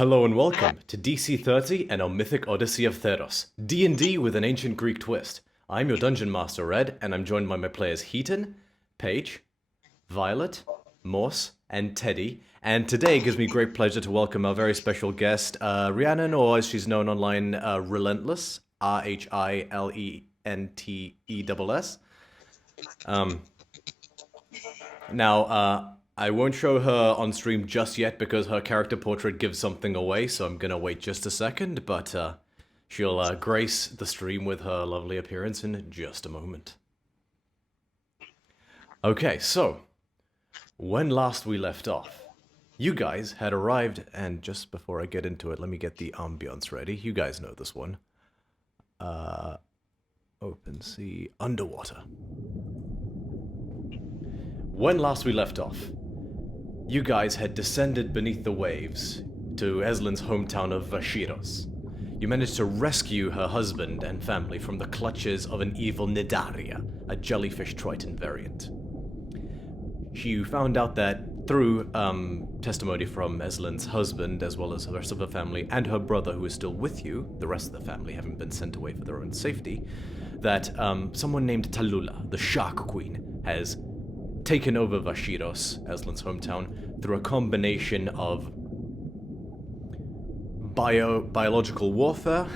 Hello and welcome to DC30 and our Mythic Odyssey of Theros, D&D with an ancient Greek twist. I'm your Dungeon Master, Red, and I'm joined by my players Heaton, Paige, Violet, Morse, and Teddy. And today it gives me great pleasure to welcome our very special guest, Rhiannon, or as she's known online, Relentless, RHILENTESS. I won't show her on stream just yet because her character portrait gives something away, so I'm gonna wait just a second, but she'll grace the stream with her lovely appearance in just a moment. Okay, so, when last we left off, you guys had arrived, and just before I get into it, let me get the ambience ready. You guys know this one. Open sea, underwater. When last we left off, you guys had descended beneath the waves to Eslin's hometown of Vashiros. You managed to rescue her husband and family from the clutches of an evil Nidaria, a jellyfish triton variant. You found out that through testimony from Eslin's husband, as well as the rest of her family, and her brother who is still with you, the rest of the family having been sent away for their own safety, that someone named Tallulah, the Shark Queen, has taken over Vashiros, Eslin's hometown, through a combination of biological warfare,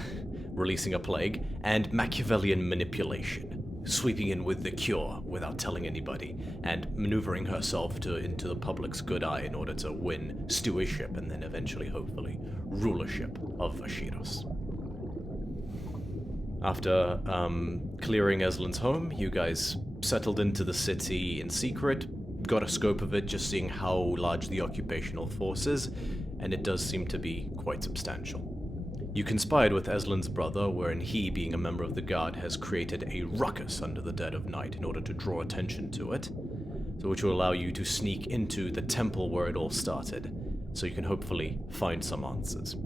releasing a plague, and Machiavellian manipulation, sweeping in with the cure without telling anybody, and maneuvering herself into the public's good eye in order to win stewardship and then eventually, hopefully, rulership of Vashiros. After clearing Eslin's home, you guys settled into the city in secret, got a scope of it, just seeing how large the occupational force is, and it does seem to be quite substantial. You conspired with Eslin's brother, wherein he, being a member of the Guard, has created a ruckus under the dead of night in order to draw attention to it, so which will allow you to sneak into the temple where it all started, so you can hopefully find some answers.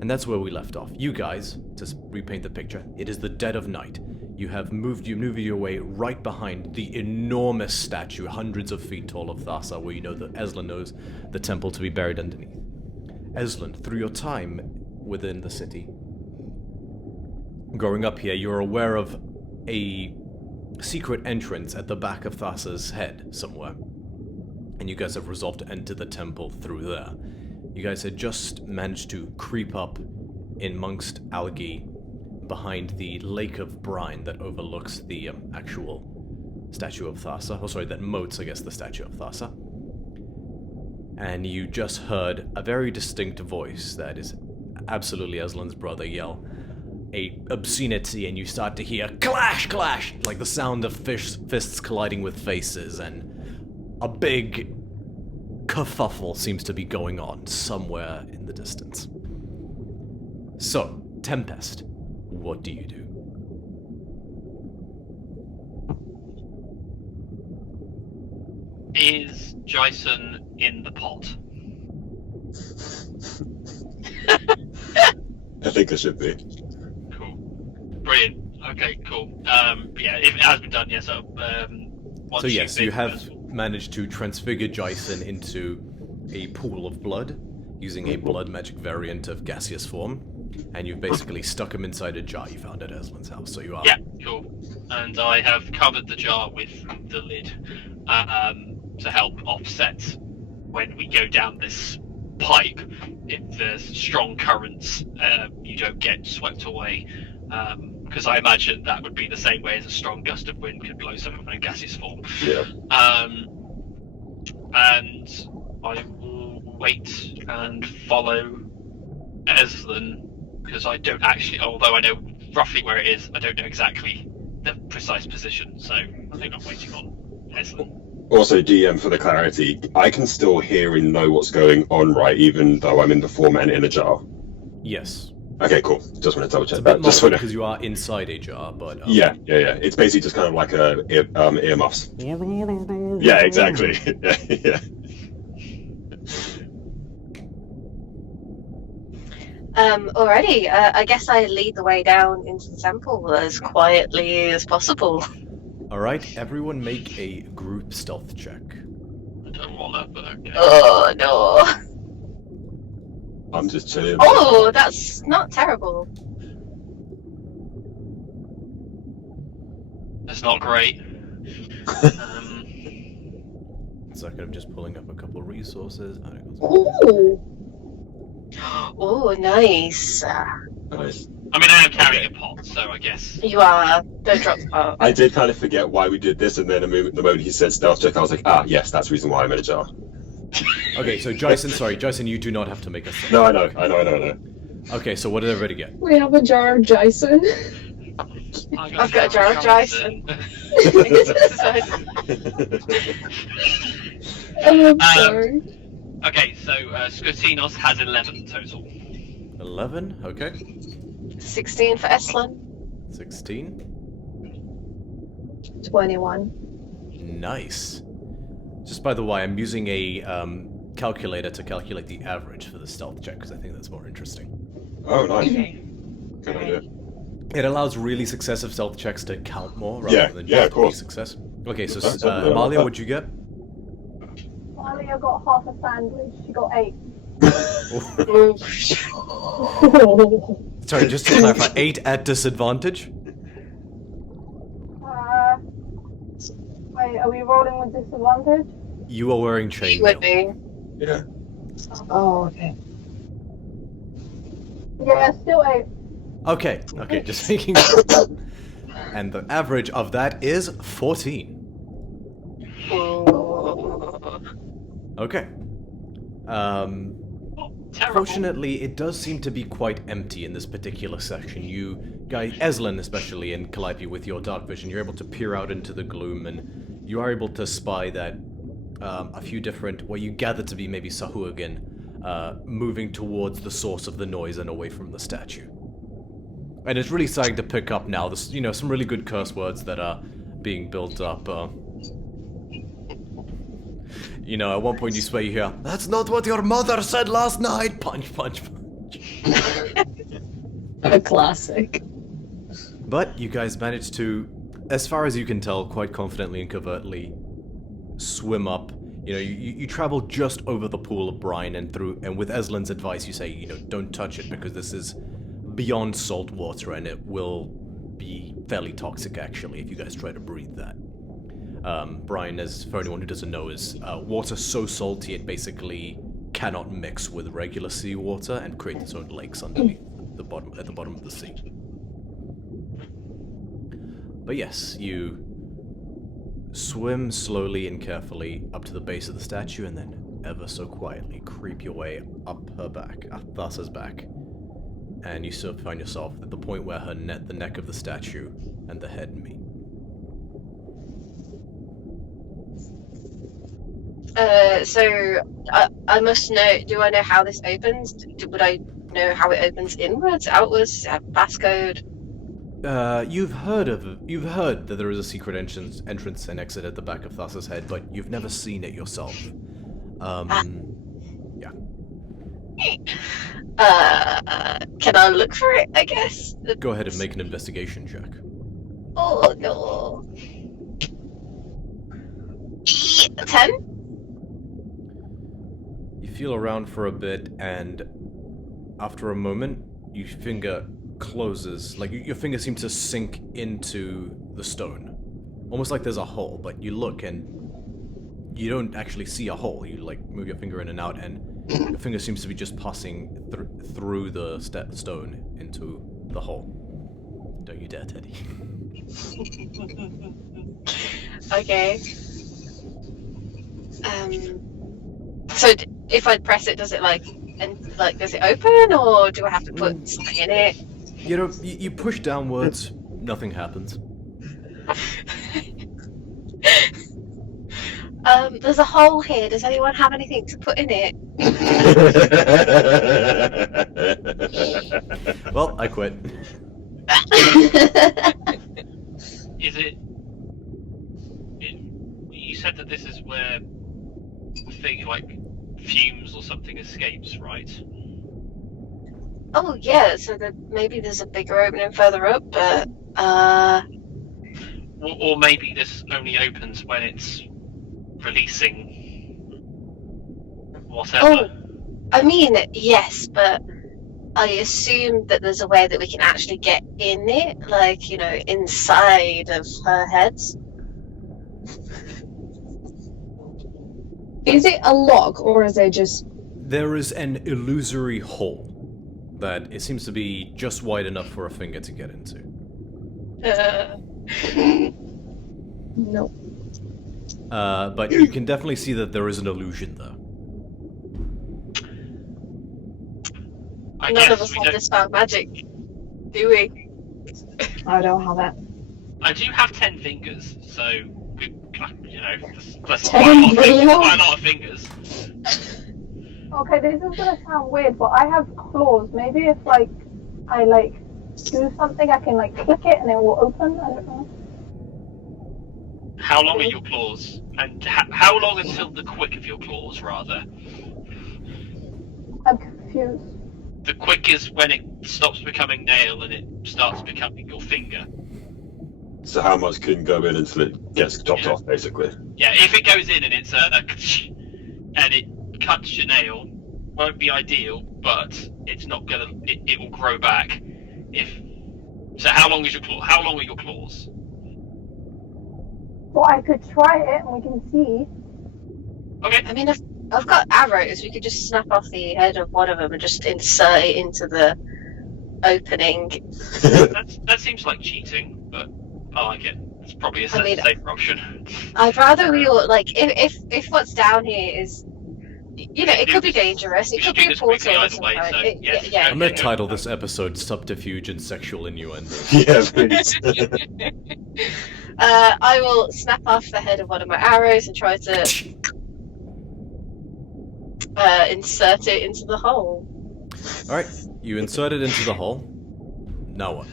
And that's where we left off. You guys, to repaint the picture, it is the dead of night. You have moved your way right behind the enormous statue, hundreds of feet tall of Thasa, where you know that Eslin knows the temple to be buried underneath. Eslin, through your time within the city, growing up here, you're aware of a secret entrance at the back of Thasa's head somewhere. And you guys have resolved to enter the temple through there. You guys had just managed to creep up in amongst algae behind the lake of brine that overlooks the actual statue of Thasa. Oh, sorry, that moats, I guess, the statue of Thasa. And you just heard a very distinct voice that is absolutely Eslin's brother yell a obscenity, and you start to hear clash, clash, like the sound of fists colliding with faces, and a big kerfuffle seems to be going on somewhere in the distance. So, Tempest, what do you do? Is Jason in the pot? I think it should be. Cool. Brilliant. Okay, cool. Yeah, it has been done, yes. So yes, you have managed to transfigure Jason into a pool of blood, using a blood magic variant of gaseous form, and you've basically stuck him inside a jar you found at Eslin's house, so you are... Yeah, cool. And I have covered the jar with the lid to help offset when we go down this pipe. If there's strong currents, you don't get swept away, because I imagine that would be the same way as a strong gust of wind could blow someone in gaseous form. Yeah. And I will wait and follow Eslin, because I don't actually, although I know roughly where it is, I don't know exactly the precise position, so I think I'm waiting on Eslin. Also, DM, for the clarity, I can still hear and know what's going on, right, even though I'm in the foreman in a jar? Yes. Okay, cool. Just want to double check that. Just because you are inside a jar, but... Yeah. It's basically just kind of like earmuffs. Yeah, exactly. Yeah. Alrighty, I guess I lead the way down into the temple as quietly as possible. Alright, everyone make a group stealth check. I don't want that, but okay. Oh, no. I'm just chilling. Oh, that's not terrible. That's not great. Second, I'm just pulling up a couple of resources. Ooh. Oh, nice. Nice. I mean, I am carrying a pot, so I guess. You are. Don't drop the pot. I did kind of forget why we did this, and then the moment he said stealth check, I was like, ah, yes, that's the reason why I'm in a jar. Okay, so Jason, you do not have to make a stealth. No, I know. Okay, so what did everybody get? We have a jar of Jason. I've got a jar of Jason. I'm sorry. Okay, so Skotinos has 11 total. 11, okay. 16 for Eslan. 16. 21. Nice. Just by the way, I'm using a calculator to calculate the average for the stealth check, because I think that's more interesting. Oh, nice. Okay. Good idea. It allows really successive stealth checks to count more rather than yeah, just of course. success. Okay, so That's Amalia, what'd you get? Malia got half a sandwich. She got 8. Sorry, just to clarify, 8 at disadvantage? Wait, are we rolling with disadvantage? You are wearing You would chainmail. be. Yeah. Oh, okay. Yeah, still 8. Okay, just making sure. And the average of that is 14. Okay. Terrible. Fortunately, it does seem to be quite empty in this particular section. You guys, Eslin especially, and Calliope with your dark vision, you're able to peer out into the gloom, and you are able to spy that a few different, what you gather to be maybe Sahuagin, moving towards the source of the noise and away from the statue. And it's really starting to pick up now. There's, some really good curse words that are being built up. At one point you swear you hear, "That's not what your mother said last night!" Punch, punch, punch. A classic. But you guys managed to, as far as you can tell, quite confidently and covertly swim up. You travel just over the pool of brine and through, and with Eslin's advice you say, don't touch it because this is beyond salt water and it will be fairly toxic actually if you guys try to breathe that. Brine, as for anyone who doesn't know, is water so salty it basically cannot mix with regular seawater and create its own lakes underneath at the bottom of the sea. But yes, you swim slowly and carefully up to the base of the statue and then ever so quietly creep your way up her back, up Thasa's back. And you still find yourself at the point where the neck of the statue and the head meet. So I must know. Do I know how this opens? Would I know how it opens inwards, outwards, passcode? You've heard that there is a secret entrance and exit at the back of Thasa's head, but you've never seen it yourself. Yeah. Can I look for it? I guess. Go ahead and make an investigation check. Oh no. 10. You feel around for a bit, and after a moment, your finger closes. Like your finger seems to sink into the stone, almost like there's a hole. But you look and you don't actually see a hole. You move your finger in and out, and your finger seems to be just passing through the stone into the hole. Don't you dare, Teddy. Okay. So if I press it, does it does it open, or do I have to put something in it? You push downwards, nothing happens. There's a hole here. Does anyone have anything to put in it? Well, I quit. Is it? You said that this is where the thing fumes or something escapes, right? Oh yeah. So maybe there's a bigger opening further up, but Or maybe this only opens when it's releasing whatever. I mean, yes, but I assume that there's a way that we can actually get in it, like, you know, inside of her head. Is it a lock or is it just... There is an illusory hole that it seems to be just wide enough for a finger to get into. No. But you can definitely see that there is an illusion there. None of us have this found magic, do we? I don't have it. I do have 10 fingers, so you know, that's 10 quite a fingers? lot of fingers. Okay, this is gonna sound weird, but I have claws. Maybe if, like, I, like, do something, I can, like, click it and it will open? I don't know. How long are your claws? And how long until the quick of your claws, rather? I'm confused. The quick is when it stops becoming nail and it starts becoming your finger. So how much can go in until it gets chopped off, basically? Yeah, if it goes in and it's and it cuts your nail, won't be ideal, but it's not gonna. It will grow back. So, how long is your claw? How long are your claws? Well, I could try it and we can see. Okay. I mean, I've got arrows. We could just snap off the head of one of them and just insert it into the opening. That seems like cheating, but I like it. It's probably a safer option. I'd rather we all, like, if what's down here is, you know, it could be dangerous. It could be a portal or something. Yeah. I'm gonna title this episode "Subterfuge and Sexual Innuendo." Yeah, please. I will snap off the head of one of my arrows and try to insert it into the hole. Alright, you insert it into the hole. Now what?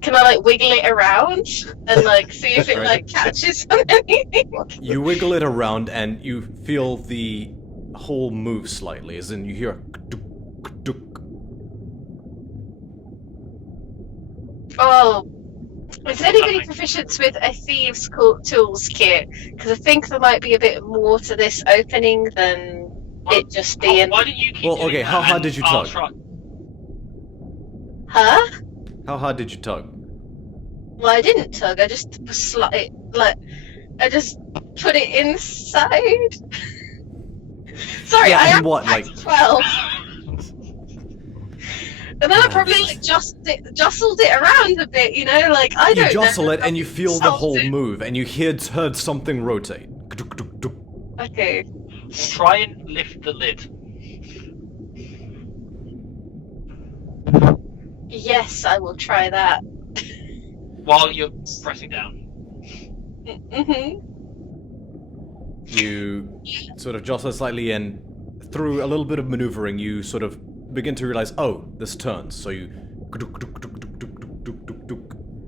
Can I, like, wiggle it around and, like, see if it, like, catches on anything? You wiggle it around and you feel the hole move slightly, as in you hear a kduk. Oh, is anybody proficient with a thieves' tools kit? Because I think there might be a bit more to this opening than it just being... Why don't you keep Well, okay, how hard did you tug? Huh? How hard did you tug? Well, I didn't tug. I just I just put it inside. Sorry, Yeah, I and am what, like 12. And then I probably, like, jostled it around a bit, you know, like, I don't know. You jostle it and you feel the hole Something. move, and you heard something rotate. Okay. Try and lift the lid. Yes, I will try that. While you're pressing down. Mm-hmm. You sort of jostle slightly, and through a little bit of maneuvering, you sort of begin to realize, oh, this turns. So you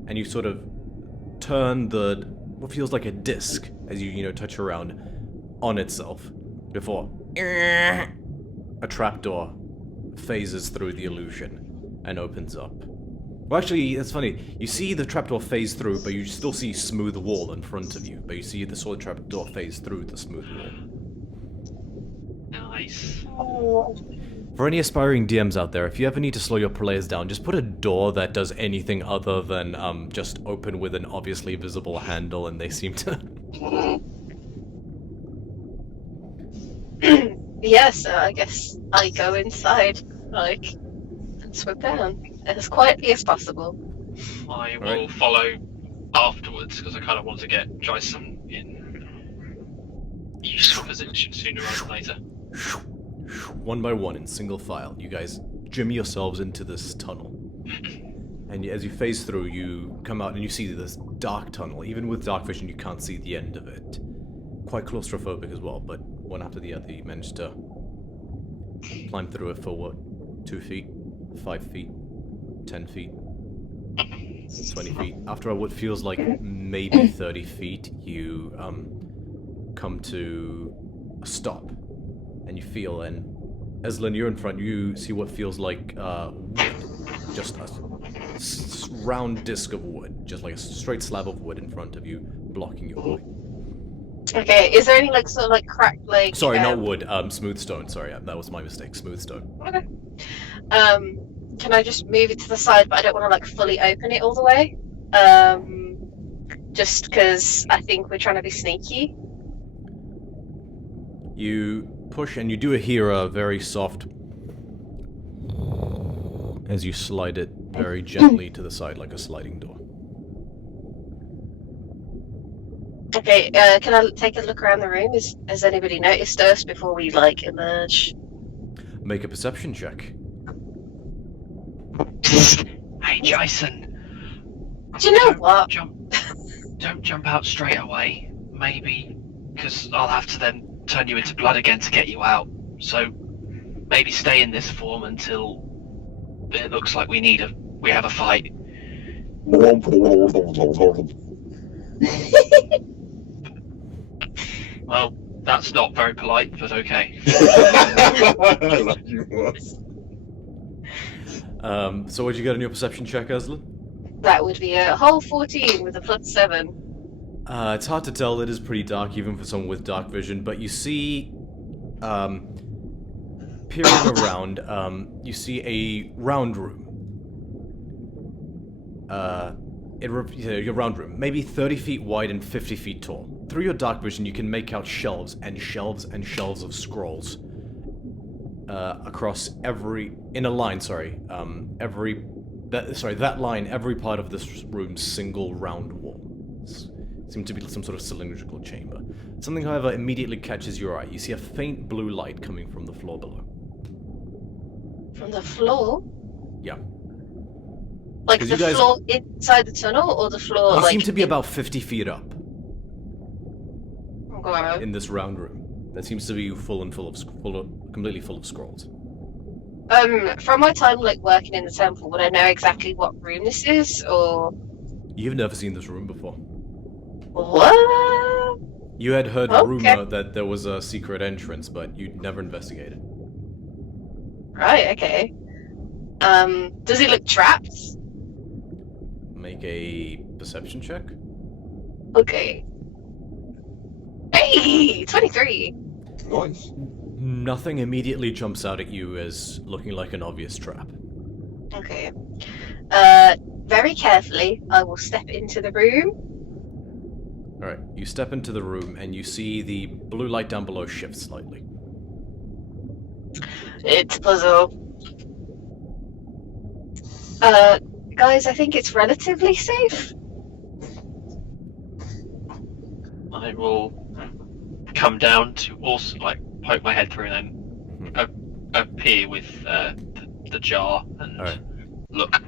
and you sort of turn what feels like a disc as you touch around on itself before a trapdoor phases through the illusion and opens up. Well, actually, it's funny. You see the trapdoor phase through, but you still see smooth wall in front of you. But you see the solid trapdoor phase through the smooth wall. Nice. Oh, For any aspiring DMs out there, if you ever need to slow your players down, just put a door that does anything other than just open with an obviously visible handle, and they seem to... Yes, I guess I go inside, like, and swim down as quietly as possible. I will follow afterwards because I kind of want to get Jason in useful position sooner rather than later. One by one, in single file, you guys jimmy yourselves into this tunnel. And as you phase through, you come out and you see this dark tunnel. Even with dark vision, you can't see the end of it. Quite claustrophobic as well, but one after the other, you managed to climb through it for what? 2 feet? 5 feet? 10 feet? 20 feet? After what feels like maybe 30 feet, you come to a stop. And you feel, and Eslin, you're in front, you see what feels like wood. Just a round disc of wood. Just like a straight slab of wood in front of you, blocking your way. Okay, is there any like sort of like cracked like? Sorry, not wood. Smooth stone. Sorry, that was my mistake. Smooth stone. Okay. Can I just move it to the side, but I don't want to like fully open it all the way. Just because I think we're trying to be sneaky. You push and you do hear a very soft as you slide it very gently to the side like a sliding door. Okay, can I take a look around the room? Has anybody noticed us before we like emerge? Make a perception check. Hey, Jason. Do you know what? Don't jump out straight away. Maybe, because I'll have to then turn you into blood again to get you out. So maybe stay in this form until it looks like we have a fight. Well, that's not very polite, but okay. I like you was. So what'd you get on your perception check, Aslan? That would be a whole 14 with a +7. It's hard to tell. It is pretty dark, even for someone with dark vision. But you see, peering around, you see a round room. Your round room, maybe 30 feet wide and 50 feet tall. Through your dark vision, you can make out shelves and shelves and shelves of scrolls across that line, every part of this room's single round wall. Seems to be some sort of cylindrical chamber. Something, however, immediately catches your eye. You see a faint blue light coming from the floor below. From the floor? Yeah. Like the floor inside the tunnel, or the floor? You seem to be about 50 feet up Wow. in this round room. That seems to be completely full of scrolls. From my time like working in the temple, would I know exactly what room this is, or? You've never seen this room before. What? You had heard rumor that there was a secret entrance, but you'd never investigated. Right. Okay. Does it look trapped? Make a perception check. Okay. Hey, 23. Nice. Nothing immediately jumps out at you as looking like an obvious trap. Okay. Very carefully, I will step into the room. Alright, you step into the room and you see the blue light down below shift slightly. It's a puzzle. Guys, I think it's relatively safe. I will come down to also poke my head through and then appear with the jar and look.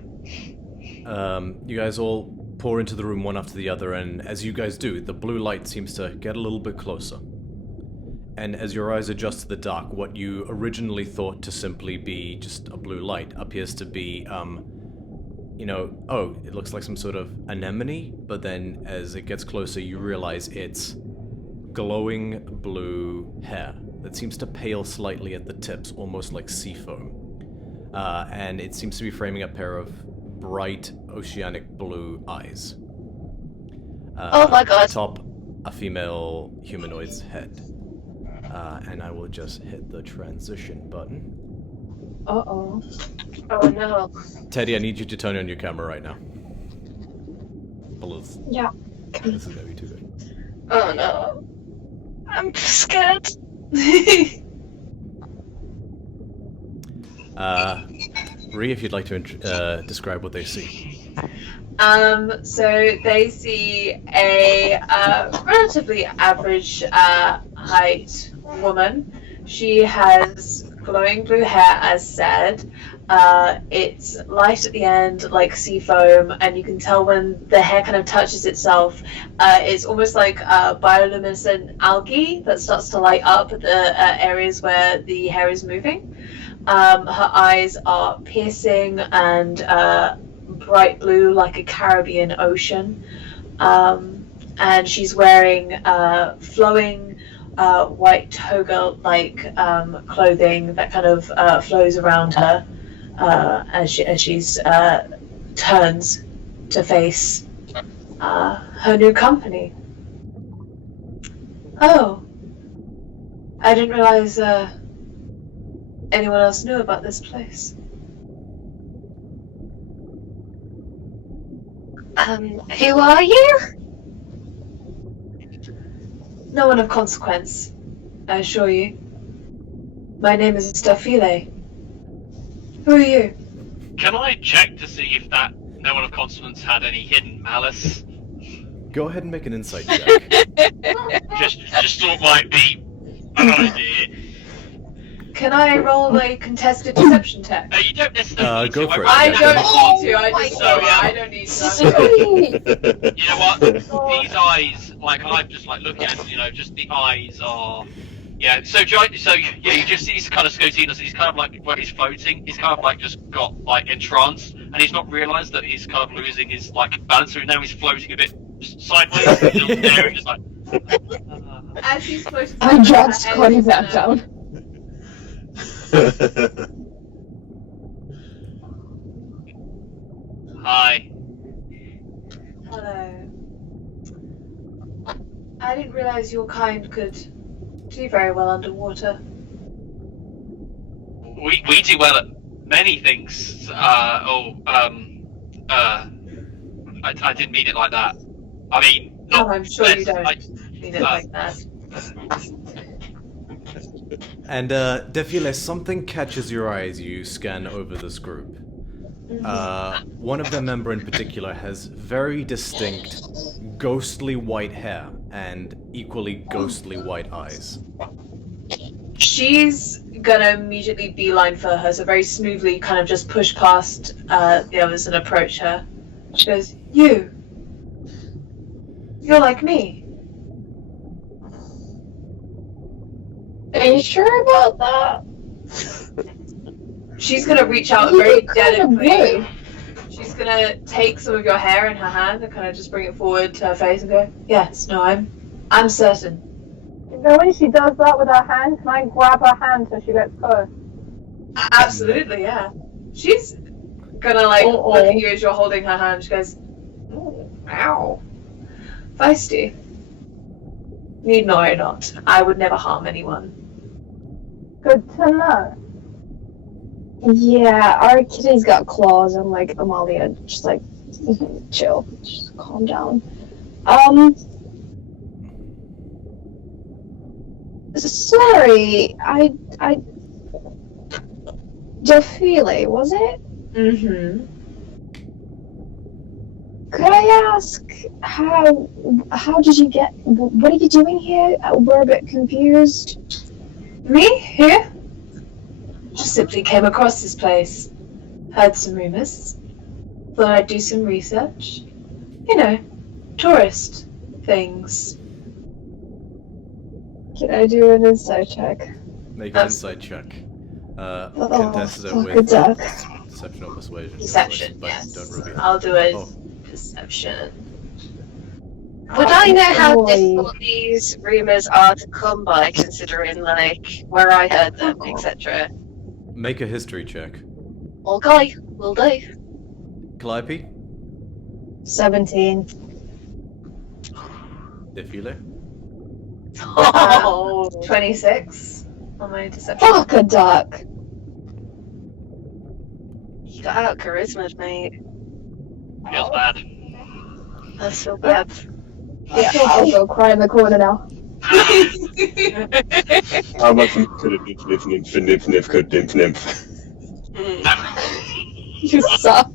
You guys all pour into the room one after the other, and as you guys do, the blue light seems to get a little bit closer. And as your eyes adjust to the dark, what you originally thought to simply be just a blue light appears to be, it looks like some sort of anemone, but then as it gets closer, you realize it's glowing blue hair that seems to pale slightly at the tips, almost like sea foam. And it seems to be framing a pair of bright oceanic blue eyes. Oh my god. Atop a female humanoid's head. And I will just hit the transition button. Uh-oh. Oh no. Teddy, I need you to turn on your camera right now. Please. Yeah. This is gonna be too good. Oh no. I'm scared. Rhea, if you'd like to describe what they see. So they see a relatively average height woman. She has glowing blue hair, as said. It's light at the end, like sea foam, and you can tell when the hair kind of touches itself, it's almost like bioluminescent algae that starts to light up the areas where the hair is moving. Her eyes are piercing and bright blue, like a Caribbean ocean. And she's wearing flowing white toga-like clothing that kind of flows around her as she's turns to face her new company. Oh. I didn't realize anyone else knew about this place. Who are you? No one of consequence, I assure you. My name is Stafile. Who are you? Can I check to see if that no one of consequence had any hidden malice? Go ahead and make an insight check. just thought might be an idea. Can I roll a contested deception check? You don't necessarily. Go for it. I Yeah. don't need to. Oh my I don't need to. Sorry. You know what? These eyes, like I'm just like looking at, just the eyes are. Yeah. So you just see he's kind of Scotinos. He's kind of like when he's floating. He's kind of like just got like entranced, and he's not realised that he's kind of losing his like balance. So now he's floating a bit sideways. He's just there and just like. As he's floating, I just Connie that down. Hi. Hello. I didn't realize your kind could do very well underwater. We do well at many things. I didn't mean it like that. I mean, not. No, I'm sure you don't mean it like that. And Defile, something catches your eye as you scan over this group. One of their member in particular has very distinct, ghostly white hair and equally ghostly white eyes. She's gonna immediately beeline for her, so very smoothly kind of just push past the others and approach her. She goes, You're like me. Are you sure about that? She's gonna reach out You very look kind of delicately. blue. She's gonna take some of your hair in her hand and kind of just bring it forward to her face and go, Yes, no, I'm certain. You know when she does that with her hand, can I grab her hand so she lets go? Absolutely, yeah. She's gonna look at you as you're holding her hand. She goes, ow. Feisty. Need know or not. I would never harm anyone. Good to know. Yeah, our kitty's got claws, and Amalia just chill, just calm down. Sorry, I Defile, was it? Mm-hmm. Could I ask how did you get? What are you doing here? We're a bit confused. Me? Here? Just simply came across this place. Heard some rumors. Thought I'd do some research. Tourist things. Can I do an insight check? Make an insight check. Contest it fuck with a duck. deception or persuasion. Perception, but yes. don't reveal. I'll do a Oh. perception. Would I know how Boy. difficult these rumours are to come by, considering where I heard them, etc.? Make a history check. Okay, will do. Calliope? 17. Defile? Oh, 26 on my deception. Fuck a duck. you got out charisma, mate. Feels bad. That's so bad. Yeah, I'll go cry in the corner now. How much could it nymph could nymph? You suck.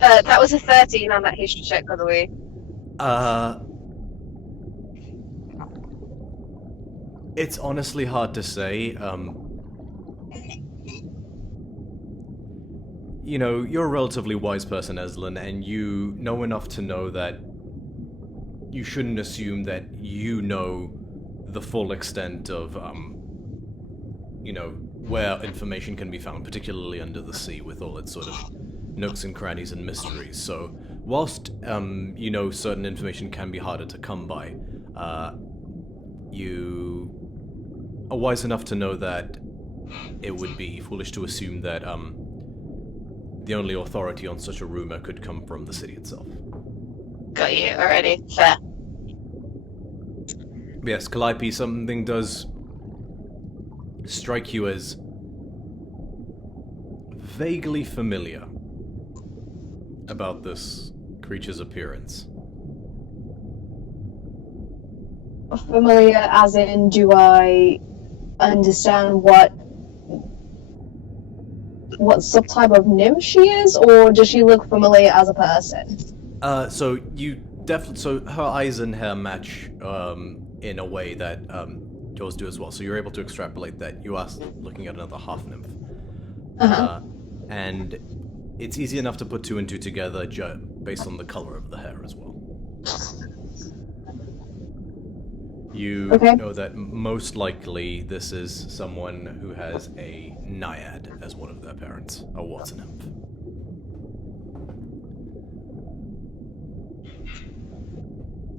That was a 13 on that history check, by the way. It's honestly hard to say. You're a relatively wise person, Eslin, and you know enough to know that you shouldn't assume that you know the full extent of, where information can be found, particularly under the sea, with all its sort of nooks and crannies and mysteries. So, whilst, certain information can be harder to come by, you are wise enough to know that it would be foolish to assume that, the only authority on such a rumor could come from the city itself. Got you already. Fair. Yes, Calliope, something does strike you as vaguely familiar about this creature's appearance. Familiar as in, do I understand what subtype of nymph she is, or does she look familiar as a person? So you definitely, so her eyes and hair match in a way that yours do as well. So you're able to extrapolate that you are looking at another half nymph. And it's easy enough to put two and two together based on the color of the hair as well. You know that most likely this is someone who has a naiad as one of their parents, a water nymph.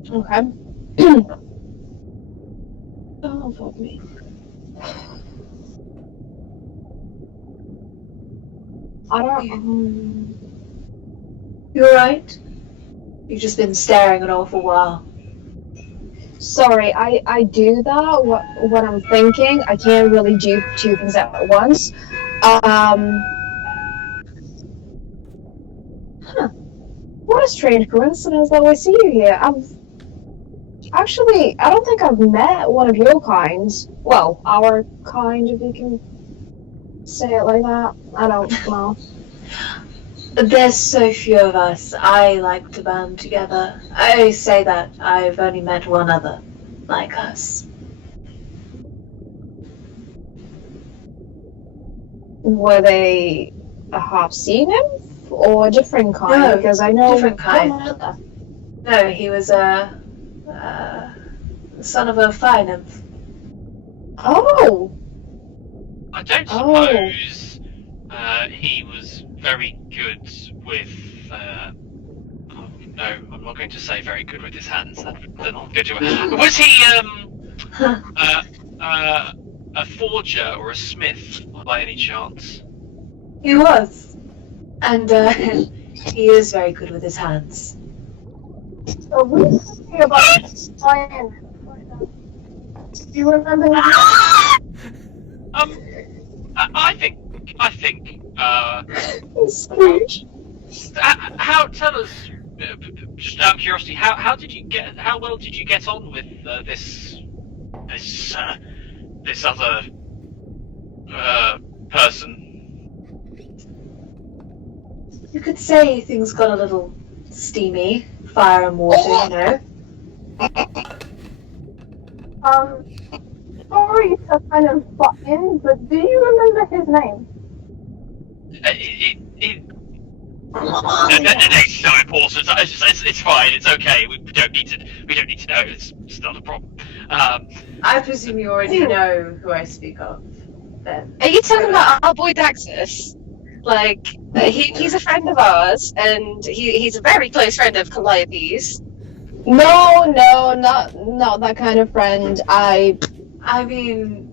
Okay. Oh, fuck me. I don't. You alright? You've just been staring an awful while. Sorry, I do that when I'm thinking. I can't really do two things at once. What a strange coincidence that I see you here. I don't think I've met one of your kinds. Well, our kind, if you can say it like that. I don't know. There's so few of us. I like to band together. I say that I've only met one other like us. Were they a half-sea nymph or a different kind? No, because I know different kind. No, he was a son of a fire nymph. Oh. I don't suppose he was very good with. No, I'm not going to say very good with his hands. They're not good. Was he a forger or a smith by any chance? He was, and he is very good with his hands. So we're talking about Ryan. Do you remember his I think. Scrooge. Tell us, just out of curiosity, how well did you get on with this other person? You could say things got a little steamy, fire and water, you know. Sorry to kind of butt in, but do you remember his name? It's so important. It's fine. It's okay. We don't need to know. It's not a problem. I presume you already know who I speak of. Then. Are you talking about our boy Daxus? Like, he's a friend of ours, and he's a very close friend of Calliope's. No, not that kind of friend. I mean,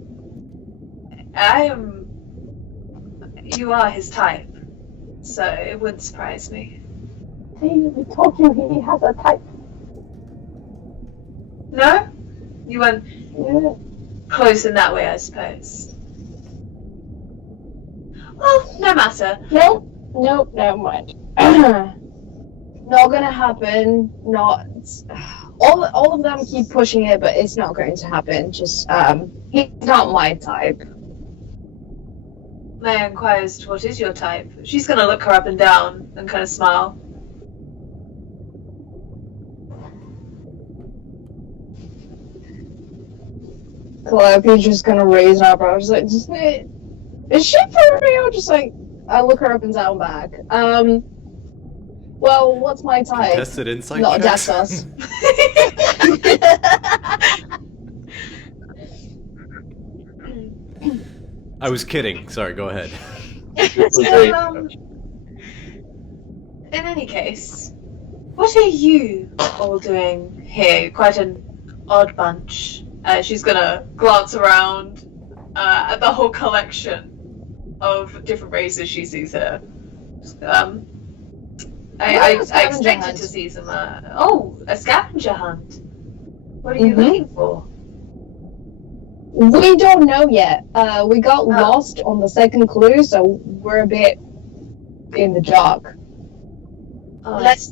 you are his type, so it wouldn't surprise me. See, we told you he has a type. No? You weren't close in that way, I suppose. Well, no matter. Nope, never mind. Not gonna happen. Not all of them keep pushing it, but it's not going to happen. Just he's not my type. May I inquire as to what is your type? She's gonna look her up and down and kind of smile. Calliope's just gonna raise an eyebrow. Just like, is she for real? Just like, I look her up and down back. Well, what's my type? Tested insight Not checks. Daxos. I was kidding. Sorry, go ahead. In any case, what are you all doing here? Quite an odd bunch. She's gonna glance around at the whole collection of different races she sees here. I expected to see some. A scavenger hunt. What are you looking for? We don't know yet. We got lost on the second clue, so we're a bit in the dark. Oh, Let's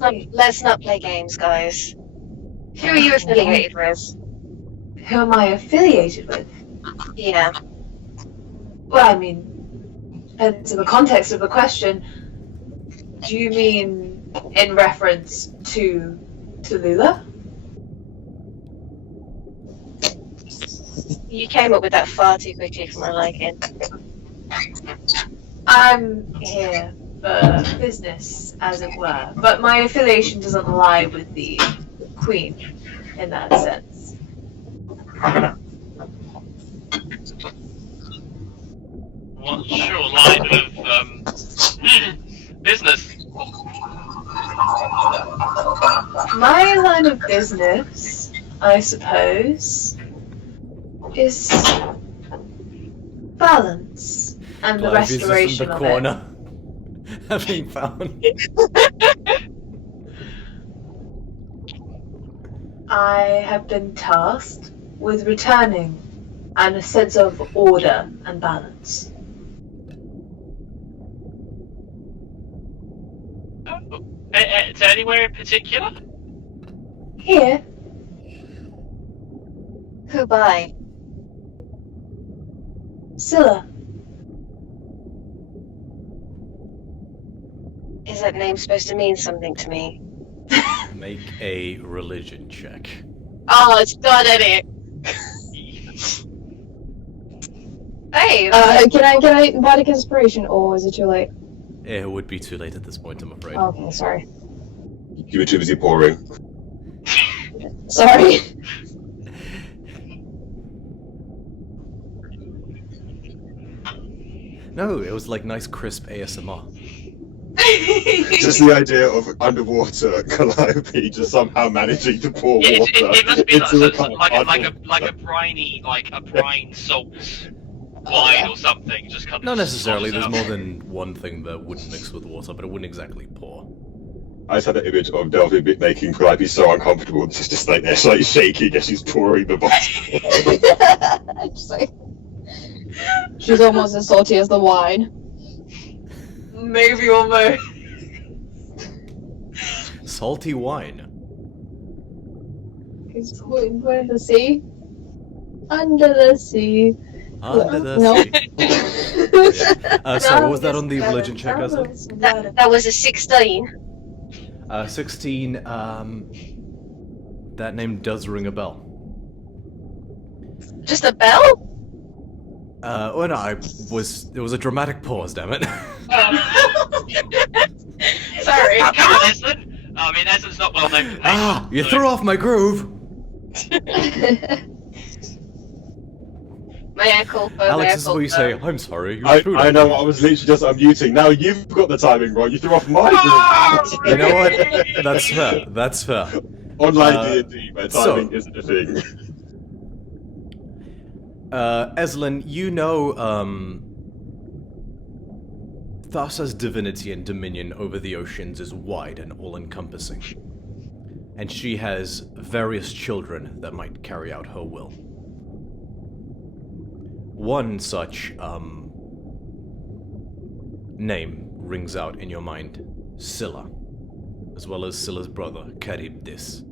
not play games, guys. Who are you affiliated with? Who am I affiliated with? Yeah. Well, I mean, depends on the context of the question. Do you mean in reference to Lula? You came up with that far too quickly for my liking. I'm here for business, as it were, but my affiliation doesn't lie with the Queen in that sense. What's your line of business? My line of business, I suppose, is balance and the Blythe is just in restoration the of corner, having found. I have been tasked with returning and a sense of order and balance. To anywhere in particular? Here, Who by? Scylla. Is that name supposed to mean something to me? Make a religion check. Oh, it's done, isn't it? Hey, Can I Bardic Inspiration, or is it too late? It would be too late at this point, I'm afraid. Okay, sorry. You were too busy pouring. Sorry. No, it was like nice crisp ASMR. Just the idea of underwater Calliope just somehow managing to pour Yeah, water it must be into a like, kind of like a briny, like a brine salt wine or something. Just kind of Not necessarily, there's out. more than one thing that wouldn't mix with water, but it wouldn't exactly pour. I just had that image of Delphi making Calliope so uncomfortable, just like there, like shaking as she's pouring the bottle. Just like, she's almost as salty as the wine. Maybe almost. Salty wine. Where the sea? Under the sea. Under the No. sea. Yeah. Sorry, what was that on the religion check, Aslan? that was a 16. 16, that name does ring a bell. Just a bell? Oh no, it was a dramatic pause, damn it. Sorry. Come on, Eslan. I mean, Eslan's not well known for patience. You so- threw off my groove! May I call for Alex, this is what you say, I'm sorry, you I threw know, off I my was literally just unmuting. Now you've got the timing wrong. You threw off my group. You know what? That's fair, that's fair. Online D&D, where so- timing isn't a thing. Eslan, you know, Thasa's divinity and dominion over the oceans is wide and all-encompassing. And she has various children that might carry out her will. One such, name rings out in your mind. Scylla. As well as Scylla's brother, Charybdis.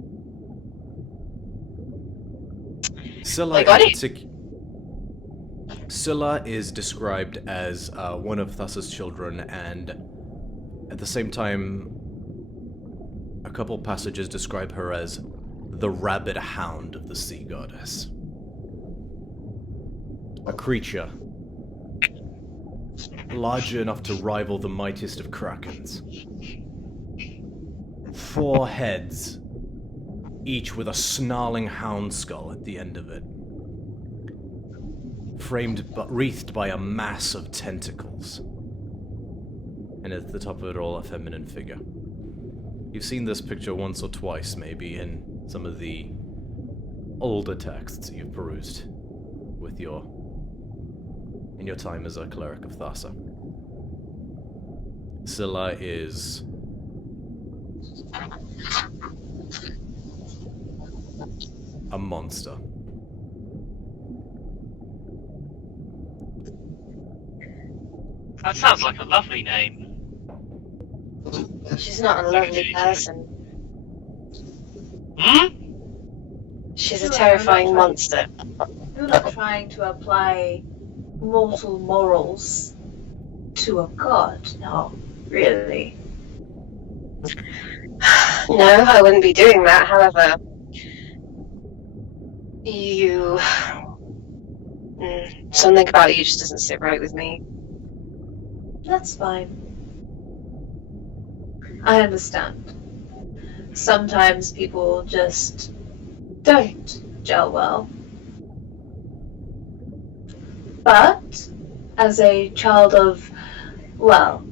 Scylla I got in it. particular... Scylla is described as one of Thasa's children, and at the same time, a couple passages describe her as the rabid hound of the sea goddess. A creature large enough to rival the mightiest of krakens. 4 heads, each with a snarling hound skull at the end of it. Framed but wreathed by a mass of tentacles. And at the top of it all, a feminine figure. You've seen this picture once or twice, maybe, in some of the older texts you've perused with in your time as a cleric of Thasa. Scylla is a monster. That sounds like a lovely name. She's not a lovely person. Hmm? She's a No, terrifying I'm not monster. You're not trying to apply mortal morals to a god, no, really. No, I wouldn't be doing that. However, something about you just doesn't sit right with me. That's fine. I understand. Sometimes people just don't gel well. But, as a child of, well,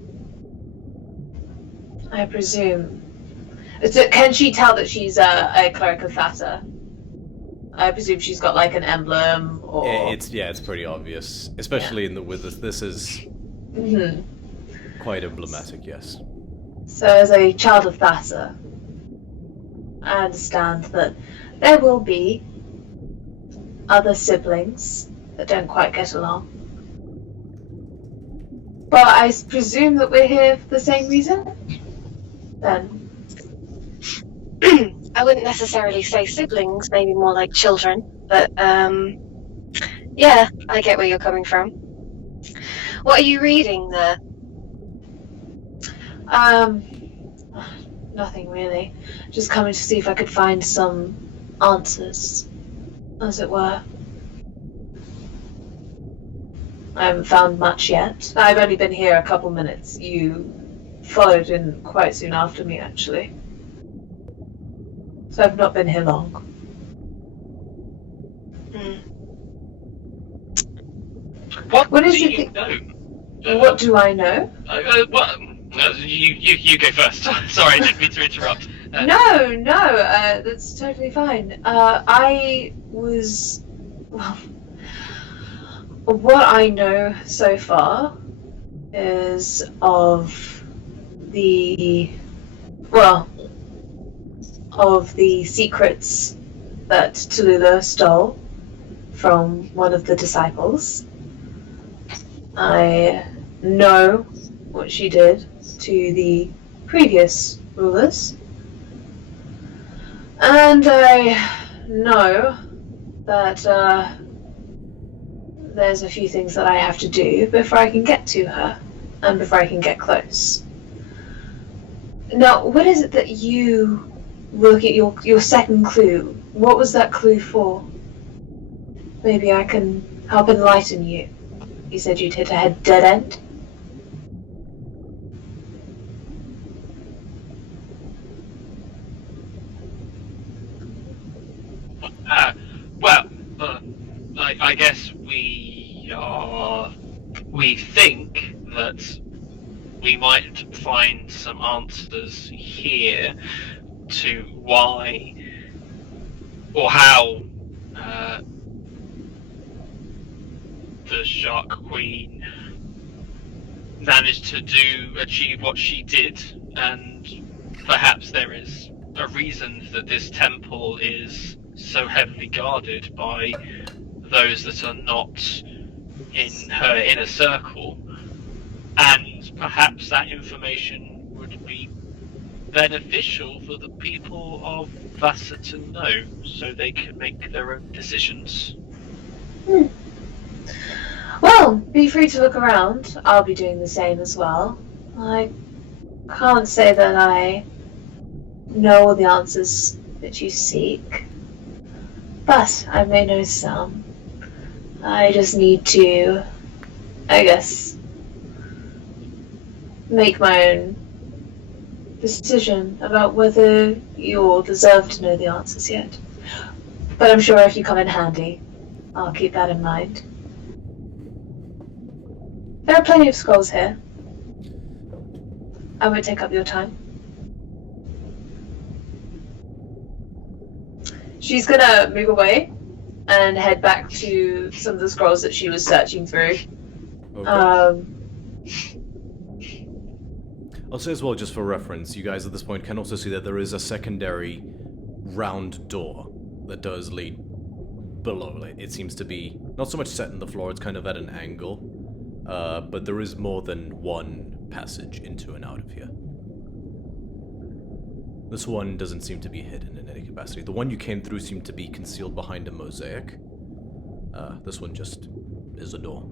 I presume. Can she tell that she's a cleric of Thasa? I presume she's got like an emblem or. It's pretty obvious, especially in the with this. This is quite emblematic, yes. So, as a child of Thasa, I understand that there will be other siblings that don't quite get along. But I presume that we're here for the same reason? Then. I wouldn't necessarily say siblings, maybe more like children, but yeah, I get where you're coming from. What are you reading there? Nothing really. Just coming to see if I could find some answers, as it were. I haven't found much yet. I've only been here a couple minutes. You followed in quite soon after me, actually. So I've not been here long. What is do it you know? What do I know? You go first. Sorry, I didn't mean to interrupt. No, that's totally fine. I was... Well, what I know so far is of the... Well, of the secrets that Tallulah stole from one of the disciples. I know what she did to the previous rulers. And I know that there's a few things that I have to do before I can get to her and before I can get close. Now, what is it that you look at your second clue? What was that clue for? Maybe I can help enlighten you. You said you'd hit a dead end? I guess we think that we might find some answers here to why or how the Shark Queen managed to achieve what she did, and perhaps there is a reason that this temple is so heavily guarded by those that are not in her inner circle, and perhaps that information would be beneficial for the people of Thasa to know, so they can make their own decisions. Well, be free to look around. I'll be doing the same as well. I can't say that I know all the answers that you seek, but I may know some. I just need to, I guess, make my own decision about whether you all deserve to know the answers yet. But I'm sure if you come in handy, I'll keep that in mind. There are plenty of scrolls here. I won't take up your time. She's gonna move away and head back to some of the scrolls that she was searching through. Okay. I'll say as well, just for reference, you guys at this point can also see that there is a secondary round door that does lead below. It seems to be not so much set in the floor, it's kind of at an angle. but there is more than one passage into and out of here. This one doesn't seem to be hidden in any capacity. The one you came through seemed to be concealed behind a mosaic. This one just is a door.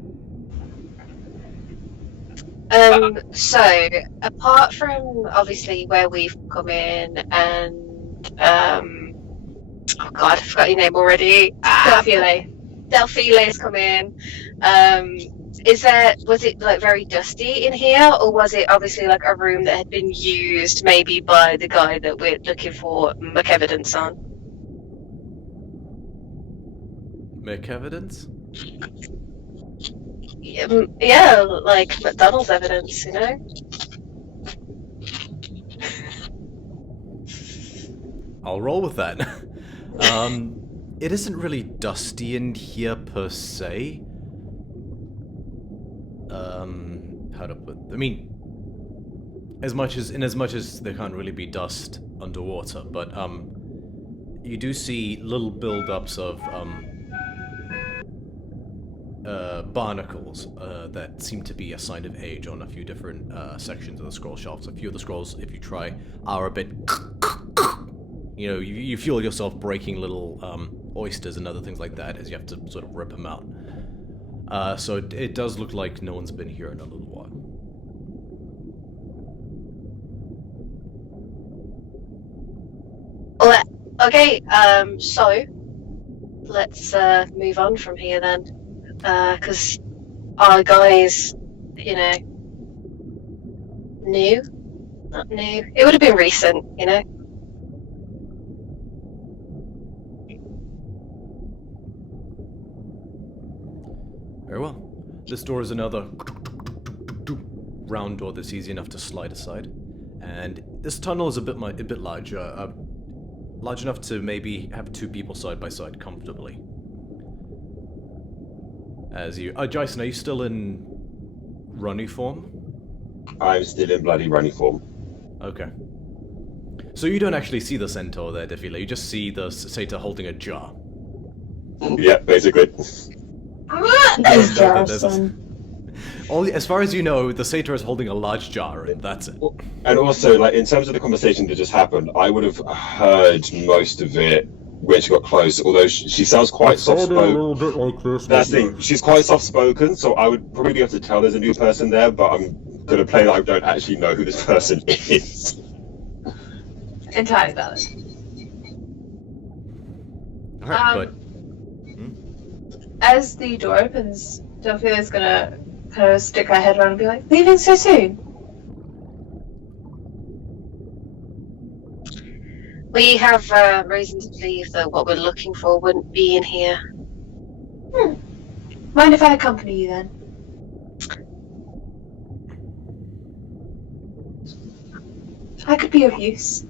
So, apart from obviously where we've come in and, oh god, I forgot your name already. Delphile's come in. Was it like very dusty in here, or was it obviously like a room that had been used maybe by the guy that we're looking for evidence on? Make evidence? Yeah, like McDonald's evidence, you know? I'll roll with that. It isn't really dusty in here per se. How to put... I mean, as much as there can't really be dust underwater, but you do see little build-ups of barnacles that seem to be a sign of age on a few different sections of the scroll shelves. A few of the scrolls, if you try, are a bit... You know, you feel yourself breaking little oysters and other things like that as you have to sort of rip them out. So it does look like no one's been here in a little while. Okay, so let's move on from here then. Because our guys, you know, not new. It would have been recent, you know. Very well. This door is another round door that's easy enough to slide aside, and this tunnel is a bit larger, large enough to maybe have two people side by side comfortably. As you, Jason, are you still in runny form? I'm still in bloody runny form. Okay. So you don't actually see the centaur there, Defile. You just see the satyr holding a jar. Yeah, basically. Only, as far as you know, the satyr is holding a large jar, and that's it. And also, like, in terms of the conversation that just happened, I would have heard most of it when she got close, although she sounds quite soft-spoken. That's the thing, she's quite soft-spoken, so I would probably be able to tell there's a new person there, but I'm going to play like I don't actually know who this person is. Entirely valid. Alright, but... As the door opens, Delphia's gonna kind of stick her head around and be like, "Leaving so soon?" We have reason to believe that what we're looking for wouldn't be in here. Mind if I accompany you then? I could be of use.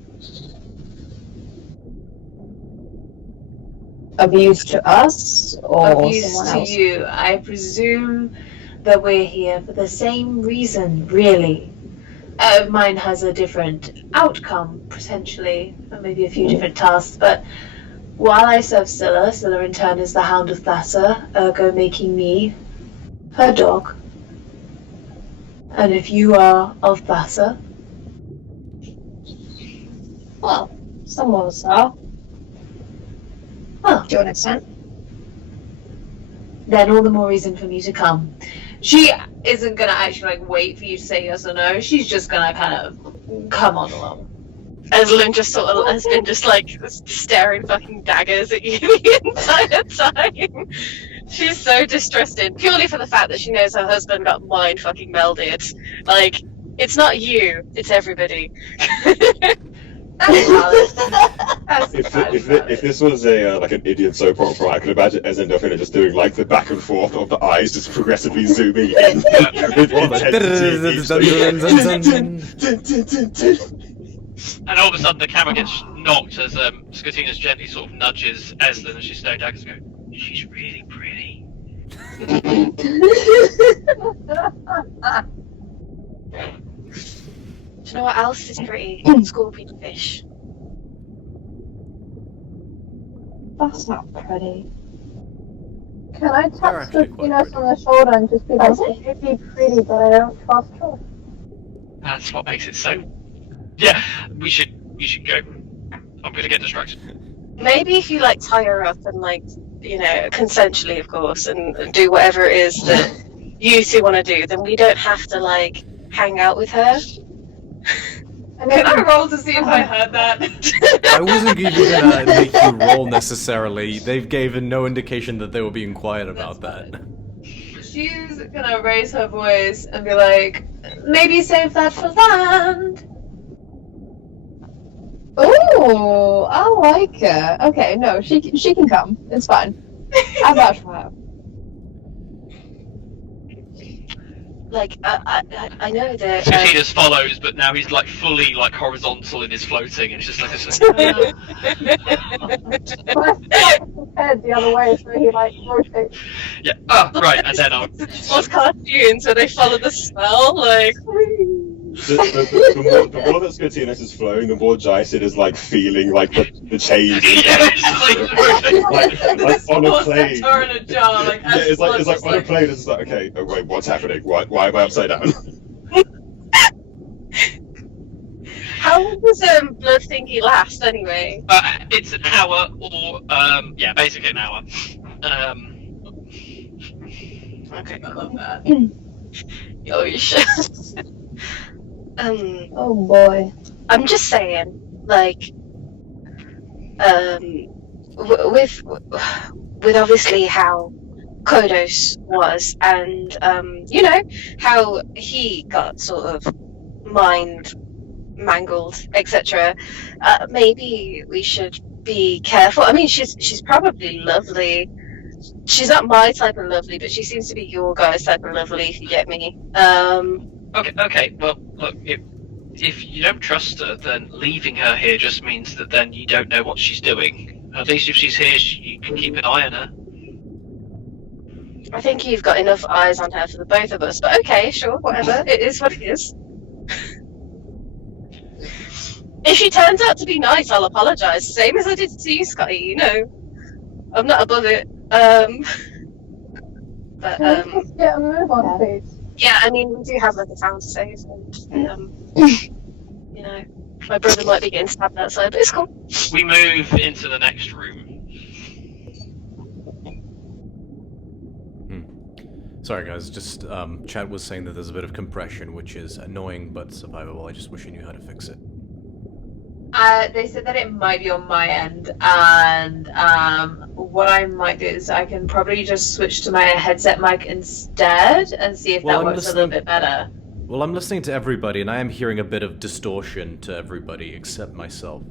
Of use to us, or of use someone to else? you. I presume that we're here for the same reason, really. Mine has a different outcome, potentially, or maybe a few different tasks, but while I serve Scylla in turn is the Hound of Thasa, ergo making me her dog. And if you are of Thasa... Well, some of us are. Well, To an extent. then all the more reason for me to come. She isn't gonna actually wait for you to say yes or no. She's just gonna kind of come on along. Eslin just sort of has been just staring fucking daggers at you the entire time. She's so distrusted, purely for the fact that she knows her husband got mind fucking melded. Like, it's not you, it's everybody. If this was a like an Indian soap opera, I could imagine Ez and Delphina just doing like the back and forth of the eyes, just progressively zooming in. And all of a sudden the camera gets knocked as Scotinus gently sort of nudges Eslin as she's staring down and goes, "She's really pretty." Do you know what else is pretty? Scorpion fish. That's not pretty. Can I They're tap actually quite Swiftness pretty. on the shoulder and just be like, it may be pretty, but I don't trust her? That's what makes it so. Yeah, we should go. I'm gonna get distracted. Maybe if you like tie her up and like, you know, consensually of course, and do whatever it is that you two want to do, then we don't have to like hang out with her. Can I roll to see if I heard that? I wasn't even gonna make you roll necessarily. They've given no indication that they were being quiet about that. She's gonna raise her voice and be like, maybe save that for land. Oh, I like her. Okay, no, she can come. It's fine. I vouch for her. Like, I know that. 15 just follows, but now he's like fully like horizontal in his floating, and it's just like this. Head the other way, so he like rotates. Yeah. Oh, right, and then I'll. What's cartoon, so they follow the spell, like. The more that Scotinus is flowing, the more Jason is like feeling like the change. like on a plane. Or in a jar, like, Yeah, it's like on a plane. It's like, okay, oh, wait, what's happening? Why am I upside down? How long does blood thingy last anyway? It's an hour, or yeah, basically an hour. Okay. I love that. Oh, you should. Oh boy. I'm just saying, like, with obviously how Kodos was, and you know how he got sort of mind mangled, etc. Maybe we should be careful. I mean, she's probably lovely. She's not my type of lovely, but she seems to be your guys' type of lovely, if you get me. Okay. Well, look, if you don't trust her, then leaving her here just means that then you don't know what she's doing. At least if she's here, you can keep an eye on her. I think you've got enough eyes on her for the both of us, but okay, sure, whatever. It is what it is. If she turns out to be nice, I'll apologise. Same as I did to you, Scotty, you know. I'm not above it. But, Can we just get a move on, please? yeah, I mean, we do have like a town to save, and, you know, my brother might be getting stabbed outside, but it's cool. We move into the next room. Sorry guys, just Chad was saying that there's a bit of compression, which is annoying but survivable. I just wish I knew how to fix it. They said that it might be on my end, and what I might do is I can probably just switch to my headset mic instead and see if that works a little bit better. Well, I'm listening to everybody, and I am hearing a bit of distortion to everybody except myself.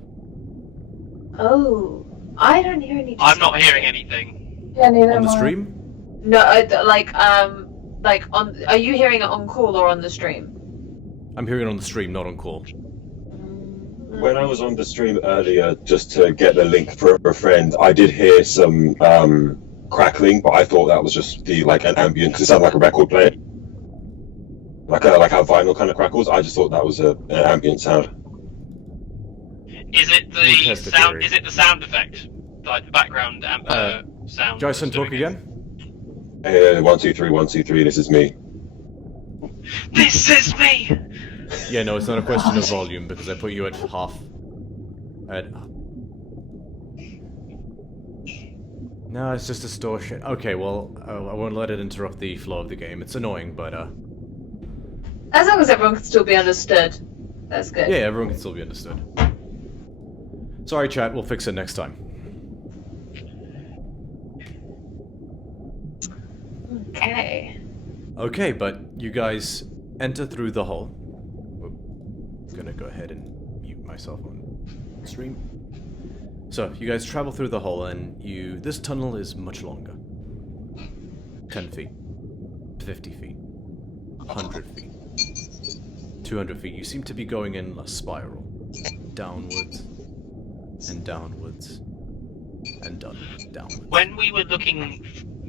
Oh, I don't hear any. I'm not hearing anything. Yeah, neither On am the I. stream? No, like on. Are you hearing it on call or on the stream? I'm hearing it on the stream, not on call. When I was on the stream earlier, just to get the link for a friend, I did hear some crackling, but I thought that was just an ambient, because it sounded like a record player, like how vinyl kind of crackles. I just thought that was an ambient sound. Is it the sound? Is it the sound effect, like the background sound? Jason, talk again. 1 2 3 1 2 3. This is me. This is me. Yeah, no, it's not a question of volume, because I put you at half. No, it's just distortion. Okay, well, I won't let it interrupt the flow of the game. It's annoying, but As long as everyone can still be understood, that's good. yeah, everyone can still be understood. Sorry, chat, we'll fix it next time. Okay. Okay, but you guys enter through the hall. I'm gonna go ahead and mute myself on stream. So, you guys travel through the hall, and this tunnel is much longer. 10 feet. 50 feet. 100 feet. 200 feet. You seem to be going in a spiral. Downwards. And downwards. And downwards. When we were looking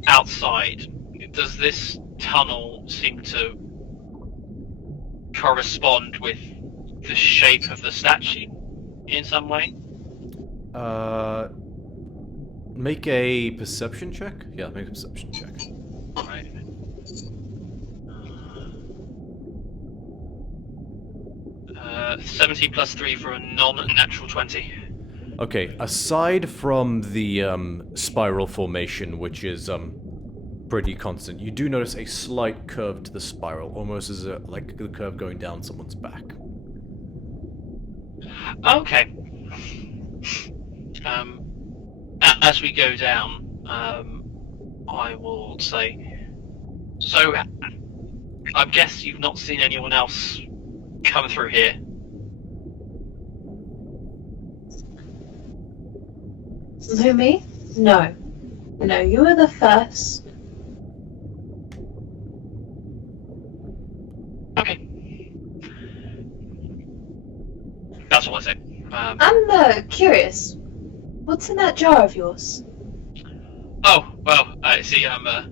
outside, does this tunnel seem to correspond with the shape of the statue in some way? Make a perception check? Yeah, make a perception check. Right. 17 plus 3 for a non-natural 20. Okay, aside from the spiral formation, which is pretty constant, you do notice a slight curve to the spiral, almost as like the curve going down someone's back. Okay. As we go down, I will say, so I guess you've not seen anyone else come through here. Who, me? No. No, you were the first. Okay. That's all I say. I'm curious. What's in that jar of yours? Oh, well, see, I'm a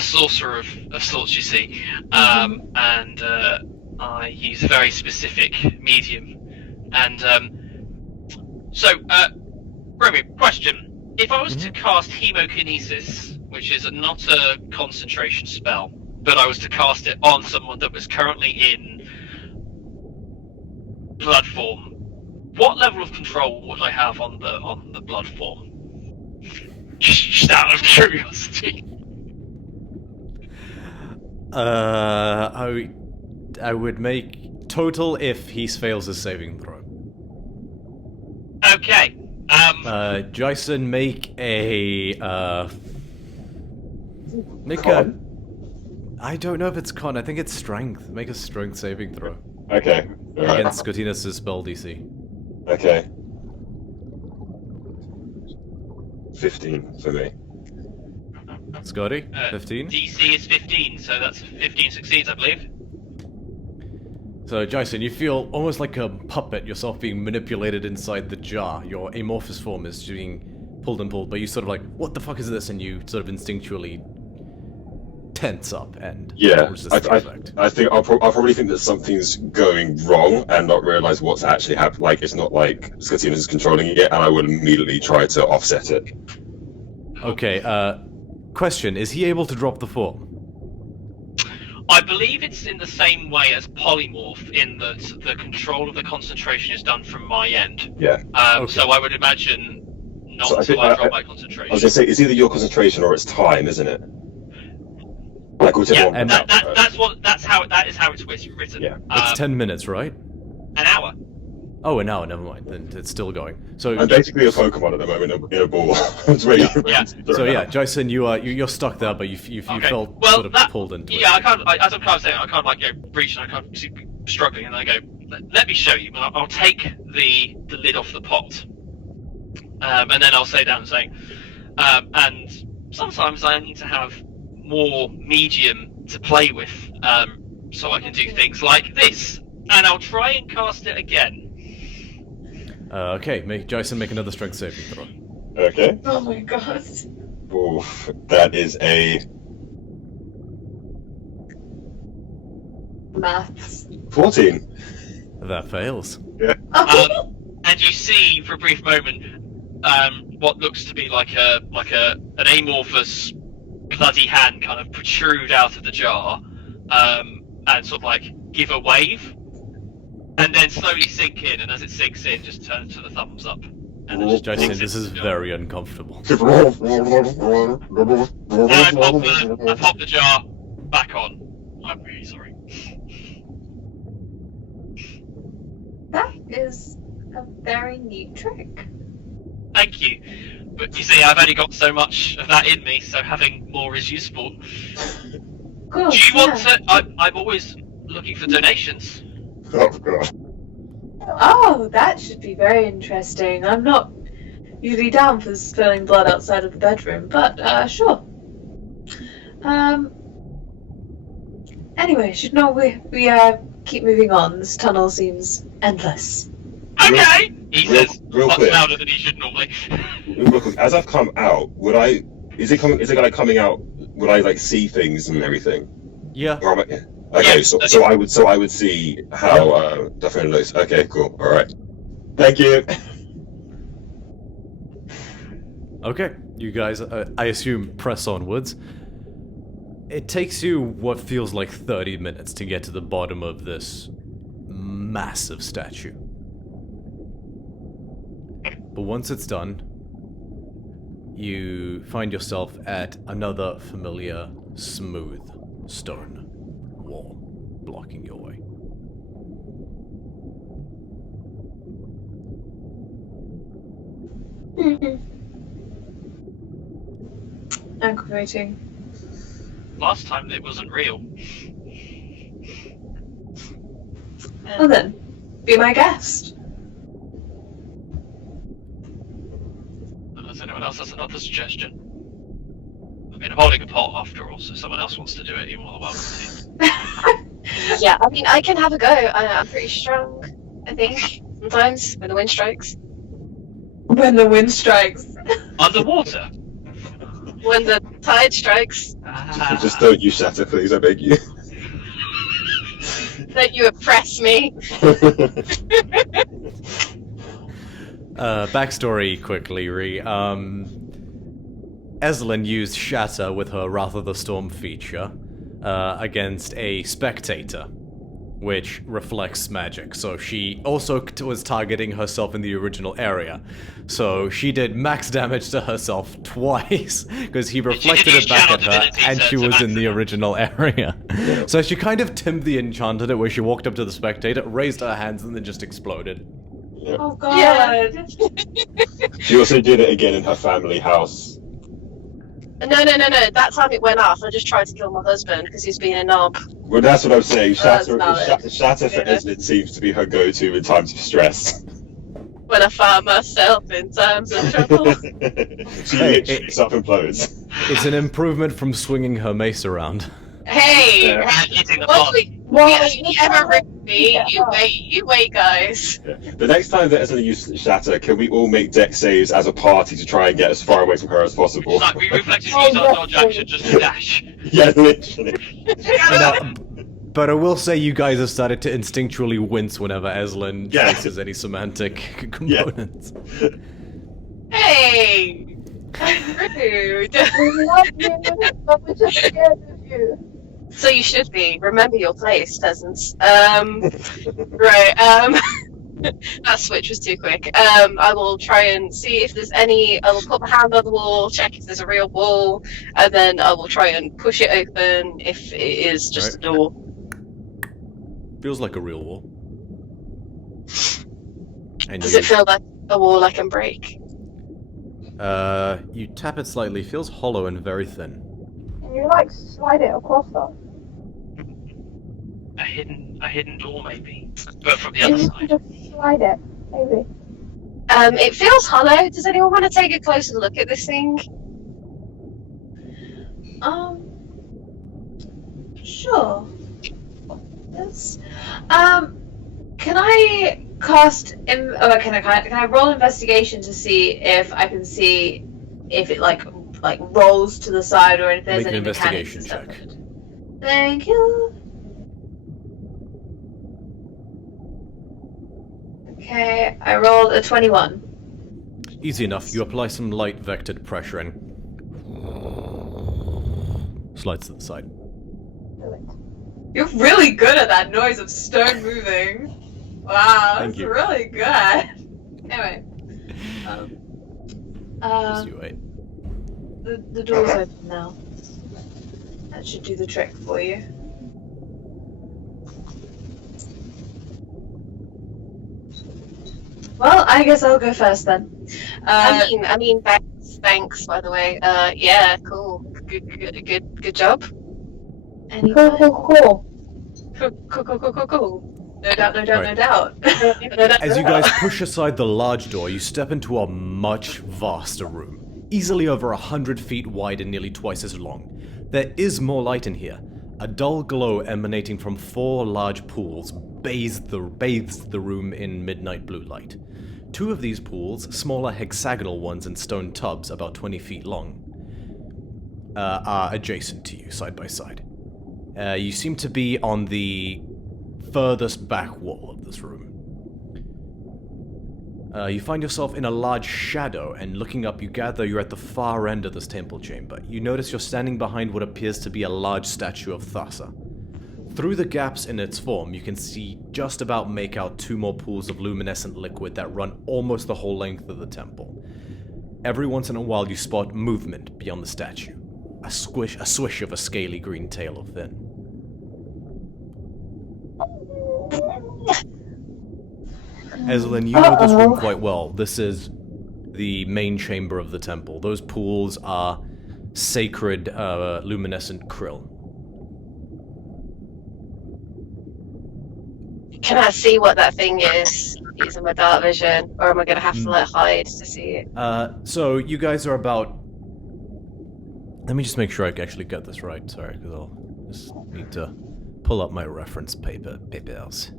sorcerer of sorts, you see, and I use a very specific medium. And so, Remy, question: if I was to cast hemokinesis, which is not a concentration spell, but I was to cast it on someone that was currently in blood form, what level of control would I have on the blood form? Just out of curiosity. I would make total if he fails his saving throw. Okay. Jason, make a I don't know if it's con. I think it's strength. Make a strength saving throw. Okay. Alright. Against Scotinus' spell DC. Okay. 15 for me. Scotty, 15. DC is 15, so that's 15 succeeds, I believe. So, Jason, you feel almost like a puppet, yourself being manipulated inside the jar. Your amorphous form is being pulled and pulled, but you sort of like, what the fuck is this? And you sort of instinctually tense up and resist the effect. I think I'll probably think that something's going wrong and not realize what's actually happened. Like, it's not like Scotinus is controlling it, and I would immediately try to offset it. Okay, question, is he able to drop the form? I believe it's in the same way as polymorph, in that the control of the concentration is done from my end. Yeah. Okay. So I would imagine not So I until think- I drop my concentration. I was going to say, it's either your concentration or it's time, isn't it? Like, whichever Yeah, one. and that is how it's written. Yeah. It's 10 minutes, right? An hour. Oh, an hour, never mind. Then it's still going. So I'm basically a Pokemon at the moment in a ball. It's ready. Yeah. So yeah, Jason, you're stuck there, but you Okay. felt Well, sort of pulled into it. Yeah, as I'm kind of saying, I kind of like reach and I kind of see struggling, and I go, let me show you. I'll take the lid off the pot, and then I'll say down and saying, and sometimes I need to have more medium to play with, so I can do things like this, and I'll try and cast it again. Okay, Jason, make another strength saving throw. Okay. Oh my god. Oof, that is a Maths. 14. That fails. And you see for a brief moment what looks to be like an amorphous bloody hand kind of protrude out of the jar, and sort of like give a wave, and then slowly sink in, and as it sinks in, just turn to the thumbs up. And then just Jason, sinks this into is the jar. very uncomfortable. And I pop the jar back on. I'm really sorry. That is a very neat trick. Thank you. But you see, I've only got so much of that in me, so having more is useful. Cool. Do you want to? I'm always looking for donations. Oh, God. Oh, that should be very interesting. I'm not usually down for spilling blood outside of the bedroom, but sure. Anyway, should know we keep moving on. This tunnel seems endless. Okay, he says real much quick. louder than he should normally. Real quick, as I've come out, is it like coming out? Would I like see things and everything? Yeah. Or am I, okay, Yeah. so I would see how definitely looks. Okay, cool. All right. Thank you. Okay, you guys, I assume, press onwards. It takes you what feels like 30 minutes to get to the bottom of this massive statue. But once it's done, you find yourself at another familiar, smooth stone wall blocking your way. Aggravating. Last time it wasn't real. Well then, be my guest. Unless anyone else has another suggestion. I mean, I'm holding a pot after all, so if someone else wants to do it, you're more than welcome to. Yeah, I mean, I can have a go. I'm pretty strong, I think, sometimes, when the wind strikes. When the wind strikes. Underwater? When the tide strikes. Just don't use Shatter, please, I beg you. Don't you oppress me. Backstory quickly, Ree. Eslin used Shatter with her Wrath of the Storm feature against a spectator, which reflects magic. So she also was targeting herself in the original area. So she did max damage to herself twice, because he reflected it back at her, and she was in the original area. So she kind of Tim the Enchanted it, where she walked up to the spectator, raised her hands, and then just exploded. Yep. Oh god. Yeah. She also did it again in her family house. No. That time it went off. I just tried to kill my husband because he's being a knob. Well, that's what I'm saying. Shatter, valid. Shatter for Eslin seems to be her go-to in times of stress. When I find myself in times of trouble. She literally self-implodes. It's an improvement from swinging her mace around. Hey! And eating the Once pot. you ever rip me, you wait, guys. Yeah. The next time that Eslin uses Shatter, can we all make deck saves as a party to try and get as far away from her as possible? It's like we reflexes use our dodge action just to dash. Yeah, literally. But I will say you guys have started to instinctually wince whenever Eslin Yeah. traces any semantic components. Hey! Rude. We love you, but we're just scared of you. So you should be. Remember your place, peasants. That switch was too quick. I will try and see if there's any. I will put my hand on the wall, check if there's a real wall, and then I will try and push it open if it is just a door. Feels like a real wall. And Does it feel like a wall I can break? you tap it slightly, feels hollow and very thin. Can you like slide it across though? A hidden door maybe, but from the Maybe other you side. can just slide it, maybe. It feels hollow. Does anyone want to take a closer look at this thing? Sure. Yes. Can I cast? Can I roll investigation to see if I can see if it like rolls to the side or if there's Make an any mechanics investigation and stuff? check. Thank you. Okay, I rolled a 21. Easy enough. You apply some light vectored pressure and slides to the side. Do it. You're really good at that noise of stone moving. Wow, Thank that's you. really good. Anyway, As you wait. the door's open now. That should do the trick for you. Well, I guess I'll go first then. I mean, thanks, by the way. Yeah, cool. Good job. Anytime. Cool. Cool. No doubt, no doubt, Right. no doubt. As you guys push aside the large door, you step into a much vaster room, easily over 100 feet wide and nearly twice as long. There is more light in here. A dull glow emanating from 4 large pools bathes the room in midnight blue light. 2 of these pools, smaller hexagonal ones in stone tubs about 20 feet long, are adjacent to you, side by side. You seem to be on the furthest back wall of this room. You find yourself in a large shadow, and looking up, you gather you're at the far end of this temple chamber. You notice you're standing behind what appears to be a large statue of Thasa. Through the gaps in its form, you can just about make out 2 more pools of luminescent liquid that run almost the whole length of the temple. Every once in a while, you spot movement beyond the statue. A swish of a scaly green tail or fin. Eslin, you know this room quite well. This is the main chamber of the temple. Those pools are sacred, luminescent krill. Can I see what that thing is using my dark vision, or am I going to have to hide to see it? So you guys are about... Let me just make sure I actually get this right. Sorry, because I'll just need to pull up my reference papers.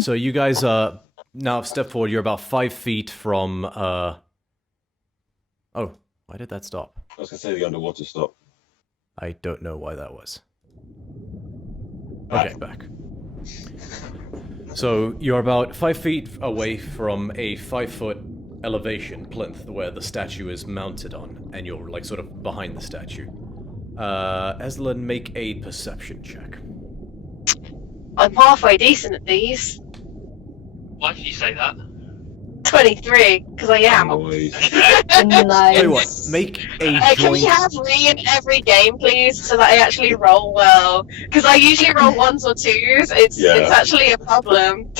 So you guys now step forward. You're about 5 feet from... Oh, why did that stop? I was going to say the underwater stop. I don't know why that was. Okay, back. So you're about 5 feet away from a 5-foot elevation plinth where the statue is mounted on, and you're like sort of behind the statue. Eslin, make a perception check. I'm halfway decent at these. Why did you say that? 23, because I am. Nice. Nice. Tell you what, make a Can we joint... have Ree in every game, please, so that I actually roll well? Because I usually roll 1s or 2s. It's actually a problem.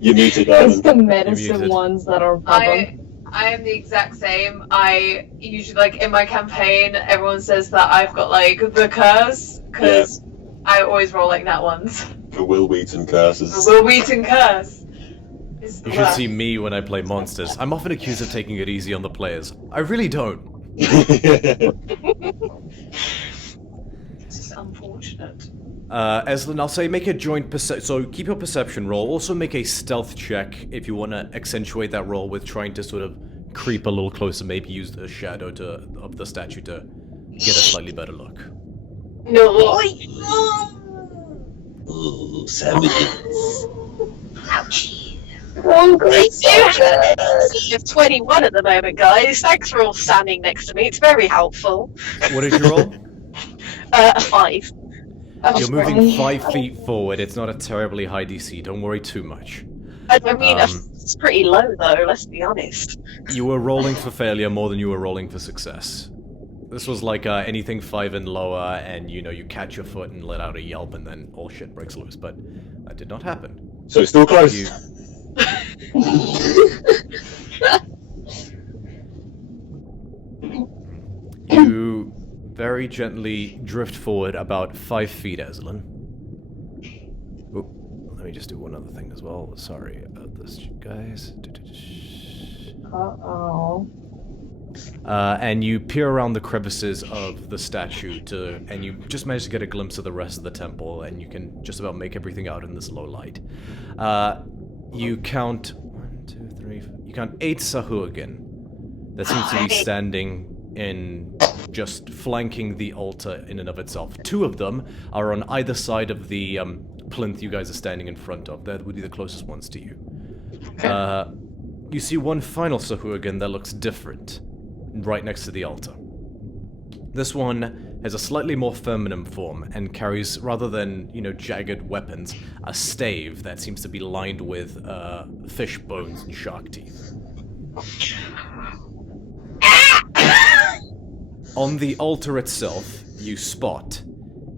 You muted It's that. the medicine muted. ones that are a problem. I am the exact same. I usually, like, in my campaign, everyone says that I've got, like, the curse, because I always roll, like, nat ones. The Will Wheaton curses. The Will Wheaton curse. You should see me when I play monsters. I'm often accused of taking it easy on the players. I really don't. It's just unfortunate. Eslin, I'll say make a joint so keep your perception roll. Also make a stealth check if you want to accentuate that roll with trying to sort of creep a little closer. Maybe use the shadow of the statue to get a slightly better look. No. Ooh, sandwiches. Ouch. Oh, I do have an AC of 21 at the moment, guys. Thanks for all standing next to me. It's very helpful. What did you roll? A 5. You're moving 5 feet forward. It's not a terribly high DC. Don't worry too much. I mean, it's pretty low, though, let's be honest. You were rolling for failure more than you were rolling for success. This was like anything 5 and lower, and you catch your foot and let out a yelp, and then all shit breaks loose. But that did not happen. So it's still close. You very gently drift forward about 5 feet, Eslin. Ooh, let me just do one other thing as well. Sorry about this, guys. Uh-oh. And you peer around the crevices of the statue and you just manage to get a glimpse of the rest of the temple, and you can just about make everything out in this low light. You count 1, 2, 3. You count 8 Sahuagin that seems to be standing in, just flanking the altar in and of itself. 2 of them are on either side of the plinth you guys are standing in front of. That would be the closest ones to you. Okay. You see one final Sahuagin that looks different, right next to the altar. This one has a slightly more feminine form and carries, rather than, jagged weapons, a stave that seems to be lined with fish bones and shark teeth. On the altar itself, you spot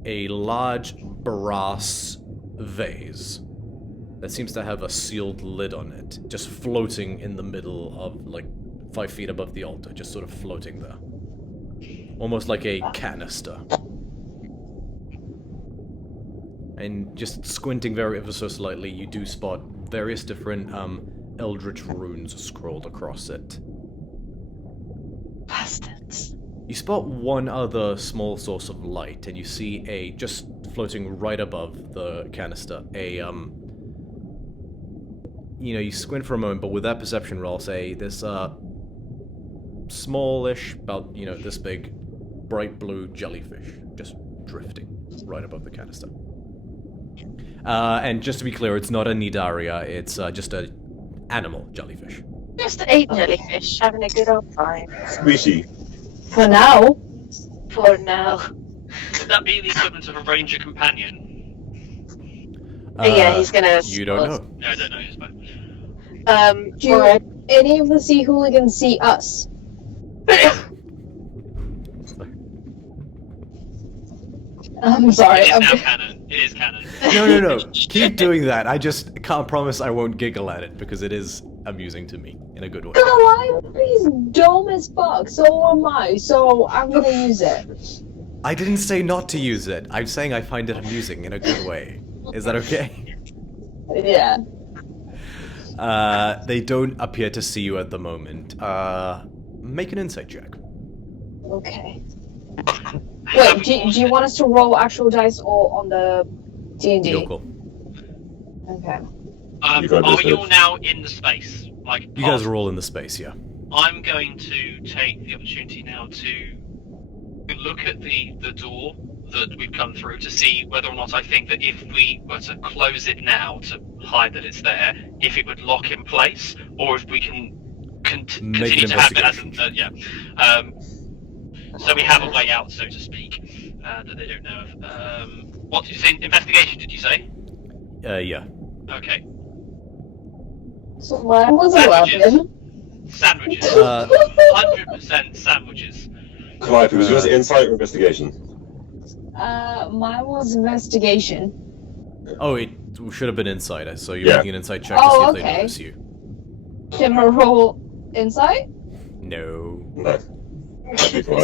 a large brass vase that seems to have a sealed lid on it, just floating in the middle of, 5 feet above the altar, just sort of floating there. Almost like a canister. And just squinting ever so slightly, you do spot various different eldritch runes scrolled across it. Bastards. You spot one other small source of light, and you see just floating right above the canister, you squint for a moment, but with that perception roll, say, this, smallish, about, this big, bright blue jellyfish, just drifting right above the canister. And just to be clear, it's not a Nidaria, it's just an animal jellyfish. Just 8 jellyfish having a good old time. Squishy. For now. For now. Would that be the equivalent of a ranger companion? Yeah, he's gonna. You don't know. No, I don't know. It's fine. Do any of the sea hooligans see us? I'm sorry. It is now canon. It is canon. No. Keep doing that. I just can't promise I won't giggle at it because it is amusing to me in a good way. The library's dumb as fuck, so am I, so I'm gonna use it. I didn't say not to use it. I'm saying I find it amusing in a good way. Is that okay? Yeah. They don't appear to see you at the moment. Make an insight check. Okay. Wait, do you want us to roll actual dice or on the D&D? Your call. Okay. You got Are this, you Liv. now in the space? Like You guys are all in the space, yeah. I'm going to take the opportunity now to look at the door that we've come through to see whether or not I think that if we were to close it now to hide that it's there, if it would lock in place, or if we can continue to have it as an so we have a way out, so to speak, that they don't know of. What did you say? Investigation? Did you say? Yeah. Okay. So mine was Sandwiches. 11. Sandwiches. 100% sandwiches. Clive, it was yours insight or investigation? Mine was investigation. Oh, it should have been insight, so you're Yeah. making an insight check to see if they okay. notice you. Can I roll insight? No. No. That'd be fine.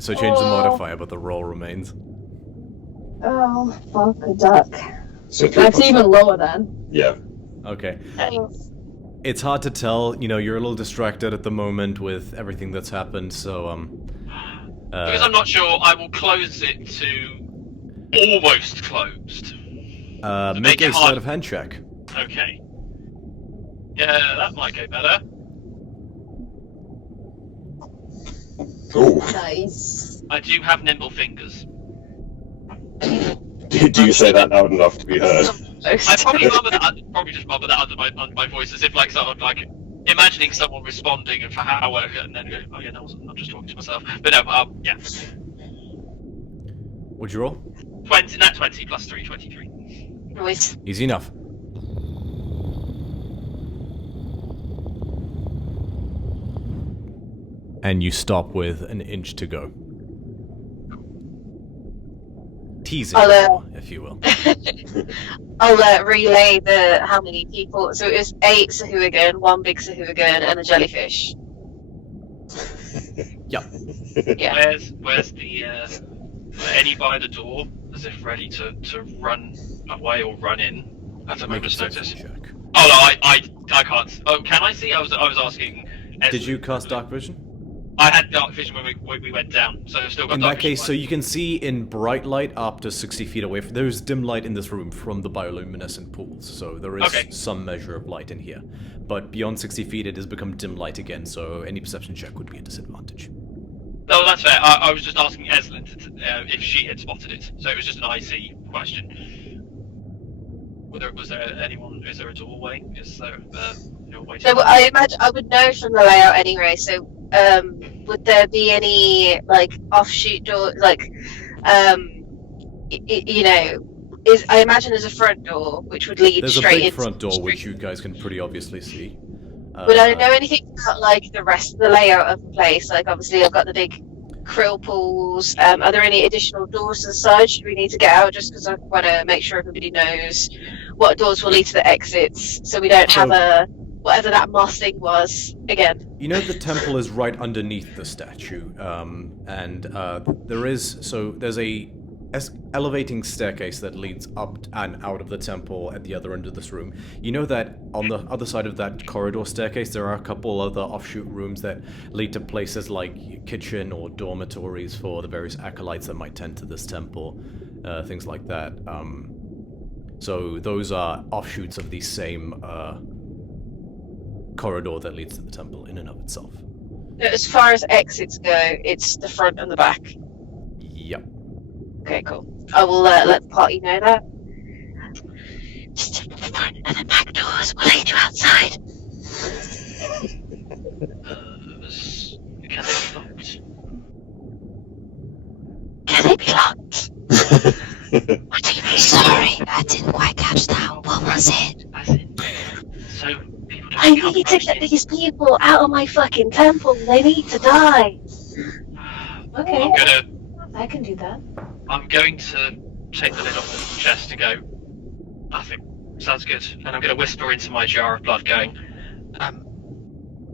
So change the modifier, but the roll remains. Oh, fuck a duck. So 3 That's plus- even lower then. Yeah. Okay. Nice. It's hard to tell, you're a little distracted at the moment with everything that's happened, so, Because I'm not sure, I will close it to almost closed. make it a hard. sleight of hand check. Okay. Yeah, that might go better. Ooh. Nice. I do have nimble fingers. Do you say that loud enough to be heard? I probably just mumble that under my voice, as if like sort of like imagining someone responding and for how and then going, oh yeah, no, I'm just talking to myself. But no, yeah. What'd you roll? 20 plus 3, 23. Nice. Easy enough. And you stop with an inch to go. Teasing, if you will. I'll relay the how many people. So it was 8 Sahuagin, 1 big Sahuagin, and a jellyfish. Yeah. Yeah. Where's the any by the door, as if ready to run away or run in at a Make a moment's notice? perception check. Oh no, I can't. Oh, can I see? I was asking. Did you cast dark vision? I had dark vision when we went down, so I've still got In dark that case, so vision. you can see in bright light up to 60 feet away. There's dim light in this room from the bioluminescent pools, so there is some measure of light in here. But beyond 60 feet, it has become dim light again, so any perception check would be a disadvantage. No, that's fair. I was just asking Eslin if she had spotted it, so it was just an IC question. Was there anyone? Is there a doorway? Is there a way to? So I imagine I would know from the layout anyway. So would there be any like offshoot door? Like, I imagine there's a front door which would lead There's a straight big into front door, the which street. you guys can pretty obviously see. Would I know anything about like the rest of the layout of the place? Like, obviously, I've got the big krill pools. Are there any additional doors to the side? Should we need to get out? Just because I want to make sure everybody knows what doors will lead to the exits, so we don't have whatever that moss thing was again. You know the temple is right underneath the statue, and there's a elevating staircase that leads up and out of the temple at the other end of this room. You know that on the other side of that corridor staircase there are a couple other offshoot rooms that lead to places like kitchen or dormitories for the various acolytes that might tend to this temple, things like that. So those are offshoots of the same corridor that leads to the temple in and of itself. As far as exits go, it's the front and the back. Yep. Okay, cool. I will let the party know that. doors. We'll lead you outside. Can they be locked? Can they be locked? What do you mean? Sorry, I didn't quite catch that. What was it? As in, so people don't I come need to close get these people out of my fucking temple. They need to die. Okay, I'm I can do that. going to take the lid off the chest and go, nothing. Sounds good. And I'm going to whisper into my jar of blood going,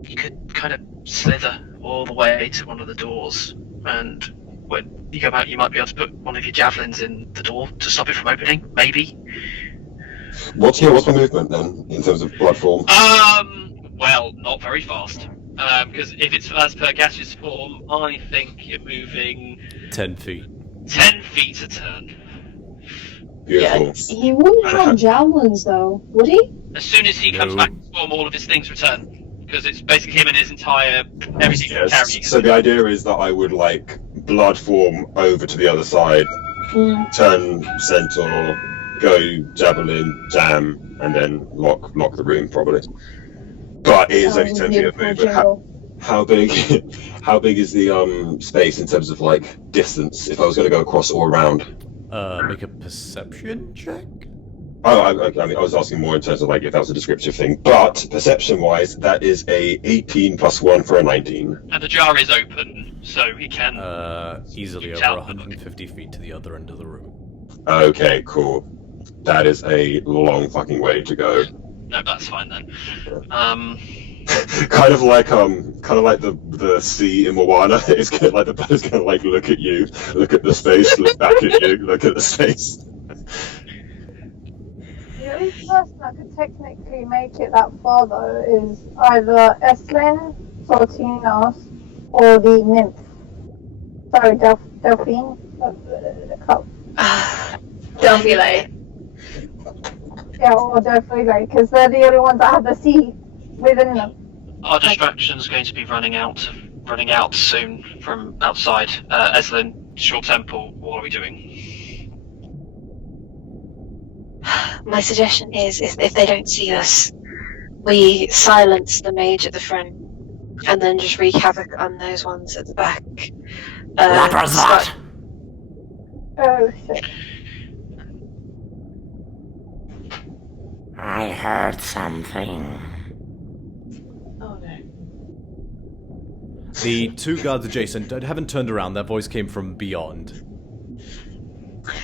you could kind of slither all the way to one of the doors, and when you come out you might be able to put one of your javelins in the door to stop it from opening, maybe? What's my movement then, in terms of blood form? Well, not very fast. Because if it's as per gaseous form, I think you're moving 10 feet. 10 feet a turn. Beautiful. He wouldn't have javelins though, would he? As soon as he comes No. back to form, all of his things return. Because it's basically him and his entire everything he's carrying. Yes. So the idea is that I would like blood form over to the other side, turn centaur, go javelin, jam, and then lock the room probably. But it is only 10 feet of movement. How big is the space in terms of like distance? If I was going to go across or around? Make a perception check? Oh, I mean, I was asking more in terms of like if that was a descriptive thing. But perception-wise, that is a 18 plus 1 for a 19. And the jar is open, so he can. Easily shoot over out the book. 150 feet to the other end of the room. Okay, cool. That is a long fucking way to go. No, that's fine then. kind of like the sea in Moana. It's gonna, like the boat's gonna like look at you, look at the space, look back at you, look at the space. The only person that could technically make it that far though is either Eslin, Sortinos, or the nymph. Sorry, Delphine. Delphile. Yeah, or Delphine, because they're the only ones that have the sea within them. Our distraction's going to be running out soon from outside. Eslin, Short Temple, what are we doing? My suggestion is if they don't see us, we silence the mage at the front and then just wreak havoc on those ones at the back. Oh shit. I heard something. Oh no. The two guards adjacent haven't turned around. That voice came from beyond.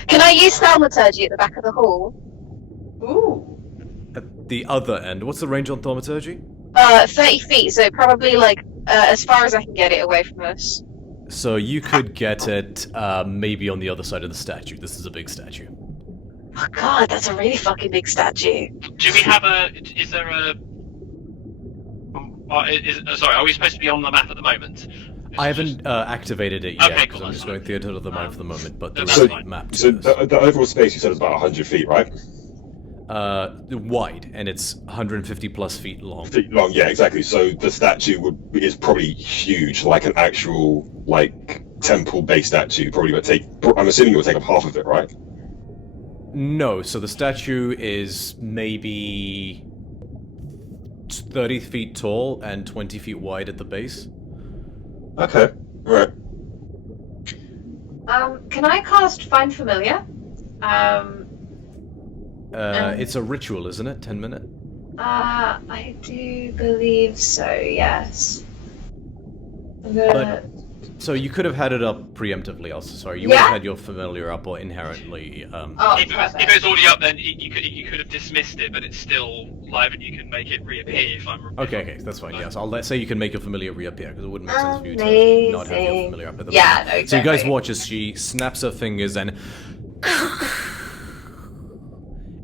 Can I use thaumaturgy at the back of the hall? Ooh. At the other end, what's the range on thaumaturgy? 30 feet, so probably like as far as I can get it away from us. So you could get it maybe on the other side of the statue. This is a big statue. Oh god, that's a really fucking big statue. Do we have is there a... sorry, are we supposed to be on the map at the moment? I haven't activated it yet Okay, because cool, I'm that's just going fine. through the map for the moment, but there that's is a fine. map to So this. the overall space you said is about 100 feet, right? Wide, and it's 150 plus feet long. Feet long, yeah, exactly. So the statue is probably huge, like an actual like temple-based statue. Probably would take. I'm assuming it would take up half of it, right? No, so the statue is maybe 30 feet tall and 20 feet wide at the base. Okay, right. Can I cast Find Familiar? It's a ritual, isn't it? 10 minute? I do believe so, yes. I'm gonna... So you could have had it up preemptively also, sorry. You Yeah? would have had your familiar up or inherently... Oh, If it perfect. was already up, then you could have dismissed it, but it's still live, and you can make it reappear if I'm. Okay, that's fine, yes. I'll say you can make your familiar reappear, because it wouldn't make sense for you to not have your Amazing. familiar up at the Yeah, moment. no, So you guys exactly. watch as she snaps her fingers and...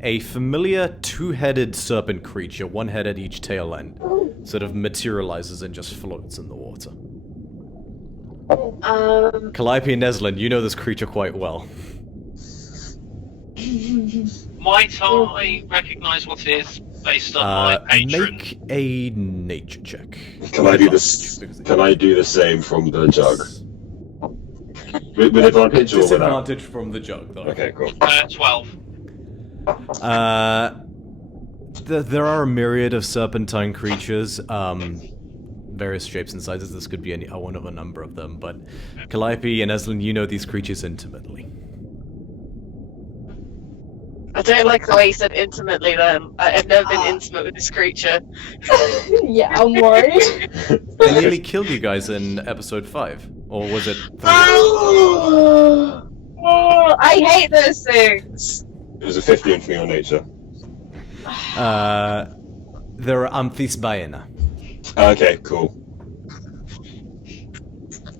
A familiar two-headed serpent creature, one head at each tail end, sort of materializes and just floats in the water. Calliope and Neslin, you know this creature quite well. Might I recognise what it is based on my patron? Make a nature check. Can I do this? Can I do the same from the jug? With advantage or without? Disadvantage from the jug, though. Okay, cool. 12. there are a myriad of serpentine creatures, various shapes and sizes. This could be one of a number of them, but Calliope and Eslin, you know these creatures intimately. I don't like the way you said intimately then. I've never been intimate with this creature. Yeah, I'm worried. They nearly killed you guys in episode 5. Or was it 3? Oh, I hate those things. It was a 15 for me on nature. They're Amphisbaena. Okay, cool.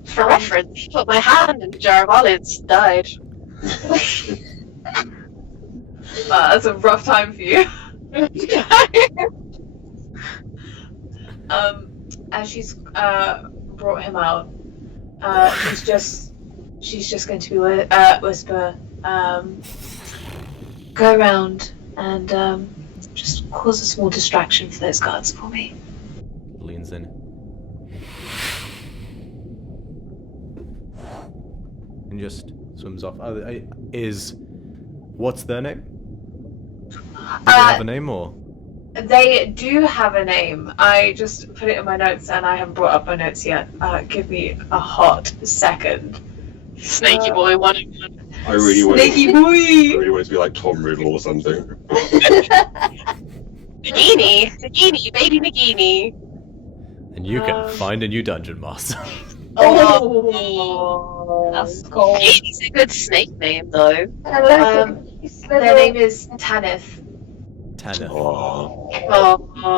For reference, put my hand in a jar of olives, died. That's a rough time for you. As she's brought him out, she's just going to be whisper, go around and just cause a small distraction for those guards for me. Leans in. And just swims off. What's their name? Do they have a name or? They do have a name. I just put it in my notes and I haven't brought up my notes yet. Give me a hot second. Snaky boy, one. I really want Snaky boy! I really want it to be like Tom Riddle or something. Nagini, baby Nagini. And you can find a new dungeon master. Oh, that's cool. Nagini's a good snake name, though. Their name is Tanith. Tanith. Oh,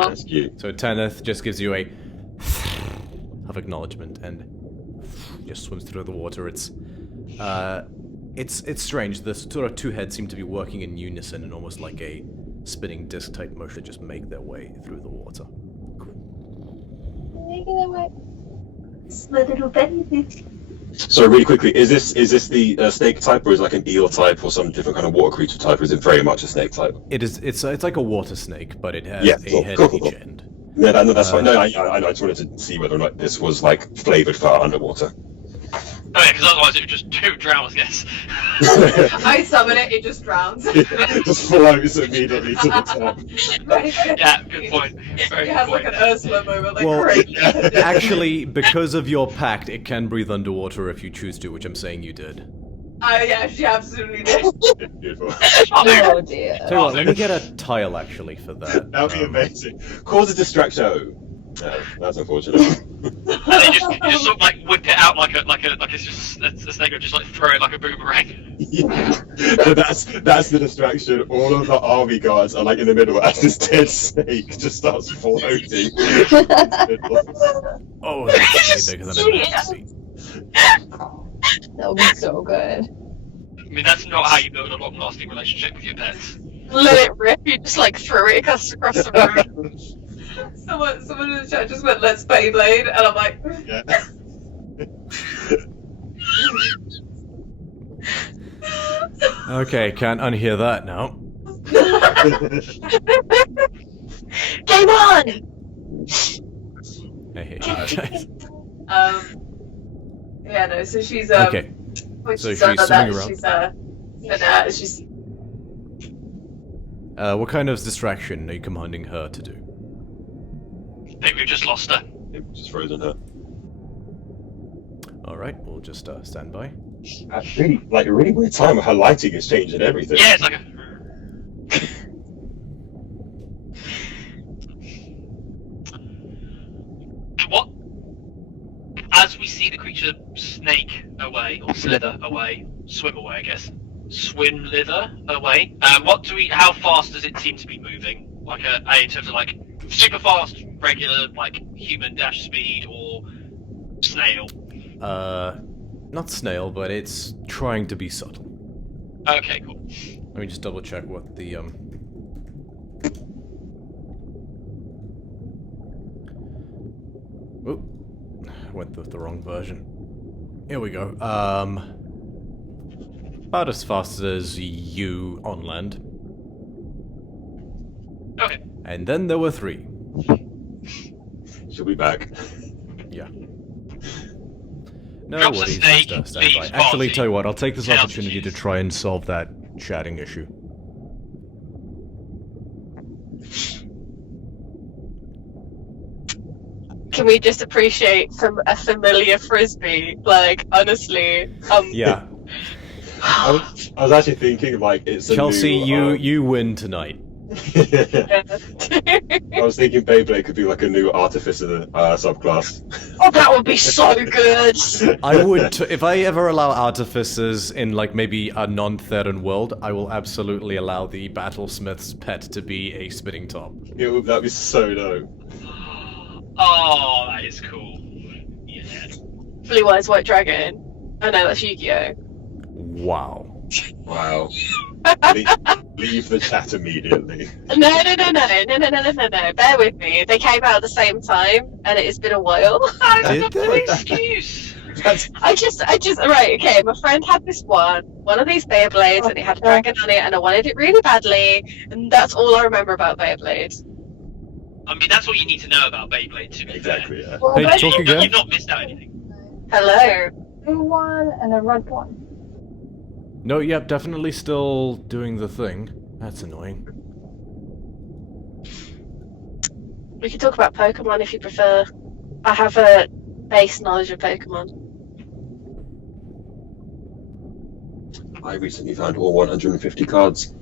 that's cute. So Tanith just gives you a of acknowledgement and just swims through the water. It's strange. The sort of two heads seem to be working in unison in almost like a spinning disc type motion, just make their way through the water. Making their way. It's my little baby. So really quickly, is this the snake type, or is it like an eel type, or some different kind of water creature type, or is it very much a snake type? It's like a water snake, but it has a head cool, at each cool. end. No, that's fine. No, I just wanted to see whether or not this was like flavored for underwater. Oh yeah, because otherwise it would just drown, I guess. I summon it, it just drowns. Just floats immediately to the top. Yeah, good point. Very It has good like point. an Ursula moment, like Well, great. actually, because of your pact, it can breathe underwater if you choose to, which I'm saying you did. Yeah, she absolutely did. Beautiful. Oh dear. Tell you what, let me get a tile actually for that. That would be amazing. Cause a distraction. No, that's unfortunate. And then you just sort of like whip it out like it's just a snake, or just like throw it like a boomerang. Yeah. But that's the distraction. All of the army guards are like in the middle as this dead snake just starts floating. Oh, that's way bigger than it meant to be. That would be so good. I mean, that's not how you build a long-lasting relationship with your pets. Let it rip, you just like threw it across the room. Someone in the chat just went, let's Beyblade, and I'm like, Yeah. Okay, can't unhear that now. Game on! I hate you guys. yeah, no, so she's, Okay, when so she's she's done that, swimming around. she's what kind of distraction are you commanding her to do? I think we've just lost her. Just frozen her. Alright, we'll just stand by. Really weird time. Her lighting has changed and everything. Yeah, it's like a... What? As we see the creature snake away, or slither away, swim away, I guess. Swim, lither away. How fast does it seem to be moving? Like in terms of like super fast, regular, like human dash speed, or snail? Not snail, but it's trying to be subtle. Okay, cool. Let me just double check what the Oop. Went with the wrong version. Here we go. About as fast as you on land. Okay. And then there were 3. She'll be back. Yeah. No Drops a worries, snake, just stand by. leaves Actually, party. tell you what, I'll take this Ten opportunity to altitudes. try and solve that chatting issue. can we just appreciate a familiar frisbee? Like, honestly, Yeah. I was actually thinking, like, it's a Chelsea, new, you win tonight. I was thinking Beyblade could be like a new Artificer subclass. Oh, that would be so good. I would, if I ever allow artificers in like maybe a non-Theron world, I will absolutely allow the Battlesmith's pet to be a spinning top. That'd be so dope. Oh, that is cool. Yeah. Blue Eyes White Dragon. Oh no, that's Yu-Gi-Oh. Wow. Wow. Leave the chat immediately. No. Bear with me. They came out at the same time, and it has been a while. Did No they? excuse. I just, right, okay, my friend had this one of these Beyblades, and it had a dragon on it, and I wanted it really badly, and that's all I remember about Beyblade. I mean, that's all you need to know about Beyblade, to be Exactly, yeah. Well, Hey, maybe talk fair. again? You've not missed out anything. Hello. a blue one and a red one. No, yep, definitely still doing the thing. That's annoying. We can talk about Pokemon if you prefer. I have a base knowledge of Pokemon. I recently found all 150 cards.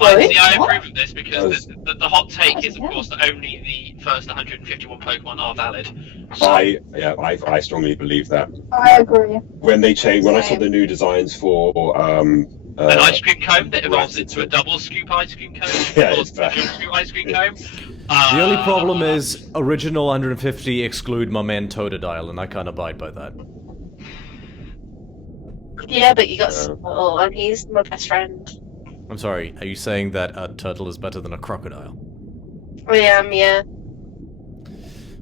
Really? See, I approve of this because the hot take is, of course, that only the first 151 Pokemon are valid. So, I strongly believe that. I agree. When they when I saw the new designs for an ice cream cone that evolves right, into a double scoop ice cream cone, Yeah, or it's bad. a scoop ice cream cone. The only problem is original 150 exclude my man Totodile, and I can't abide by that. Yeah, but you got Squirtle, and he's my best friend. I'm sorry, are you saying that a turtle is better than a crocodile? I am, yeah.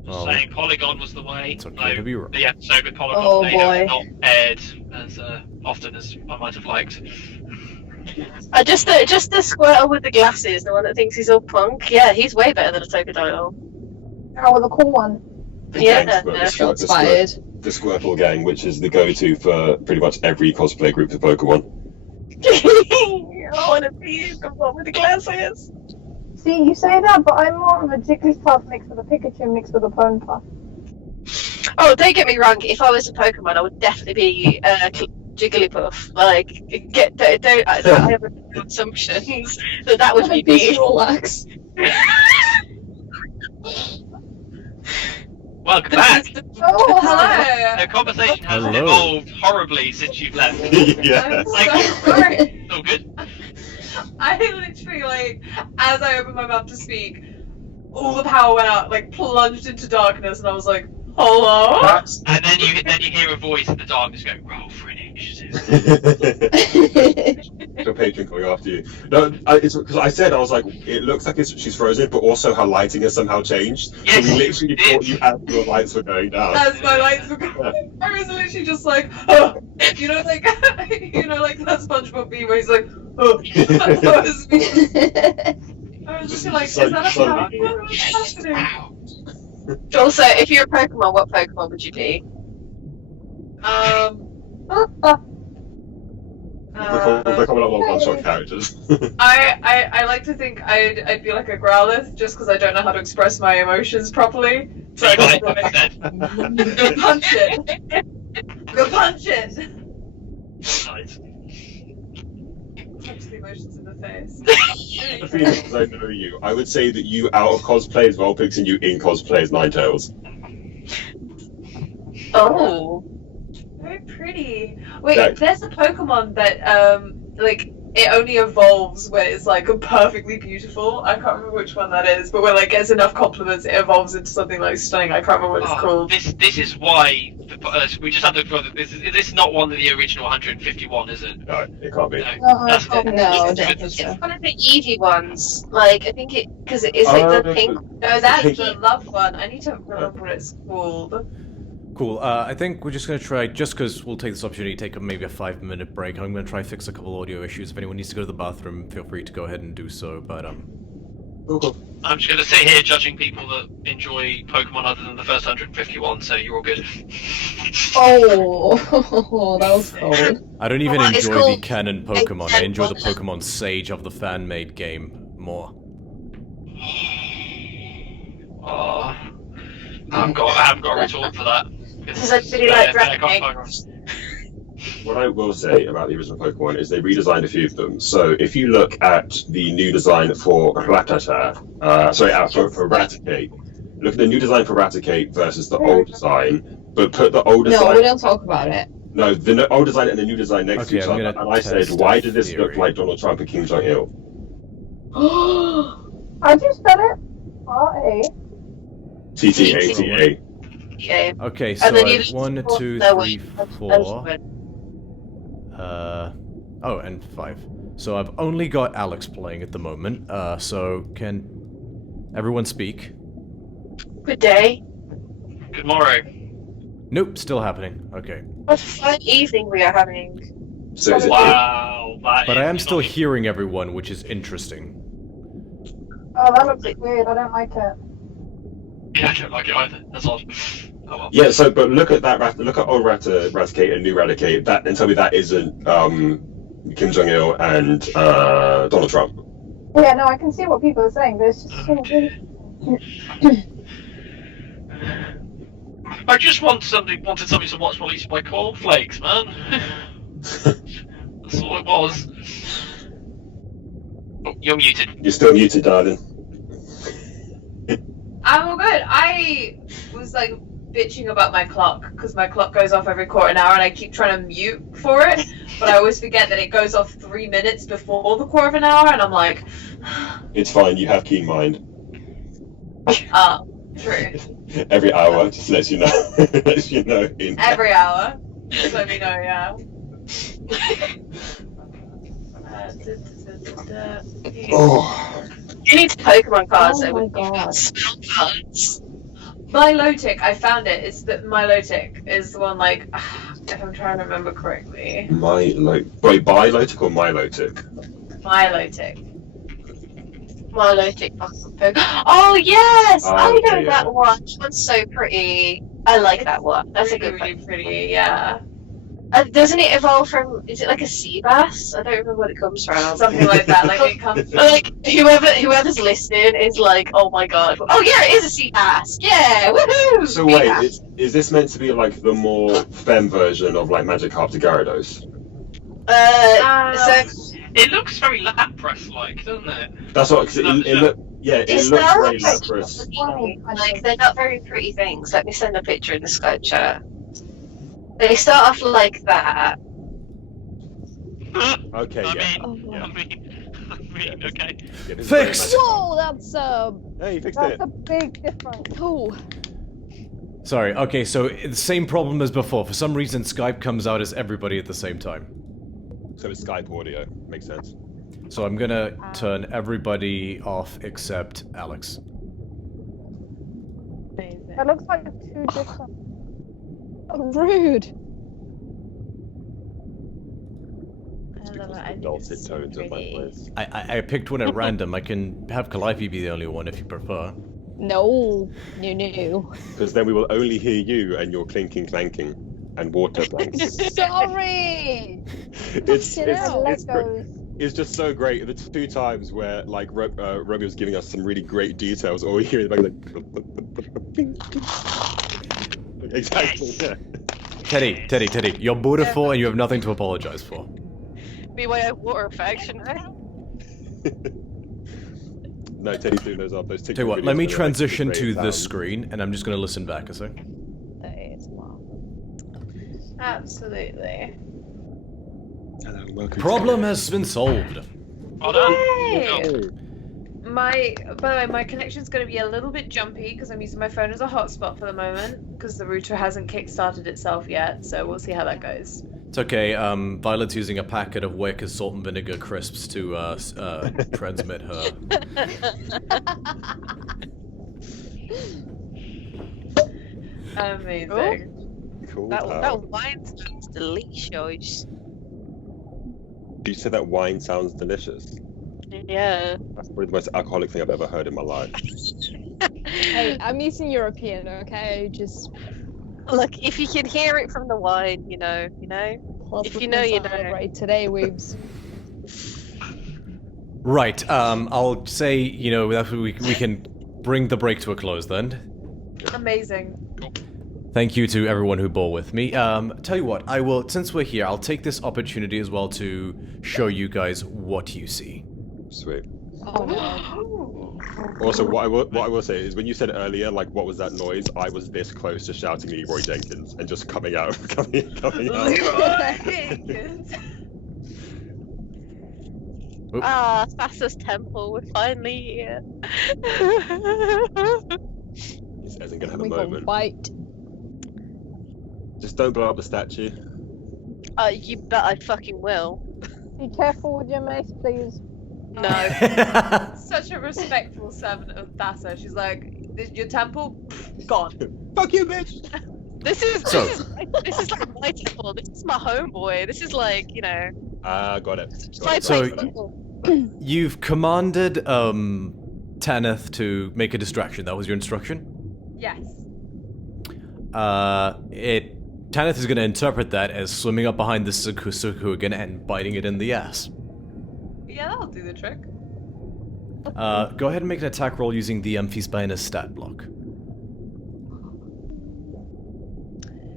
Well, saying Polygon was the way. it's okay to be wrong. The episode with Polygon Oh, they boy. have not aired as often as I might have liked. Just the Squirtle with the glasses, the one that thinks he's all punk. Yeah, he's way better than a Totodile. Oh, with a cool one. Yeah, Shots fired. The Squirtle gang, which is the go-to for pretty much every cosplay group for Pokemon. I want to be the one with the glasses. See, you say that, but I'm more of a Jigglypuff mixed with a Pikachu mixed with a Ponyta. Oh, don't get me wrong. If I was a Pokemon, I would definitely be Jigglypuff. Like, don't have assumptions that would be me. Relax. Welcome back. Oh, hello. The conversation has Hello. evolved horribly since you've left. Yeah. Thank I'm you. so sorry. All good. I literally, like, as I opened my mouth to speak, all the power went out, like, plunged into darkness, and I was like, hello? And then you hear a voice in the darkness go, roll for initiative. Your patron coming after you. No, it's because I said, I was like, it looks like she's frozen, but also her lighting has somehow changed. Yes, so we literally it did. thought you had your lights were going down. As my lights were going, I was literally just like, oh. You know, like that SpongeBob meme where he's like, oh. That was me. I was just like, is that a power? What's happening? Also, if you're a Pokemon, what Pokemon would you be? They're coming up with one-shot characters. I like to think I'd be like a Growlithe just because I don't know how to express my emotions properly. So I just like, go punch it. Go punch it. Nice. Punch the emotions in the face. The thing is, I know you. I would say that you out of cosplay is Vulpix and you in cosplay is Ninetales. Oh. Very pretty. Wait, That- there's a Pokemon that like it only evolves when it's like perfectly beautiful. I can't remember which one that is, but when like gets enough compliments, it evolves into something like stunning. I can't remember what it's called. This is why we just have to. This is not one of the original 151, is it? No, it can't be. No, that's it. No, It's don't good. think so. One of the Eevee ones. Like, I think it, because it's like the pink. No, that's Pink- the love one. I need to remember what it's called. Cool. I think we're just going to try, just because we'll take this opportunity to take maybe a 5-minute break. I'm going to try to fix a couple audio issues. If anyone needs to go to the bathroom, feel free to go ahead and do so. But I'm just going to sit here judging people that enjoy Pokemon other than the first 151, so you're all good. Oh, that was cold. I don't even Well, it's enjoy the called canon Pokemon. I enjoy the Temple. Pokemon Sage of the fan-made game more. Oh. I haven't got a retort for that. Does anybody like they're Dragon? What I will say about the original Pokemon is they redesigned a few of them. So if you look at the new design for Rattata, for Raticate, look at the new design for Raticate versus the old design, but put the old design... No, we don't talk about it. No, the old design and the new design next to each other, and I said, why did this look like Donald Trump and Kim Jong-il? I just spell it R-A. TTATA. Yeah. Okay, so And then I you have 1, 2, no, 3, wait, 4. Oh, and 5. So I've only got Alex playing at the moment. So can everyone speak? Good day. Good morrow. Nope, still happening. Okay. What a fun evening we are having. So is it... Wow, that But is I am still annoying. hearing everyone, which is interesting. Oh, that looks weird. I don't like it. Yeah, I don't like it either. That's odd. Oh well. Yeah, so, but look at that, look at old Raticate and new Raticate, that, and tell me that isn't Kim Jong-il and Donald Trump. Yeah, no, I can see what people are saying, but it's just so weird. I just wanted something to watch while eating my cornflakes, man. That's all it was. Oh, you're muted. You're still muted, darling. I'm all good. I was like bitching about my clock because my clock goes off every quarter an hour and I keep trying to mute for it, but I always forget that it goes off 3 minutes before the quarter of an hour, and I'm like, It's fine, you have keen mind. true. Every hour, just lets you know. Lets you know. Every hour. Just let me know, yeah. Oh. You need Pokemon cards, Oh though. my You've got God. spell cards. Milotic, I found it. It's the Milotic is the one, like, if I'm trying to remember correctly. Wait, Bilotic or Milotic? Milotic. Milotic Pokemon. Oh, yes! Oh, I know okay, yeah. that one. That one's so pretty. I like that one. That's a good really one. pretty, yeah. Doesn't it evolve from, is it like a sea bass? I don't remember what it comes from. Something like that. Like it comes from Like, whoever's listening is like, oh my god. Oh yeah, it is a sea bass! Yeah! Woohoo! So Sea wait, bass. is this meant to be like the more femme version of like Magikarp to Gyarados? So, It looks very Lapras-like, doesn't it? That's what, cause it looks it's very not Lapras. like, they're not very pretty things. Let me send a picture in the Skype chat. They start off like that. Okay, I yeah. mean, okay. Yeah, this is Fixed! very Whoa, that's Hey, you fixed That's it. a big difference. cool. Sorry, okay, so the same problem as before. For some reason, Skype comes out as everybody at the same time. So it's Skype audio. Makes sense. So I'm gonna turn everybody off except Alex. It looks like two different. Rude. Dulcet tones of my voice. I picked one at random. I can have Calliope be the only one if you prefer. No. No. Because then we will only hear you and your clinking, clanking, and water planks. Sorry. It's just so great. The two times where like Romeo's giving us some really great details, all we hear in the back like exactly. Yeah. Teddy, you're beautiful and you have nothing to apologize for. Be my own water affection, right? No, Teddy's doing those up. Those TikTok Tell you what, videos let me where they're, like, transition great to this sounds. screen and I'm just gonna listen back a sec. Absolutely. Hello, welcome. Problem has been solved. Well done. Yay! By the way, my connection's going to be a little bit jumpy because I'm using my phone as a hotspot for the moment because the router hasn't kick-started itself yet, so we'll see how that goes. It's okay, Violet's using a packet of Wicker's salt and vinegar crisps to transmit her. Amazing. Cool. That wine sounds delicious. You said that wine sounds delicious. Yeah. That's probably the most alcoholic thing I've ever heard in my life. Hey, I'm Eastern European, okay? Just Look, if you can hear it from the wine, you know. If you know, you know. Right today, weebs. Right, I'll say, you know, that we can bring the break to a close then. Amazing. Thank you to everyone who bore with me. Tell you what, I will, since we're here, I'll take this opportunity as well to show you guys what you see. Sweet. Oh no. Also, what I will say is, when you said earlier, like, what was that noise? I was this close to shouting Leroy Jenkins and just coming out. coming out. Leroy Jenkins. Ah, Thasa's temple, we're finally here. This isn't gonna have a We got moment. white. Just don't blow up the statue. You bet I fucking will. Be careful with your mace, please. No. Such a respectful servant of Thasa. She's like, your temple? Pfft, gone. Fuck you, bitch! This is like my temple. This is my homeboy. This is like, you know. Got it. My So- place. You've commanded Tanith to make a distraction. That was your instruction? Yes. Tanith is going to interpret that as swimming up behind the Suku again and biting it in the ass. Yeah, that'll do the trick. Go ahead and make an attack roll using the Amphispinus stat block.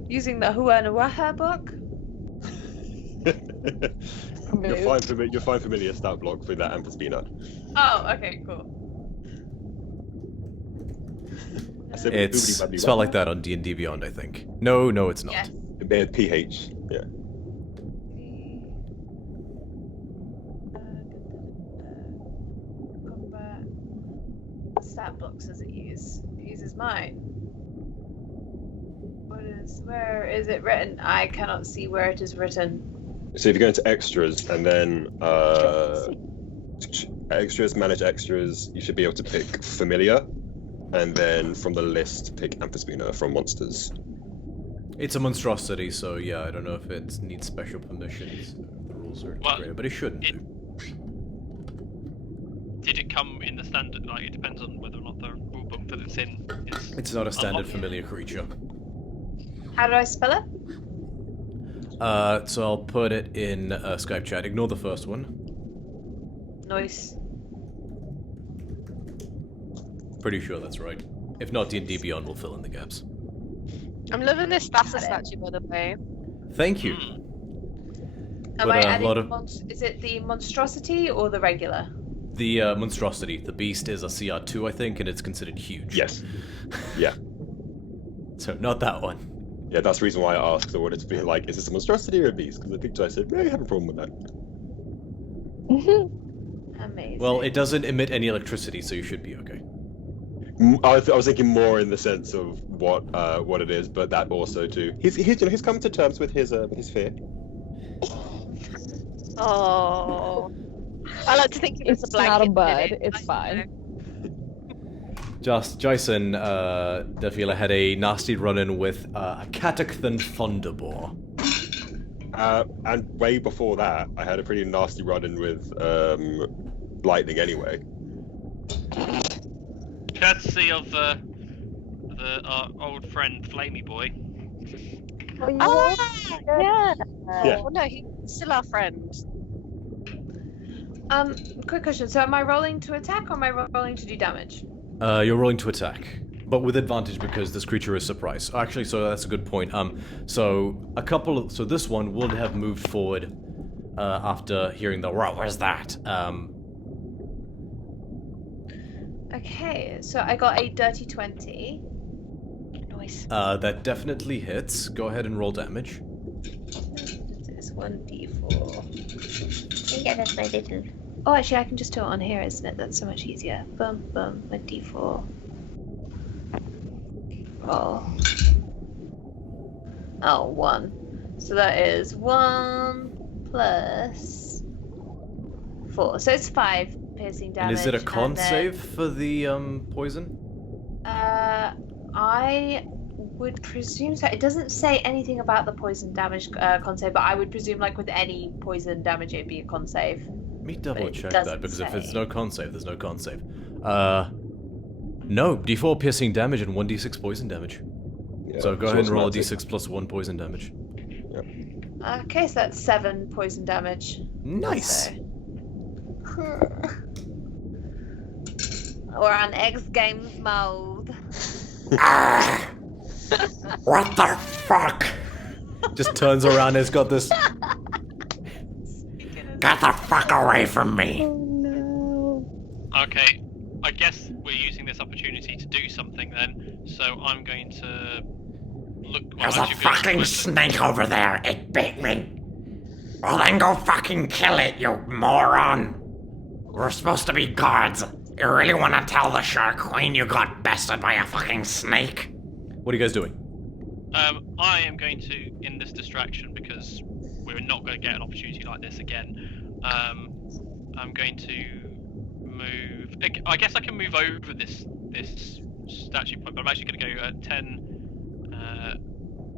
Using the Huanawaha book? You'll find familiar stat block for that Amphispina. Oh, okay, cool. It's spelled like that on D&D Beyond, I think. No, it's not. Yes. They had PH. Yeah. Combat. Stat blocks does it use? It uses mine. Where is it written? I cannot see where it is written. So if you go into extras and then extras, manage extras, you should be able to pick familiar, and then from the list pick Amphispina from monsters. It's a monstrosity, so yeah, I don't know if it needs special permissions. The rules are integrated, but it shouldn't do. Did it come in the standard? Like, it depends on whether or not the rulebook that it's in is. It's not a standard unlocked. familiar creature. How do I spell it? So I'll put it in Skype chat. Ignore the first one. Nice. Pretty sure that's right. If not, D&D Beyond will fill in the gaps. I'm loving this Thasa statue, by the way. Thank you. Am But, I a adding lot of- is it the monstrosity or the regular? The monstrosity. The beast is a CR2, I think, and it's considered huge. Yes. Yeah. So not that one. Yeah, that's the reason why I asked, because I wanted to be like, is this a monstrosity or a beast? Because I think I said, yeah, you have a problem with that. Amazing. Well, it doesn't emit any electricity, so you should be okay. I was thinking more in the sense of what it is, but that also too. He's come to terms with his fear. Oh. I like to think it's a It's blanket. not a in bird, it. it's I fine. know. Jason Defila had a nasty run-in with a Catacthon Thunderbore. And way before that, I had a pretty nasty run-in with lightning anyway. Courtesy of our old friend Flamey Boy. Oh, yeah. Yeah. Well, no, he's still our friend. Quick question. So am I rolling to attack or am I rolling to do damage? You're rolling to attack, but with advantage because this creature is surprised. Actually, so that's a good point. So this one would have moved forward after hearing the "What was that?" Okay, so I got a dirty 20. Nice. That definitely hits. Go ahead and roll damage. It's 1d4. Yeah, that's my little. Oh, actually, I can just do it on here, isn't it? That's so much easier. Boom, boom, 1d4. Roll. Oh, 1. So that is 1 plus 4. So it's 5 piercing damage. And is it a con and then, save for the poison? I would presume so. It doesn't say anything about the poison damage con save, but I would presume, like with any poison damage, it'd be a con save. Let me double But it check doesn't that, because if it's say. no con save, there's no con save. No, d4 piercing damage and 1d6 poison damage. Yeah, So go ahead and roll a automatic. d6 plus 1 poison damage. Okay, so that's 7 poison damage. Nice! So. We're on X Games mode. What the fuck? Just turns around and it's got this. Get the fuck away from me. Okay, I guess we're using this opportunity to do something then. So I'm going to look. There's a fucking snake over there. It bit me. Well, then go fucking kill it, you moron. We're supposed to be guards. You really want to tell the Shark Queen you got bested by a fucking snake? What are you guys doing? I am going to, in this distraction, because we're not going to get an opportunity like this again, I'm going to move... I guess I can move over this statue point, but I'm actually going to go 10,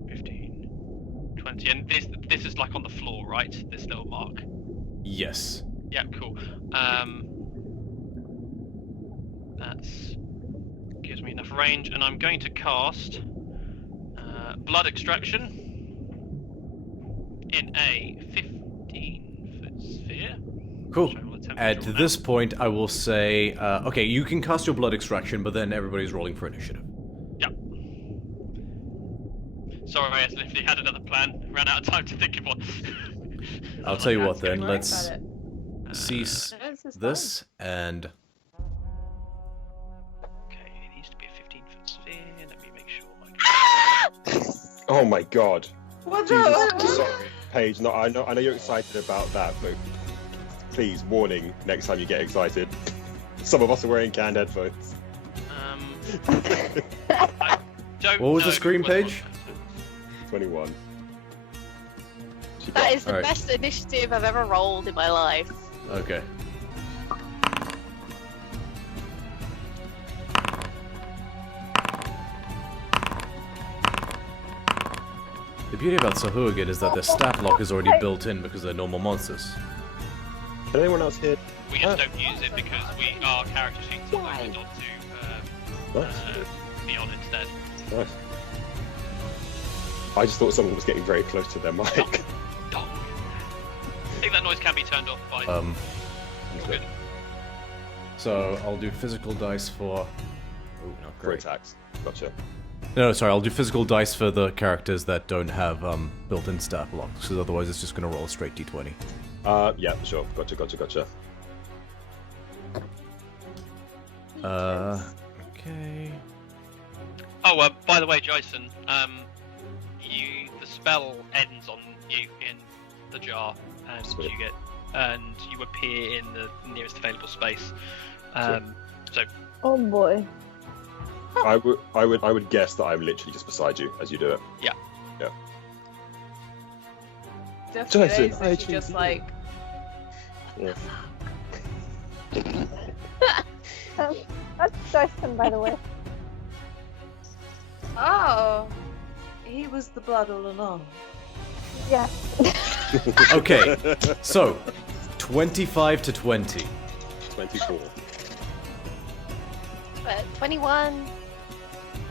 15, 20, and this is like on the floor, right? This little mark. Yes. Yeah, cool. That gives me enough range, and I'm going to cast Blood Extraction in a 15-foot sphere. Cool. At this point, I will say, okay, you can cast your Blood Extraction, but then everybody's rolling for initiative. Yep. Sorry, I literally had another plan. Ran out of time to think of one. I'll tell you what then, Don't worry let's about it. cease is this and... Okay, it needs to be a 15-foot sphere. Let me make sure. Oh my god. What Jesus, sorry, Paige. No, I know you're excited about that, but please, warning: next time you get excited, some of us are wearing canned headphones. I don't What was know the screen whether- page? 21. That is the Alright. best initiative I've ever rolled in my life. Okay. The beauty about Sahuagin is that their stat lock is already built in because they're normal monsters. Can anyone else hear? We just don't use it because our character sheets are loaded onto Nice. Beyond instead. Nice. I just thought someone was getting very close to their mic. Dong. I think that noise can be turned off by. Good. So I'll do physical dice for... Oh, not For great. attacks. Gotcha. No, sorry, I'll do physical dice for the characters that don't have built-in stat blocks, because otherwise it's just going to roll a straight d20. Yeah, sure. Gotcha. Okay... Oh, by the way, Jason, the spell ends on you in the jar, and Sweet. you appear in the nearest available space. So Oh boy. I would guess that I'm literally just beside you as you do it. Yeah. Definitely Jason, is I literally choose just you. like, Yeah. That's Jason, by the way. oh, he was the blood all along. Yeah. Okay, so, 25 to 20. 24. But 21.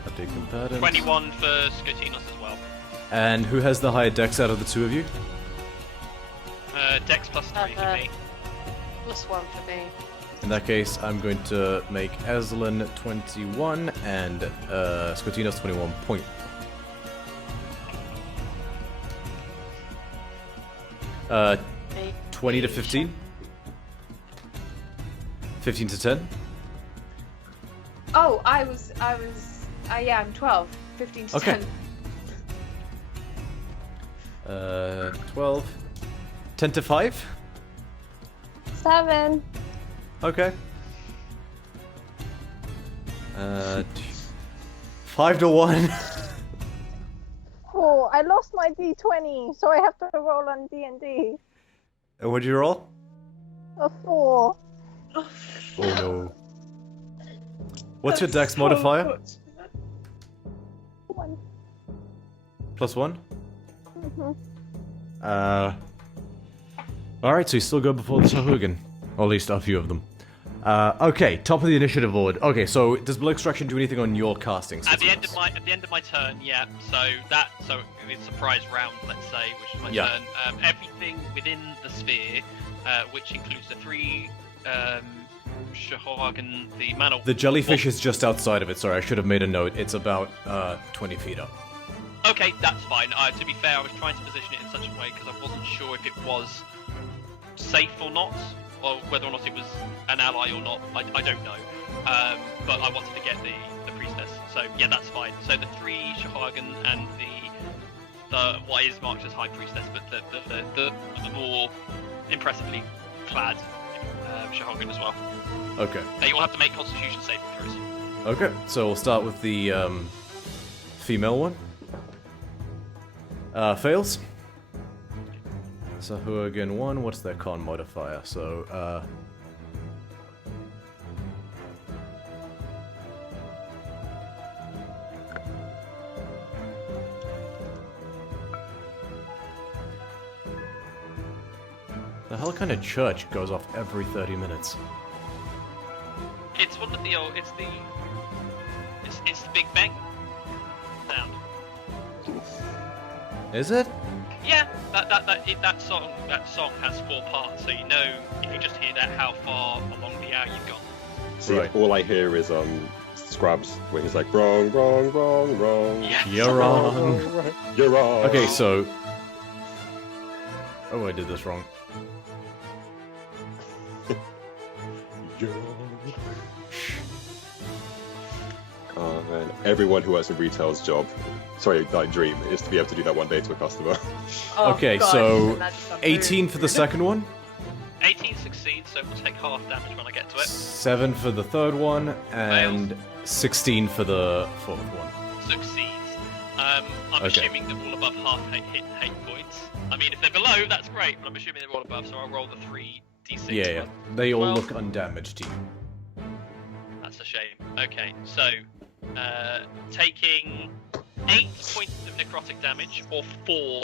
Update combatants. 21 for Scotinos as well. And who has the higher dex out of the two of you? Dex plus 3 for me. Plus 1 for me. In that case, I'm going to make Aslan 21 and Scotinos 21 point. Uh, 20 to 15? 15 to 10? Oh, yeah, I'm 12. 15 to Okay. 10. 12. 10 to 5? 7. Okay. 5 to 1. Oh, I lost my D20, so I have to roll on D&D. And what'd you roll? A 4. Oh no. What's your dex modifier? 1. Plus 1? Mm-hmm. Alright, so you still go before the Sahuagin. Or at least a few of them. Okay, top of the initiative order. Okay, so does Blood Extraction do anything on your casting? At the end of my turn, yeah. So it's surprise round, let's say, which is my Yeah. turn. Everything within the sphere, which includes the 3 Shahorgan, the man of... The jellyfish is just outside of it. Sorry, I should have made a note. It's about 20 feet up. Okay, that's fine. To be fair, I was trying to position it in such a way because I wasn't sure if it was safe or not, or whether or not it was an ally or not. I don't know. But I wanted to get the priestess. So yeah, that's fine. So the 3 Shahorgan and the what is marked as High Priestess, but the more impressively clad Shahorgan as well. Okay. They all have to make Constitution saving throws. Okay, so we'll start with the female one. Fails. Shahorgan 1, what's their con modifier? So, the hell kind of church goes off every 30 minutes? It's one of the old. It's the Big Bang sound. Is it? Yeah, that song has 4 parts, so you know if you just hear that how far along the hour you've gone. See, Right. all I hear is Scrubs, where he's like, wrong, wrong, wrong, wrong. Yeah. You're wrong. You're wrong. Okay, so... Oh, I did this wrong. You're wrong. Oh man, everyone who works in retail's job, dream, is to be able to do that one day to a customer. Oh, Okay, God, so imagine some 18 food. for the second one, 18 succeeds, so we'll take half damage when I get to it. 7 for the third one, and 16 for the fourth one. Succeeds. I'm Okay. assuming they're all above half hit points. I mean, if they're below, that's great, but I'm assuming they're all above, so I'll roll the 3d6. Yeah. They all Well- look undamaged to you. That's a shame. Okay, so taking 8 points of necrotic damage, or 4.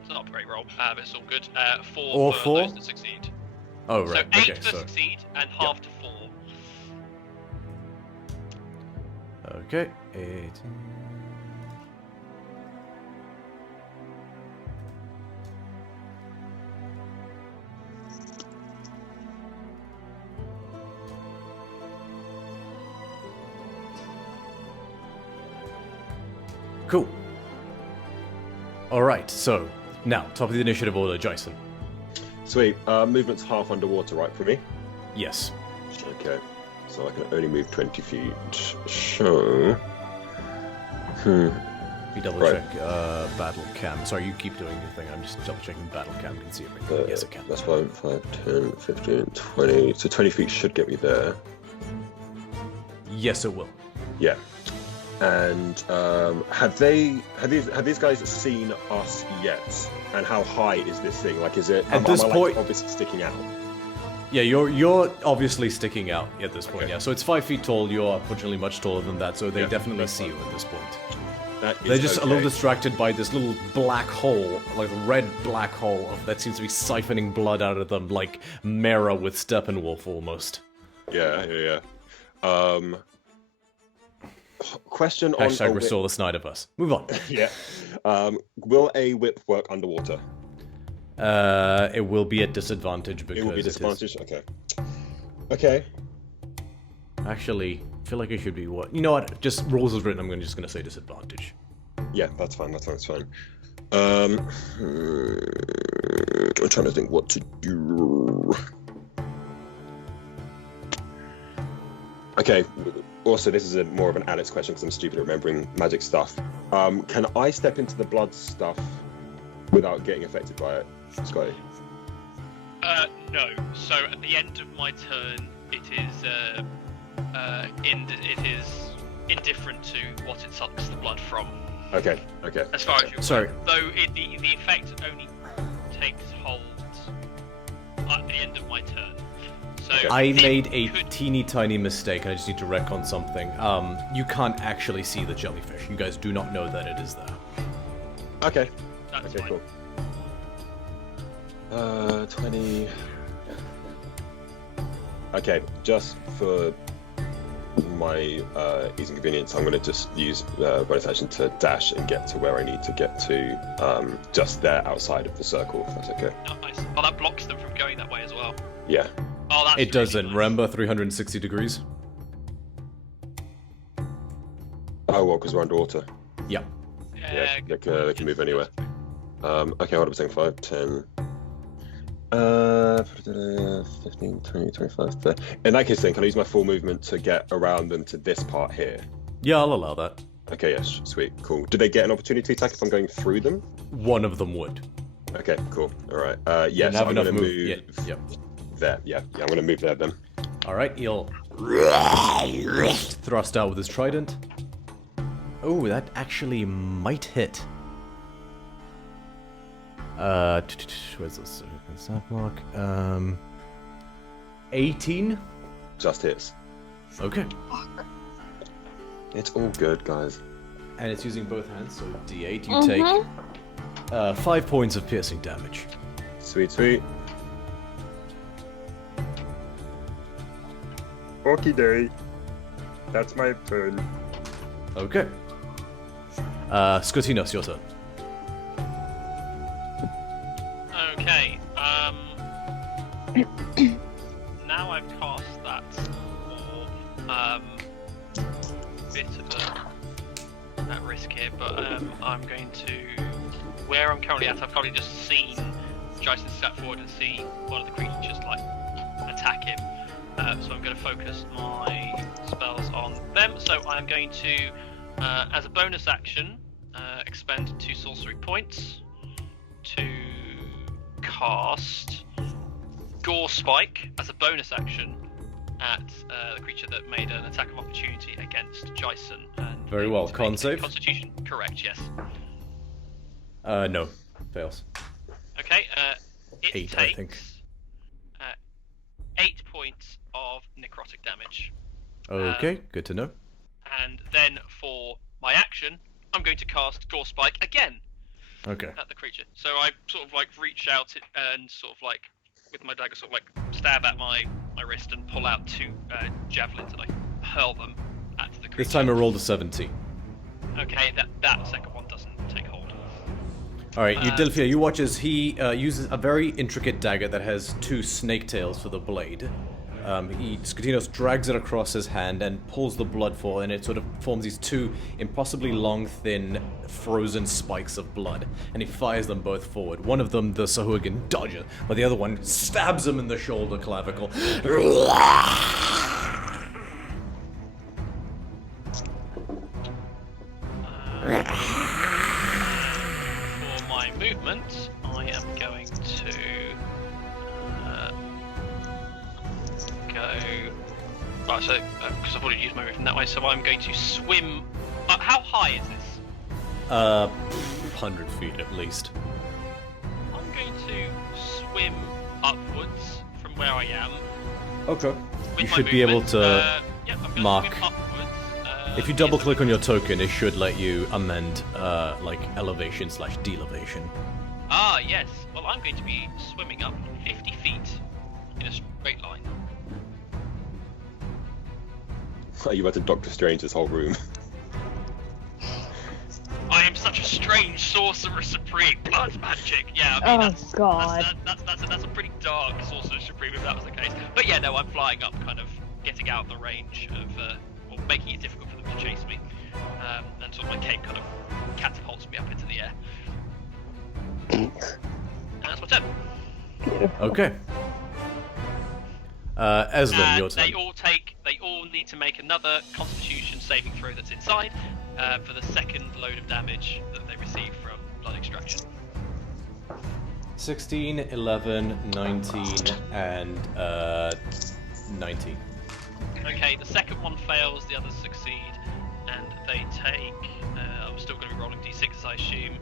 It's not a great roll, but it's all good. 4 Or for 4? those that succeed. Oh, right. So 8 Okay, to so... succeed, and half to 4. Okay, 18... Cool. Alright, so, now, top of the initiative order, Jason. Sweet. Movement's half underwater, right, for me? Yes. Okay. So I can only move 20 feet. So... We double Right. check battle cam. Sorry, you keep doing your thing. I'm just double checking battle cam can see everything. Yes, it can. That's fine. 5, 10, 15, 20. So 20 feet should get me there. Yes, it will. Yeah. And have these guys seen us yet? And how high is this thing? Like, is it At this am I, point- obviously sticking out? Yeah, you're obviously sticking out at this point. Okay. Yeah, so it's 5 feet tall. You're unfortunately much taller than that, so they Yeah, definitely that's see fine. you at this point. That is They're just a little okay. distracted by this little black hole, like a red black hole that seems to be siphoning blood out of them, like Mera with Steppenwolf almost. Yeah. Question on Hashtag a whip. restore the Snyderverse. Move on. Yeah. Will a whip work underwater? It will be at disadvantage because It will be it is- disadvantage. Okay. Actually, I feel like it should be what? You know what? Just rules as written. I'm just gonna say disadvantage. Yeah, that's fine. That's fine. I'm trying to think what to do. Okay. Also, this is more of an Alex question because I'm stupid at remembering magic stuff. Can I step into the blood stuff without getting affected by it, Scotty? No. So at the end of my turn, it is indifferent to what it sucks the blood from. Okay. As far as you're Sorry. Though the effect only takes hold at the end of my turn. So Okay. I it made a could- teeny tiny mistake, and I just need to wreck on something. You can't actually see the jellyfish. You guys do not know that it is there. Okay. That's Okay, fine. cool. 20. Okay, just for my ease and convenience, I'm going to just use bonus action to dash and get to where I need to get to, just there outside of the circle, if that's okay. Oh, nice. Well, that blocks them from going that way as well. Yeah. Oh, that's It doesn't. nice. Remember, 360 degrees. Oh, well, because we're underwater. Yeah. Yeah, they can move anywhere. Okay, what am I saying? 5, 10... 15, 20, 25, 30. In that case then, can I use my full movement to get around them to this part here? Yeah, I'll allow that. Okay, yes, sweet, cool. Do they get an opportunity attack if I'm going through them? One of them would. Okay, cool. Alright, yes, Have I'm enough gonna move. move Yep. there. Yeah, I'm gonna move there then. Alright, he'll thrust out with his trident. Oh, that actually might hit. Where's this? Stat block. 18? Just hits. Okay. It's all good, guys. And it's using both hands, so D8. You take 5 points of piercing damage. Sweet, sweet. Okie dokie. That's my turn. Okay. Scotinos, your turn. Okay, now I've cast that orb, bit of at risk here, but I'm going to, where I'm currently at, I've probably just seen Jason step forward and see one of the creatures like attack him, so I'm going to focus my spells on them. So I'm going to, as a bonus action, expend 2 sorcery points to cast Gore Spike as a bonus action at the creature that made an attack of opportunity against Jason. And Very well. Con save? Constitution, correct, yes. No. Fails. Okay, it 8, takes I think. 8 points of necrotic damage. Okay, good to know. And then for my action, I'm going to cast Gore Spike again Okay. at the creature. So I sort of like reach out and sort of like with my dagger sort of like stab at my wrist and pull out 2 javelins and I hurl them at the creature. This time I rolled a 17. Okay, that second one doesn't take hold. Alright, Eudelphia, you watch as he uses a very intricate dagger that has 2 snake tails for the blade. Scotinos drags it across his hand and pulls the blood forward, and it sort of forms these 2 impossibly long, thin, frozen spikes of blood, and he fires them both forward. One of them, the Sahuagin, dodges, but the other one stabs him in the shoulder clavicle. For my movement, I am going to go. Right, so because I've already used my movement that way, so I'm going to swim. How high is this? 100 feet at least. I'm going to swim upwards from where I am. Okay. With You my should be able movement. to Yeah, I'm going mark. to swim upwards. If you double click on your token, it should let you amend, like, elevation/delevation. Ah, yes. Well, I'm going to be swimming up 50 feet in a straight line. Are you about to Doctor Strange this whole room? I am such a strange sorcerer supreme. Blood magic. Yeah, I mean, that's a pretty dark sorcerer supreme if that was the case. But yeah, no, I'm flying up, kind of getting out of the range of, or making it difficult for them to chase me. And sort of my cape kind of catapults me up into the air. And that's my turn. Okay. Eslin, your turn. They all need to make another Constitution saving throw that's inside for the second load of damage that they receive from blood extraction. 16, 11, 19, and 19. Okay, the second one fails, the others succeed, and they take. I'm still going to be rolling d6s, I assume.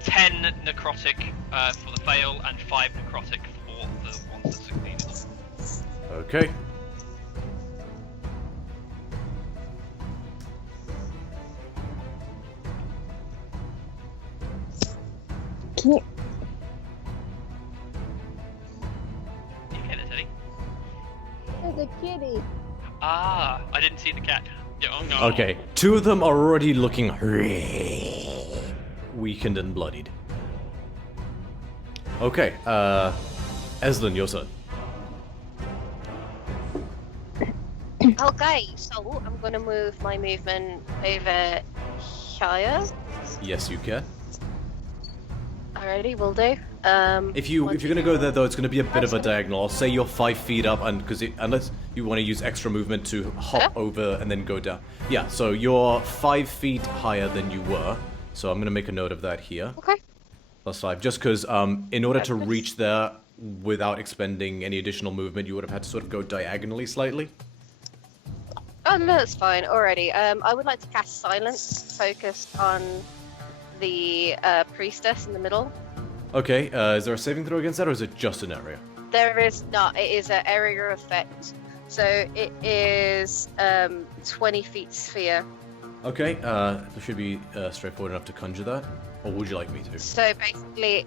10 necrotic for the fail, and 5 necrotic for the ones that succeeded. Okay. Can you? You get it, Teddy? There's a kitty. Ah, I didn't see the cat. Yeah, oh no. Okay, 2 of them are already looking weakened and bloodied. Okay, Eslin, your turn. Okay, so I'm gonna move my movement over here. Yes, you can. Alrighty, will do. If you're gonna go there though, it's gonna be a bit of a diagonal. I'll say you're 5 feet up, and unless you want to use extra movement to hop over and then go down. Yeah, so you're 5 feet higher than you were. So I'm gonna make a note of that here. Okay. +5, just because in order to reach there without expending any additional movement, you would have had to sort of go diagonally slightly. Oh no, that's fine. Alrighty. I would like to cast Silence, focused on the priestess in the middle. Okay, is there a saving throw against that, or is it just an area? There is not. It is an area effect. So it is 20 feet sphere. Okay, it should be straightforward enough to conjure that. Or would you like me to? So basically,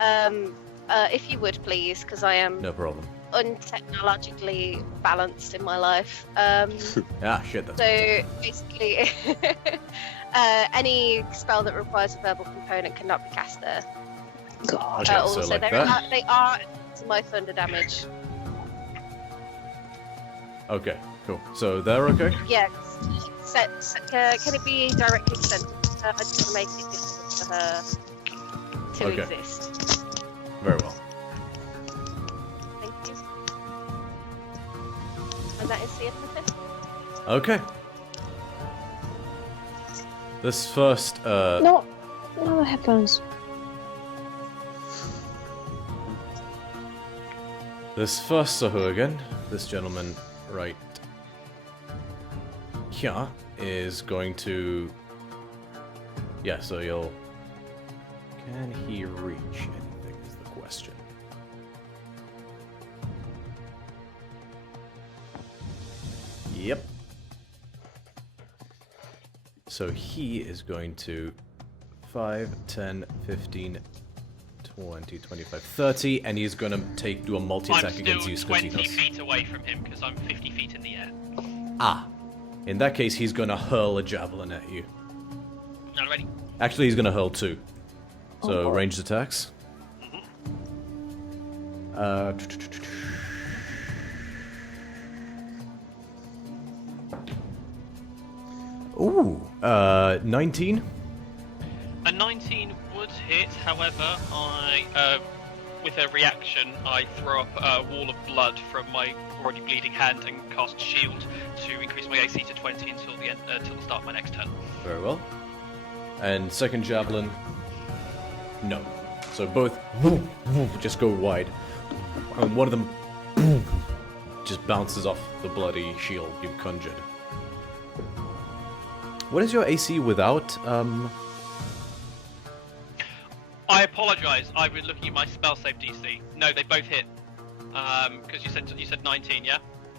if you would please, because I am No problem. untechnologically balanced in my life. Ah, shit, that's... So basically, any spell that requires a verbal component cannot be cast there. God. Okay, so Also, like they that? are to my thunder damage. Okay, cool. So they're okay? Yeah. Can it be directly sent? I just want to make it difficult for her to Okay. exist. Very well. Thank you. And that is the end of it. Okay. This first, No headphones. This first Sahuagin, this gentleman right here, is going to... Yeah, so you'll... Can he reach anything is the question. Yep. So he is going to 5, 10, 15, 20, 25, 30, and he's gonna do a multi-attack against you, I'm still 20 Scutinos. feet away from him because I'm 50 feet in the air. Ah. In that case, he's gonna hurl a javelin at you. Not ready. Actually, he's gonna hurl 2. So, ranged attacks. Ooh, 19? A 19 would hit, however, with a reaction, I throw up a wall of blood from my already bleeding hand and cast Shield to increase my AC to 20 until the start of my next turn. Very well. And second javelin, no. So both just go wide. And one of them just bounces off the bloody shield you've conjured. What is your AC without, I apologise, I was looking at my spell save DC. No, they both hit. Because you said 19, yeah?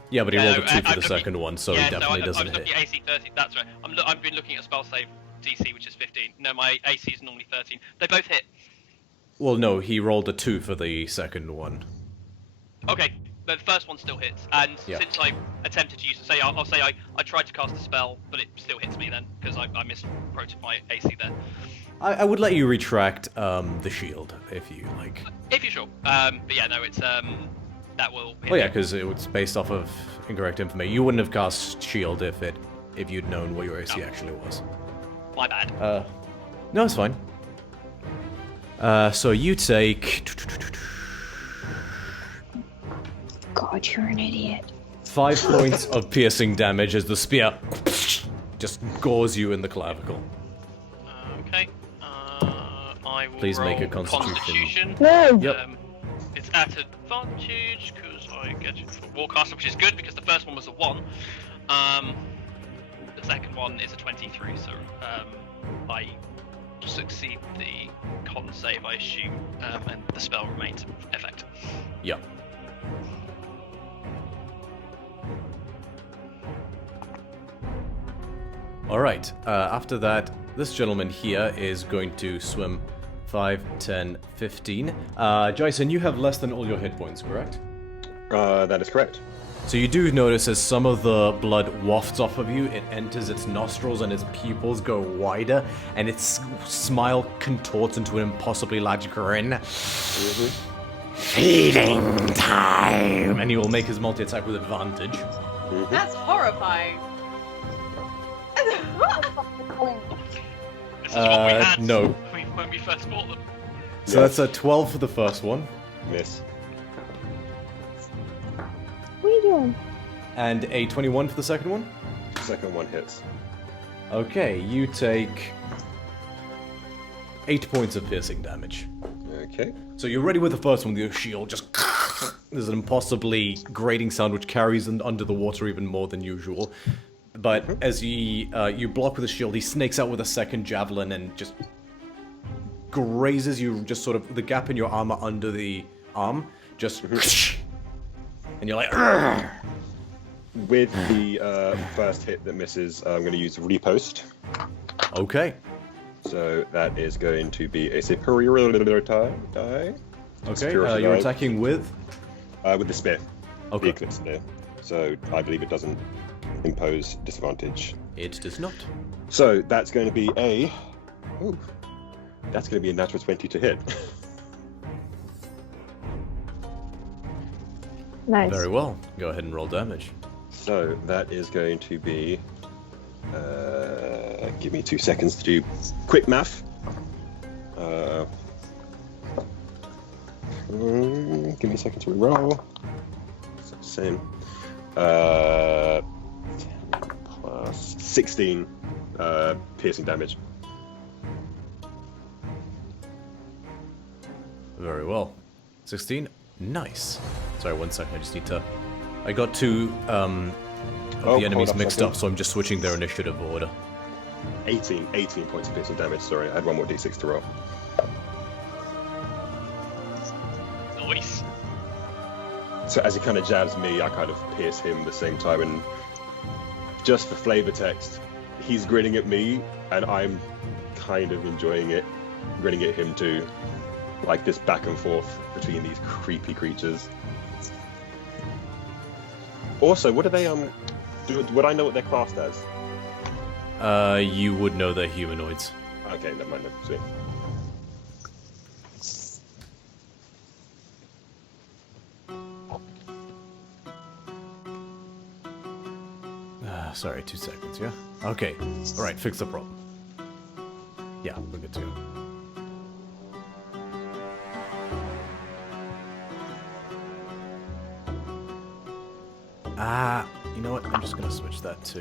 Yeah, but he rolled a 2 for I'm the looking- second one, so yeah, he definitely I doesn't was looking hit. at AC 30, that's right. I've been looking at spell save DC, which is 15. No, my AC is normally 13. They both hit. Well, no, he rolled a 2 for the second one. Okay, the first one still hits, and Yeah. since I attempted to use it, I'll say I tried to cast a spell, but it still hits me then, because I misquoted my AC there. I would let you retract the shield, if you like. If you're sure. But yeah, no, it's, that will hit. Well, yeah, because it was based off of incorrect information. You wouldn't have cast shield if you'd known what your AC actually was. My bad. No, it's fine. So you take... God, you're an idiot. 5 points of piercing damage as the spear just gores you in the clavicle. Okay. I will Please make a roll Constitution. No! Yep. It's at advantage because I get it for Warcaster, which is good because the first one was a 1. The second one is a 23, so I succeed the con save, I assume, and the spell remains in effect. Yeah. Alright, after that, this gentleman here is going to swim 5, 10, 15. Jason, you have less than all your hit points, correct? That is correct. So you do notice as some of the blood wafts off of you, it enters its nostrils and its pupils go wider, and its smile contorts into an impossibly large grin. Feeding time. And he will make his multi-attack with advantage. That's horrifying. This is what we had no. when we first bought them. So that's a 12 for the first one. Miss. What are you doing? And a 21 for the second one. Second one hits. Okay, you take 8 points of piercing damage. Okay. So you're ready with the first one with your shield, just there's an impossibly grating sound which carries under the water even more than usual. But as you block with the shield, he snakes out with a second javelin and just grazes you, just sort of the gap in your armor under the arm, just and you're like, "Argh!" With the first hit that misses, I'm going to use Repost. Okay. So that is going to be a superior die. Okay, you're attacking with? With the spear. Okay. The Eclipse spear. So I believe it doesn't impose disadvantage. It does not. So that's going to be a... Ooh, that's going to be a natural 20 to hit. Nice. Very well. Go ahead and roll damage. So that is going to be... give me 2 seconds to do quick math. Give me a second to reroll. Same. 10 plus 16 piercing damage. Very well. 16? Nice. Sorry, 1 second, I just need to... I got two of the enemies mixed up, so I'm just switching their initiative order. 18 points of piercing damage, sorry, I had one more d6 to roll. Nice. So as he kind of jabs me, I kind of pierce him at the same time, and just for flavor text, he's grinning at me, and I'm kind of enjoying it, grinning at him too. Like this back and forth between these creepy creatures. Also, what are they, would I know what they're classed as? You would know they're humanoids. Okay, never mind, sweet. Sorry, 2 seconds, yeah? Okay, alright, fix the problem. Yeah, we're good to go. You know what? I'm just gonna switch that to...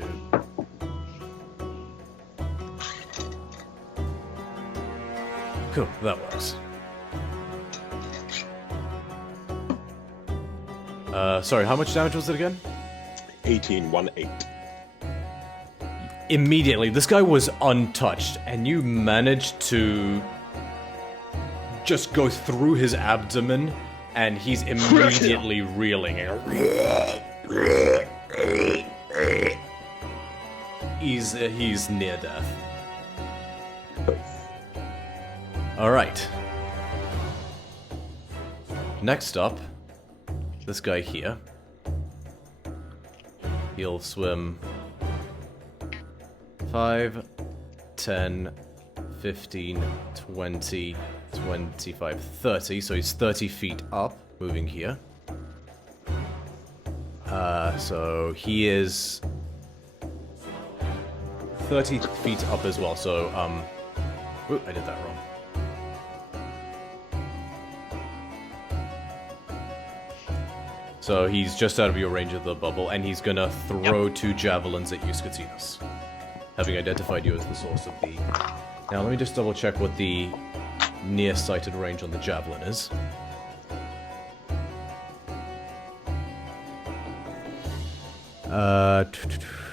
Cool, that works. Sorry, how much damage was it again? 18. Immediately, this guy was untouched, and you managed to just go through his abdomen, and he's immediately reeling. He's near death. Alright. Next up, this guy here. He'll swim 5, 10, 15, 20, 25, 30. So he's 30 feet up, moving here. So he is 30 feet up as well, so, ooh, I did that wrong. So he's just out of your range of the bubble, and he's gonna throw 2 javelins at you, Skatinas, having identified you as the source of the... Now, let me just double check what the near-sighted range on the javelin is.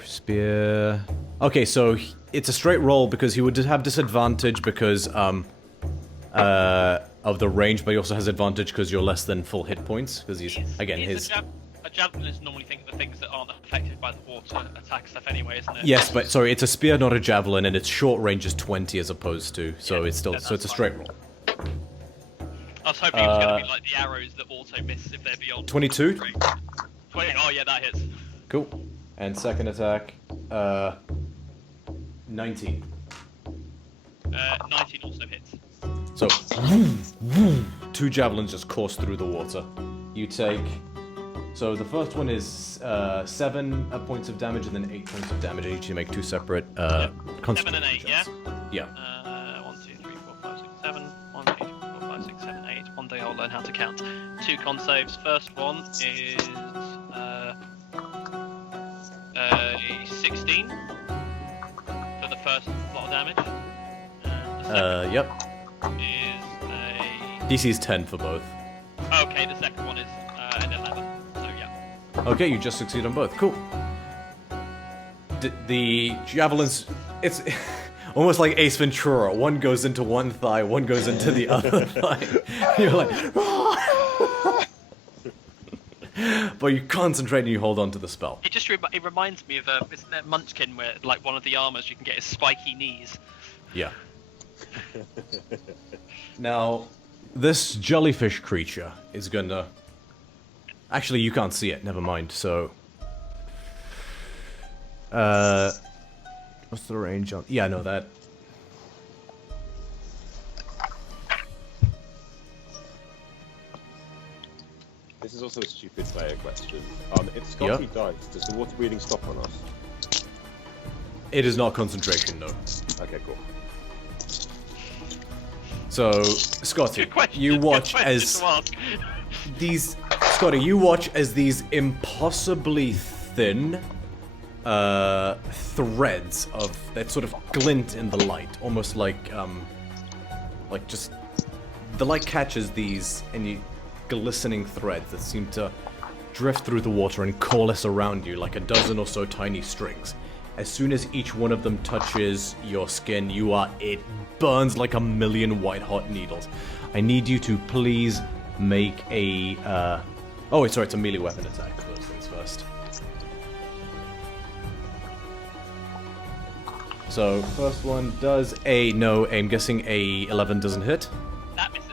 Spear... Okay, so it's a straight roll because he would have disadvantage because, of the range, but he also has advantage because you're less than full hit points, because he's, again, his... A javelin is normally the things that aren't affected by the water attack stuff anyway, isn't it? Yes, but, sorry, it's a spear, not a javelin, and its short range is 20 as opposed to, so Yeah, it's still, so it's a straight roll. I was hoping it was going to be like the arrows that auto miss if they're beyond... 22? 20, oh yeah, that hits. Cool. And second attack, 19. 19 also hits. So, 2 javelins just course through the water. You take... So the first one is 7 points of damage and then 8 points of damage. I need you to make 2 separate 7 and 8, checks. yeah? Yeah. 1, 2, 3, 4, 5, 6, 7. 1, 2, 3, 4, 5, 6, 7, 8. One day I'll learn how to count. 2 con saves. First one is 16 for the first lot of damage. And the second Yep. is a... DC is 10 for both. Okay, the second one is an 11. So yeah. Okay, you just succeed on both. Cool. The javelins, it's almost like Ace Ventura. One goes into one thigh, one goes into the other thigh. You're like, but you concentrate and you hold on to the spell. It just it reminds me of isn't there Munchkin where like one of the armors you can get is spiky knees. Yeah. Now, this jellyfish creature is gonna... Actually, you can't see it, never mind, so... What's the range on... Yeah, no, that... This is also a stupid player question. If Scotty dies, does the water breathing stop on us? It is not concentration, no. Okay, cool. So, Scotty, Good question, you watch good question as to ask. these... Scotty, you watch as these impossibly thin threads that sort of glint in the light, almost like just... The light catches these, and you... glistening threads that seem to drift through the water and coalesce around you like a dozen or so tiny strings. As soon as each one of them touches your skin, it burns like a million white-hot needles. I need you to please make a, oh, sorry, it's a melee weapon attack. Those things first. So, first one does no, I'm guessing a 11 doesn't hit. That misses.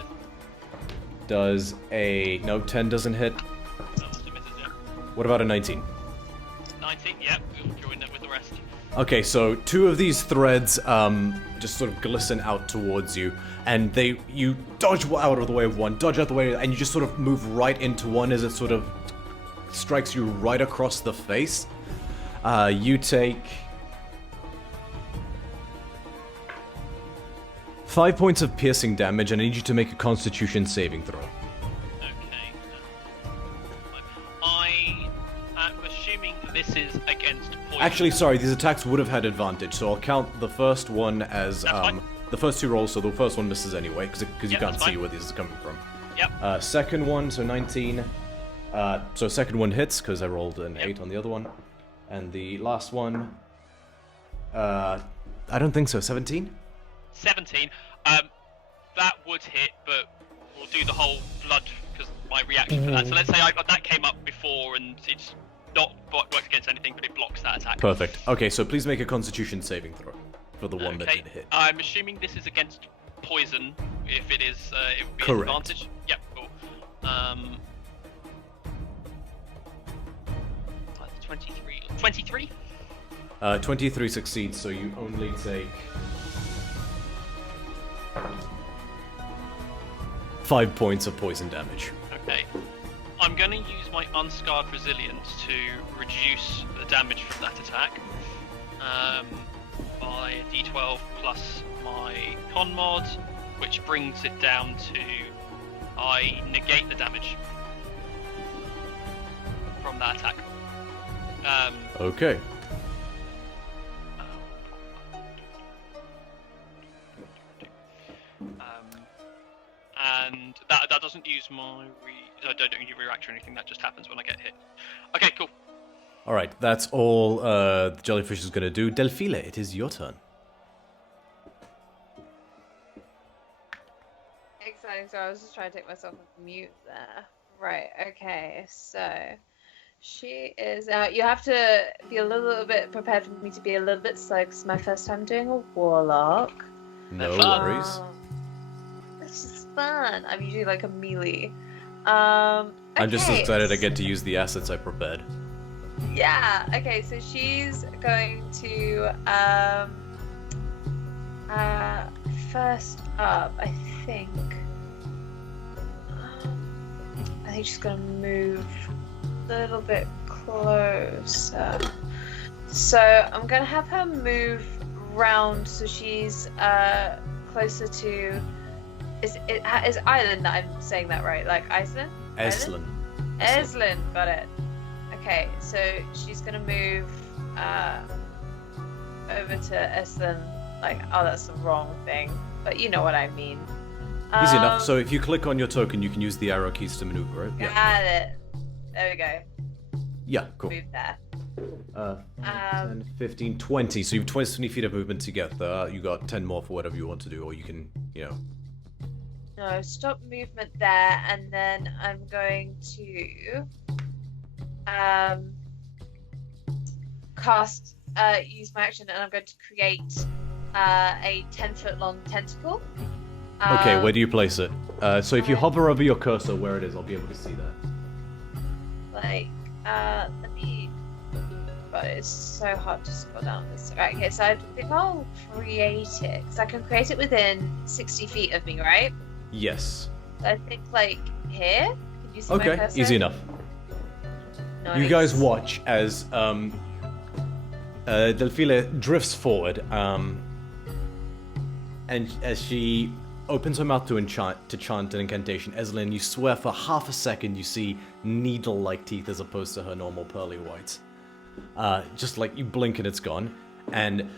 Does no, 10 doesn't hit. That also misses, yeah. What about a 19? 19, yeah, we'll join that with the rest. Okay, so 2 of these threads just sort of glisten out towards you, and you dodge out of the way of one, dodge out the way, and you just sort of move right into one as it sort of strikes you right across the face. You take 5 points of piercing damage, and I need you to make a Constitution saving throw. Okay. I'm assuming this is against poison. Actually, sorry, these attacks would have had advantage, so I'll count the first one as fine. the first 2 rolls, so the first one misses anyway, because you Yep, can't that's see fine. where these are coming from. Yep. Second one, so 19. So second one hits, because I rolled an 8 on the other one. And the last one, I don't think so, 17? 17. That would hit, but we'll do the whole blood because my reaction for that. So let's say that came up before and it's not worked against anything, but it blocks that attack. Perfect. Okay, so please make a Constitution saving throw for the one that did hit. I'm assuming this is against poison. If it is, it would be Correct. an advantage. Yep, cool. 23. 23? 23 succeeds, so you only take 5 points of poison damage. Okay. I'm going to use my Unscarred Resilience to reduce the damage from that attack by a d12 plus my con mod, which brings it down to I negate the damage from that attack. Okay. And that doesn't use my I don't use reaction or anything. That just happens when I get hit. Okay, cool. All right, that's all the jellyfish is going to do. Delphile, it is your turn. Exciting. So I was just trying to take myself off mute there. Right. Okay. So she is. You have to be a little bit prepared for me to be a little bit slow because it's my first time doing a warlock. No worries. This is fun. I'm usually like a melee. I'm just okay. excited I get to use the assets I prepared. Yeah. Okay. So she's going to first up, I think. I think she's gonna move a little bit closer. So I'm gonna have her move round so she's closer to. Is Ireland that I'm saying that right? Like Iceland? Iceland. Iceland, got it. Okay, so she's gonna move over to Iceland. Like, oh, that's the wrong thing, but you know what I mean. Easy enough. So if you click on your token, you can use the arrow keys to maneuver it. Got it. There we go. Yeah, cool. Move there. 10, 15, 20. So you have 20 feet of movement to get there. You got 10 more for whatever you want to do, or you can, No, stop movement there, and then I'm going to cast, use my action, and I'm going to create a 10-foot long tentacle. Okay, where do you place it? So if you hover over your cursor where it is, I'll be able to see that. Like, let me... But it's so hard to scroll down this. Right, okay, so I think I'll create it. Because I can create it within 60 feet of me, right? Yes. So I think, like, here? Can you see my Okay, cursor? easy enough. Nice. You guys watch as Delphila drifts forward, and as she opens her mouth to chant an incantation, Eslin, you swear for half a second you see needle-like teeth as opposed to her normal pearly whites. Just like you blink and it's gone, and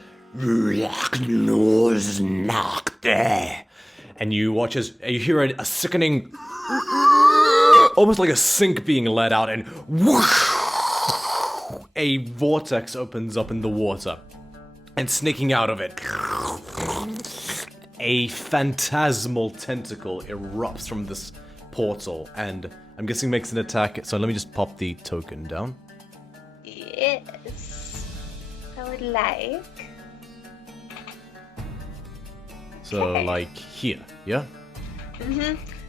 you watch as you hear a sickening, almost like a sink being let out, and a vortex opens up in the water, and snaking out of it, a phantasmal tentacle erupts from this portal, and I'm guessing makes an attack. So let me just pop the token down. Yes. I would like. So Okay. like here, yeah?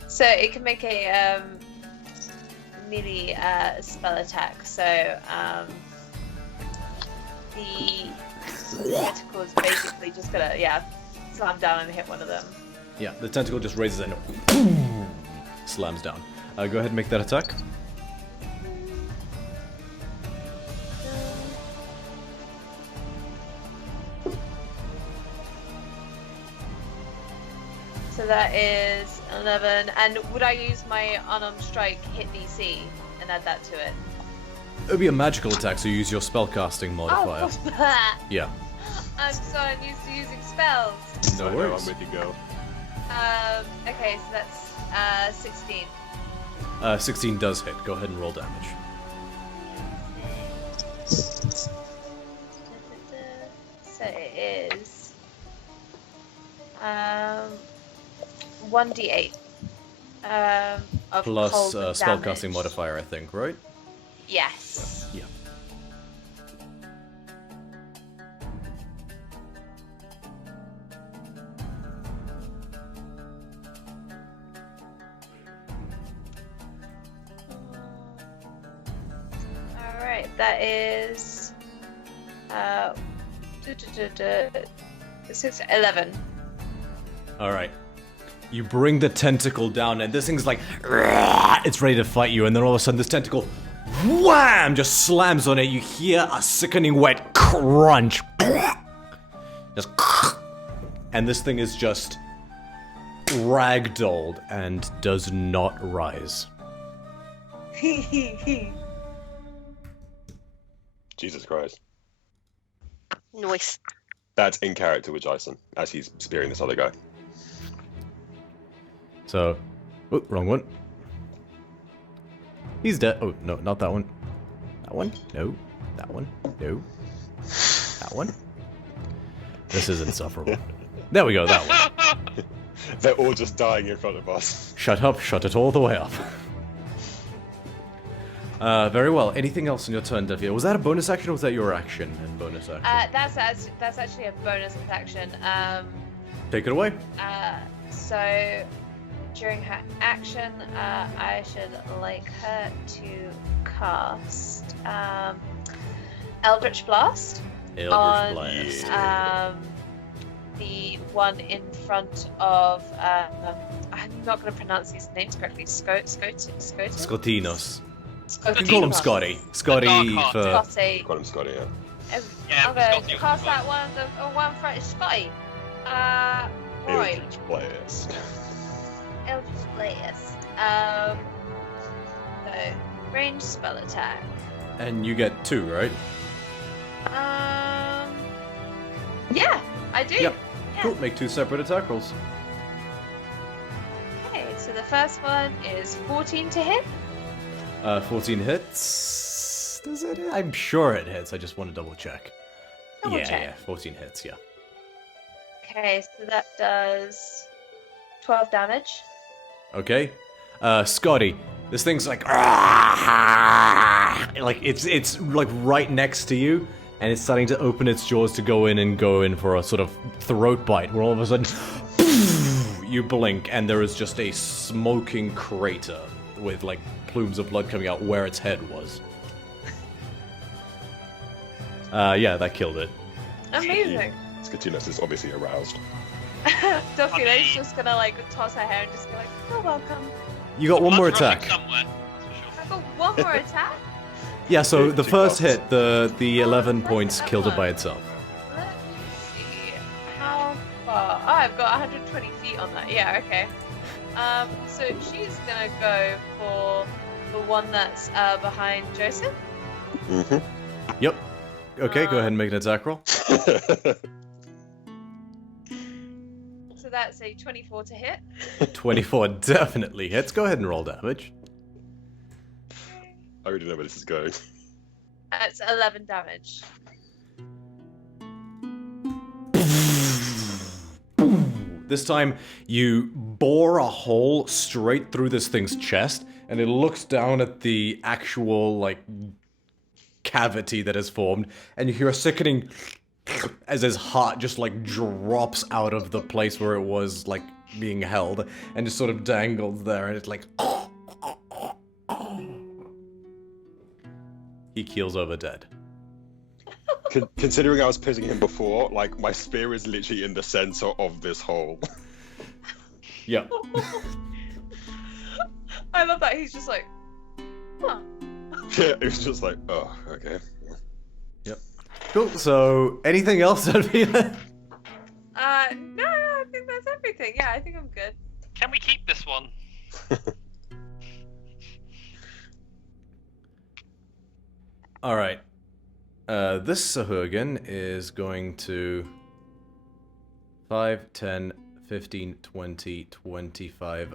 So it can make a melee spell attack. So the tentacle is basically just gonna slam down and hit one of them. Yeah, the tentacle just raises and slams down. Go ahead and make that attack. So that is 11. And would I use my unarmed strike hit DC and add that to it? It would be a magical attack, so you use your spellcasting modifier. Oh, of course. Yeah. I'm so unused to using spells. No I'm worries. with you, go. Okay, so that's 16. 16 does hit. Go ahead and roll damage. So it is 1d8 of Plus cold spellcasting damage. modifier, I think, right? Yes. Yeah. Alright, that is 11. Alright. You bring the tentacle down, and this thing's like, it's ready to fight you, and then all of a sudden this tentacle, wham, just slams on it. You hear a sickening wet crunch. Just, and this thing is just ragdolled and does not rise. Jesus Christ. Nice. That's in character with Jason, as he's spearing this other guy. So, oh, wrong one. He's dead. Oh, no, not that one. That one? No. That one? No. That one? This is insufferable. There we go, that one. They're all just dying in front of us. Shut up, shut it all the way up. Very well. Anything else on your turn, Delphia? Was that a bonus action or was that your action and bonus action? That's actually a bonus action. Take it away. So during her action, I should like her to cast Eldritch Blast Eldritch on Blast. the one in front of. I'm not going to pronounce these names correctly. Scotinos. You can call him Scotty. Scotty for. Scotty. Call him Scotty, yeah. Yeah, I'm going Scotty to was cast fine. that one front is Scotty. Right. Eldritch Blast. Eldritch Blast. So, range spell attack. And you get 2, right? Yeah, I do. Yep. Yeah. Cool. Make 2 separate attack rolls. Okay, so the first one is 14 to hit. 14 hits. Does it? I'm sure it hits. I just want to double check. Double Yeah, check. 14 hits. Yeah. Okay, so that does 12 damage. Okay. Scotty, this thing's like it's like right next to you, and it's starting to open its jaws to go in for a sort of throat bite. Where all of a sudden, you blink, and there is just a smoking crater with like plumes of blood coming out where its head was. Yeah, that killed it. Amazing. Skatinos is obviously aroused. Delphina's just gonna like toss her hair and just be like, "You're welcome." You got one more Blood's rushing attack. somewhere, that's for sure. I got one more attack. Yeah, so the Two first buffs. hit, the 11 points killed it by itself. Let me see how far. Oh, I've got 120 feet on that. Yeah, okay. So she's gonna go for the one that's behind Joseph. Mm-hmm. Yep. Okay, go ahead and make an attack roll. So that's a 24 to hit. 24 definitely hits. Go ahead and roll damage. I already know where this is going. That's 11 damage. This time, you bore a hole straight through this thing's chest, and it looks down at the actual, like, cavity that has formed, and you hear a sickening as his heart just, like, drops out of the place where it was, like, being held, and just sort of dangles there, and it's like... He keels over dead. Considering I was pissing him before, like, my spear is literally in the center of this hole. Yeah. I love that he's just like, huh. Yeah, it was just like, oh, okay. Yep. Cool, so anything else, Alvina? No, I think that's everything. Yeah, I think I'm good. Can we keep this one? Alright. This Sahurgan is going to 5, 10, 15, 20, 25,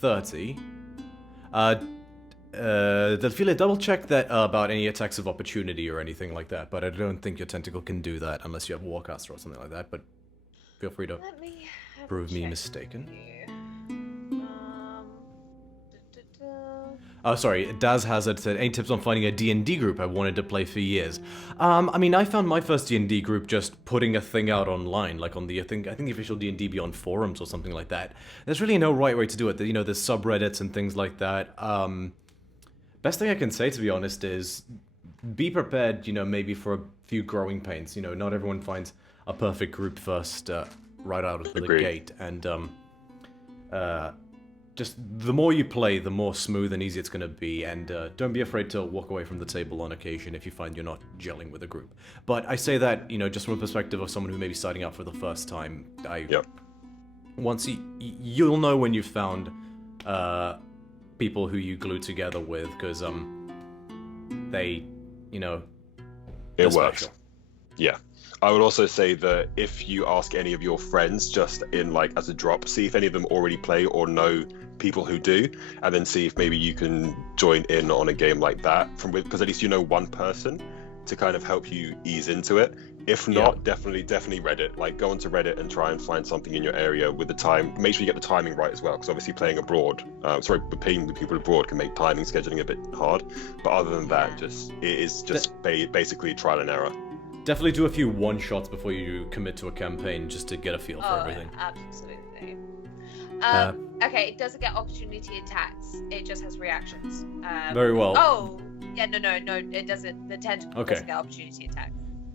30. Delphile, double check that about any attacks of opportunity or anything like that, but I don't think your tentacle can do that unless you have Warcaster or something like that, but feel free to Let me have a prove me check mistaken. here. Oh, sorry, Daz Hazard said, any tips on finding a D&D group I wanted to play for years? I mean, I found my first D&D group just putting a thing out online, like on the, I think the official D&D Beyond forums or something like that. There's really no right way to do it. You know, there's subreddits and things like that. Best thing I can say, to be honest, is be prepared, you know, maybe for a few growing pains. You know, not everyone finds a perfect group first, right out of the Agreed. gate, and, just the more you play, the more smooth and easy it's going to be, and don't be afraid to walk away from the table on occasion if you find you're not gelling with a group. But I say that, you know, just from a perspective of someone who may be starting out for the first time. Yep. Once you'll know when you've found people who you glue together with, because they, you know, It they're works. special. Yeah. I would also say that if you ask any of your friends just in like as a drop, see if any of them already play or know people who do, and then see if maybe you can join in on a game like that because at least you know one person to kind of help you ease into it. If not, definitely Reddit. Like go onto Reddit and try and find something in your area with the time. Make sure you get the timing right as well, because obviously playing abroad, playing with people abroad can make timing scheduling a bit hard. But other than that, it is basically trial and error. Definitely do a few one-shots before you commit to a campaign, just to get a feel for everything. Absolutely. Okay, it doesn't get opportunity attacks. It just has reactions. Very well. Oh, yeah, no, it doesn't. The tentacle Okay. doesn't get opportunity attacks.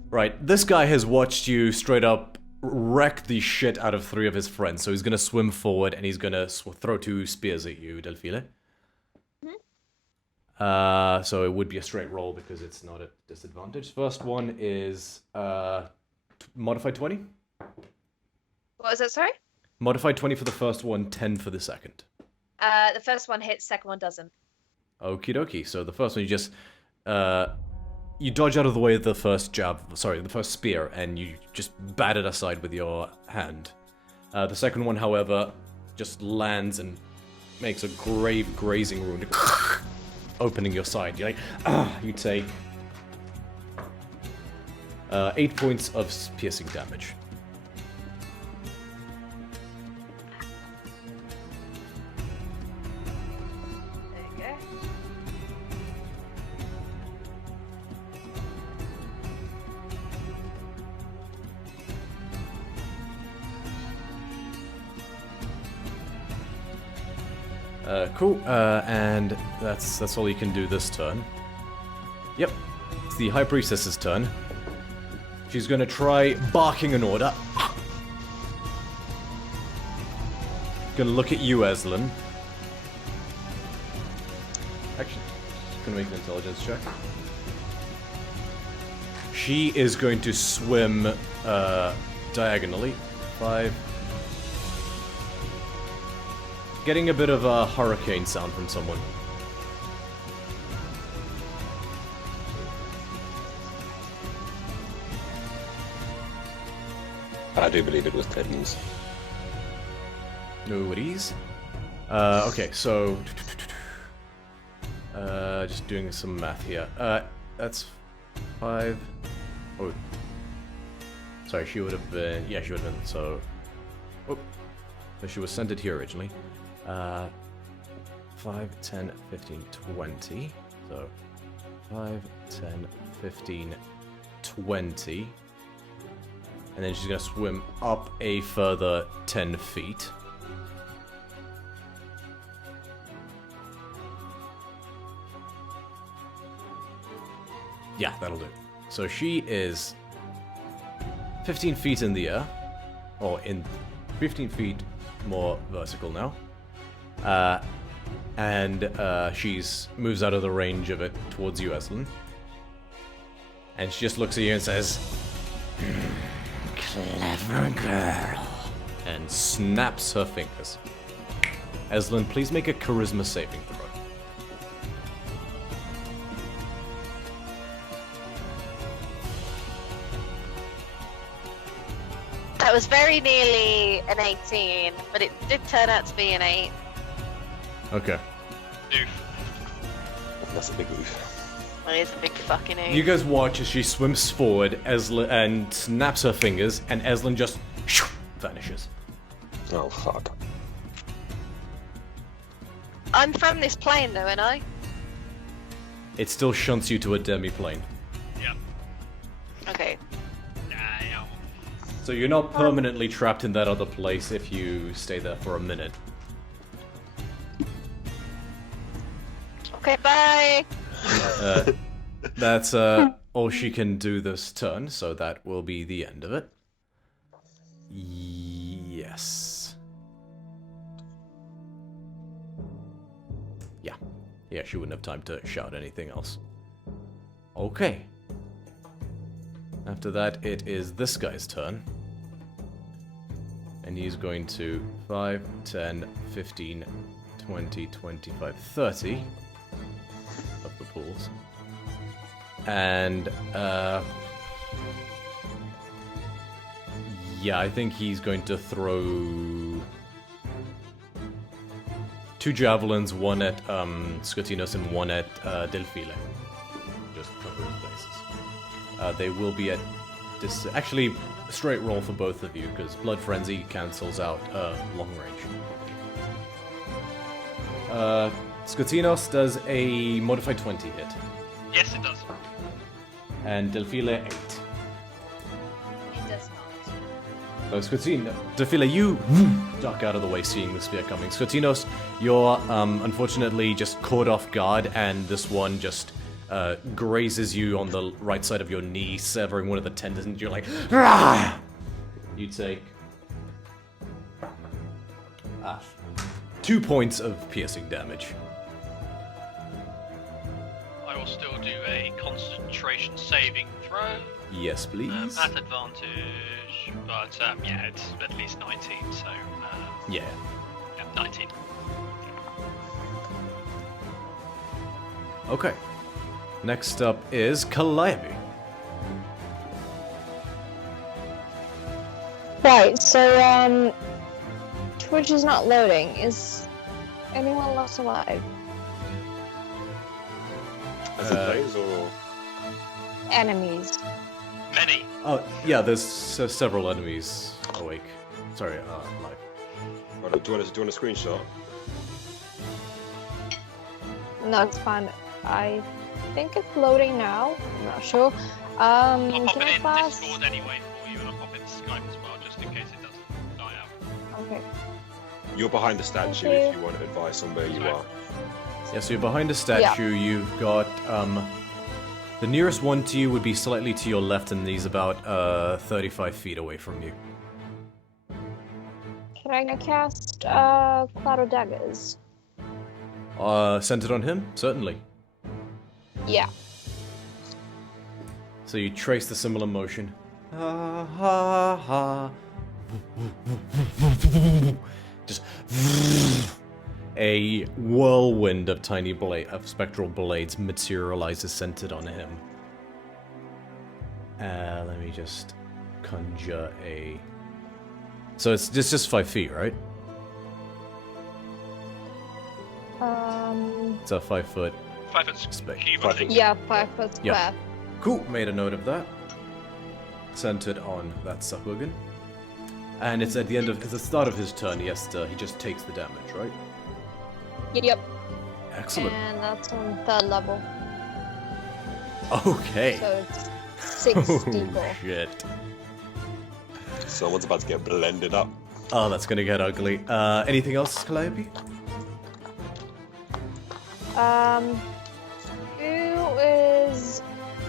Right, this guy has watched you straight up wreck the shit out of 3 of his friends. So he's gonna swim forward and he's gonna throw 2 spears at you, Delphile. So it would be a straight roll because it's not a disadvantage. First one is modified 20. What was that, sorry? Modified 20 for the first one, 10 for the second. The first one hits, second one doesn't. Okie dokie. So the first one you just you dodge out of the way of the first the first spear, and you just bat it aside with your hand. The second one, however, just lands and makes a grave grazing wound, opening your side. You're like, you take 8 points of piercing damage. Cool, and that's all you can do this turn. Yep, it's the High Priestess's turn. She's gonna try barking an order. Gonna look at you, Eslin. Actually, gonna make an intelligence check. She is going to swim diagonally. 5. Getting a bit of a hurricane sound from someone. I do believe it was Tiddens. No worries. Okay, so... just doing some math here. That's 5... Oh. Sorry, she would have been... Yeah, she would have been, so... Oh. So she was centered here originally. 5, 10, 15, 20. So, 5, 10, 15, 20. And then she's gonna swim up a further 10 feet. Yeah, that'll do. So she is 15 feet in the air. Or in 15 feet more vertical now. And she's moves out of the range of it towards you, Eslin. And she just looks at you and says, "Clever girl," and snaps her fingers. Eslin, please make a charisma saving throw. That was very nearly an 18, but it did turn out to be an 8. Okay. That's a big move. Well, it is a big fucking 8. You guys watch as she swims forward, and snaps her fingers, and Eslin just vanishes. Oh, fuck. I'm from this plane, though, ain't I? It still shunts you to a demi-plane. Yep. Okay. Damn. So you're not permanently trapped in that other place if you stay there for a minute. Okay, bye! That's all she can do this turn, so that will be the end of it. Yes. Yeah, she wouldn't have time to shout anything else. Okay. After that, it is this guy's turn. And he's going to 5, 10, 15, 20, 25, 30 of the pools. And, yeah, I think he's going to throw 2 javelins, one at Skotinos and one at Delphile. Just cover his bases. They will be at actually straight roll for both of you because Blood Frenzy cancels out long range. Skotinos does a modified 20 hit. Yes, it does. And Delphile 8. It does not. Delphile, you duck out of the way seeing the spear coming. Skotinos, you're unfortunately just caught off guard, and this one just grazes you on the right side of your knee, severing one of the tendons, and you're like, "Rah!" You take 2 points of piercing damage. I will still do a concentration saving throw. Yes, please. At advantage, but yeah, it's at least 19, so Yeah. 19. Okay. Next up is Calliope. Right, so, Twitch is not loading. Is anyone left alive? As in players or? Enemies. Many. Oh, yeah, there's several enemies awake. Sorry, alive. Right, do you want a screenshot? No, it's fine. I think it's loading now. I'm not sure. I'll pop Can it I in class? Discord anyway for you, and I'll pop it in Skype as well, just in case it doesn't die out. Okay. You're behind the statue Okay. if you want advice on where you Sorry. are. Yeah, so you're behind a statue. You've got, the nearest one to you would be slightly to your left, and he's about, 35 feet away from you. Can I cast Cloud of Daggers? Centered on him? Certainly. Yeah. So you trace the similar motion. Ha ha ha. Just a whirlwind of tiny spectral blades materializes centered on him. Let me just conjure a. So it's just 5 feet, right? It's a 5 foot. 5 foot Space. cube, 5 I think. Yeah, 5 foot square. Yeah. Cool, made a note of that. Centered on that Sahuagin. And it's at the start of his turn, he just takes the damage, right? Yep. Excellent. And that's on 3rd level. Okay. So it's 64. Oh, shit. Someone's about to get blended up. Oh, that's gonna get ugly. Anything else, Calliope? Who is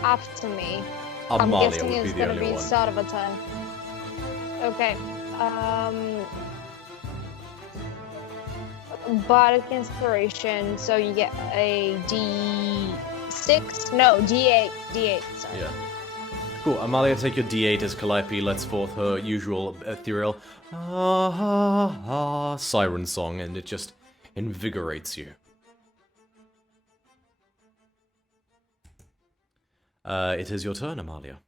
after me? I'm Amalia guessing would be it's the gonna only be the one. start of a turn. Okay. Bardic Inspiration, so you get a D6? No, D8. D8, sorry. Yeah. Cool, Amalia, take your D8 as Calliope lets forth her usual ethereal siren song, and it just invigorates you. It is your turn, Amalia.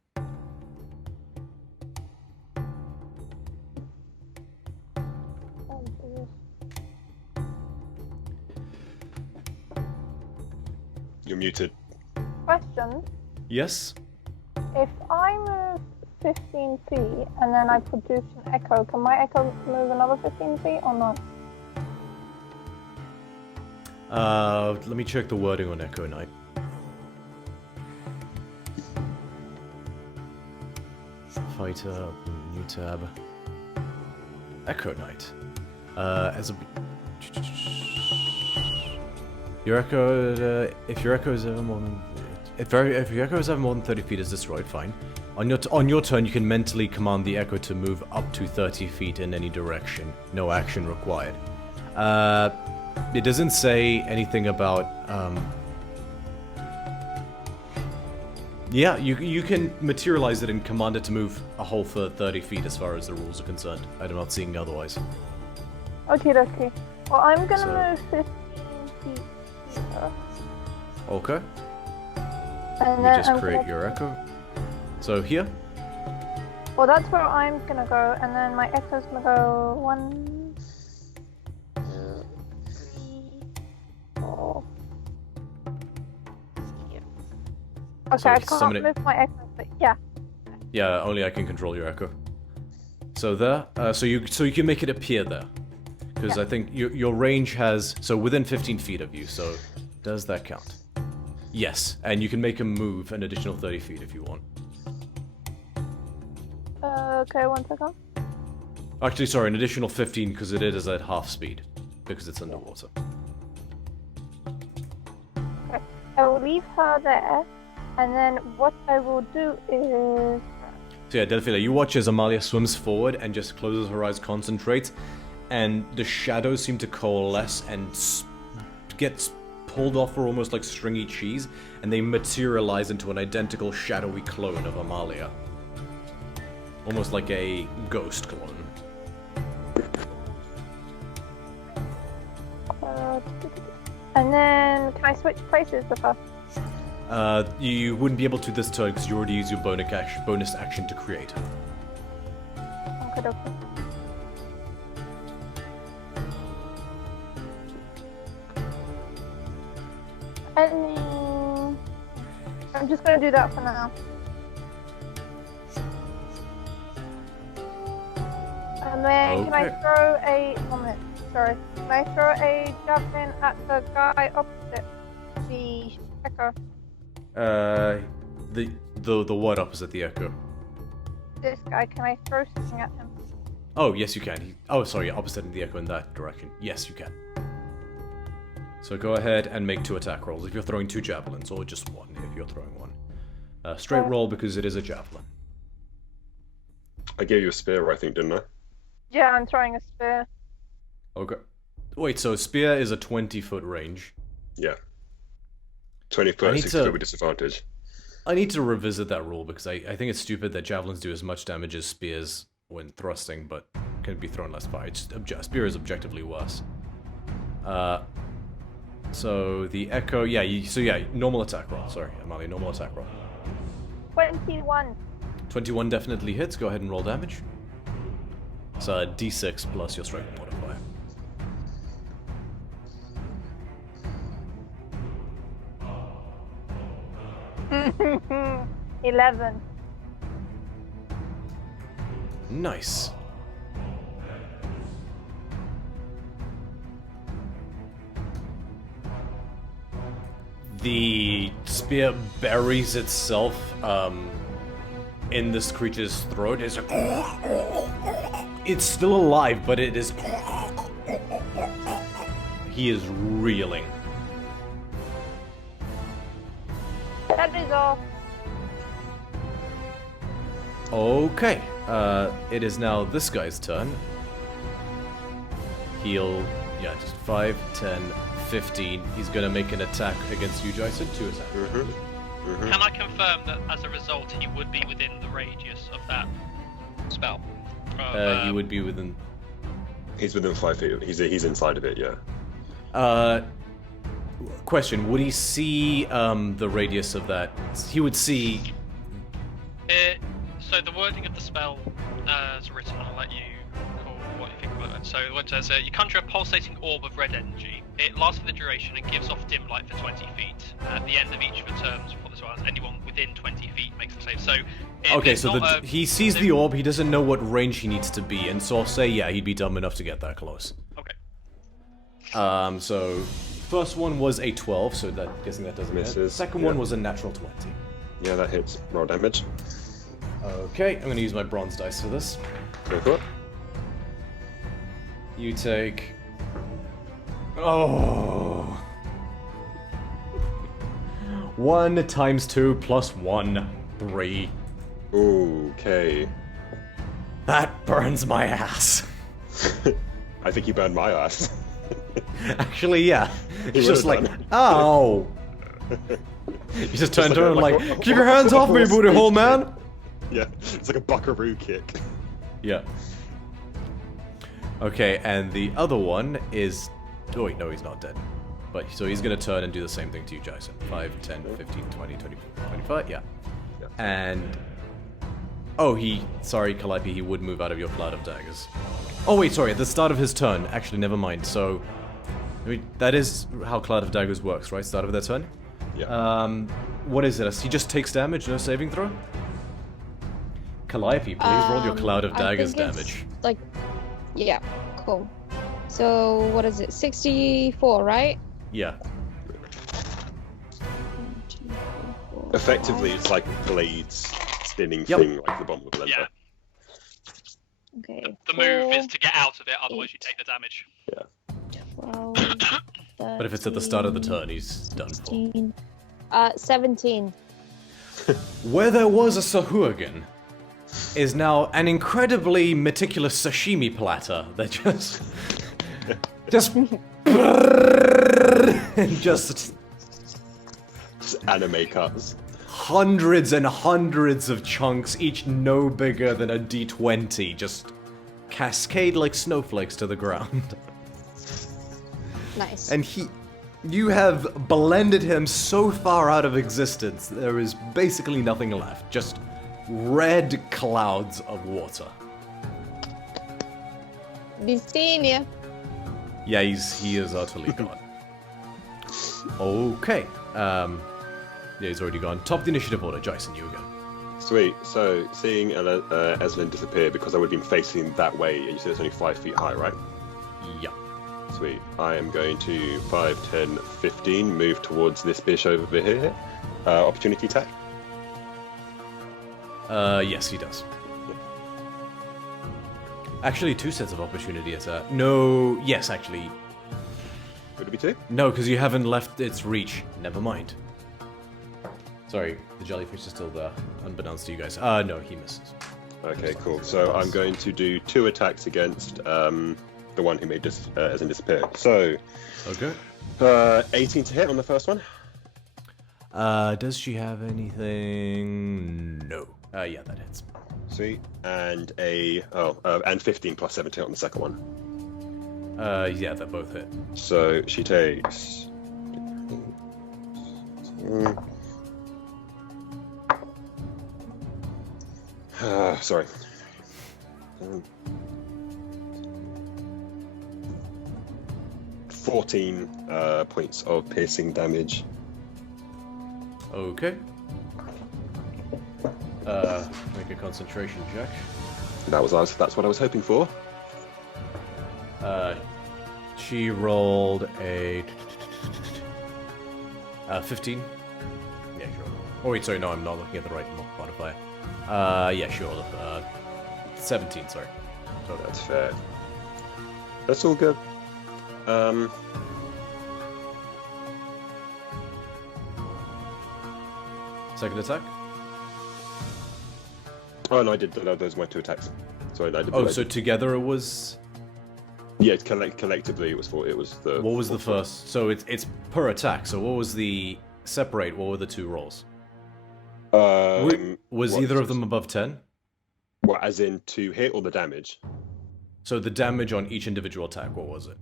You're muted. Question. Yes? If I move 15 feet and then I produce an echo, can my echo move another 15 feet or not? Let me check the wording on Echo Knight. Fighter, new tab. Echo Knight. As a... Your echo, if your echo is ever more than... If your echo is ever more than 30 feet, is destroyed, fine. On your turn, you can mentally command the echo to move up to 30 feet in any direction. No action required. It doesn't say anything about, Yeah, you can materialize it and command it to move a whole 30 feet as far as the rules are concerned. I'm not seeing otherwise. Okay, okay. Well, I'm gonna So- move 15 feet here. Okay. And We then just I'm create gonna... your echo. So here? Well, that's where I'm gonna go, and then my echo's gonna go 1, 2, 3, 4. Okay, So I you can't summon it- move my echo, but yeah. Yeah, only I can control your echo. So there, so you can make it appear there, because I think your range has within 15 feet of you. So does that count? Yes, and you can make him move an additional 30 feet if you want. Okay, 1 second. Actually, sorry, an additional 15 because it is at half speed because it's underwater. Okay, I will leave her there, and then what I will do is... So yeah, Delphila, you watch as Amalia swims forward and just closes her eyes, concentrates, and the shadows seem to coalesce and get pulled off her almost like stringy cheese, and they materialize into an identical shadowy clone of Amalia. Almost like a ghost clone. And then, can I switch places with her? You wouldn't be able to this turn because you already used your bonus action to create. Okay, okay. I'm just gonna do that for now. And then can I throw a moment? Sorry. Can I throw a javelin at the guy opposite the echo? The what opposite the echo? This guy, can I throw something at him? Oh, yes you can. Sorry, opposite in the echo in that direction. Yes, you can. So go ahead and make 2 attack rolls if you're throwing 2 javelins, or just 1 if you're throwing 1. Straight roll because it is a javelin. I gave you a spear, I think, didn't I? Yeah, I'm throwing a spear. Okay. Wait, so spear is a 20-foot range. Yeah. 20 foot, 60 foot with disadvantage. I need to revisit that rule because I think it's stupid that javelins do as much damage as spears when thrusting, but can be thrown less far. Spear is objectively worse. So the echo, normal attack roll. Sorry, Amalia, normal attack roll. 21. 21 definitely hits. Go ahead and roll damage. It's a d6 plus your strength modifier. Mm. 11. Nice. The spear buries itself in this creature's throat. It's still alive, but it is... He is reeling. That is all. Okay. It is now this guy's turn. He'll... Yeah, just 5, 10, 15. He's gonna make an attack against you, Jason. 2 attacks. Can I confirm that as a result he would be within the radius of that spell? He would be within... He's within 5 feet. He's inside of it, yeah. Question, would he see the radius of that? He would see... So the wording of the spell is written, I'll let you call what you think about it. So it says, you conjure a pulsating orb of red energy. It lasts for the duration and gives off dim light for 20 feet. At the end of each of the terms for this one, anyone within 20 feet makes a save. So okay, so he sees the orb, he doesn't know what range he needs to be, and so I'll say, yeah, he'd be dumb enough to get that close. Okay. So first one was a 12, so guessing that doesn't hit. Second one was a natural 20. Yeah, that hits. Roll damage. Okay, I'm gonna use my bronze dice for this. Go for it. You take... Oh... 1 times 2 plus 1. 3. Okay. That burns my ass. I think he burned my ass. Actually, yeah. It's just like, ow! You just turn to him like, keep your hands off me, booty hole man! Yeah, it's like a buckaroo kick. Yeah. Okay, and the other one is... Oh wait, no, he's not dead. But so he's gonna turn and do the same thing to you, Jason. 5, 10, 15, 20, 25, yeah. And... Oh, sorry, Calliope, he would move out of your cloud of daggers. Oh wait, sorry, at the start of his turn. Actually, never mind. So... I mean, that is how Cloud of Daggers works, right? Start of their turn? Yeah. What is it? He just takes damage, no saving throw? Calliope, please roll your Cloud of Daggers damage. Like, yeah, cool. So, what is it? 64, right? Yeah. Effectively, it's like blades spinning thing like the bottom of the blender. Yeah. Okay. The move is to get out of it, otherwise you take the damage. Yeah. 12, But if it's at the start of the turn, he's done for. 17. Where there was a Sahuagin, is now an incredibly meticulous sashimi platter that just just anime cuts. Hundreds and hundreds of chunks, each no bigger than a D20, just cascade like snowflakes to the ground. Nice. And you have blended him so far out of existence, there is basically nothing left. Just red clouds of water. Be seeing you. Yeah, he is utterly gone. Okay. Yeah, he's already gone. Top of the initiative order, Jason, you go. Sweet. So, seeing Eslin disappear because I would have been facing that way, and you said it's only 5 feet high, right? Yeah. Sweet. I am going to 5, 10, 15 move towards this bitch over here. Opportunity attack. Yes, he does. Actually, 2 sets of opportunity attack. No, yes, actually. Would it be 2? No, because you haven't left its reach. Never mind. Sorry, the jellyfish is still there, unbeknownst to you guys. No, he misses. Okay, cool. So I'm going to do 2 attacks against the one who made Eslin disappear. So, okay. 18 to hit on the first one. Does she have anything? No. Yeah, that hits. Sweet. And and 15 plus 17 on the second one. Yeah, they both hit. So she takes. Sorry. 14 points of piercing damage. Okay. Make a concentration check. That's what I was hoping for. She rolled a 15. Yeah, sure. Oh wait, sorry, no, I'm not looking at the right modifier. Yeah, sure. 17, sorry. Oh, that's fair. That's all good. Second attack? Oh, no, I did. Those are my 2 attacks. Sorry, I did. Oh, so together it was... Yeah, collectively it was 4. It was the... What was the first? So it's per attack, so what was the... Separate, what were the 2 rolls? Was either of them above 10? What, as in to hit or the damage? So the damage on each individual attack, what was it?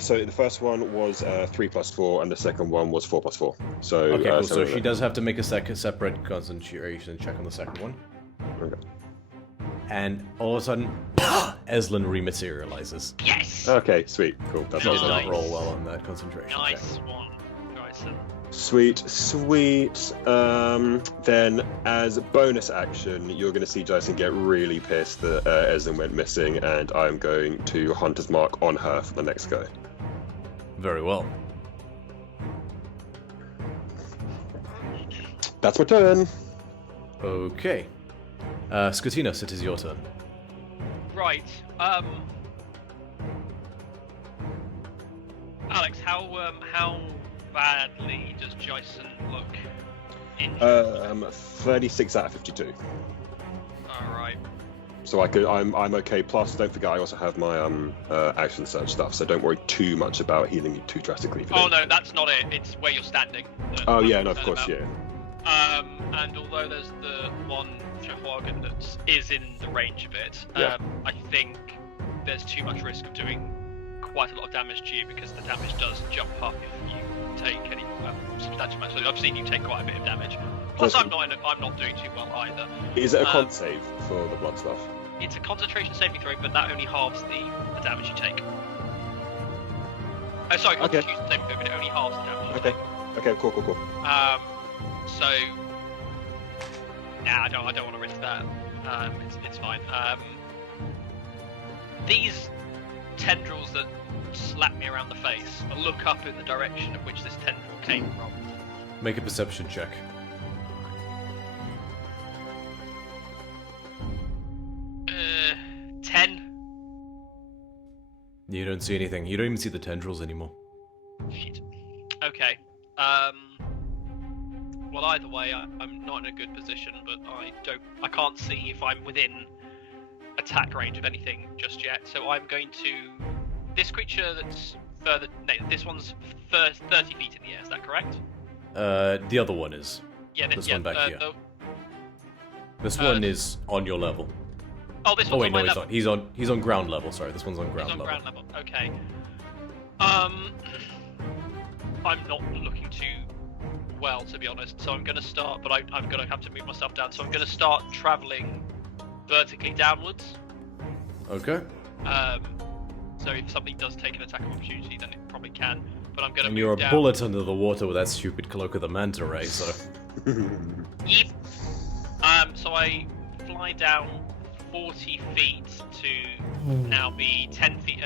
So the first one was 3 plus 4, and the second one was 4 plus 4. So okay, cool. So she does have to make a separate concentration check on the second one. Okay. And all of a sudden, Eslin rematerializes. Yes! Okay, sweet, cool. That's She did awesome. not roll well on that concentration check. Nice one, Bryson. Sweet. Then, as a bonus action, you're going to see Jason get really pissed that Eslin went missing, and I'm going to Hunter's Mark on her for the next go. Very well. That's my turn. Okay. Scutinos, it is your turn. Right. Alex, how badly does Jason look injured? 36 out of 52. Alright. So I'm okay. Plus, don't forget, I also have my action search stuff, so don't worry too much about healing you too drastically. Oh no, that's not it. It's where you're standing. Oh yeah, no, of course, yeah. And although there's the one Jehuagan that is in the range of it, Yeah. I think there's too much risk of doing quite a lot of damage to you because the damage does jump up if you take any substantial amount. So I've seen you take quite a bit of damage. Plus, I'm not doing too well either. Is it a con save for the blood stuff? It's a concentration saving throw, but that only halves the damage you take. Oh, sorry, Okay. concentration saving throw, but it only halves the damage you Okay. take. Okay, cool. So, nah, I don't want to risk that. It's fine. These tendrils that slap me around the face, I look up in the direction of which this tendril came from. Make a perception check. Uh, 10. You don't see anything. You don't even see the tendrils anymore. Shit. Okay. Well, either way, I'm not in a good position, but I can't see if I'm within attack range of anything just yet. So I'm going to. This creature that's further. No, this one's 30 feet in the air. Is that correct? The other one is. Yeah, this one back here. The, this one is on your level. Oh, this one's wait, on my no, level. he's not. He's on ground level. Sorry, this one's on ground He's on level. ground level. Okay. I'm not looking too well, to be honest. So I'm going to start, but I'm going to have to move myself down. So I'm going to start traveling vertically downwards. Okay. So if something does take an attack of opportunity, then it probably can. But I'm going to And move you're a down. bullet under the water with that stupid cloak of the manta ray, so. Yep. So I fly down 40 feet to now be 10 feet.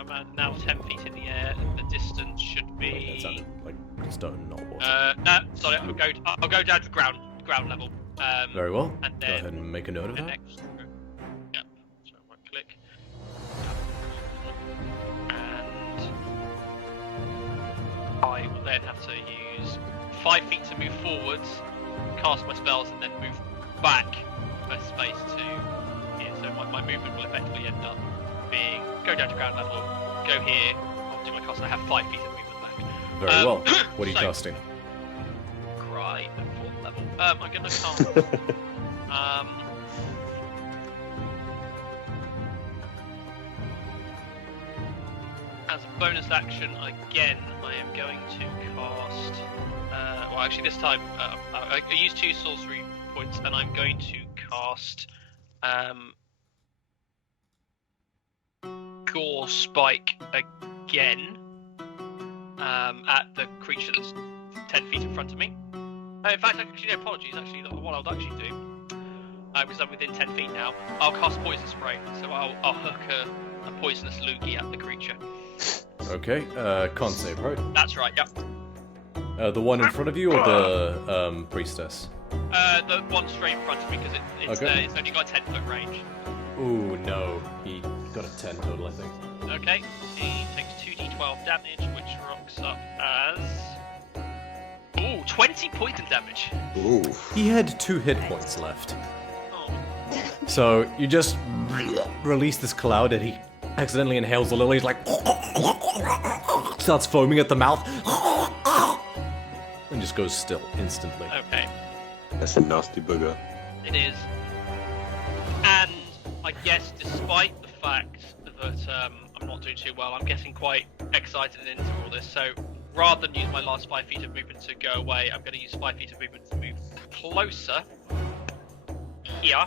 If I'm now 10 feet in the air, the distance should be. That sounded like stone, not water. No, sorry. I'll go down to ground level. Very well. And Go then ahead and make a note of that. Yep. So right click. And I will then have to use 5 feet to move forwards, cast my spells, and then move back a space to here. So my movement will effectively end up being go down to ground level, go here, I'll do my cast, and I have 5 feet of movement back. Very well. What are you so- casting? Cry at 4th level. I'm gonna cast. As a bonus action, again, I am going to cast. Well, actually, this time I use 2 sorcery points, and I'm going to cast Gore Spike again at the creature that's 10 feet in front of me. In fact, actually, no, apologies. Actually, what I'll actually do, because I'm within 10 feet now, I'll cast Poison Spray. So I'll hook a poisonous loogie at the creature. Okay, con save, right? That's right, yep. The one in front of you or the priestess? The one straight in front of me, because it's only got a 10-foot range. Ooh, no. He got a 10 total, I think. Okay, he takes 2d12 damage, which rocks up as... Ooh, 20 poison damage. Ooh. He had 2 hit points left. Oh. So you just release this cloud and he accidentally inhales the lily. He's like... starts foaming at the mouth. And just goes still instantly. Okay. That's a nasty booger. It is. And I guess despite the fact that I'm not doing too well, I'm getting quite excited and into all this. So rather than use my last 5 feet of movement to go away, I'm going to use 5 feet of movement to move closer here.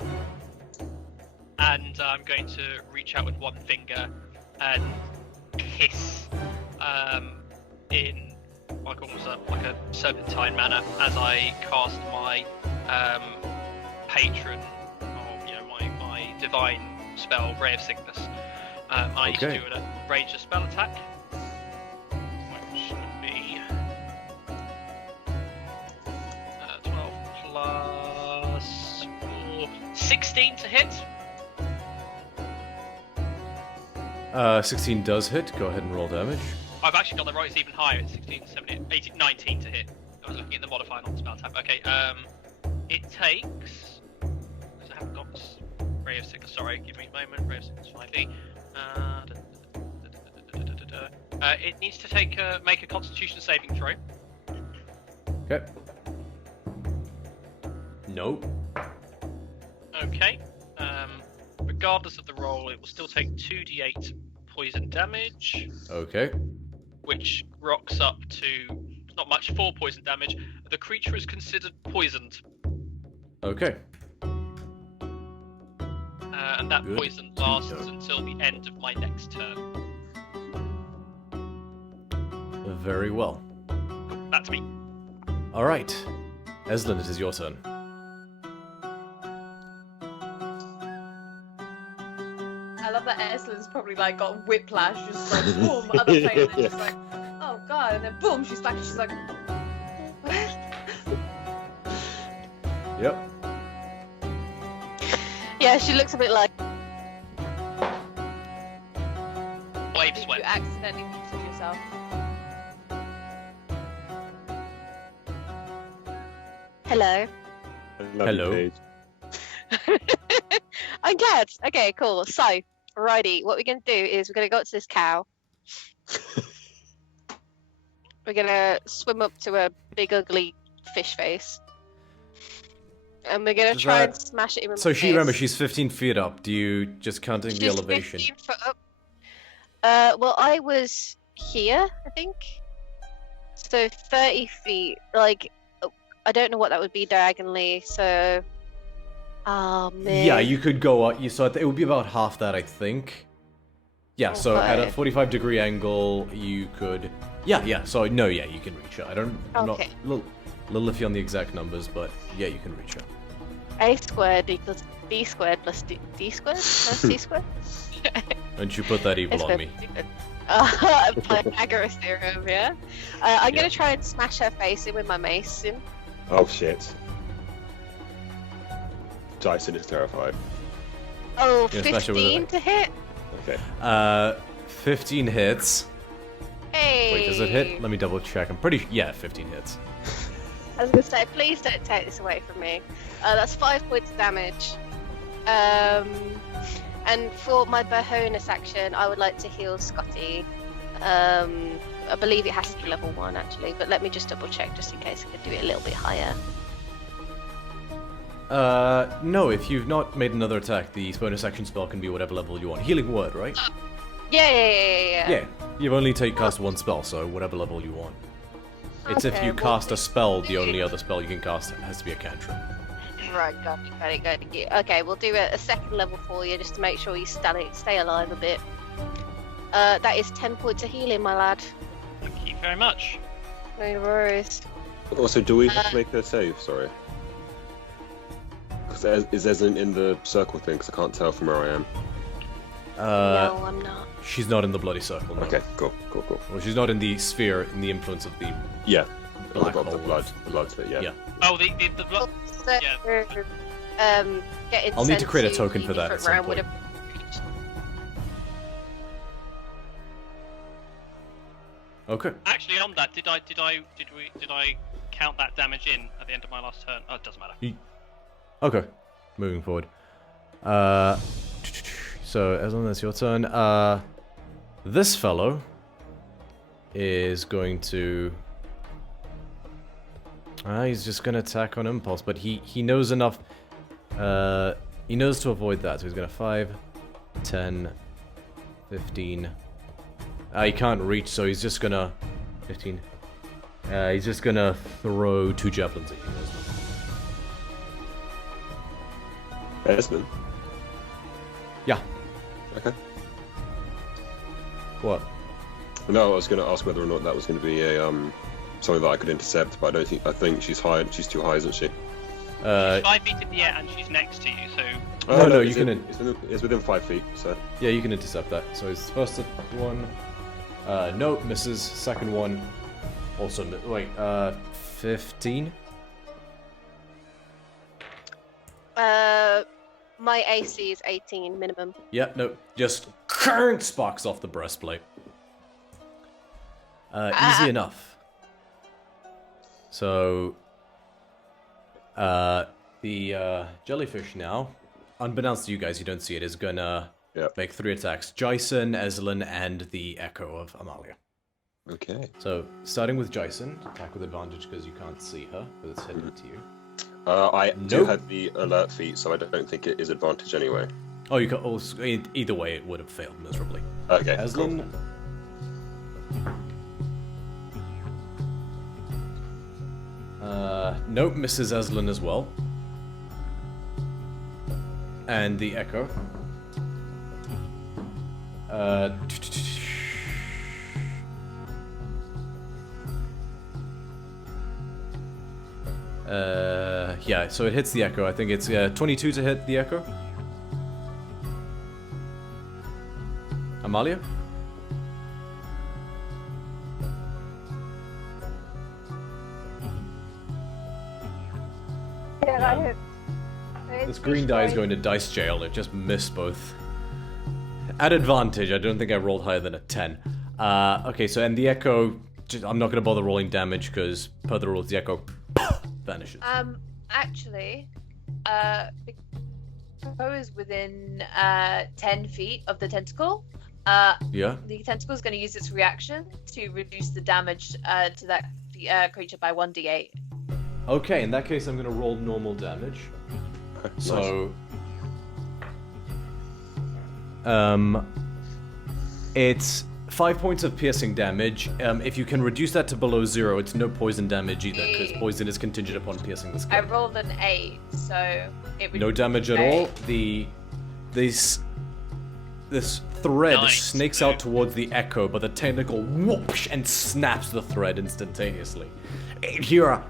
And I'm going to reach out with one finger and hiss in like almost like a serpentine manner as I cast my patron, or my divine spell, Ray of Sickness. I need to do a ranged spell attack, which would be 12 plus 4, 16 to hit. 16 does hit. Go ahead and roll damage. I've actually got the right, it's even higher. It's 16, 17, 18, 19 to hit. I was looking at the modifier, not the spell type. Okay, it takes... Because I haven't got Ray of Sickness, sorry, give me a moment. Ray of Sickness 5e. It needs to make a Constitution saving throw. Okay. Nope. Okay. Regardless of the roll, it will still take 2d8 poison damage. Okay. Which rocks up to not much, 4 poison damage. The creature is considered poisoned. Okay. And that Good poison to lasts know. until the end of my next turn. Very well. That's me. Alright. Eslin, it is your turn. I love that Eslin's probably like got whiplash, just like boom, other plane, and then just like, oh god, and then boom, she's back and she's like, Yep. Yeah, she looks a bit like. Wave you sweat. accidentally muted yourself. Hello. Hello. Paige. I'm glad. Okay, cool. So, alrighty, what we're going to do is we're going to go up to this cow. We're going to swim up to a big ugly fish face. And we're going to Does try that- and smash it in with So my she face. remember she's 15 feet up. Do you just counting the She's elevation? 15 foot up. Well, I was here, I think. So 30 feet. Like, I don't know what that would be diagonally. So, oh man. Yeah, you could go up. You saw it would be about half that, I think. Yeah, so at a Okay. 45-degree angle, you could. Yeah. So no, yeah, you can reach her. I'm Okay. not little iffy on the exact numbers, but yeah, you can reach her. A squared equals B squared plus D squared plus C squared. Don't you put that evil on me? Pythagoras theorem, yeah. I'm Yeah. gonna try and smash her face in with my mace. Oh shit. Dyson is terrified. Oh, Yeah, smash her with 15 a- to hit. Okay. 15 hits. Hey. Wait, does it hit? Let me double check. I'm pretty. Yeah, 15 hits. I was gonna say, please don't take this away from me. That's 5 points of damage. And for my bonus action, I would like to heal Scotty. I believe it has to be level 1 actually, but let me just double check just in case I could do it a little bit higher. No, if you've not made another attack, the bonus action spell can be whatever level you want. Healing word, right? Yeah. Yeah. You've only cast one spell, so whatever level you want. It's if Okay, you well, cast a spell, the only other spell you can cast has to be a cantrip. Right, got it. Okay, we'll do a second level for you just to make sure you stay alive a bit. That is 10 points of healing, my lad. Thank you very much. No worries. Also, do we have to make a save? Sorry. Because is Eslin in the circle thing? Because I can't tell from where I am. No, I'm not. She's not in the bloody circle. No. Okay, cool. Well, she's not in the sphere, in the influence of the Yeah. black Of the hole. blood split, yeah. Yeah. Oh, the blood. So, getting I'll need to sent create a token the for that at different some round would point. have- Okay. Actually, on that, did I count that damage in at the end of my last turn? Oh, it doesn't matter. Okay. Moving forward. So as long as your turn, this fellow is going to. He's just gonna attack on impulse, but he knows enough. He knows to avoid that, so he's gonna 5, 10, 15. He can't reach, so he's just gonna 15. He's just gonna throw 2 javelins at you. Esmond? Yeah. Okay. What? No, I was going to ask whether or not that was going to be a something that I could intercept, but I think she's high. She's too high, isn't she? 5 feet in the air, and she's next to you, so. Oh, no, you it's can. It's within 5 feet, so. Yeah, you can intercept that. So his first one, no, misses. Second one, also wait, 15. My AC is 18 minimum. Yeah, no, just sparks off the breastplate. Easy enough. So, the jellyfish now, unbeknownst to you guys, you don't see it, is gonna make 3 attacks. Jason, Eslin, and the Echo of Amalia. Okay. So, starting with Jason, attack with advantage because you can't see her, because it's hidden to you. I do Nope. have the alert feat, so I don't think it is advantage anyway. Oh, you can also, either way, it would have failed miserably. Okay. Eslin. Nope, misses Eslin as well. And the Echo. Yeah, so it hits the Echo. I think it's 22 to hit the Echo. Amalia? Yeah, that hits. This green die is going to dice jail. It just missed both. At advantage, I don't think I rolled higher than a 10. Okay, so and the Echo, I'm not going to bother rolling damage because per the rules, the Echo vanishes. Actually, because within 10 feet of the tentacle, Yeah? the tentacle is going to use its reaction to reduce the damage to that creature by 1d8. Okay, in that case, I'm gonna roll normal damage. So, it's 5 points of piercing damage. If you can reduce that to below 0, it's no poison damage either, because poison is contingent upon piercing the I skin. rolled an 8, so it would No damage at all. This thread Nice, snakes out towards the echo, but the tentacle whoosh and snaps the thread instantaneously. And hear a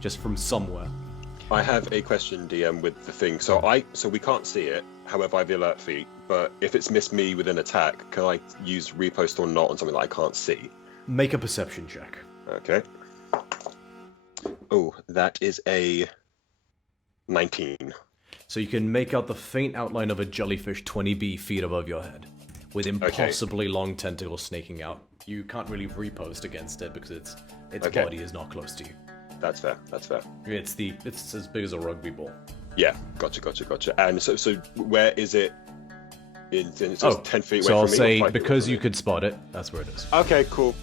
just from somewhere. I have a question, DM, with the thing. So we can't see it. However, I have the alert feat. But if it's missed me with an attack, can I use repost or not on something that I can't see? Make a perception check. Okay. Oh, that is a 19. So you can make out the faint outline of a jellyfish 20 feet above your head, with impossibly long tentacles snaking out. You can't really repost against it because its body is not close to you. That's fair. It's as big as a rugby ball. Yeah, gotcha. And so where is it? It's 10 feet away from me. So I'll say 5 feet because away you from me? could spot it, that's where it is. Okay, cool.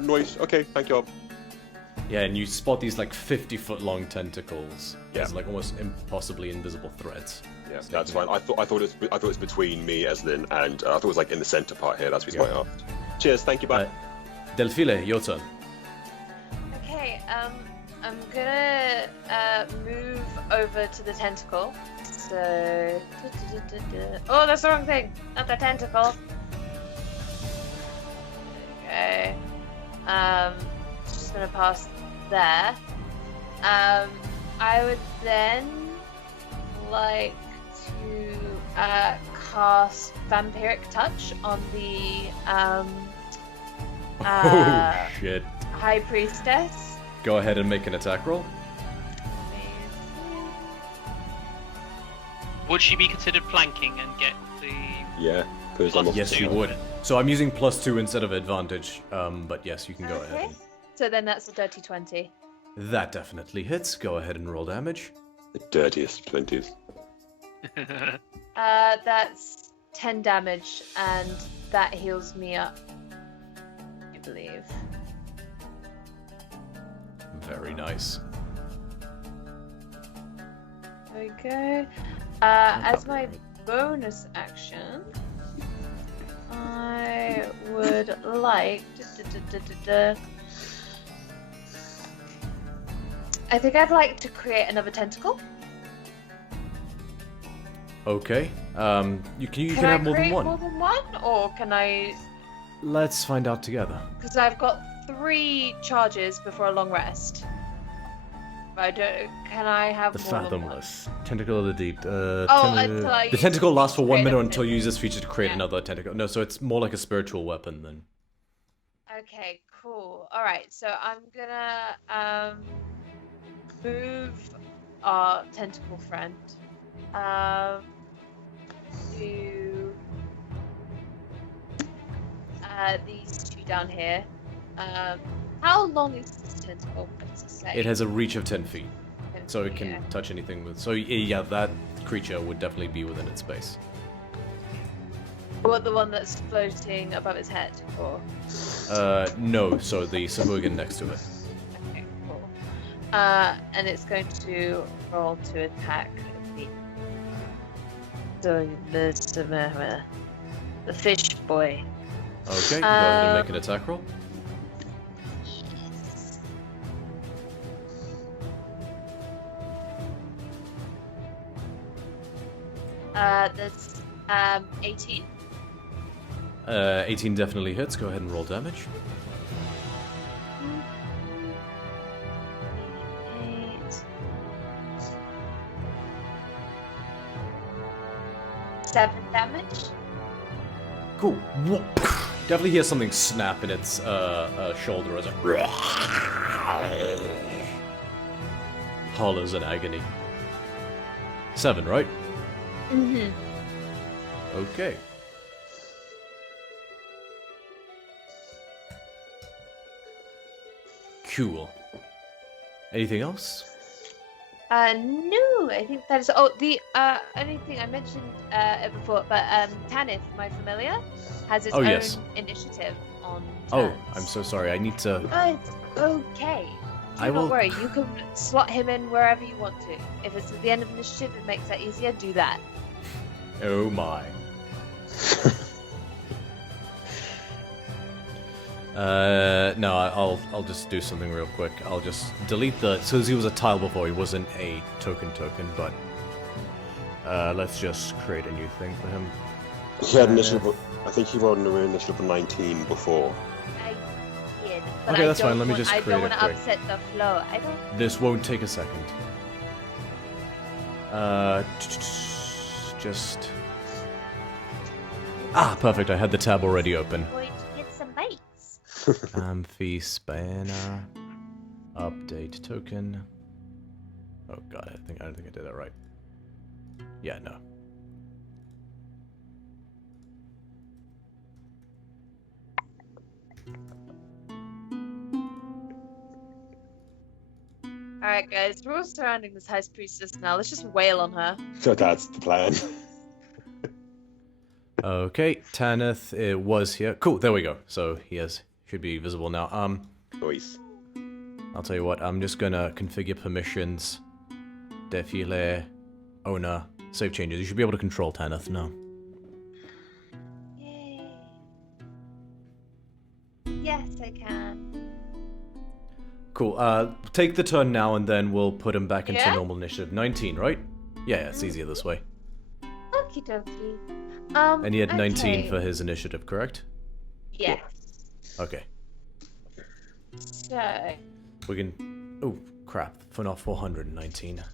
Nice. Okay, thank you. Yeah, and you spot these like 50-foot long tentacles. Yeah. As like almost impossibly invisible threads. Yeah, that's fine. I thought it was between me, Eslin, and I thought it was like in the center part here. That's the reason why I asked. Cheers. Thank you. Bye. Delphile, your turn. Okay, I'm gonna move over to the tentacle. So, oh, that's the wrong thing. Not the tentacle. Okay. Just gonna pass there. I would then like to cast Vampiric Touch on the Oh shit. High Priestess. Go ahead and make an attack roll. Would she be considered flanking and get the... Yeah, because I'm Plus Yes, two. you would. So I'm using +2 instead of advantage. But yes, you can go ahead. So then that's a dirty 20. That definitely hits. Go ahead and roll damage. the dirtiest 20s. That's 10 damage, and that heals me up, I believe. Very nice. There we go. As my bonus action, I would like... I think I'd like to create another tentacle. Okay. You can Can have I more than create one. more than one, or can I? Let's find out together. Because I've got 3 charges before a long rest. But I don't. Can I have The more than one? Fathomless. Tentacle of the Deep. Until I the use tentacle lasts for 1 create minute a- until you use this feature to create Yeah. another tentacle. No, so it's more like a spiritual weapon then. Okay, cool. All right, so I'm gonna move our tentacle friend to these 2 down here. How long is this tentacle? What does it say? It has a reach of 10 feet, 10 so it feet, can yeah. touch anything with. So yeah, that creature would definitely be within its space. What, the one that's floating above its head? Or No, so the Subterfuge next to it. okay, cool. And it's going to roll to attack the fish boy. Okay, go ahead and make an attack roll. That's 18. 18 definitely hits. Go ahead and roll damage. 8. 7 damage. Cool. Definitely hear something snap in its shoulder as it hollers in agony. 7, right? Mm-hmm. Okay. Cool. Anything else? No, I think that is. Oh, the only thing I mentioned it before, but Tanith, my familiar, has its own yes. initiative on. Oh, turns. I'm so sorry. I need to. It's okay. I Don't will. worry. You can slot him in wherever you want to. If it's at the end of initiative, it makes that easier. Do that. Oh my. No, I'll just do something real quick. I'll just delete the. So he was a tile before, he wasn't a token, but let's just create a new thing for him. He had initiative. I think he rolled an initiative of 19 before. I did. But Okay, I that's fine, don't let me want- just I create don't it want to quick. upset the flow. I don't. This won't take a second. Just. Ah, perfect. I had the tab already open. I'm going to get some mates. Amphi spanner. Update token. Oh god, I don't think I did that right. Yeah, no. Alright, guys, we're all surrounding this High Priestess now. Let's just wail on her. So that's the plan. Okay, Tanith, it was here. Cool, there we go. So he should be visible now. Nice. I'll tell you what, I'm just gonna configure permissions. Defile, owner, save changes. You should be able to control Tanith now. Yay. Yes, I can. Cool, take the turn now and then we'll put him back into Yeah? normal initiative. 19, right? Yeah, it's easier this way. Okie dokie. And he had 19 okay. for his initiative, correct? Yes. Okay. So, We can... Oh, crap. For not 419.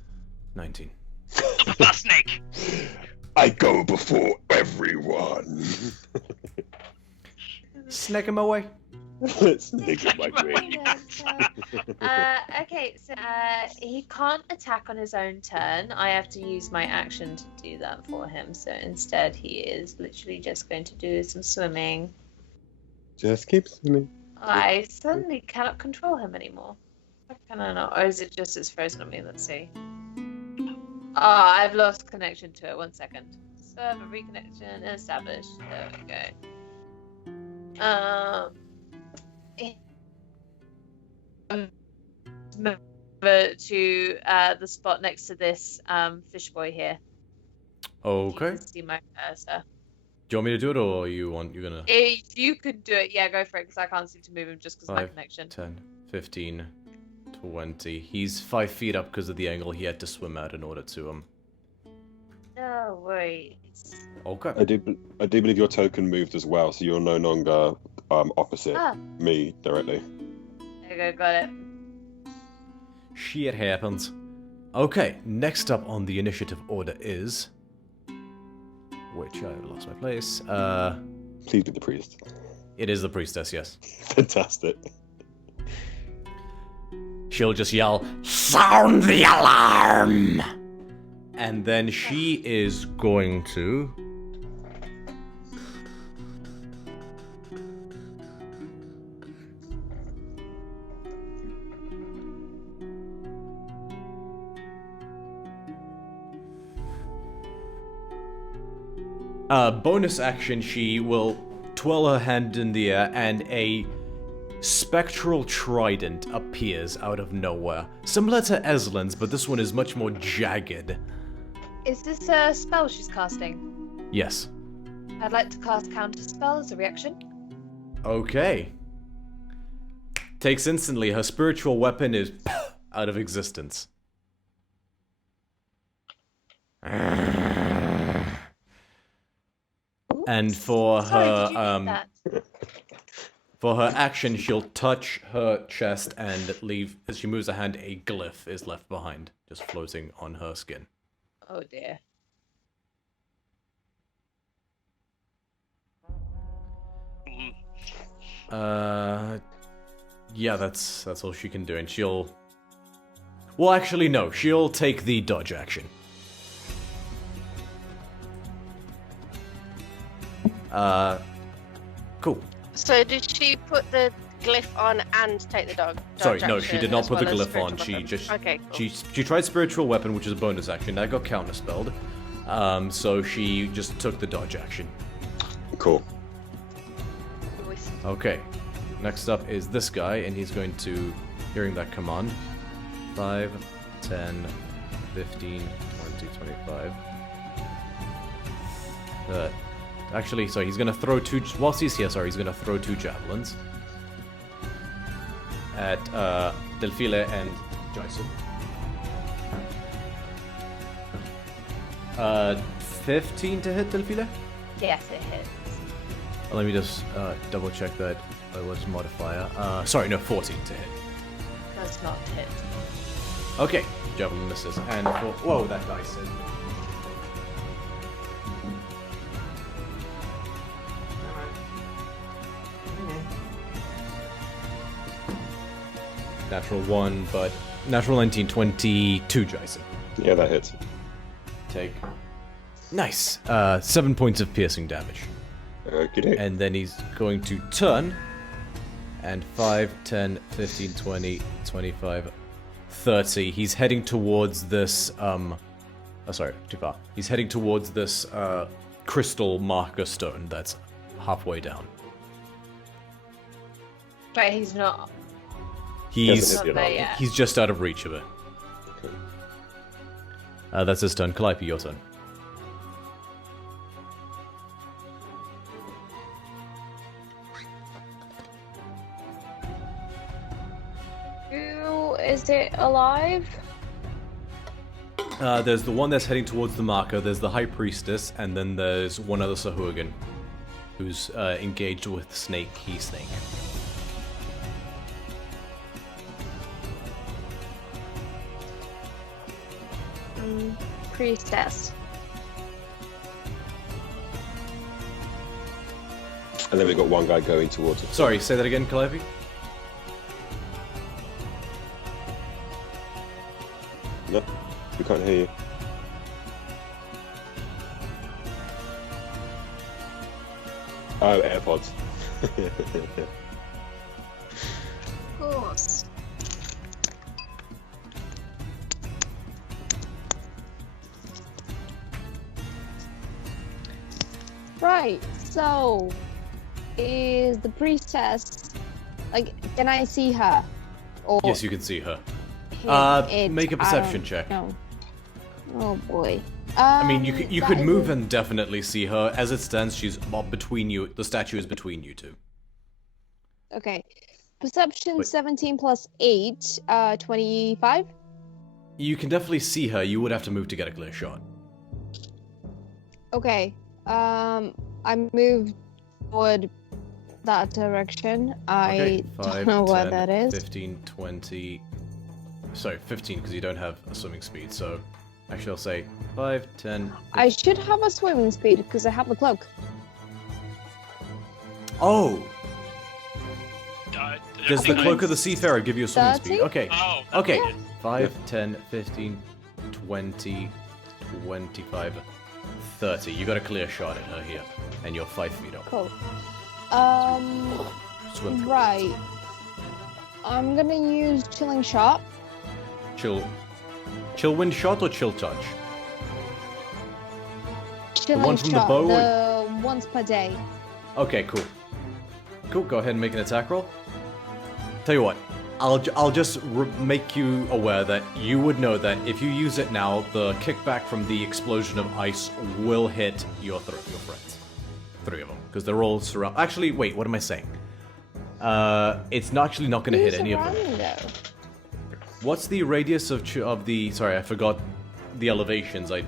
19. Super snake. I go before everyone. Snake him away. Snake in my brain. okay, so he can't attack on his own turn. I have to use my action to do that for him. So instead, he is literally just going to do some swimming. Just keep swimming. I suddenly cannot control him anymore. How can I not? Or is it just it's frozen on me? Let's see. Oh, I've lost connection to it. 1 second. Server reconnection established. There we go. Over to the spot next to this fish boy here. Okay. You can see my cursor. Do you want me to do it, or you're gonna... If you could do it, yeah, go for it, because I can't seem to move him just because of my 5, connection. 10, 15, 20. He's 5 feet up because of the angle he had to swim at in order to, No worries. Okay. I do believe your token moved as well, so you're no longer opposite me directly. There you go, got it. Shit happens. Okay, next up on the initiative order is... Which I lost my place. Please be the priest. It is the priestess, yes. Fantastic. She'll just yell, Sound the alarm! and then she is going to... bonus action, she will twirl her hand in the air and a spectral trident appears out of nowhere. Similar to Eslin's, but this one is much more jagged. Is this a spell she's casting? Yes. I'd like to cast counter spell as a reaction. Okay. Takes instantly, her spiritual weapon is out of existence. And for Sorry, her, did you need that? for her action, she'll touch her chest and leave, as she moves her hand, a glyph is left behind, just floating on her skin. Oh dear. Yeah, that's all she can do, and she'll... Well, actually, no, she'll take the dodge action. Uh, Cool. So did she put the glyph on and take the dodge Sorry, no, action she did not as put the well as glyph on. spiritual She weapon. just Okay, cool. she tried spiritual weapon, which is a bonus action. That got counterspelled. So she just took the dodge action. Cool. Okay. Next up is this guy, and he's going to, hearing that command, 5, 10, 15, 20, 25. Actually, sorry, he's gonna throw two. Whilst he's here, sorry, he's gonna throw 2 javelins at Delphile and Jason. 15 to hit Delphile? Yes, it hits. Let me just double check that. Was modifier. Sorry, no, 14 to hit. Does not hit. Okay, javelin misses, and for whoa, that dice is. Natural 1, but natural 19, 22, Jason. Yeah, that hits. Take. Nice. 7 points of piercing damage. Okay. And then he's going to turn. And 5, 10, 15, 20, 25, 30. He's heading towards this, oh, sorry, too far. He's heading towards this, crystal marker stone that's halfway down. But he's not. He's Not there yet. he's just out of reach of it. Okay. That's his turn. Calliope, your turn. Who is it alive? There's the one that's heading towards the marker, there's the High Priestess, and then there's one other Sahuagin who's engaged with Snake, Snake. Priestess. And then we've got one guy going towards us. Sorry, say that again, Calliope? No, we can't hear you. Oh, AirPods. Of course. Right, so is the priestess, like, can I see her? Or Yes, you can see her. hit Make a it? perception I check. don't know. Oh boy. I mean, you that could is move a- and definitely see her. As it stands, she's between you. The statue is between you two. Okay. Perception Wait. 17 plus 8, 25? You can definitely see her. You would have to move to get a clear shot. Okay. I moved toward that direction. Okay, I 5, don't know where 10, that is. 15, 20... Sorry, 15 because you don't have a swimming speed, so... Actually, I'll say 5, 10... I should have a swimming speed because I have the cloak. Oh! I Does the think Cloak of the Seafarer give you a swimming 30? speed? Okay. Oh, Okay. yeah. 5, 10, 15, 20, 25, 30. You got a clear shot at her here. And you're 5 feet up. Cool. Swim through Right. it. I'm gonna use Chilling Shot. Chill wind shot or chill touch? Chilling one from the Shot, bow or- the once per day. Okay, cool. Cool, go ahead and make an attack roll. Tell you what, I'll just make you aware that you would know that if you use it now, the kickback from the explosion of ice will hit your friends. 3 of them, because they're all surrounded. Actually, wait, what am I saying? It's actually not going to hit any of them. Who's around, though? What's the radius of the? Sorry, I forgot the elevations. I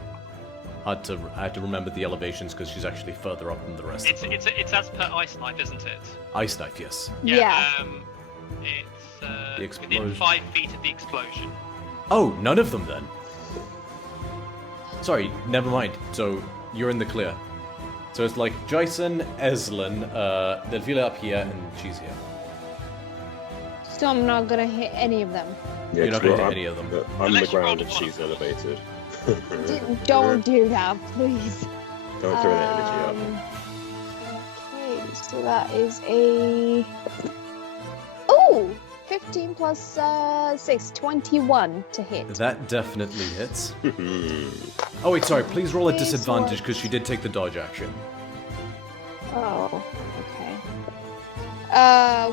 had to remember the elevations because she's actually further up than the rest. It's as per Ice Knife, isn't it? Ice knife, yes. Yeah. It's explosion. within 5 feet of the explosion. Oh, none of them then. Sorry, never mind. So you're in the clear. So it's like Jason, Eslin, Delphila up here, and she's here. So I'm not gonna hit any of them. Yeah, You're not 'cause gonna hit I'm- any of them. I'm on the Unless you ground rolled and a one. she's elevated. Don't do that, please. Don't throw that energy up. Okay, so that is a Ooh! 15 plus 6, 21 to hit. That definitely hits. Oh wait, sorry. Please roll at disadvantage because she did take the dodge action. Oh, okay.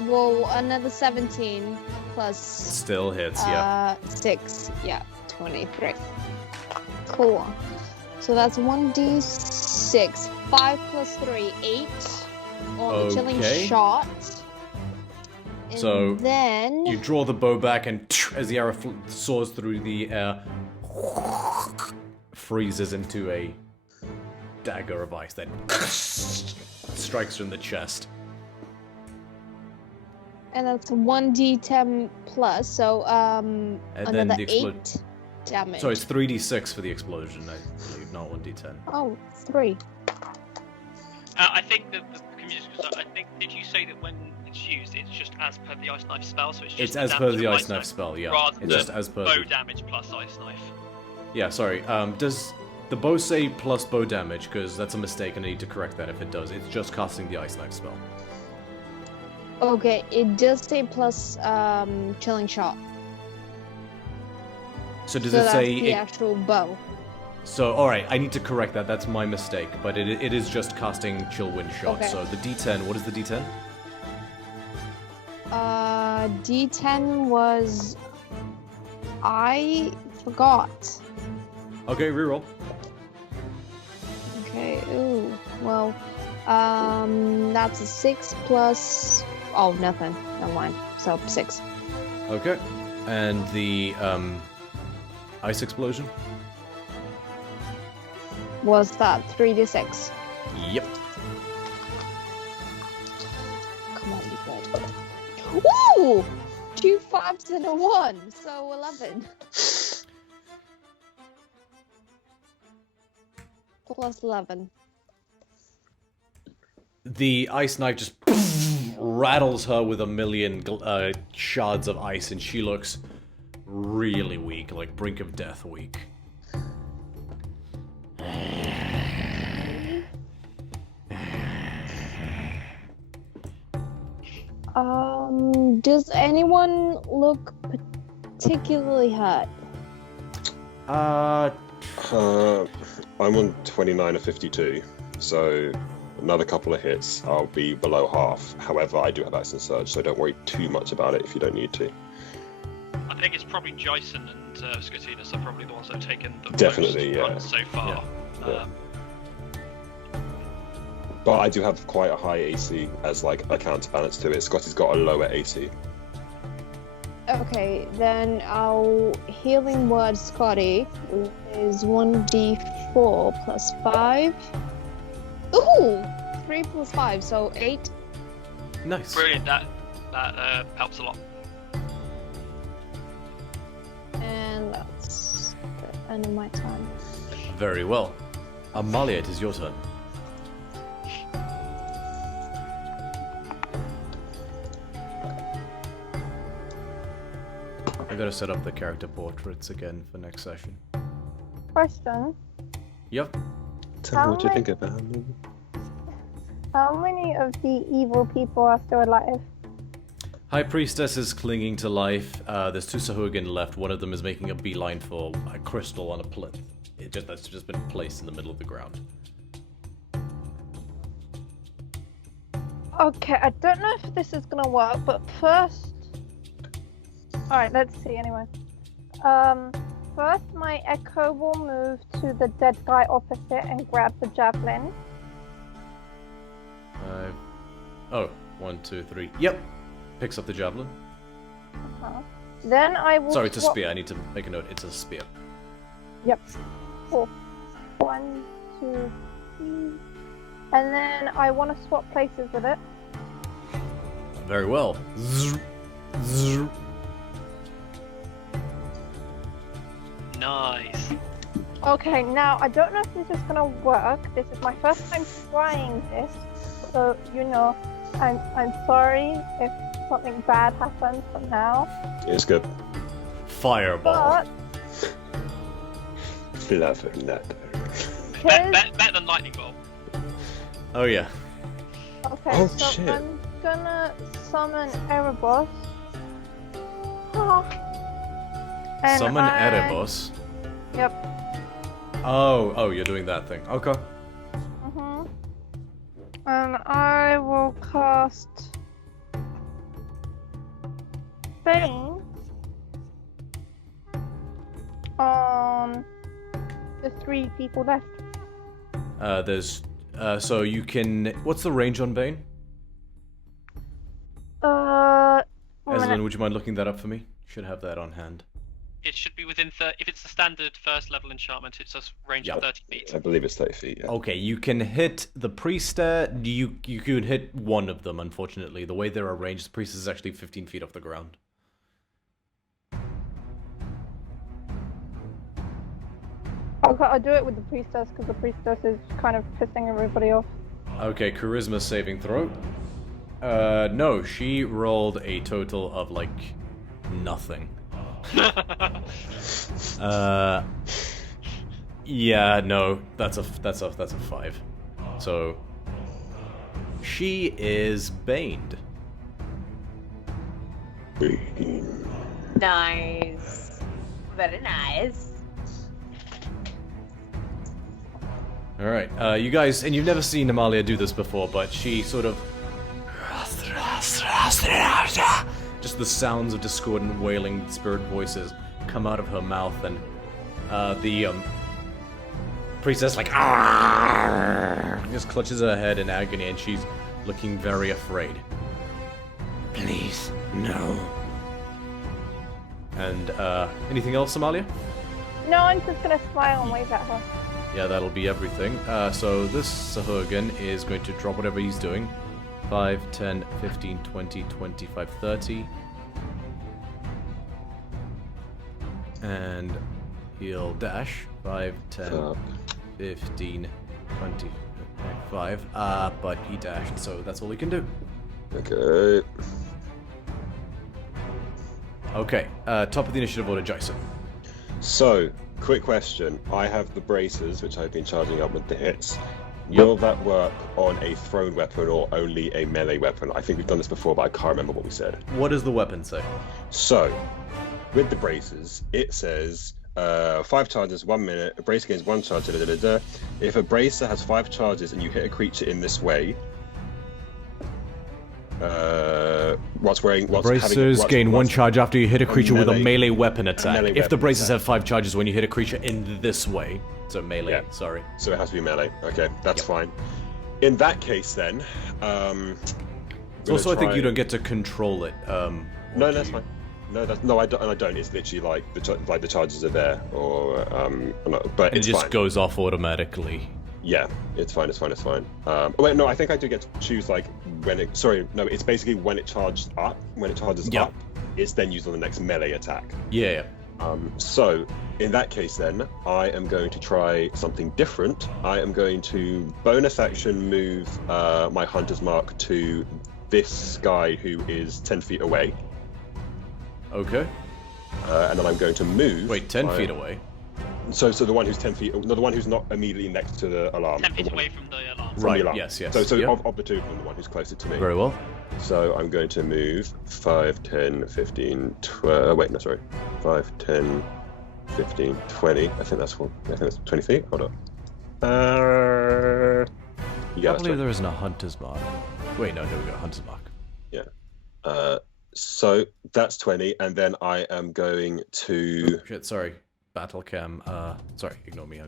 Well, another 17 plus... Still hits, yeah. 6, yeah, 23. Cool. So that's 1d6. 5 plus 3, 8 on the chilling shot. And So then... you draw the bow back and as the arrow soars through the air, freezes into a dagger of ice that strikes her in the chest. And that's 1d10 plus, so And then another the 8 damage. So it's 3d6 for the explosion, I believe, not 1d10. Oh, 3. I think that I think, did you say that when it's used, it's just as per the ice knife spell? So it's just It's as per the ice knife spell, yeah. Rather It's than just as per. bow damage plus ice knife. Yeah, sorry. Does the bow say plus bow damage? Because that's a mistake, and I need to correct that if it does. It's just casting the ice knife spell. Okay, it does say plus chilling shot. So does So it that's say? the actual bow. So alright, I need to correct that. That's my mistake. But it is just casting chill wind shot. Okay. So the D10. What is the D10? D10 was... I forgot. Okay, reroll. Okay, ooh, well, that's a 6 plus... Oh, nothing. Never mind. So, 6. Okay, and the ice explosion. Was that 3d6? Yep. Come on, be good. Woo! 2 5s and a 1, so 11. Plus 11. The ice knife just rattles her with a million shards of ice, and she looks really weak, like brink of death weak. Does anyone look particularly hurt? I'm on 29 of 52, so another couple of hits, I'll be below half. However, I do have Ice and Surge, so don't worry too much about it if you don't need to. I think it's probably Jason and Scotinus are probably the ones that have taken the Definitely, most yeah. runs so far. Yeah. But I do have quite a high AC as like a counterbalance to it. Scotty's got a lower AC. Okay, then our healing word, Scotty, is 1d4 plus 5. Ooh! 3 plus 5, so 8. Nice. Brilliant, that helps a lot. And that's the end of my time. Very well. Amalia, it is your turn. I gotta set up the character portraits again for next session. Question. Yep. Tell me what you think about me. How many of the evil people are still alive? High Priestess is clinging to life. There's 2 Sahuagin left. One of them is making a beeline for a crystal on a plinth. That's just been placed in the middle of the ground. Okay, I don't know if this is gonna work, but first... Alright, let's see anyway. First my Echo will move to the dead guy opposite and grab the javelin. 1, 2, 3. Yep. Picks up the javelin. Then I will Sorry, it's a spear. I need to make a note. It's a spear. Yep. Cool. 1, 2, 3. And then I want to swap places with it. Very well. Zzz. Zzz. Nice. Okay, now I don't know if this is gonna work. This is my first time trying this, so you know, I'm sorry if something bad happens from now. It's good. Fireball. But Love that. Better than lightning bolt. Oh yeah. okay, Oh, so shit. I'm gonna summon Erebos And Summon Erebos. Yep. Oh, you're doing that thing. Okay. And I will cast Bane on the 3 people left. So you can. What's the range on Bane? Minute. Would you mind looking that up for me? Should have that on hand. It should be within if it's the standard first level enchantment, it's a range of 30 feet. I believe it's 30 feet, yeah. Okay, you can hit the priest there. You could hit one of them, unfortunately. The way they're arranged, the priest is actually 15 feet off the ground. Okay, I'll do it with the priestess, because the priestess is kind of pissing everybody off. Okay, charisma saving throw. No, she rolled a total of, like, nothing. Yeah, no, that's a 5. So she is baned. Nice. Very nice. All right, you guys, and you've never seen Amalia do this before, but she sort of just the sounds of discordant wailing spirit voices come out of her mouth, and the priestess like just clutches her head in agony, and she's looking very afraid. Please, no. And anything else, Amalia? No, I'm just gonna smile and wave at her. Yeah, that'll be everything. So this Sahurgan is going to drop whatever he's doing. 5, 10, 15, 20, 25, 30. And he'll dash. 5, 10, 15, 20, 25. But he dashed, so that's all he can do. Okay. Okay, top of the initiative order, Jason. So, quick question. I have the braces, which I've been charging up with the hits. Will that work on a thrown weapon or only a melee weapon? I think we've done this before, but I can't remember what we said. What does the weapon say? So, with the braces, it says 5 charges, 1 minute. A brace gains 1 charge. If a bracer has 5 charges and you hit a creature in this way, bracers gain 1 charge after you hit a creature with a melee weapon attack. If the bracers have 5 charges when you hit a creature in this way, so melee. Sorry. So it has to be melee. Okay, that's fine. In that case, then, also, I think you don't get to control it. No, that's fine. No, I don't. It's literally like the charges are there, or but it just goes off automatically. Yeah, it's fine. Wait, no, I think I do get to choose like when it. Sorry, no, it's basically when it charges up. When it charges up, it's then used on the next melee attack. Yeah. So in that case, then I am going to try something different. I am going to bonus action move my hunter's mark to this guy who is 10 feet away. Okay. And then I'm going to move. Wait, 10 feet away. So the one who's 10 feet, no, the one who's not immediately next to the alarm. 10 feet away from the alarm. From the alarm. Yes. So of the two of them, the one who's closer to me. Very well. So I'm going to move 5, 10, 15, 12. Wait, no, sorry. 5, 10, 15, 20. I think that's 20 feet. Hold on. Yeah. I believe there isn't a hunter's mark. Wait, no, here we go. Hunter's mark. Yeah. So that's 20, and then I am going to. Shit, sorry. Battle cam. Sorry, ignore me.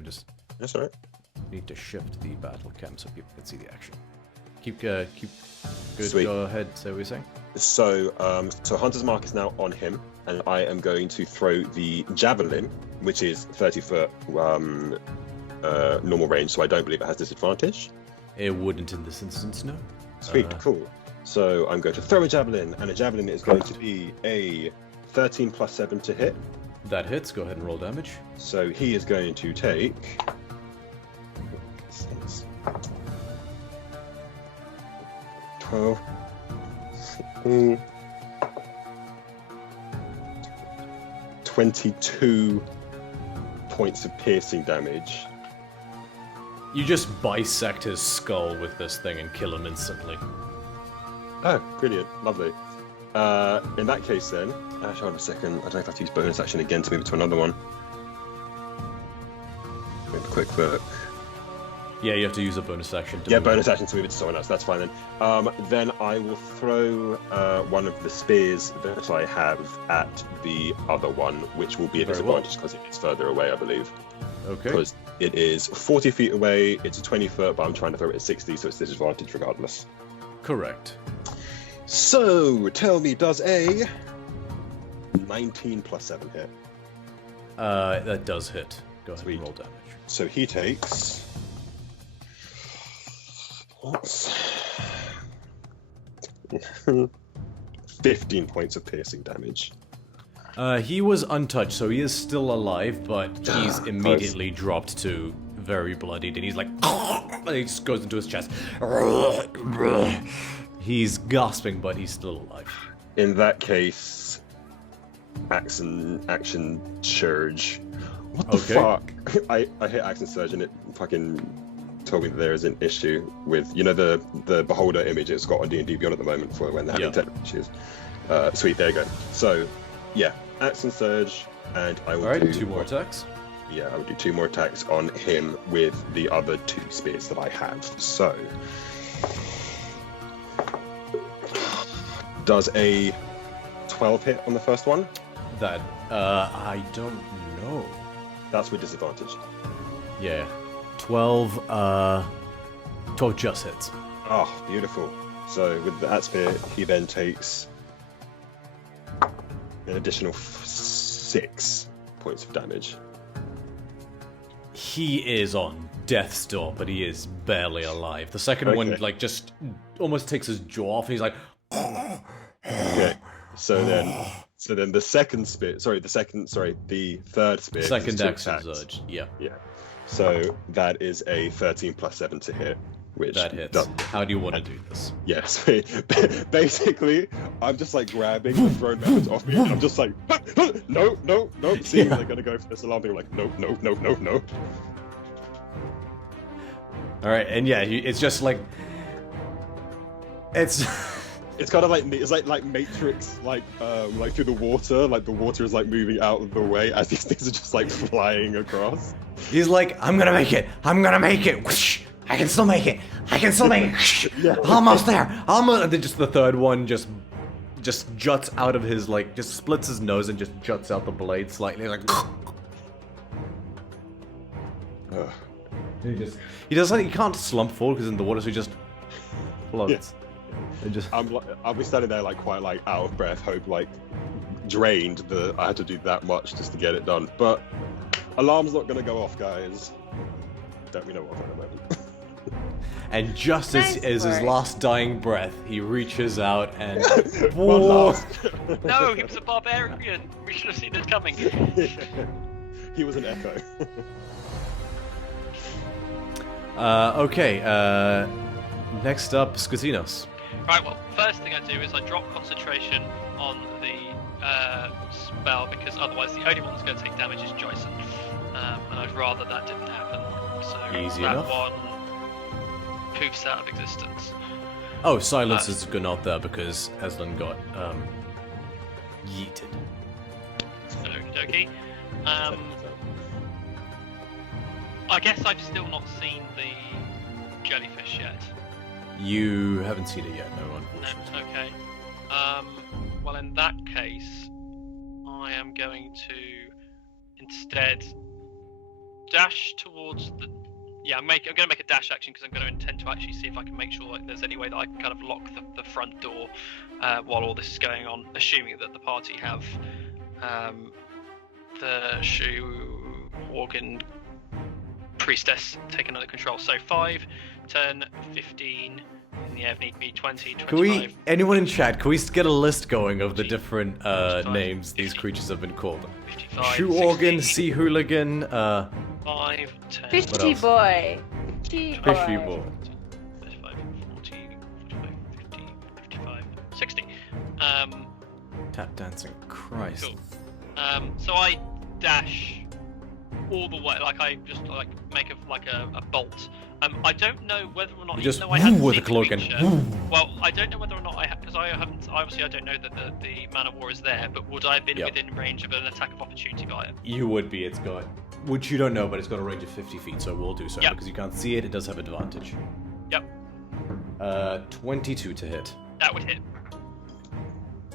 That's alright. Need to shift the battle cam so people can see the action. Keep good. Sweet. Go ahead. Say what you're saying. So Hunter's Mark is now on him, and I am going to throw the javelin, which is 30 foot normal range. So I don't believe it has disadvantage. It wouldn't in this instance, no. Sweet, cool. So I'm going to throw a javelin, and a javelin is going to be a 13 plus 7 to hit. That hits. Go ahead and roll damage. So he is going to take 12, 22 points of piercing damage. You just bisect his skull with this thing and kill him instantly. Oh, brilliant. Lovely. In that case, then, hold on a second. I don't know if I have to use bonus action again to move it to another one. Quick look. Yeah, you have to use a bonus action. Bonus action to move it to someone else. That's fine then. Then I will throw one of the spears that I have at the other one, which will be a disadvantage because it's further away, I believe. Okay. Because it is 40 feet away. It's a 20 foot, but I'm trying to throw it at 60, so it's disadvantage regardless. Correct. So, tell me, does a 19 plus 7 hit? That does hit. Go ahead Sweet. and roll damage. So he takes... 15 points of piercing damage. He was untouched, so he is still alive, but he's immediately dropped to very bloodied, and he's like... and he just goes into his chest. He's gasping, but he's still alive. In that case, action surge. What the fuck? I hit action surge and it fucking told me that there is an issue with, you know, the beholder image it's got on D&D Beyond at the moment for when they're having technical issues. Sweet, there you go. So, yeah, action surge, and I will do 2 more attacks. Yeah, I will do 2 more attacks on him with the other 2 spears that I have. So, does a 12 hit on the first one? That, I don't know. That's with disadvantage. Yeah. 12 just hits. Oh, beautiful. So with that spear, he then takes an additional 6 points of damage. He is on death's door, but he is barely alive. The second one, like, just almost takes his jaw off, and he's like... Okay. So then the second spear, the third spear. Second action surge, yeah. Yeah. So that is a 13 plus 7 to hit, which that hits. How do you want to do this? Yes. Basically, I'm just like grabbing and throwing weapons off me. I'm just like, no. Seeing they're gonna go for this alarm, they're like, no. All right, and yeah, it's just like it's. It's kind of like Matrix, like through the water. Like the water is like moving out of the way as these things are just like flying across. He's like, I'm gonna make it. Whoosh! I can still make it. Yeah. Almost there. And then just the third one just juts out of his, like, just splits his nose and just juts out the blade slightly, like. He can't slump forward because in the water, so he just floats. Yeah. I'll be standing there like quite like out of breath, hope like drained that I had to do that much just to get it done. But alarm's not gonna go off, guys. Don't we know what at the moment? And just as his last dying breath, he reaches out and No, he was a barbarian. We should have seen this coming. He was an echo. Okay. Next up, Skatinos. Right, well, first thing I do is I drop concentration on the spell, because otherwise the only one that's going to take damage is Jason. And I'd rather that didn't happen. So Easy that enough. one poofs out of existence. Oh, silence is gone out there because Aslan got yeeted. Okie dokie. I guess I've still not seen the jellyfish yet. You haven't seen it yet, no, unfortunately. No, okay. Well, in that case, I am going to instead dash towards the. Yeah, I'm going to make a dash action because I'm going to intend to actually see if I can make sure like there's any way that I can kind of lock the front door while all this is going on, assuming that the party have the shoe organ priestess taken under control. So 5, 10, 15. Yeah, if need be, 20, 25. Anyone in chat, can we get a list going of the different names 50, these creatures have been called? 55, Shoe 60, organ, sea hooligan, 5, 10. Fishy boy. 55, 40, 45, 50, 55, 60. Tap dancing, Christ. Cool. So I dash all the way, like I just like make a bolt. I don't know whether or not you just even though I hadn't with seen the cloak and well, I don't know whether or not I have, because I obviously I don't know that the Man of War is there, but would I have been Yep. within range of an attack of opportunity by it? You would be. It's got, which you don't know, but it's got a range of 50 feet, so we'll do so Yep. because you can't see it. It does have advantage. Yep, 22 to hit. that would hit.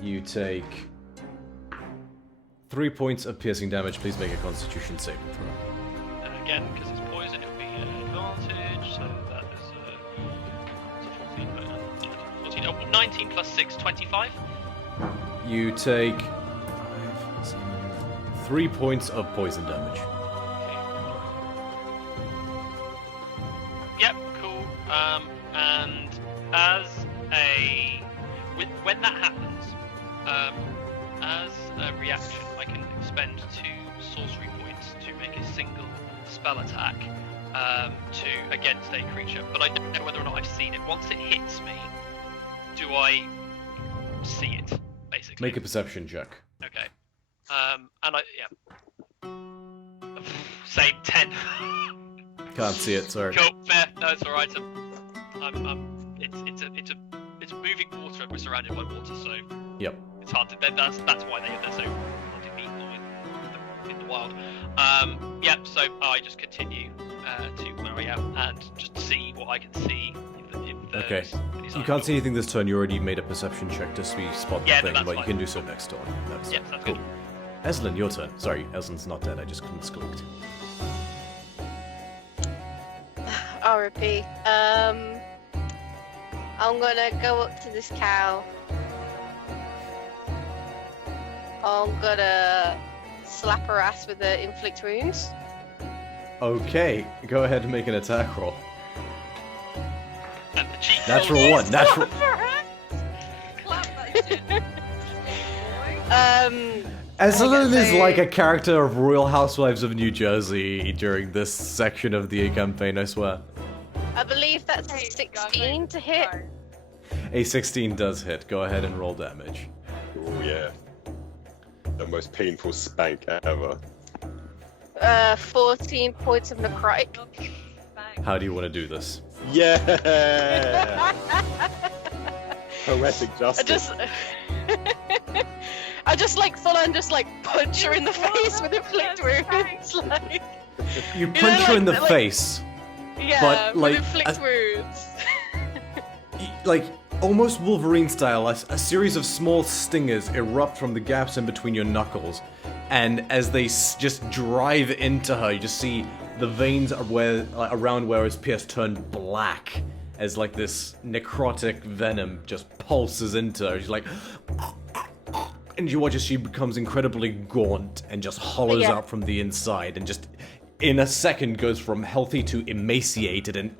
You take 3 points of piercing damage. Please make a Constitution saving throw. And again, because it's poison, it'll be an advantage. So that is 14, 14, 19 plus 6, 25. You take 3 points of poison damage. Yep, cool. And as when that happens, as a reaction, I can spend 2 sorcery points to make a single spell attack against a creature. But I don't know whether or not I've seen it. Once it hits me, do I see it? Basically. Make a perception check. Okay. And same 10. Can't see it. Sorry. Cool, fair. No, it's alright. It's moving water, and we're surrounded by water, so Yep. it's hard to. That's why they're so hard to beat in the wild. Yep. So I just continue to where I am and just see what I can see. Okay. You can't see anything this turn. You already made a perception check to spot the Yeah, thing, that's but you fine. can do so next turn. Yep, that's cool. good. Eslin, your turn. Sorry, Eslin's not dead. I just couldn't clicked. R.I.P. I'm gonna go up to this cow. I'm gonna slap her ass with the inflict wounds. Okay, go ahead and make an attack roll. And the cheek Natural roll- one. Natural. Clap that shit. Eslin is so- like a character of Royal Housewives of New Jersey during this section of the campaign, I swear. I believe that's a 16 to hit. A 16 does hit. Go ahead and roll damage. Oh yeah. The most painful spank ever. 14 points of necrotic. How do you want to do this? Yeah. Poetic I justice. I just like full on just like punch her in the face with inflict wounds. Like, You know, punch her in the like- face. yeah, But, with like, inflict wounds. Like, almost Wolverine style, a series of small stingers erupt from the gaps in between your knuckles. And as they just drive into her, you just see the veins around where it's pierced turn black. As like this necrotic venom just pulses into her. She's like... And you watch as she becomes incredibly gaunt and just hollows Yeah. out from the inside. And just, in a second, goes from healthy to emaciated and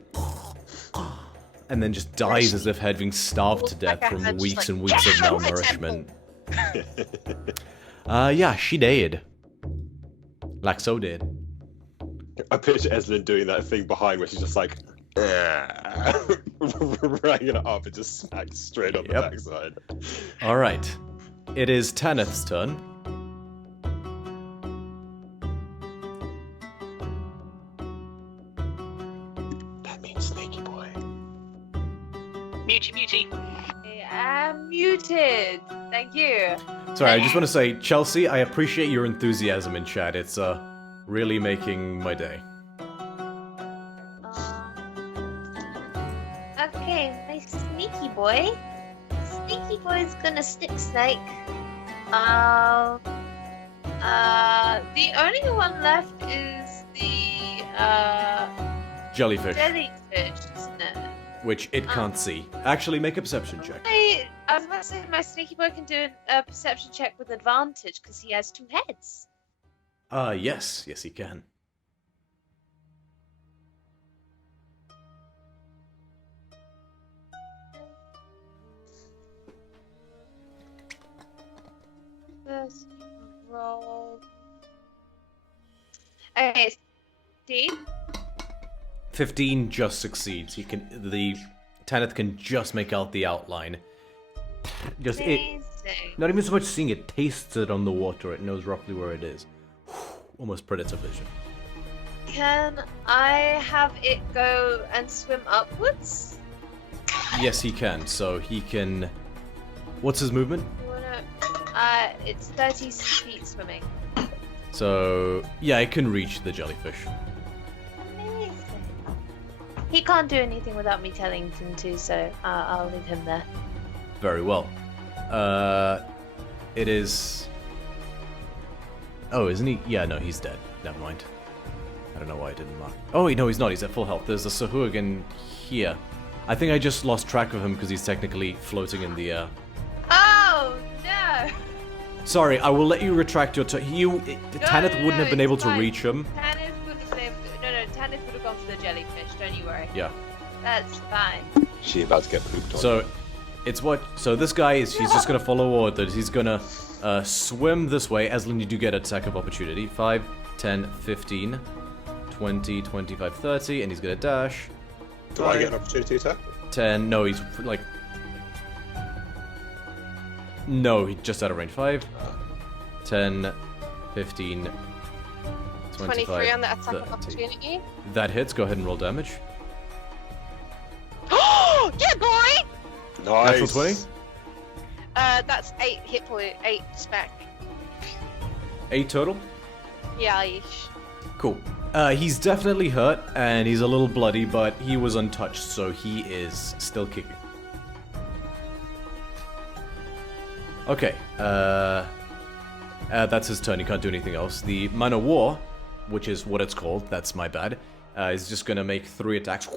then just dies as if having starved to death Like, from just weeks like, and weeks of "Get out of my malnourishment. Yeah, she did. Like so did. I picture Eslin doing that thing behind where she's just like riding it up and just smacks straight on the Yep. backside. Alright. It is Tanith's turn. That means Snaky Boy. Muty. I'm muted. Thank you. Sorry, I just want to say, Chelsea, I appreciate your enthusiasm in chat. It's really making my day. Okay, my sneaky boy. Sneaky boy's gonna stick snake. The only one left is the Jellyfish, jellyfish, isn't it? which it can't see. Actually, make a perception check. I was about to say my sneaky boy can do a perception check with advantage because he has 2 heads. Yes, he can. First roll. Okay, Steve. 15 just succeeds. The Tanith can just make out the outline. Just it. Amazing. Not even so much seeing it, tastes it on the water. It knows roughly where it is. Almost predator vision. Can I have it go and swim upwards? Yes, he can. So he can What's his movement? You wanna? It's 30 feet swimming. So, yeah, it can reach the jellyfish. Amazing. He can't do anything without me telling him to, so I'll leave him there. Very well. It is... Oh, isn't he? Yeah, no, he's dead. Never mind. I don't know why I didn't mark. Oh, no, he's not. He's at full health. There's a Sahuagin here. I think I just lost track of him because he's technically floating in the air. Oh, no! Sorry, I will let you retract your... Tanith wouldn't have been able to reach him. Tanith would have been able to... No, Tanith would have gone for the jellyfish, don't you worry. Yeah. That's fine. She about to get pooped on. So, it's what... So this guy is... He's just gonna follow orders. He's gonna swim this way. Eslin, you do get attack of opportunity. 5, 10, 15, 20, 25, 30, and he's gonna dash. Do I get an opportunity attack? 10, no, he's like... No, he's just out of range. 5, 10, 15, 25, 23 on the attack 30. of opportunity. That hits, go ahead and roll damage. Oh, yeah, boy! Nice. Natural 20? That's 8 hit point, 8 spec. 8 total? Yeah, Cool. He's definitely hurt, and he's a little bloody, but he was untouched, so he is still kicking. Okay, that's his turn, he can't do anything else. The Man of War, which is what it's called, that's my bad, is just gonna make 3 attacks.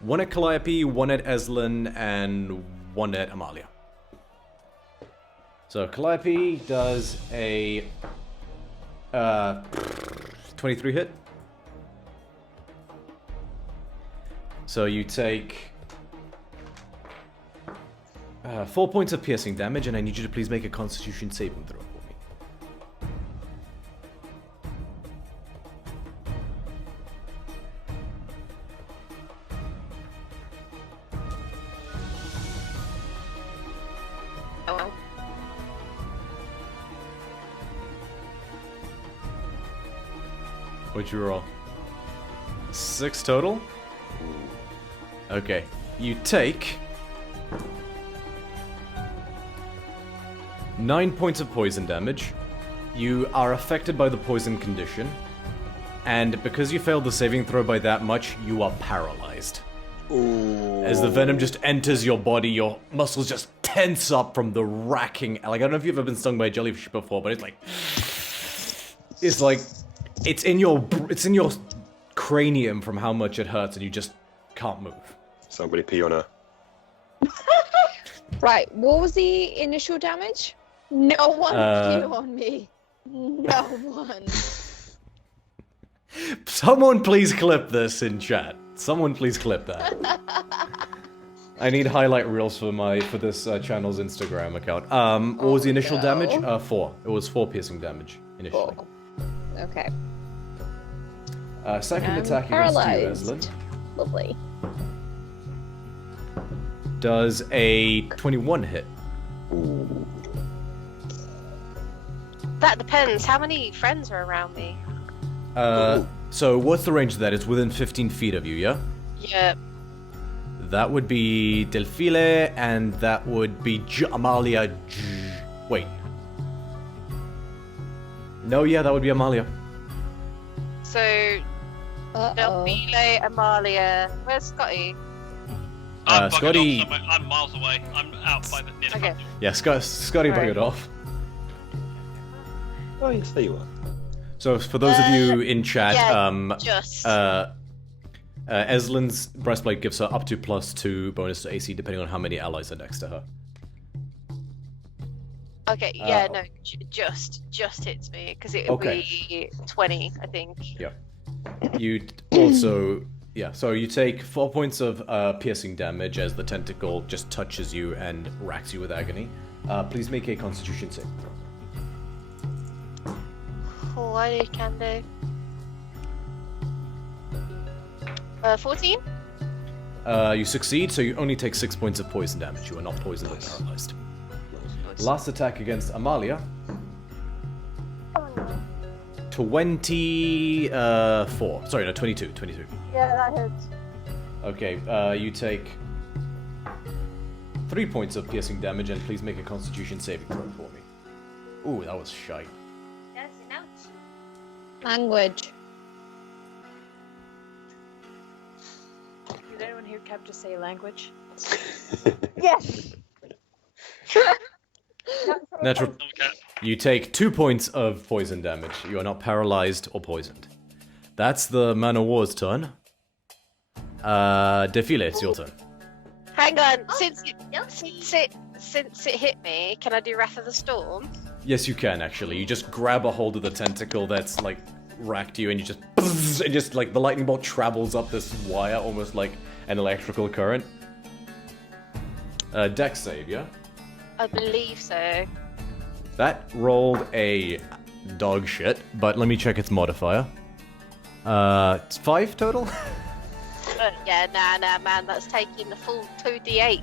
One at Calliope, one at Eslin, and one at Amalia. So Calliope does a 23 hit. So you take 4 points of piercing damage, and I need you to please make a Constitution saving throw for me. Oh. What'd you roll? 6 total? Okay. You take 9 points of poison damage. You are affected by the poison condition. And because you failed the saving throw by that much, you are paralyzed. Ooh. As the venom just enters your body, your muscles just tense up from the racking... Like, I don't know if you've ever been stung by a jellyfish before, but it's like... It's in your cranium from how much it hurts, and you just can't move. Somebody pee on her. Right, what was the initial damage? No one peed on me. No one. Someone please clip this in chat. Someone please clip that. I need highlight reels for this channel's Instagram account. What was the initial damage? 4. It was 4 piercing damage initially. 4. Okay. Second I'm attack paralyzed. against you, Eslin. Lovely. Does a 21 hit? That depends. How many friends are around me? So what's the range of that? It's within 15 feet of you, yeah? Yeah. That would be Delphile, and that would be Amalia. Wait. No, yeah, that would be Amalia. So, Delphile, Amalia. Where's Scotty? I'm Scotty. I'm miles away. I'm out by the near the Okay. front door. Yeah, Scotty Right. buggered off. Oh, yes, there you are. So for those of you in chat, Just. Eslin's breastplate gives her up to +2 bonus to AC depending on how many allies are next to her. Okay, yeah, no, just hits me, because it would be 20, I think. Yeah. You also... Yeah, so you take 4 points of piercing damage as the tentacle just touches you and racks you with agony. Please make a Constitution save. Oh, I can do. 14? You succeed, so you only take 6 points of poison damage. You are not poisoned or paralyzed. Last attack against Amalia. 24. Sorry, no, 22. Yeah, that hits. Okay, you take 3 points of piercing damage, and please make a Constitution saving throw for me. Ooh, that was shite. That's an ouch. Language. Did anyone hear Cap just say language? Yes. Natural. You take 2 points of poison damage. You are not paralyzed or poisoned. That's the Man of War's turn. Defile, it's your turn. Hang on, Oh, since it hit me, can I do Wrath of the Storm? Yes, you can actually. You just grab a hold of the tentacle that's like racked you, and you just and just like the lightning bolt travels up this wire, almost like an electrical current. Dex save, yeah. I believe so. That rolled a dog shit, but let me check its modifier. It's 5 total. Yeah, nah, man, that's taking the full 2d8.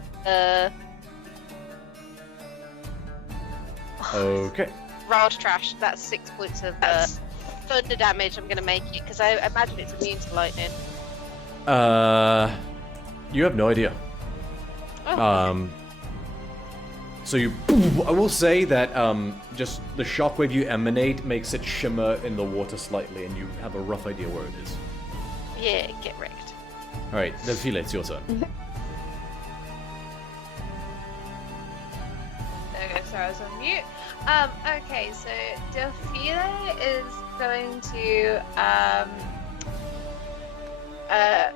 Okay. Rolled trash. That's 6 points of thunder damage. I'm gonna make it because I imagine it's immune to lightning. You have no idea. Oh. So you, I will say that just the shockwave you emanate makes it shimmer in the water slightly, and you have a rough idea where it is. Yeah, get wrecked. All right, Defile, it's your turn. Okay, sorry, I was on mute. Okay, so Defile is going to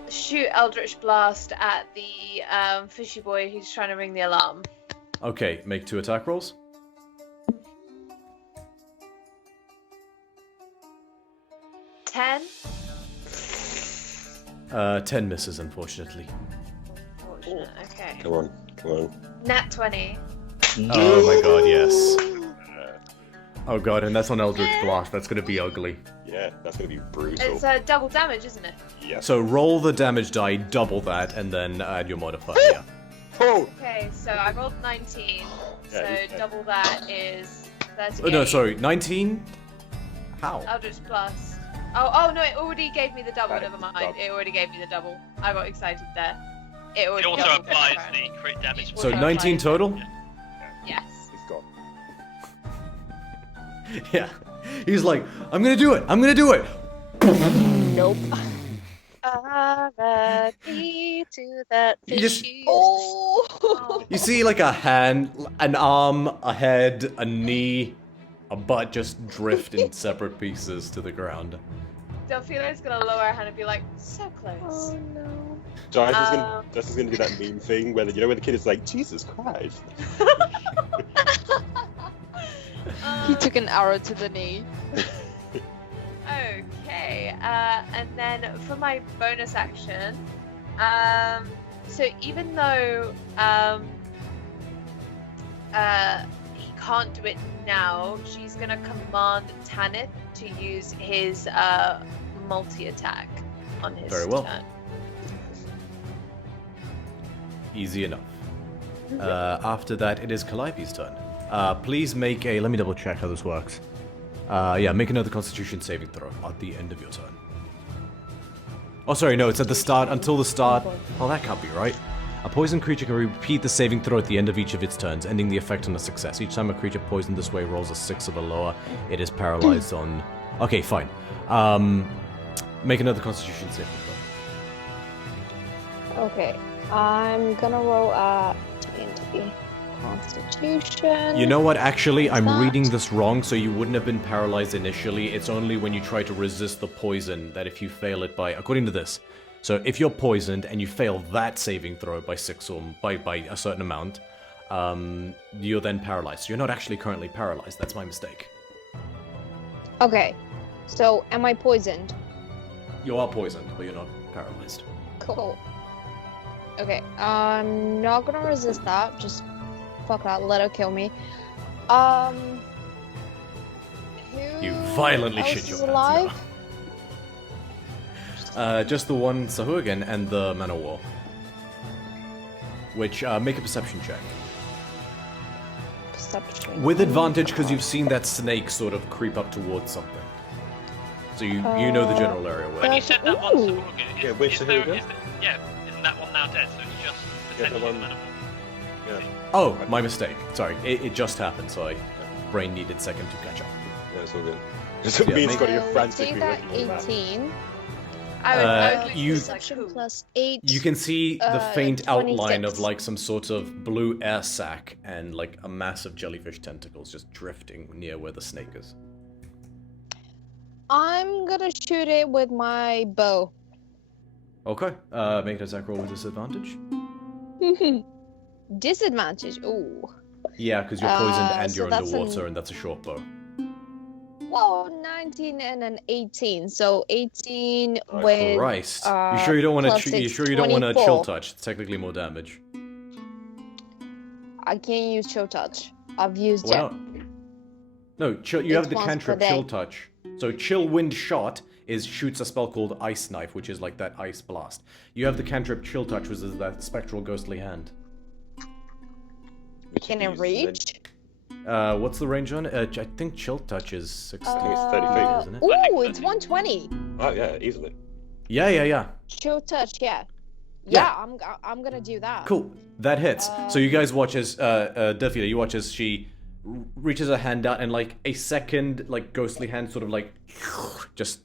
shoot Eldritch Blast at the fishy boy who's trying to ring the alarm. Okay, make 2 attack rolls. 10. 10 misses, unfortunately. Unfortunate. Okay. Come on. Nat 20. Oh my god, yes. Oh god, and that's on Eldritch Blast. That's gonna be ugly. Yeah, that's gonna be brutal. It's double damage, isn't it? Yeah. So roll the damage die, double that, and then add your modifier. Yeah. Oh! Okay, so I rolled 19. So double that is 38. Oh, no, sorry, 19? How? Eldritch Blast. Oh no, it already gave me the double. Right, Never mind. double. It already gave me the double. I got excited there. It It already also doubled applies the the crit damage. So Okay. 19 total? Yes. He's gone. Yeah. He's like, I'm gonna do it! I'm gonna do it! Nope. R.I.P. to that You just- fishy. Oh. You see like a hand, an arm, a head, a knee, a butt just drift in separate pieces to the ground. Delphina's gonna lower her hand and be like, so close. Oh no. Jess is gonna do that meme thing where where the kid is like, Jesus Christ. He took an arrow to the knee. Okay, and then for my bonus action, so even though he can't do it now, she's gonna command Tanith to use his multi-attack on his Very well. turn. Easy enough. After that, it is Calliope's turn. Please make a. Let me double check how this works. Yeah, make another Constitution saving throw at the end of your turn. Oh, sorry, no, it's at the start, until the start. Oh, that can't be right. A poisoned creature can repeat the saving throw at the end of each of its turns, ending the effect on a success. Each time a creature poisoned this way rolls a 6 or lower, it is paralyzed on. Okay, fine. Make another Constitution saving throw. Okay. I'm gonna roll a 20 Constitution. You know what? Actually, I'm that? reading this wrong, so you wouldn't have been paralyzed initially. It's only when you try to resist the poison that if you fail it by, according to this. So if you're poisoned and you fail that saving throw by 6 or by a certain amount, you're then paralyzed. So you're not actually currently paralyzed. That's my mistake. Okay. So am I poisoned? You are poisoned, but you're not paralyzed. Cool. Okay. I'm not gonna resist that. Just fuck that. Let her kill me. Who You violently else shit your is pants alive? now. Just the one Sahuagin and the Man of War. Which, make a perception check. Perception. With advantage, because you've seen that snake sort of creep up towards something. So you know the general area When where. you said that one, Ooh. Sahuagin, Yeah, which Sahuagin? isn't that one now dead? So it's just Yeah, the potentially one- the man of war. Yeah. Oh, my mistake. Sorry, it just happened, so brain needed a second to catch up. Yeah, it's all good. Just means got your frantically that looking at that. 18. Perception plus 8. You can see the faint outline 26. of like some sort of blue air sac and like a massive jellyfish tentacles just drifting near where the snake is. I'm gonna shoot it with my bow. Okay, make an attack roll with disadvantage. Disadvantage. Ooh. Yeah, because you're poisoned and so you're that's underwater, and that's a short bow. Well, 19 and an 18. So 18 Oh, with. Christ! You sure you don't want plus to? You it's sure you don't want to 24. chill touch? It's technically more damage. I can't use chill touch. I've used Why it. not? No, chill, you It's have the once per cantrip day. chill touch. So chill wind shot shoots a spell called ice knife, which is like that ice blast. You have the cantrip chill touch, which is that spectral ghostly hand. Can it reach? What's the range on it? I think chill touch is 60. I think it's 30 feet, isn't it? Ooh, it's 120. Oh yeah, easily. Yeah. Chill touch, yeah. Yeah. Yeah, I'm gonna do that. Cool. That hits. So you guys watch as Delphina, you watch as she reaches her hand out and like a second like ghostly hand sort of like just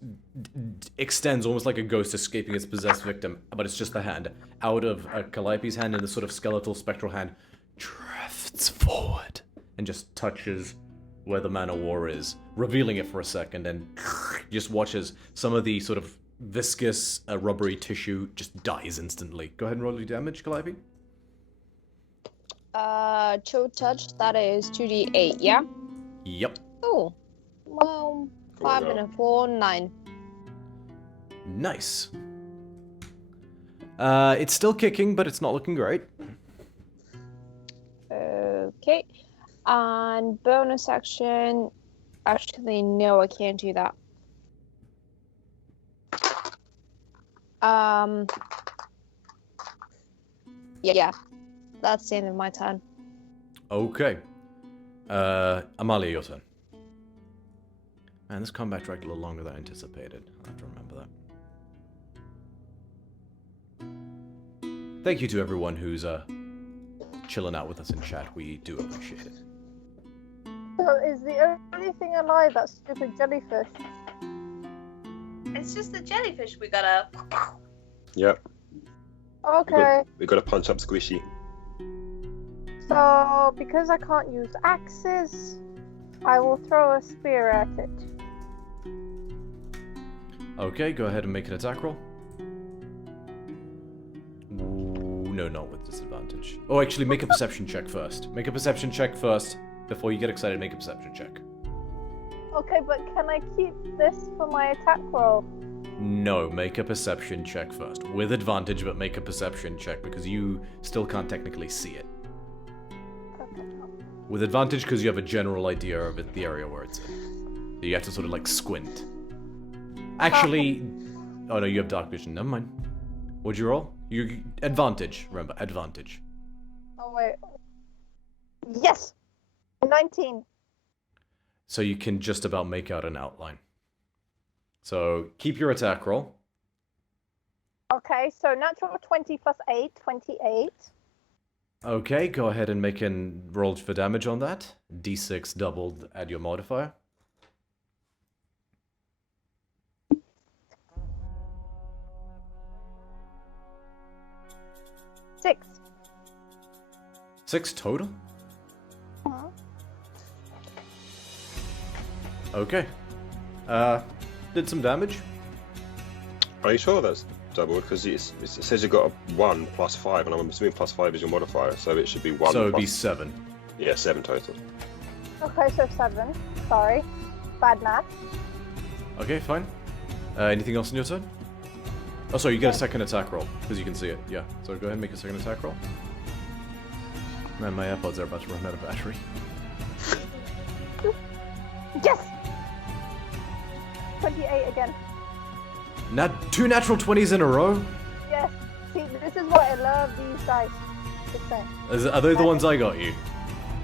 extends almost like a ghost escaping its possessed victim, but it's just the hand out of Calliope's hand, and the sort of skeletal spectral hand drifts forward and just touches where the Man of War is, revealing it for a second, and just watches some of the sort of viscous rubbery tissue just dies instantly. Go ahead and roll your damage, Calliope. Chill touch, that is 2d8, yeah? Yep. Oh, well, 5 and a 4, 9. Nice. It's still kicking, but it's not looking great. Okay. And bonus action. Actually, no, I can't do that. Yeah. That's the end of my turn. Okay. Amalia, your turn. Man, this combat dragged a little longer than I anticipated. I have to remember that. Thank you to everyone who's chilling out with us in chat. We do appreciate it. So is the only thing alive that stupid jellyfish? It's just the jellyfish we gotta. Yep. Okay. We gotta punch up Squishy. So because I can't use axes, I will throw a spear at it. Okay, go ahead and make an attack roll. Ooh, no, not with disadvantage. Oh, actually, make a perception check first. Make a perception check first. Before you get excited, make a perception check. Okay, but can I keep this for my attack roll? No, make a perception check first. With advantage, but make a perception check, because you still can't technically see it. Okay. With advantage, because you have a general idea of it, the area where it's in. You have to sort of like squint. Actually, oh no, you have dark vision. Never mind. What'd you roll? You advantage. Remember, advantage. Oh wait. Yes. 19. So you can just about make out an outline. So keep your attack roll. Okay, so natural 20 plus 8, 28. Okay, go ahead and make an roll for damage on that. D6 doubled, add your modifier. Six. 6 total? Uh-huh. Okay. Did some damage. Are you sure that's doubled? Because it says you got a 1 plus 5, and I'm assuming plus 5 is your modifier, so it should be 1 So it'd plus... be 7. Yeah, 7 total. Okay, so 7. Sorry. Bad math. Okay, fine. Anything else in your turn? Oh, sorry, you get a second attack roll, because you can see it. Yeah, so go ahead and make a second attack roll. Man, my AirPods are about to run out of battery. Yes! 28 again. 2 natural 20s in a row? Yes. See, this is why I love these dice. Just saying. Are they the ones I got you?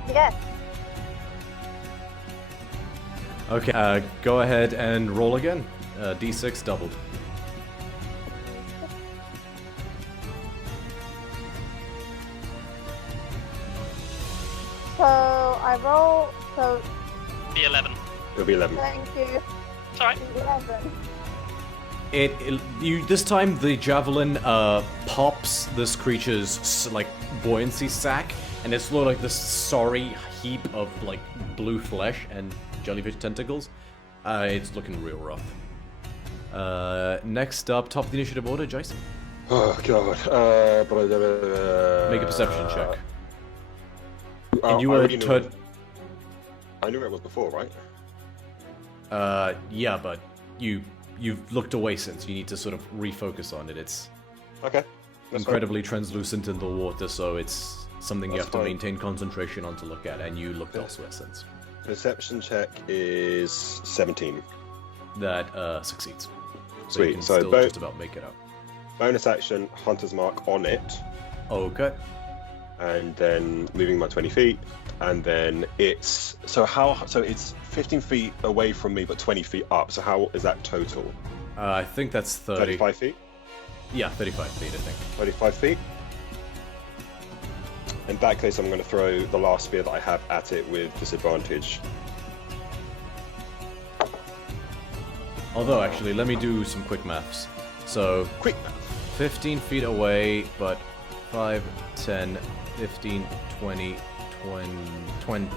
Yes. Okay, go ahead and roll again. D6 doubled. So I roll. So Be 11. It'll be 11. thank you. Sorry. 11. You this time the javelin pops this creature's like buoyancy sac, and it's sort of like this sorry heap of like blue flesh and jellyfish tentacles. It's looking real rough. Next up, top of the initiative order, Jason. Oh god. Make a perception check. Oh, And you I were already knew it. I knew where it was before, right? Yeah, but you've looked away since. You need to sort of refocus on it. It's Okay. That's incredibly translucent in the water, so it's something you That's have to fine. maintain concentration on to look at, and you looked elsewhere since. fine. Perception check is 17. That succeeds. So Sweet. you can So still both- just about make it out. Bonus action, Hunter's Mark on it, Okay. and then moving my 20 feet, and then it's so it's 15 feet away from me, but 20 feet up. So how is that total? I think that's 30. 35 feet. Yeah, 35 feet, I think. 35 feet. In that case, I'm going to throw the last spear that I have at it with disadvantage. Although, actually, let me do some quick maths. So, Quick! 15 feet away, but 5, 10, 15, 20, 20...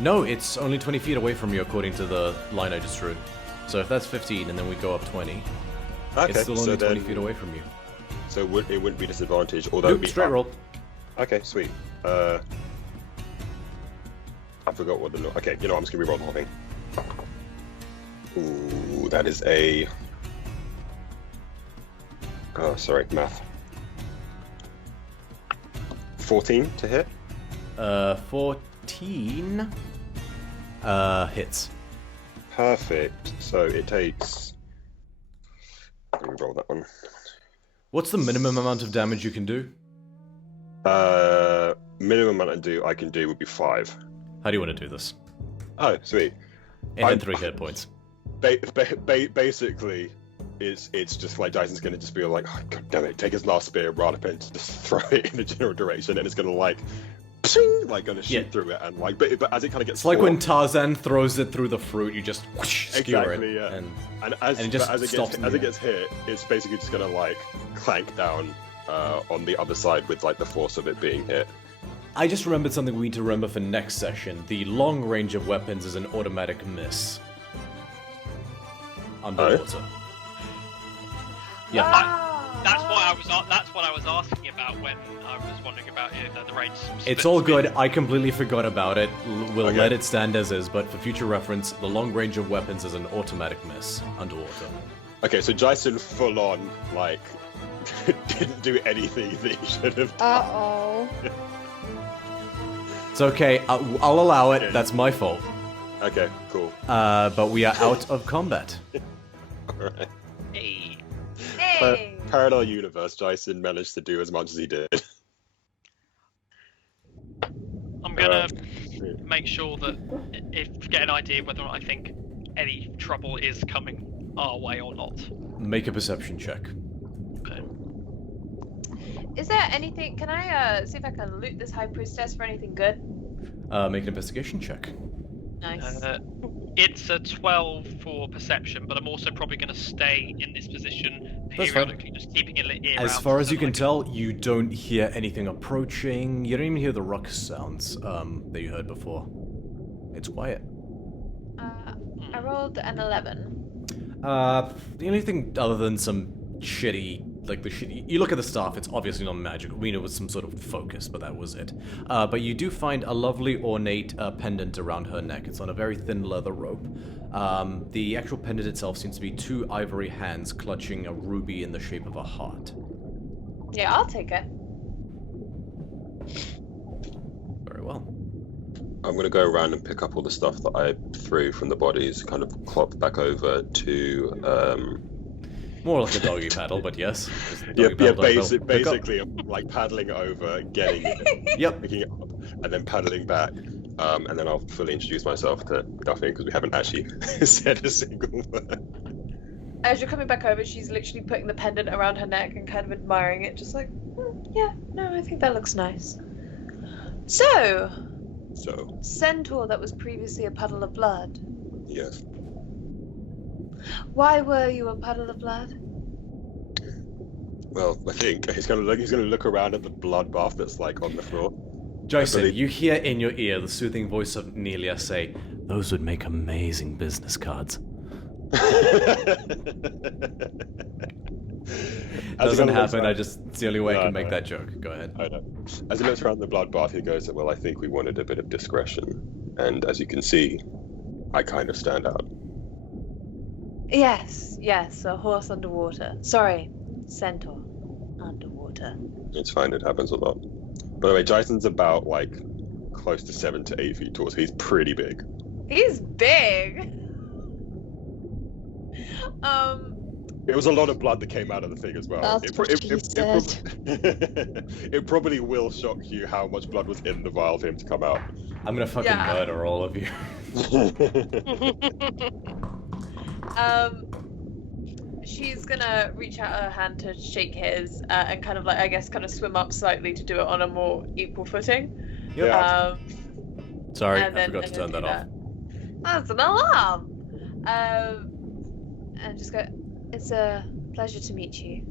no, it's only 20 feet away from you according to the line I just drew. So if that's 15 and then we go up 20, Okay, it's still so only 20 then- feet away from you. So it wouldn't be disadvantage, although Nope, it'd be straight up. roll. Okay, sweet. I forgot what the... Okay, you know what, I'm just going to reroll the whole thing. Ooh, that is a... Oh, sorry, math. 14 to hit. 14 hits. Perfect. So it takes... Let me roll that one. What's the minimum amount of damage you can do? Minimum amount I can do would be 5. How do you want to do this? Oh, sweet. It had 3 hit points. Basically, it's just like Dyson's gonna just be like, oh, God damn it, take his last spear, run up and just throw it in the general direction, and it's gonna like, pshing, like gonna shoot through it, and like, but as it kind of gets, It's like when Tarzan throws it through the fruit, you just whoosh, skewer exactly, it, yeah. and as it just it stops in the as it air. gets hit, it's basically just gonna like clank down on the other side with like the force of it being hit. I just remembered something we need to remember for next session. The long range of weapons is an automatic miss. Underwater. Yeah. That's what I was asking about when I was wondering about the range. It's all good. I completely forgot about it. We'll Okay. let it stand as is, but for future reference, the long range of weapons is an automatic miss underwater. Okay, so Jason full on like didn't do anything that he should have done. Uh-oh. It's okay. I'll allow it. That's my fault. Okay, cool. But we are out of combat. Alright. Hey. Hey! Parallel universe, Jason managed to do as much as he did. I'm gonna make sure that if get an idea whether or not I think any trouble is coming our way or not. Make a perception check. Okay. Is there anything? Can I see if I can loot this high priestess for anything good? Make an investigation check. Nice. It's a 12 for perception, but I'm also probably going to stay in this position That's fine. periodically, just keeping an ear As out far as so you can that I tell, you don't hear anything approaching. You don't even hear the rock sounds that you heard before. It's quiet. I rolled an 11. The only thing other than some shitty, like the shitty, you look at the staff, it's obviously not magical. We know it was some sort of focus, but that was it. But you do find a lovely ornate pendant around her neck. It's on a very thin leather rope. The actual pendant itself seems to be 2 ivory hands clutching a ruby in the shape of a heart. Yeah, I'll take it. Very well. I'm going to go around and pick up all the stuff that I threw from the bodies, kind of clop back over to... More like a doggy paddle, but yes. Basically, I'm like paddling over, getting it, Yep. picking it up, and then paddling back, and then I'll fully introduce myself to Duffy, because we haven't actually said a single word. As you're coming back over, she's literally putting the pendant around her neck and kind of admiring it, just like, yeah, no, I think that looks nice. So, So, Centaur that was previously a puddle of blood. yes. Why were you a puddle of blood? Well, I think he's gonna look around at the bloodbath that's like on the floor. Jason, you hear in your ear the soothing voice of Nelia say, "Those would make amazing business cards." Doesn't happen. It's the only way I can make that joke. Go ahead. I know. As he looks around the bloodbath, he goes, "Well, I think we wanted a bit of discretion, and as you can see, I kind of stand out." Yes, a horse underwater. Sorry, centaur underwater. It's fine. It happens a lot. By the way, Jason's about like close to 7 to 8 feet tall, so he's pretty big. He's big. It was a lot of blood that came out of the thing as well. That's what she said. It probably will shock you how much blood was in the vial for him to come out. I'm gonna fucking murder all of you. She's gonna reach out her hand to shake his and kind of like, I guess, kind of swim up slightly to do it on a more equal footing. Yeah. Sorry, I then, forgot to turn that off. That's an alarm. And just go, "It's a pleasure to meet you."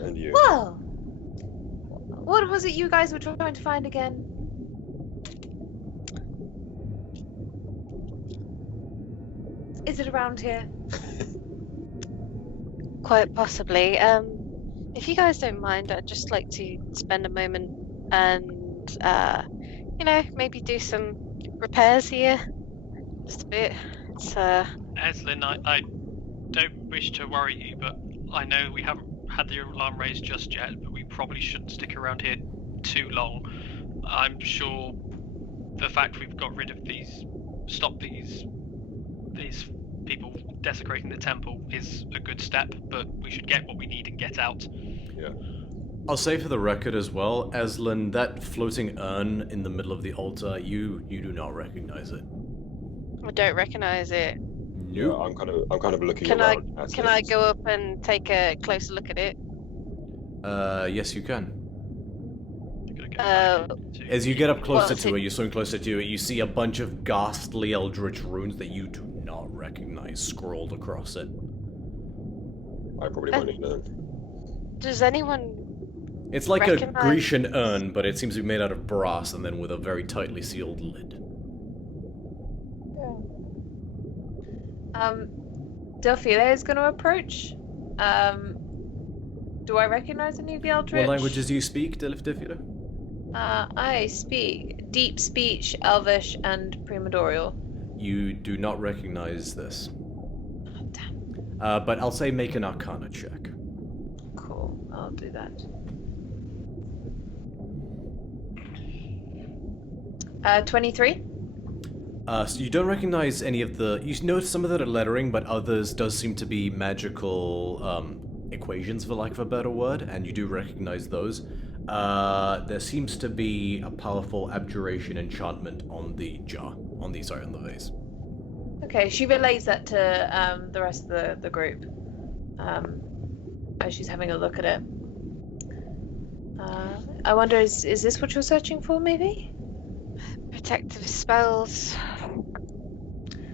And you. Well, what was it you guys were trying to find again? Is it around here? Quite possibly. If you guys don't mind, I'd just like to spend a moment and, maybe do some repairs here. Just a bit. It's, Eslin, I don't wish to worry you, but I know we haven't had the alarm raised just yet, but we probably shouldn't stick around here too long. I'm sure the fact we've got rid of stopped these people desecrating the temple is a good step, but we should get what we need and get out. Yeah. I'll say for the record as well, Aslan, that floating urn in the middle of the altar, you do not recognize it. I don't recognize it. Yeah, I'm kind of looking Can around. Can I go up and take a closer look at it? Yes, you can. As you get up closer to it, you swim closer to it, you see a bunch of ghastly eldritch runes that you do not recognize scrawled across it. I probably won't even know. Does anyone It's like recognize... a Grecian urn, but it seems to be made out of brass and then with a very tightly sealed lid. Delphile is going to approach. Do I recognize any of the eldritch? What languages do you speak, Delphile? I speak Deep Speech, Elvish, and Primordial. You do not recognize this. Oh, damn. But I'll say make an Arcana check. Cool, I'll do that. 23? So you don't recognize any of the... You notice some of the lettering, but others does seem to be magical equations, for lack of a better word, and you do recognize those. There seems to be a powerful abjuration enchantment on the jar. On the vase. Okay, she relays that to the rest of the group. As she's having a look at it. I wonder, is this what you're searching for, maybe? Protective spells.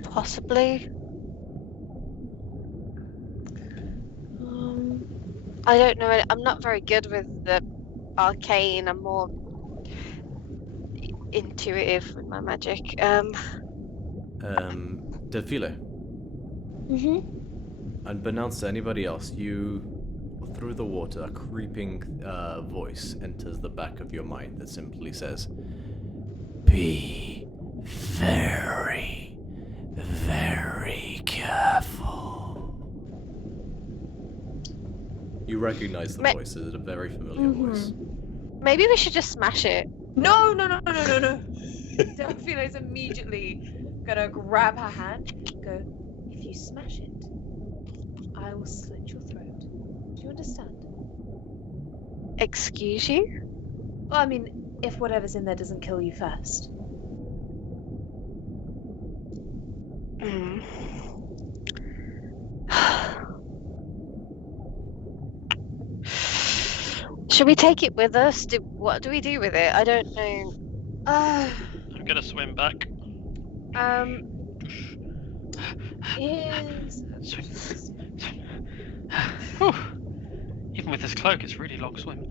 Possibly. I don't know. I'm not very good with the arcane. I'm more intuitive with my magic. Delphile. Unbeknownst to anybody else, you, through the water, a creeping voice enters the back of your mind that simply says, "Be very, very careful." You recognize the voice. It's a very familiar voice. Maybe we should just smash it. No. Delphine is immediately gonna grab her hand and go, "If you smash it, I will slit your throat. Do you understand?" Excuse you? Well, I mean, if whatever's in there doesn't kill you first. Should we take it with us? What do we do with it? I don't know. I'm gonna swim back. Is Whew. Even with this cloak, it's a really long swim.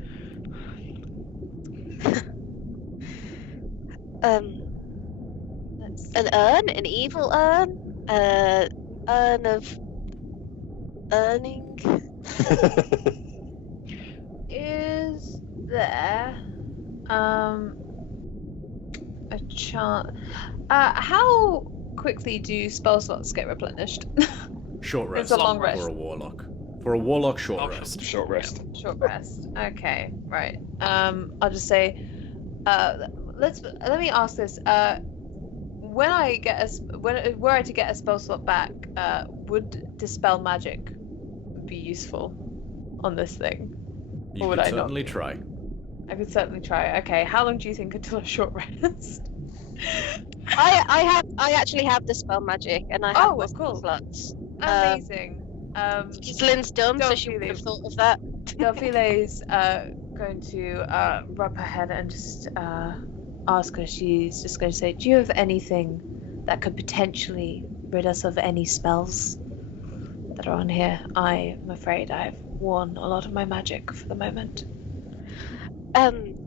An urn, an evil urn, urn of earning. is there a chance? How quickly do spell slots get replenished? Short rest. It's a long rest. For a warlock. For a warlock, short rest. Short rest. Short rest. Okay, right. I'll just say, let me ask this. When I get were I to get a spell slot back, would dispel magic be useful on this thing? You or would could I certainly not? try. I could certainly try. Okay, how long do you think until a short rest? I actually have the spell magic, and I have Oh, wisdom cool. slots. Amazing. Lynn's dumb, so she would have thought of that. Delphile's going to rub her head and just ask her. She's just going to say, "Do you have anything that could potentially rid us of any spells that are on here? I'm afraid I've worn a lot of my magic for the moment."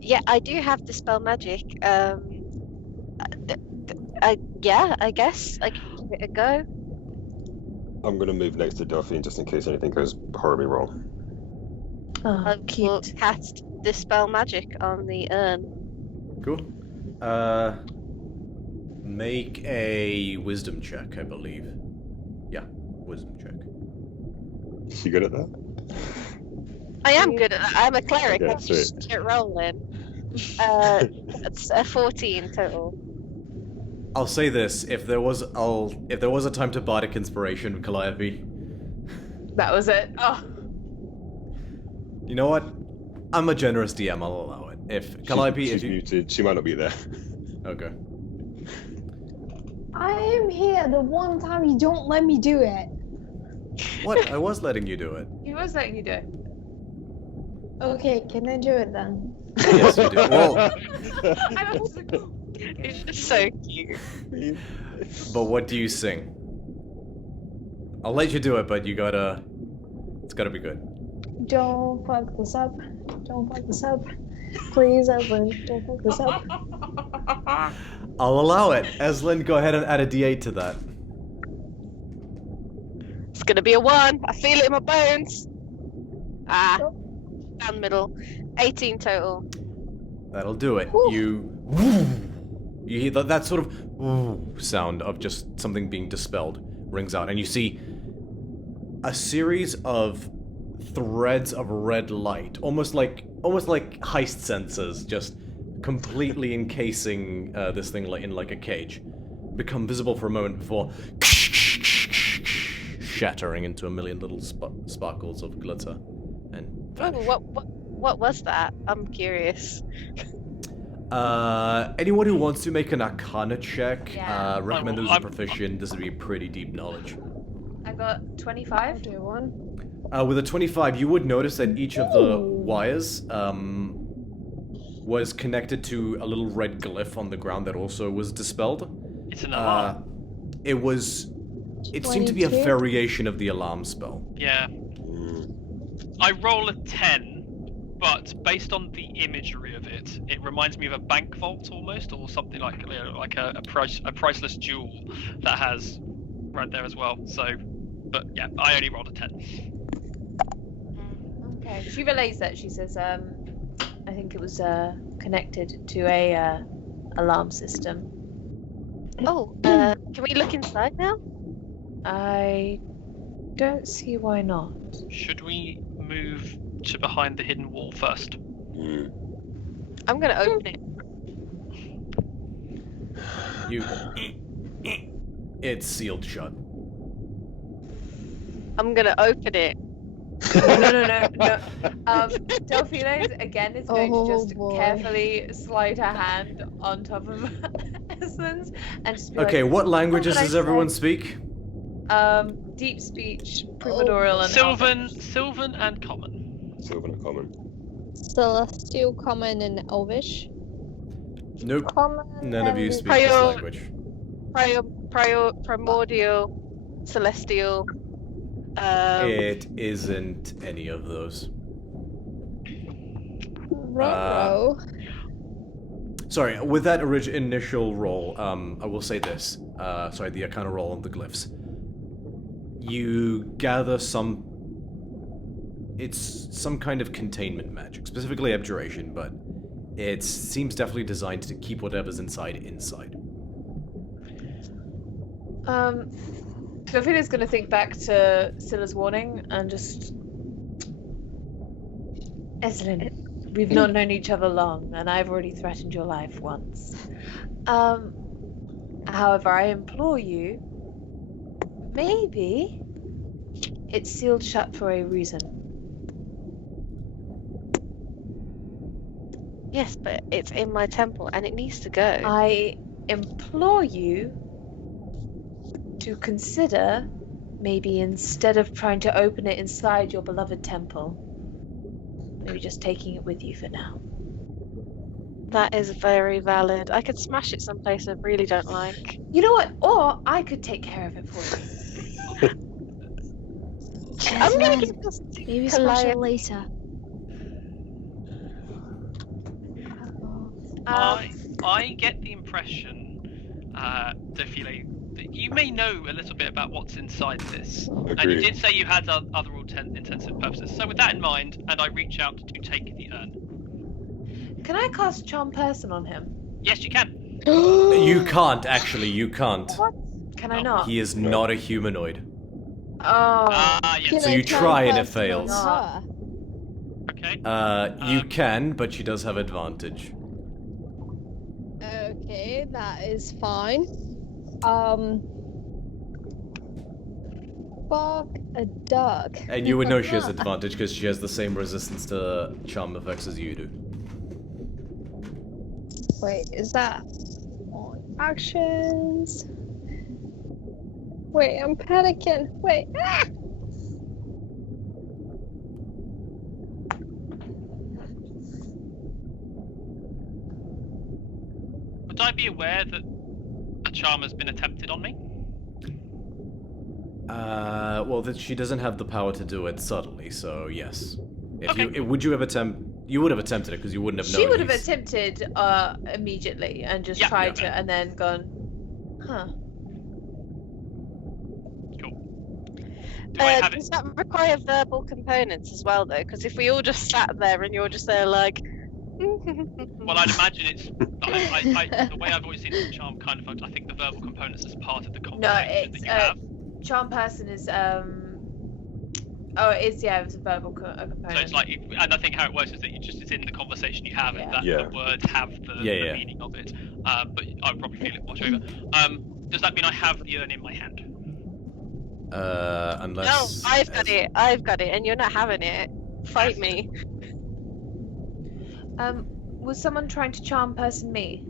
Yeah, I do have the spell magic. I guess I can give it a go. I'm gonna move next to Duffy just in case anything goes horribly wrong. I will cast dispel magic on the urn. Cool. Make a wisdom check, I believe. Yeah, wisdom check. Is she good at that? I am good at that. I'm a cleric. Yeah, I just get rolling. That's a 14 total. I'll say this: if there was a time to bardic inspiration, Calliope. That was it. Oh. You know what? I'm a generous DM. I'll allow it. If Calliope, she's muted. She might not be there. Okay. I am here the one time you don't let me do it. What? I was letting you do it. He was letting you do it. Okay, can I do it then? Yes, you do. Well, I was like, It's so cute. but what do you sing? I'll let you do it, but it's gotta be good. Don't fuck this up. Don't fuck this up. Please, Evelyn, don't fuck this up. I'll allow it. Eslin, go ahead and add a D8 to that. It's gonna be a 1. I feel it in my bones. Down the middle. 18 total. That'll do it. You hear that sort of sound of just something being dispelled rings out, and you see a series of threads of red light, almost like heist sensors, just completely encasing this thing in like a cage, become visible for a moment before shattering into a million little sparkles of glitter and vanish. What was that? I'm curious. Anyone who wants to make an Arcana check, Yeah. recommend those are proficient. This would be pretty deep knowledge. I got 25. I'll do one. With a 25, you would notice that each of the wires was connected to a little red glyph on the ground that also was dispelled. It's an alarm. It seemed to be a 22? variation of the alarm spell. Yeah. I roll a 10, but based on the imagery of it, it reminds me of a bank vault almost, or something like a priceless jewel that has right there as well. So, but yeah, I only rolled a 10. Okay. She relays that. She says, I think it was connected to a alarm system. Oh, can we look inside now? I don't see why not. Should we move to behind the hidden wall first? I'm gonna open it. It's sealed shut. I'm gonna open it. No. Delphine again is going to just boy. carefully slide her hand on top of Eslin's and just be Okay, like, what languages can I does everyone say? speak? Deep speech, primordial, and Sylvan and common. Sylvan and common. Celestial, common, and elvish. Nope. Common None of you and speak this language. Primordial, celestial. It isn't any of those. Roro. Sorry, with that initial roll, I will say this. Sorry, the Arcana roll on the glyphs. You gather some... It's some kind of containment magic, specifically abjuration, but it seems definitely designed to keep whatever's inside. Sophie's gonna think back to Scylla's warning and just... Eslin, we've not known each other long, and I've already threatened your life once. However, I implore you, maybe it's sealed shut for a reason. Yes, but it's in my temple and it needs to go. I implore you to consider maybe instead of trying to open it inside your beloved temple, maybe just taking it with you for now. That is very valid. I could smash it someplace I really don't like. You know what? Or I could take care of it for you. I'm gonna give this to Maybe smash it Calliope. later. I get the impression, Defile, that you may know a little bit about what's inside this. And you Agreed. did say you had other intensive purposes. So with that in mind, and I reach out to take the urn. Can I cast Charm Person on him? Yes, you can. You can't, actually, you can't. Can I not? He is not a humanoid. Oh. Yes. So you try and it fails. Okay. You can, but she does have advantage. Okay, that is fine. Fuck a duck. And you would know she has advantage because she has the same resistance to charm effects as you do. Wait, is that on actions? Wait, I'm panicking. Wait. Ah! Would I be aware that a charm has been attempted on me? Well, she doesn't have the power to do it subtly, so yes. If Okay. would you have attempted? You would have attempted it because you wouldn't have known. She would have he's- attempted immediately and just Yeah, tried yeah. to, and then gone, huh. Do I have Does it? that require verbal components as well, though? Because if we all just sat there and you're just there like... Well, I'd imagine it's. The way I've always seen the charm kind of, I think the verbal components is part of the No, conversation that it's you have. Charm Person is oh, it is, yeah, it's a verbal component. So it's like, and I think how it works is that it's in the conversation you have, and that Yeah. the words have the Yeah. meaning of it. But I would probably feel it watch over. Does that mean I have the urn in my hand? No, Unless. I've got it, and you're not having it. Fight me. Was someone trying to Charm Person me?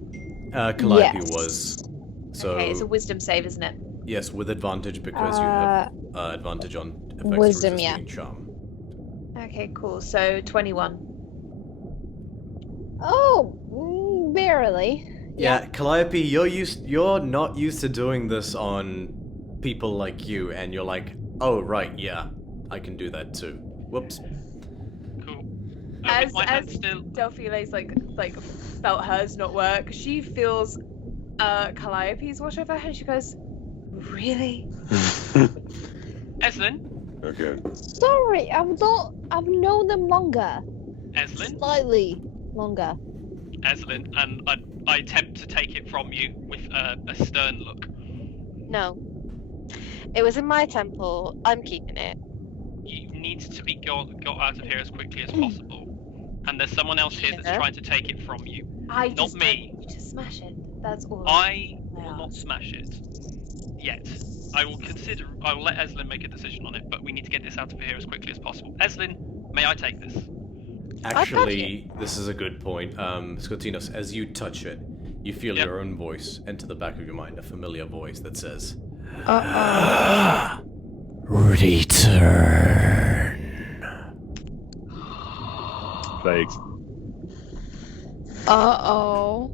Calliope Yes. was. So Okay, it's a Wisdom save, isn't it? yes, with advantage because you have advantage on effects Wisdom, resisting yeah. charm. Okay, cool. So 21. Oh, barely. Yeah, Calliope, you're not used to doing this on people like you, and you're like, oh right, yeah, I can do that too. Whoops. Cool. As With my hand still. Delphile's like felt hers not work, she feels Calliope's watch over her and she goes, really? Eslin? Okay. Sorry, I've known them longer. Eslin? Slightly longer. Eslin, and I attempt to take it from you with a stern look. No. It was in my temple. I'm keeping it. You need to be got out of here as quickly as possible. And there's someone else here that's trying to take it from you. Not Not me. You just smash it. That's all. I will not smash it. Yet. I will let Eslin make a decision on it, but we need to get this out of here as quickly as possible. Eslin, may I take this? Actually, this is a good point. Skotinos, as you touch it, you feel Yep. your own voice enter the back of your mind, a familiar voice that says, Return. Plagues. Uh-oh.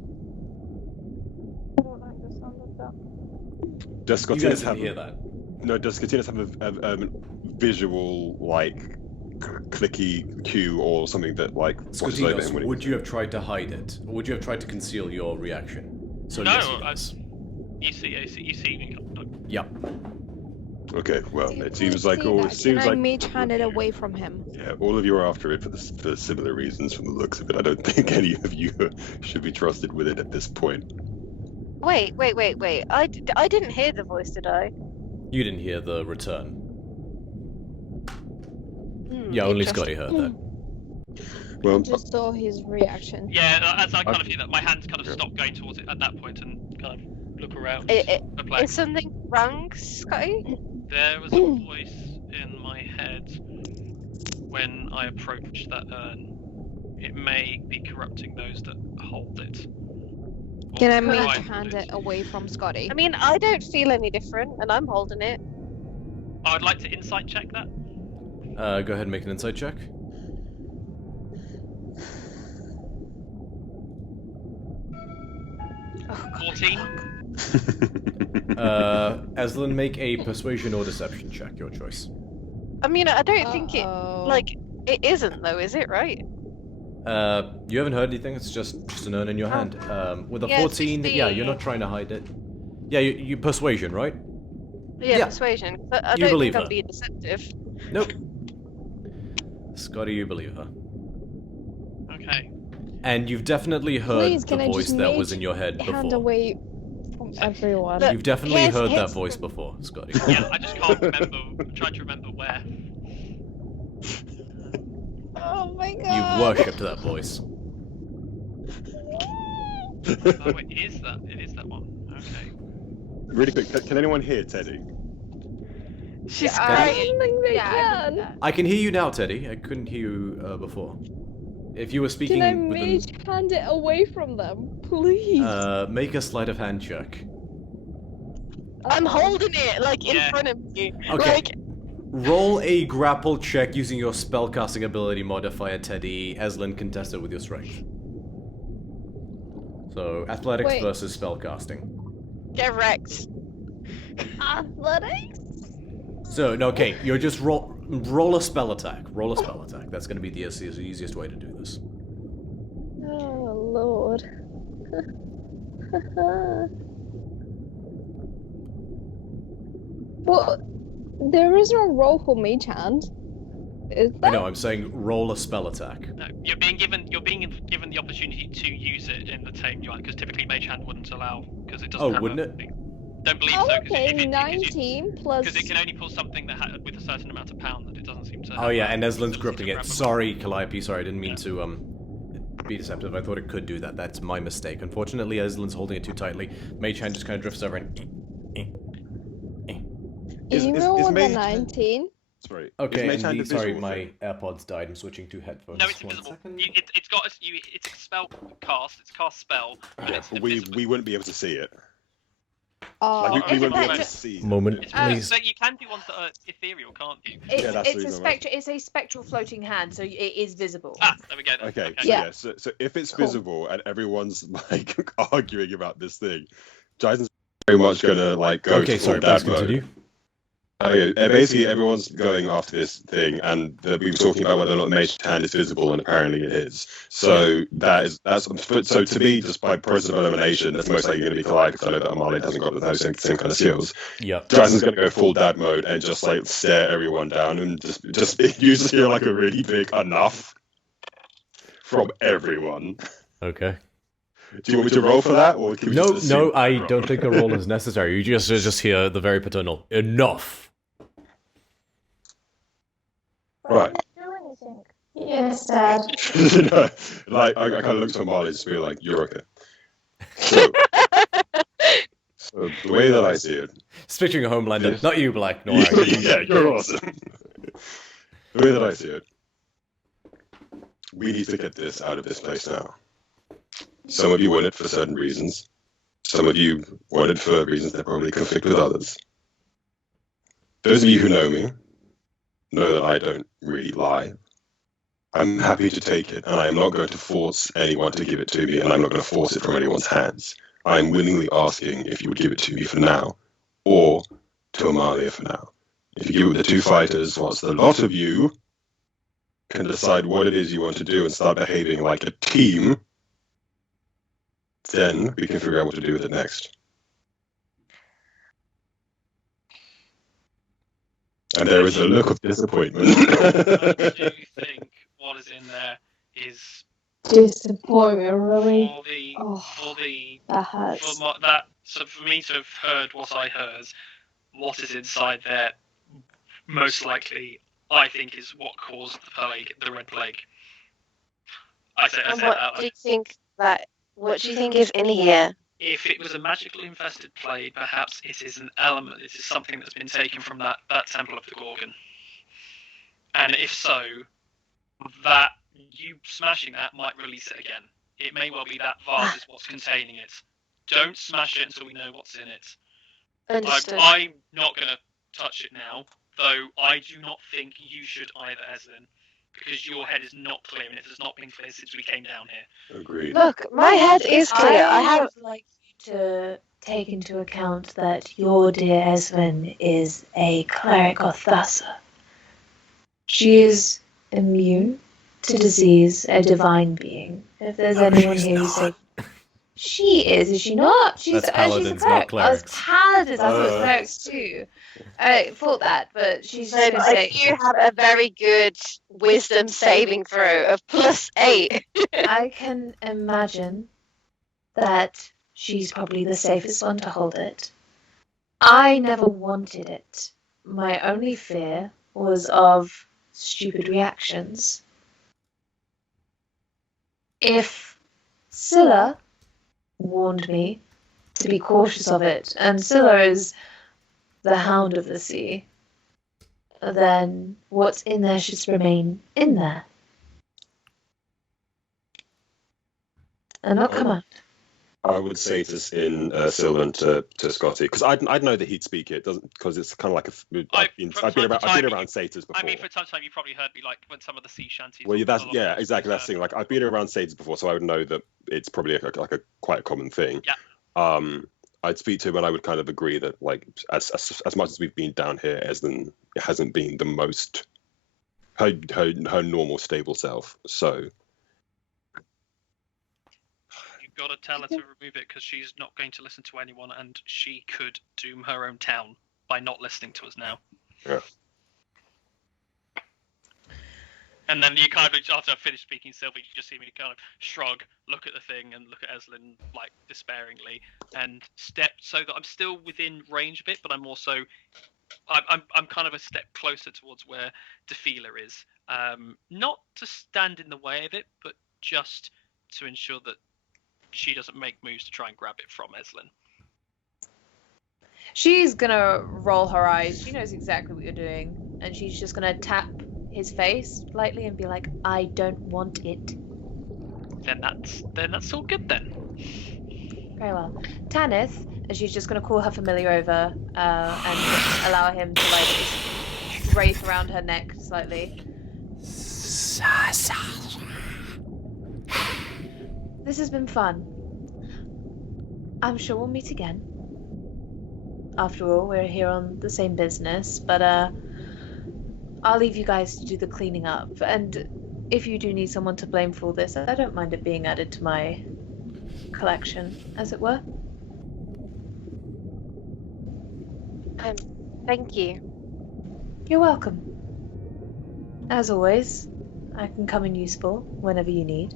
Does You guys Scotinus didn't have hear that. no? Does Scotinus have a visual like clicky cue or something that like watches over him? Scotinos, would you have tried to hide it? Or would you have tried to conceal your reaction? So No, yes, he does. You see me. Yep. Okay, well, Do it you seems like see all that? it seems Can I like mage hand it away from him? yeah, all of you are after it for similar reasons from the looks of it. I don't think any of you should be trusted with it at this point. Wait. I didn't hear the voice, did I? You didn't hear the return. Yeah, only Interesting. Scotty heard that. Well, Just saw his reaction. Yeah, as I kind of hear that, my hands kind of stop going towards it at that point and kind of look around. Is something wrong, Scotty? There was a voice in my head when I approached that urn. It may be corrupting those that hold it. Or Can I try mage and hold hand it away from Scotty? I mean, I don't feel any different, and I'm holding it. I would like to insight check that. Go ahead and make an insight check. Oh, 14. Aslan, make a persuasion or deception check, your choice. I mean, I don't think it, Uh-oh. like, it isn't though, is it, right? You haven't heard anything, it's just an urn in your hand. With a Yeah, 14, yeah, you're not trying to hide it. Yeah, you persuasion, right? Yeah, Yeah. persuasion. I You don't believe think I'm her. being deceptive. Nope. Scotty, you believe her. Okay. And you've definitely heard Please, the can I voice just that mage was in your head hand before. away from everyone. Look, You've definitely here's- heard that here's- voice before, Scotty. Yeah, I just can't remember. I'm trying to remember where. Oh my god. You've worshipped that voice. Oh, it is that. It is that one. Okay. really quick, can anyone hear Teddy? She's I crying. don't think they Yeah, I can. did that. I can hear you now, Teddy. I couldn't hear you before. If you were speaking Can I with mage hand it away from them, please? make a sleight of hand check. I'm holding it, like, in Yeah. front of you. Okay. Like, Roll a grapple check using your spellcasting ability modifier, Teddy. Aslan, contest it with your strength. So, athletics Wait. versus spellcasting. get wrecked. Athletics? So, no, okay, you're just roll a spell attack. Roll a spell attack. That's going to be the easiest way to do this. Oh lord. Well, there is no roll for mage hand. Is I there? know, I'm saying roll a spell attack. No, you're being given the opportunity to use it in the tame UI because typically Mage Hand wouldn't allow because it doesn't. Oh, have wouldn't a it? thing. Don't believe Oh, so. 'Cause okay, if it, 19 plus. Because it can only pull something that with a certain amount of pound that it doesn't seem to. Oh have yeah, a and Aslan's ability gripping to it. grab a- Sorry, Calliope, sorry, I didn't mean to be deceptive. I thought it could do that. That's my mistake. Unfortunately, Aslan's holding it too tightly. Mage Hand just kind of drifts over and... You know is what the mage- 19? Sorry. Okay, is Mage Hand a indeed, sorry, visual my thing? AirPods died. I'm switching to headphones. No, it's One invisible. second. It's got it's a spell cast. It's cast spell, but Yeah, it's but invisible. we wouldn't be able to see it. Oh, Like, we Isn't wouldn't be that able to just- see. Moment, It's please. so you can do ones that are ethereal, can't you? It's, Yeah, that's it's the a reason why. it's a spectral floating hand, so it is visible. Ah, there we go. Then. Okay, so Yeah. yeah, so if it's Cool. visible and everyone's like arguing about this thing, Jason's very much gonna like go Okay, to sorry, full dad please mode. continue. Okay, basically everyone's going after this thing, and we were talking about whether or not Mage Hand is visible, and apparently it is. So that's so to me, just by process of elimination, that's most likely going to be Calliope, because I know that Amarlin hasn't got the same kind of skills. Yeah. Jason's going to go full dad mode and just like stare everyone down, and just you just hear like a really big enough from everyone. Okay. Do you want me to roll for that, or can we No, just no, assume I roll? don't think a roll is necessary. You just hear the very paternal enough. Right. Yes, Dad. No, like I kind of looked at Marley and just be like, "You're okay." So the way that I see it, Switching a Homelander, Yes. not you, Black. No, worry. yeah, you're awesome. The way that I see it, we need to get this out of this place now. Some of you want it for certain reasons. Some of you want it for reasons that probably conflict with others. Those of you who know me know that I don't really lie. I'm happy to take it, and I am not going to force anyone to give it to me, and I'm not going to force it from anyone's hands. I'm willingly asking if you would give it to me for now, or to Amalia for now. If you give it the two fighters, once the lot of you can decide what it is you want to do and start behaving like a team, then we can figure out what to do with it next. And there is a look of disappointment. I do think what is in there is Disappointment, really? That hurts. So for me to have heard what I heard, what is inside there, most likely, I think, is what caused the plague, the Red Plague. I say And that what out do you loud. think what do you think is in here? If it was a magically infested plague, perhaps it is an element, it is something that's been taken from that Temple of the Gorgon. And if so, that you smashing that might release it again. It may well be that vase is what's containing it. Don't smash it until we know what's in it. Understood. I'm not going to touch it now, though I do not think you should either, Eslin, because your head is not clear, and it has not been clear since we came down here. Agreed. Look, my head is clear. I would like you to take into account that your dear Esmond is a cleric of Thasa. She is immune to disease, a divine being. If there's anyone here who's sick, she is she not? She's That's paladins, she's a cleric. not clerics. Paladins, I thought it was clerics too. I thought that, but she's just gonna say. you have a very good wisdom saving throw of +8. I can imagine that she's probably the safest one to hold it. I never wanted it. My only fear was of stupid reactions. If Scylla warned me to be cautious of it, and Scylla is the Hound of the Sea, then what's in there should remain in there and not come out. I would say to Sylvan to Scotty, because I'd know that he'd speak it, doesn't, because it's kind of like I've been around satyrs before. I mean, for time to time, you probably heard me like when some of the sea shanties. Well, exactly. That's the thing. Like I've been around satyrs before, so I would know that it's probably quite a common thing. Yeah. I'd speak to him, and I would kind of agree that like as much as we've been down here, Eslin hasn't been the most her normal stable self. So you've got to tell her to remove it because she's not going to listen to anyone, and she could doom her own town by not listening to us now. Yeah. And then you kind of, after I finish speaking, Sylvie, you just see me kind of shrug, look at the thing, and look at Eslin like despairingly, and step so that I'm still within range a bit, but I'm also, I'm kind of a step closer towards where Defila is. Not to stand in the way of it, but just to ensure that she doesn't make moves to try and grab it from Eslin. She's gonna roll her eyes. She knows exactly what you're doing, and she's just gonna tap his face lightly and be like, "I don't want it." Then that's all good then. Very well. Tanith, and she's just gonna call her familiar over and allow him to like just wraith around her neck slightly. This has been fun. I'm sure we'll meet again. After all, we're here on the same business, but I'll leave you guys to do the cleaning up. And if you do need someone to blame for all this, I don't mind it being added to my collection, as it were. Thank you. You're welcome. As always, I can come in useful whenever you need.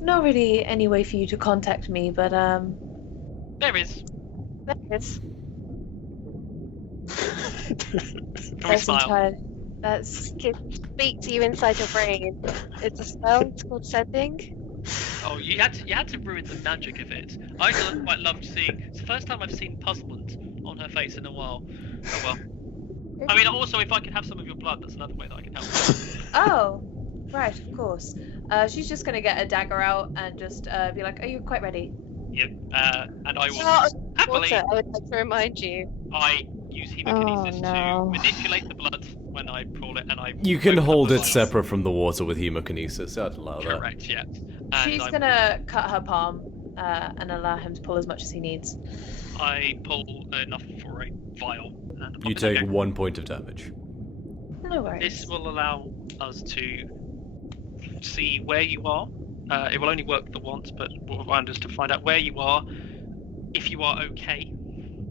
Not really any way for you to contact me, but There is. that's entirely. That's Speak to you inside your brain. It's a spell. It's called sending. Oh, you had to ruin the magic of it. I quite loved seeing. It's the first time I've seen puzzlement on her face in a while. Oh well. I mean, also if I could have some of your blood, that's another way that I can help. Oh, right, of course. She's just gonna get a dagger out and just be like, "Are you quite ready?" Yep. And I will Happily. I would like to remind you. I use hemokinesis to manipulate the blood when I pull it, and I. You can hold it separate from the water with hemokinesis. I'd allow that. Correct. Yeah. And She's gonna cut her palm and allow him to pull as much as he needs. I pull enough for a vial. And a You take 1 point of damage. No worries. This will allow us to see where you are. It will only work the once, but will allow us to find out where you are, if you are okay,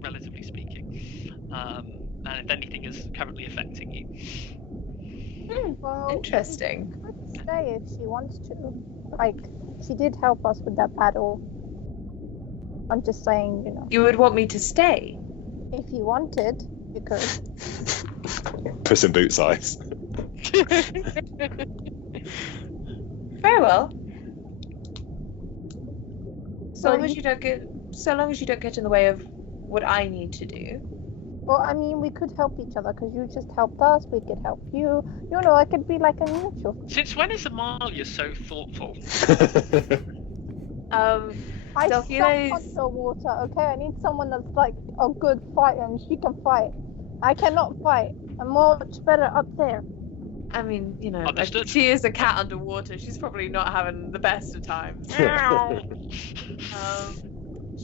relatively speaking, and if anything is currently affecting you. Well, Interesting. she could stay if she wants to. Like, she did help us with that battle. I'm just saying, you know. You would want me to stay? If you wanted, you could. Puss in Boot size. Very well. So Well, long as you don't get in the way of what I need to do. Well, I mean, we could help each other because you just helped us. We could help you. You know, it could be like a mutual. Since when is Amalia so thoughtful? I suck Delphino's- underwater, okay? I need someone that's like a good fighter and she can fight. I cannot fight. I'm much better up there. I mean, you know, like, Understood. she is a cat underwater. She's probably not having the best of times.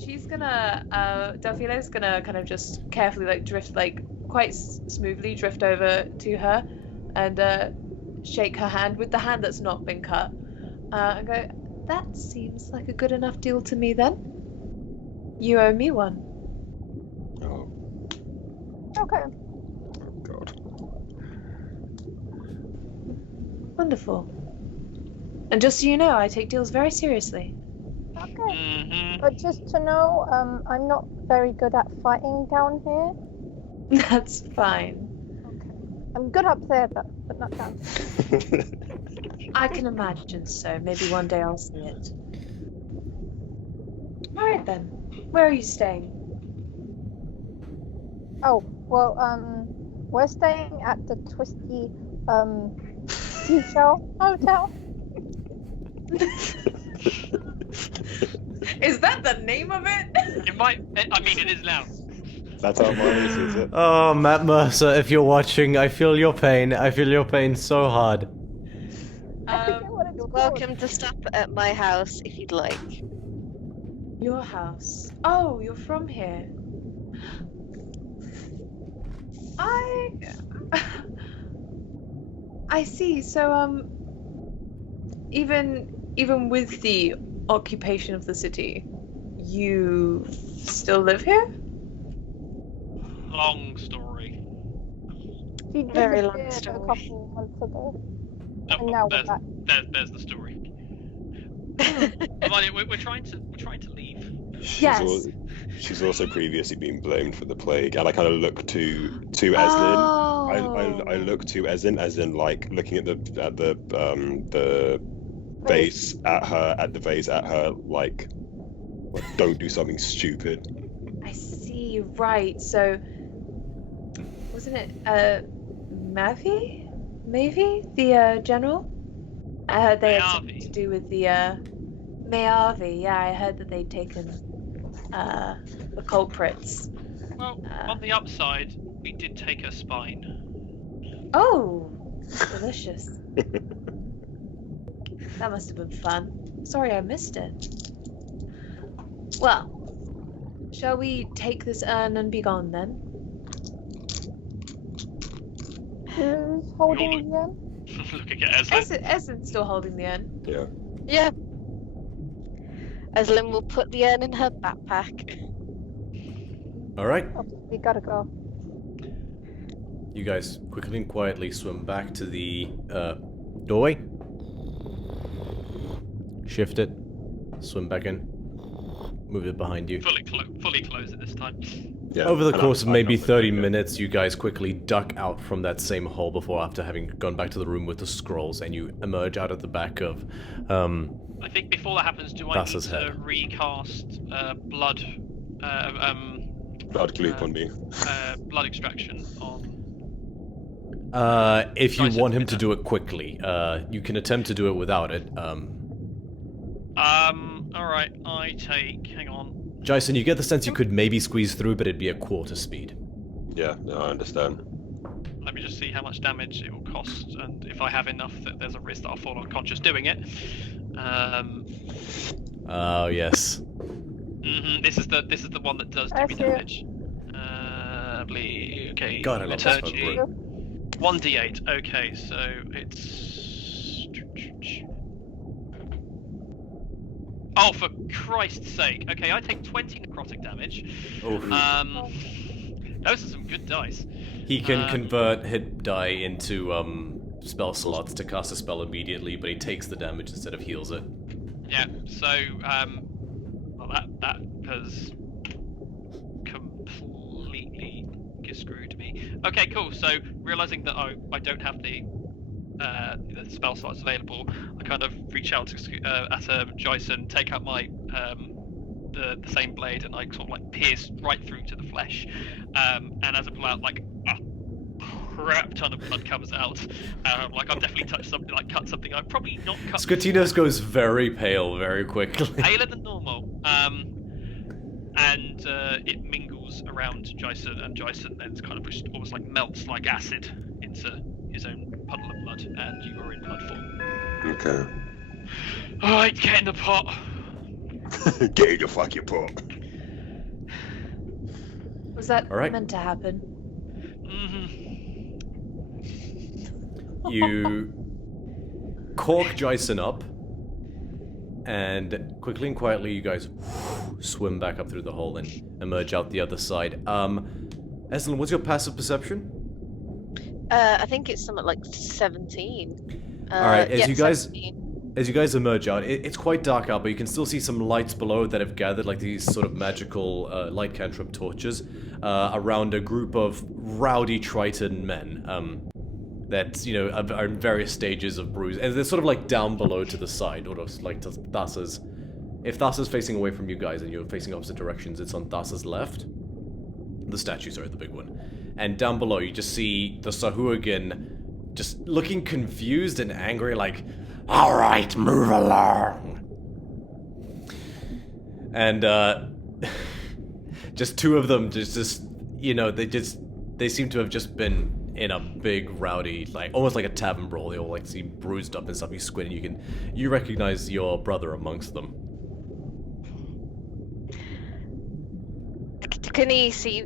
She's gonna, Delphino's gonna kind of just carefully, like, drift, like, quite smoothly drift over to her and shake her hand with the hand that's not been cut and go, that seems like a good enough deal to me then. You owe me one. Oh, Okay. God. Wonderful. And just so you know, I take deals very seriously. Okay. Mm-hmm. But just to know, I'm not very good at fighting down here. That's fine. I'm good up there, but not down. I can imagine so. Maybe one day I'll see it. Alright then. Where are you staying? Oh, well, we're staying at the Twisty, Seashell Hotel. Is that the name of it? It might. I mean, it is now. That's how mine is it? Oh, Matt Mercer, if you're watching, I feel your pain. I feel your pain so hard. I forget what it's You're called. welcome to stop at my house if you'd like. Your house. Oh, you're from here. I see. So even with the occupation of the city, you still live here? Long story. She Very long disappeared story. a couple months ago. Oh, And now we're there's, back. there's the story. Amalia, we're trying to leave. Yes. She's also previously been blamed for the plague, and I kind of look to Eslin. Oh. I look to Eslin, as in like looking at the vase at her, like don't do something stupid. I see. Right. So, wasn't it Mavi, the general? I heard they had something to do with the Mayavi. Yeah, I heard that they'd taken the culprits. Well, on the upside, we did take her spine. Oh, delicious. That must have been fun. Sorry I missed it. Well, shall we take this urn and be gone then? Who's holding them? Looking at Eslin. Essen's still holding the urn. Yeah. Yeah. Eslin will put the urn in her backpack. Alright, Oh, we gotta go. you guys quickly and quietly swim back to the doorway. Shift it. Swim back in. Move it behind you. Fully close it this time. Yeah. Over the and course of maybe I come 30 with her. minutes, you guys quickly duck out from that same hole before after having gone back to the room with the scrolls, and you emerge out at the back of I think before that happens, do I Thassa's need to head. recast blood Blood gloop on me. blood extraction on? if you Nice want him of to it. do it quickly. You can attempt to do it without it. Alright, I take. Hang on. Jason, you get the sense you could maybe squeeze through, but it'd be a quarter speed. Yeah, no, I understand. Let me just see how much damage it will cost, and if I have enough that there's a risk that I'll fall unconscious doing it. Oh, yes. This is the one that does I do me see it. damage. Okay. God, I love this Liturgy. smoke, 1d8. Okay, so it's. Oh, for Christ's sake! Okay, I take 20 necrotic damage. Oof. Those are some good dice. He can convert hit die into spell slots to cast a spell immediately, but he takes the damage instead of heals it. Yeah. So well, that has completely screwed me. Okay, cool. So realizing that I don't have the spell slots available, I kind of reach out to at Jason, take out my the same blade, and I sort of like pierce right through to the flesh. And as I pull out, like a crap ton of blood comes out. Like I've definitely touched something, like cut something. I've probably not cut. Scotinos goes very pale very quickly. Paler than normal. And it mingles around Jason, and Jason then kind of just almost like melts like acid into his own puddle of blood, and you are in blood form. Okay. Alright, get in the pot. Get in the fucking pot. Was that All right. meant to happen? You cork Jason up, and quickly and quietly you guys swim back up through the hole and emerge out the other side. Eslin, what's your passive perception? I think it's something like 17. Alright, as yeah, you guys 17. As you guys emerge out, it's quite dark out, but you can still see some lights below that have gathered, like these sort of magical light cantrip torches, around a group of rowdy Triton men that, you know, are in various stages of bruise. And they're sort of like down below to the side, or like to Thasa's. If Thasa's facing away from you guys and you're facing opposite directions, it's on Thasa's left. The statue, sorry, the big one. And down below, you just see the Sahuagin just looking confused and angry, like, All right, move along. and just two of them just you know, they seem to have just been in a big rowdy, like almost like a tavern brawl. They all like seem bruised up and stuff. You squint and you recognize your brother amongst them. Can he see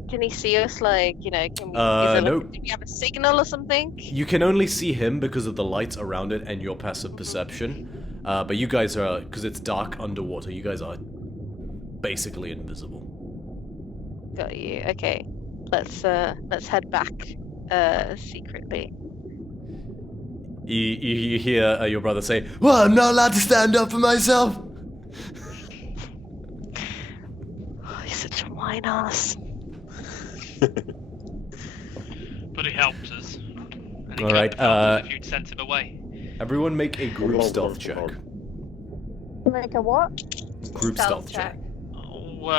us? Like, you know, can we, no. do we have a signal or something? You can only see him because of the lights around it and your passive perception. But you guys are, because it's dark underwater, you guys are basically invisible. Got you. Okay, let's head back secretly. You hear your brother say, "Well, I'm not allowed to stand up for myself." Oh, he's such a whine ass. But he helped us. And he All right, couldn't have helped us if you'd sent him away. Everyone make a group stealth check. Make a what? Group stealth check. Oh,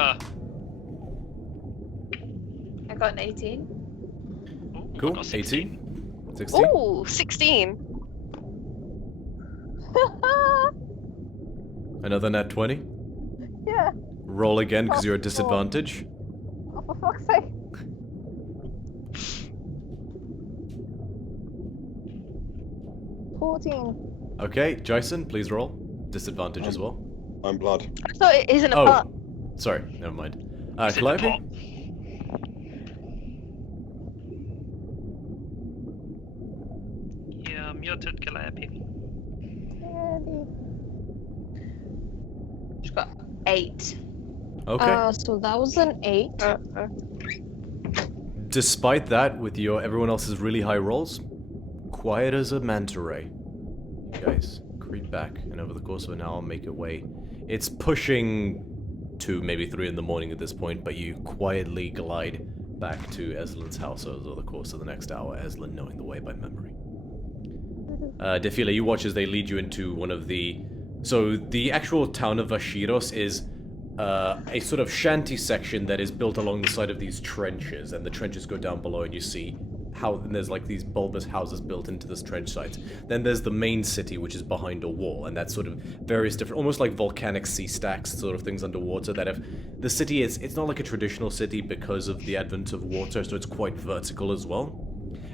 I got an 18. I Cool. got 16. 18? 16? Ooh, 16. Another nat 20? Yeah. Roll again because you're at disadvantage. Oh, for fuck's sake. Okay, Jason, please roll. Disadvantage as well. I'm blood. I thought it isn't a Oh, pot. sorry, never mind. It's in the Calliope? pot. Yeah, muted Calliope. She's got 8. Okay. So that was an 8. Despite that, with everyone else's really high rolls, quiet as a manta ray. You guys creep back, and over the course of an hour, make your way. It's pushing 2, maybe 3 in the morning at this point, but you quietly glide back to Eslin's house over the course of the next hour, Eslin knowing the way by memory. Defila, you watch as they lead you into one of the... So, the actual town of Vashiros is a sort of shanty section that is built along the side of these trenches, and the trenches go down below, and you see and there's like these bulbous houses built into this trench site. Then there's the main city, which is behind a wall, and that's sort of various different, almost like volcanic sea stacks sort of things underwater that have... The city it's not like a traditional city because of the advent of water, so it's quite vertical as well.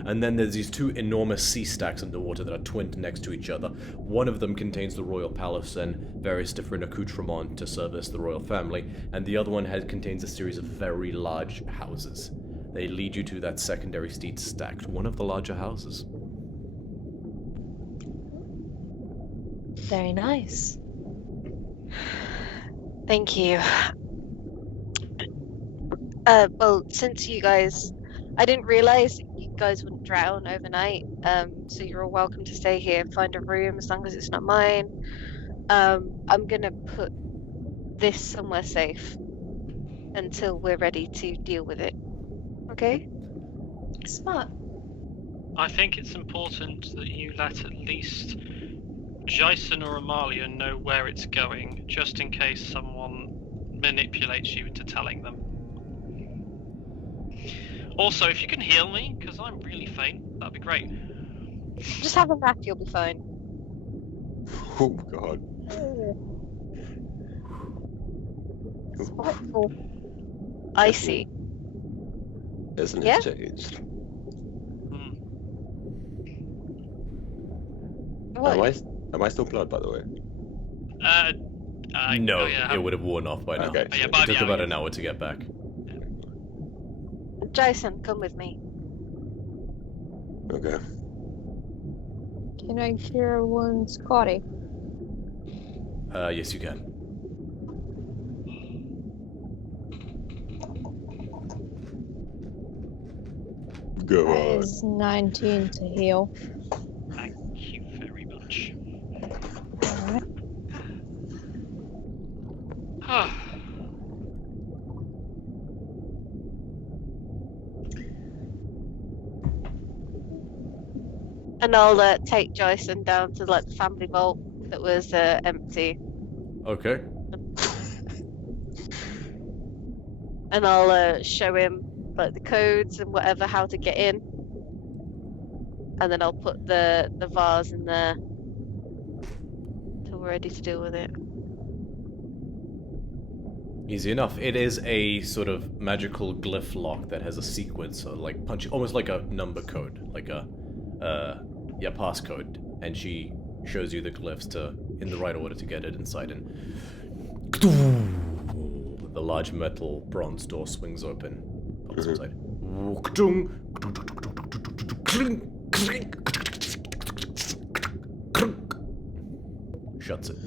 And then there's these two enormous sea stacks underwater that are twinned next to each other. One of them contains the royal palace and various different accoutrements to service the royal family, and the other one contains a series of very large houses. They lead you to that secondary steed stacked, one of the larger houses. Very nice. Thank you. Well, since you guys, I didn't realize you guys wouldn't drown overnight. So you're all welcome to stay here, find a room as long as it's not mine. I'm gonna put this somewhere safe until we're ready to deal with it. Okay? Smart. I think it's important that you let at least Jason or Amalia know where it's going, just in case someone manipulates you into telling them. Also, if you can heal me, because I'm really faint, that'd be great. Just have a back, you'll be fine. Oh god. Spiteful. Icy. Isn't Yeah? it changed? What? Am I still blood, by the way? No, oh, yeah, it would have worn off by now. Okay. Oh, yeah, It by took the about hour. an hour to get back. Jason, come with me. Okay. Can I cure one Scotty? Yes, you can. Go That on. is 19 to heal. Thank you very much. Alright. And I'll take Jason down to like the family vault that was empty, Okay. and I'll show him like the codes and whatever, how to get in, and then I'll put the vase in there till we're ready to deal with it. Easy enough. It is a sort of magical glyph lock that has a sequence, of like punch, almost like a number code, like a passcode. And she shows you the glyphs in the right order to get it inside. And the large metal bronze door swings open. Pops inside. Shuts it.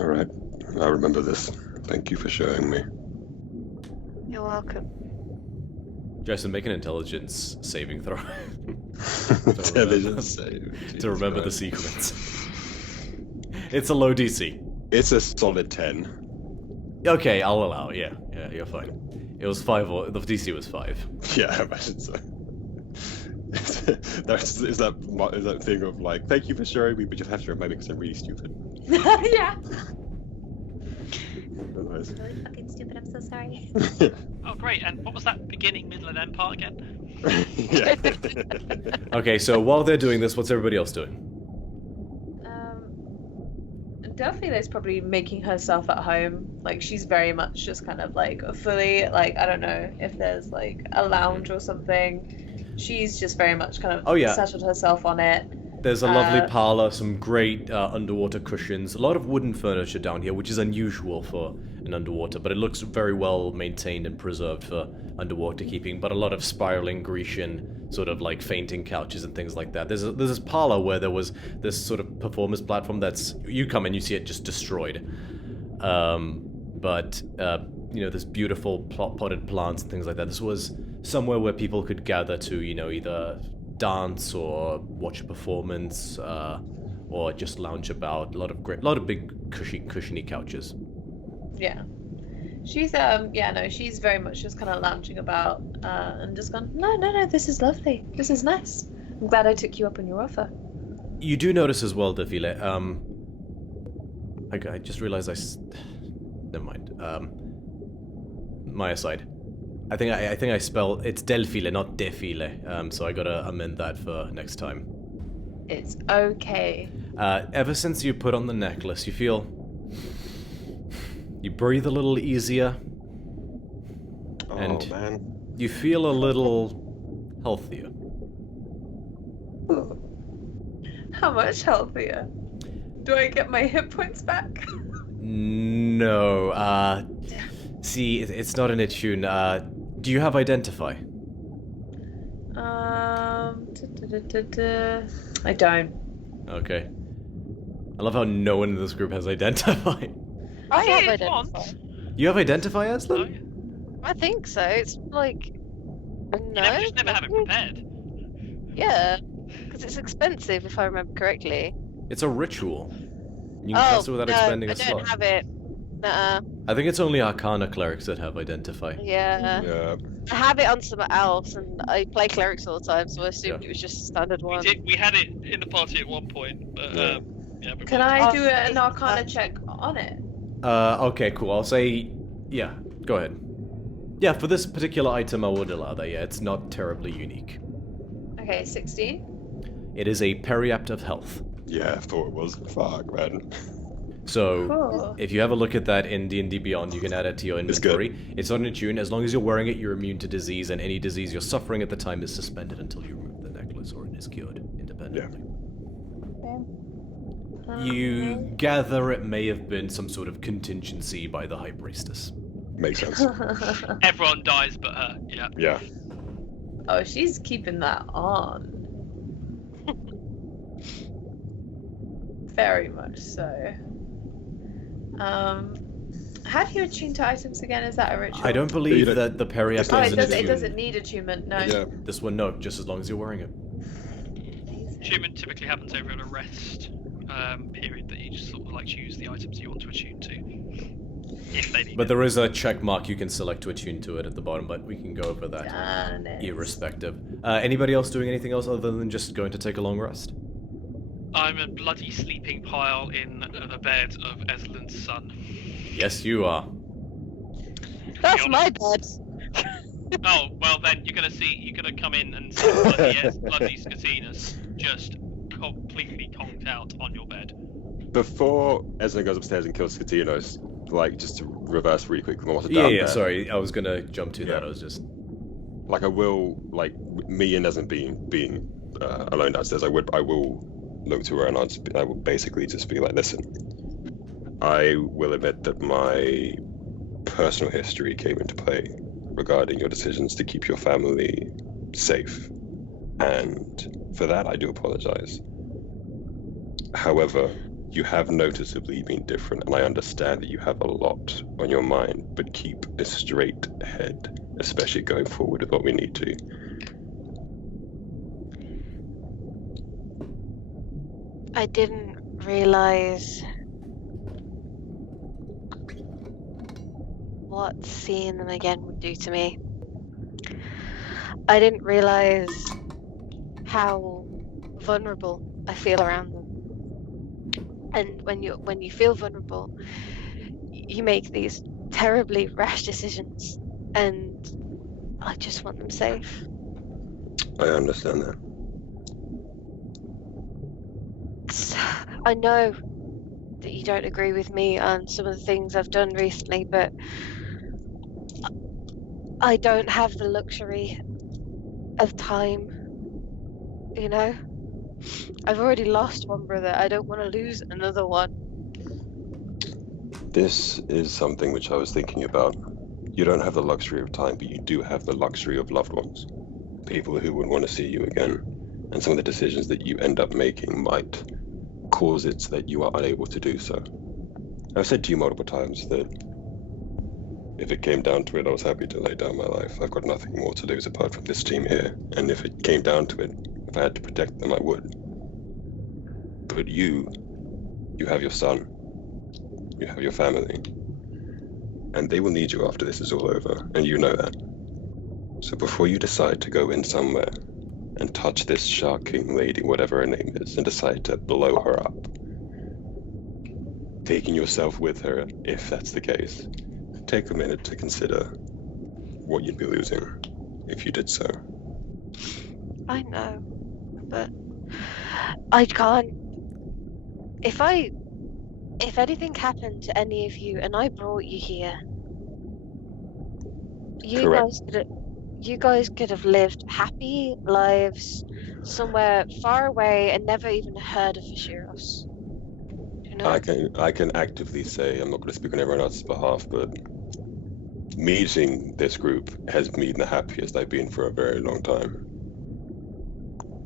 Alright. I remember this. Thank you for showing me. You're welcome. Jason, make an intelligence saving throw. Intelligence save. To remember the sequence. It's a low DC. It's a solid 10. Okay, I'll allow it. Yeah, you're fine. It was 5, or the DC was 5. Yeah, I imagine so. Is that thing of like, thank you for showing me, but you have to remind me because I'm really stupid. Yeah. Otherwise- Really fucking stupid. I'm so sorry. Oh, great. And what was that beginning, middle, and end part again? Yeah. Okay, so while they're doing this, what's everybody else doing? Delphine's probably making herself at home. Like, she's very much just kind of like fully, like, I don't know if there's like a lounge or something. She's just very much kind of settled herself on it. There's a lovely parlor, some great underwater cushions, a lot of wooden furniture down here, which is unusual for an underwater, but it looks very well maintained and preserved for underwater keeping, but a lot of spiraling Grecian sort of like fainting couches and things like that. There's this parlor where there was this sort of performance platform that's, you come and you see it just destroyed. But there's beautiful potted plants and things like that. This was somewhere where people could gather to, either dance or watch a performance, or just lounge about. A lot of big cushiony couches. Yeah. She's she's very much just kind of lounging about and just gone, no, this is lovely. This is nice. I'm glad I took you up on your offer. You do notice as well, Defile, I just realized never mind. My aside. I think I spell it's Delphile, not Defile. So I gotta amend that for next time. It's okay. Ever since you put on the necklace, you breathe a little easier. Oh and man. You feel a little healthier. How much healthier? Do I get my hit points back? No. See, it's not an attune. Do you have Identify? I don't. Okay. I love how no one in this group has Identify. I have Yeah, Identify. You have Identify, Aslan? Oh, yeah. I think so. It's like. No. You just never have it prepared. Yeah. Because it's expensive, if I remember correctly. It's a ritual. You can cast it without expending I a don't slot. have it. Nuh-uh. I think it's only Arcana clerics that have Identify. Yeah. Yeah. I have it on something else, and I play clerics all the time, so I assumed Yeah. it was just a standard one. We had it in the party at one point, but Yeah. yeah. But Can I do an Arcana check on it? Okay, cool. I'll say... Yeah, go ahead. Yeah, for this particular item, I would allow that. Yeah, it's not terribly unique. Okay, 16. It is a Periapt of Health. Yeah, I thought it was. Fuck, man. So, Cool. if you have a look at that in D&D Beyond, you can add it to your It's good. inventory. It's not in tune. As long as you're wearing it, you're immune to disease, and any disease you're suffering at the time is suspended until you remove the necklace, or it is cured independently. You gather it may have been some sort of contingency by the High Priestess. Makes sense. everyone dies but her. Yeah. Yeah. Oh, she's keeping that on. Very much so. How do you attune to items again? Is that a ritual? I don't believe that the Periapt Oh, is it an doesn't. It attune. doesn't need attunement. No. Yeah. This one, no, just as long as you're wearing it. Attunement typically happens over a rest period that you just sort of like choose the items you want to attune to. If they need But it. there is a check mark you can select to attune to it at the bottom, but we can go over that Done it. irrespective. Anybody else doing anything else other than just going to take a long rest? I'm a bloody sleeping pile in the bed of Eslin's son. Yes, you are. That's my bed. Oh, well then you're gonna come in and see bloody Scatinas just completely conked out on your bed. Before Esna goes upstairs and kills Scatinos, like, just to reverse really quick from what's Yeah, down yeah, there. sorry, I was gonna jump to that, Yeah. I was just... Like, I will, like, me and Esna being alone downstairs, I will look to her and I will basically just be like, listen, I will admit that my personal history came into play regarding your decisions to keep your family safe, and for that I do apologize. However, you have noticeably been different, and I understand that you have a lot on your mind, but keep a straight head, especially going forward with what we need to. I didn't realize what seeing them again would do to me. I didn't realize how vulnerable I feel around them. And when you feel vulnerable, you make these terribly rash decisions, and I just want them safe. I understand that. I know that you don't agree with me on some of the things I've done recently, but I don't have the luxury of time, you know? I've already lost one brother. I don't want to lose another one. This is something which I was thinking about. You don't have the luxury of time, but you do have the luxury of loved ones. People who would want to see you again. And some of the decisions that you end up making might cause it so that you are unable to do so. I've said to you multiple times that if it came down to it, I was happy to lay down my life. I've got nothing more to lose apart from this team here. And if it came down to it, if I had to protect them, I would. But you have your son. You have your family. And they will need you after this is all over, and you know that. So before you decide to go in somewhere and touch this Shark King lady, whatever her name is, and decide to blow her up, taking yourself with her, if that's the case, take a minute to consider what you'd be losing if you did so. I know, but I can't. If anything happened to any of you and I brought you here, you Correct. guys could you guys could have lived happy lives somewhere far away and never even heard of Visheros. You know? I can actively say, I'm not going to speak on everyone else's behalf, but meeting this group has made me the happiest I've been for a very long time.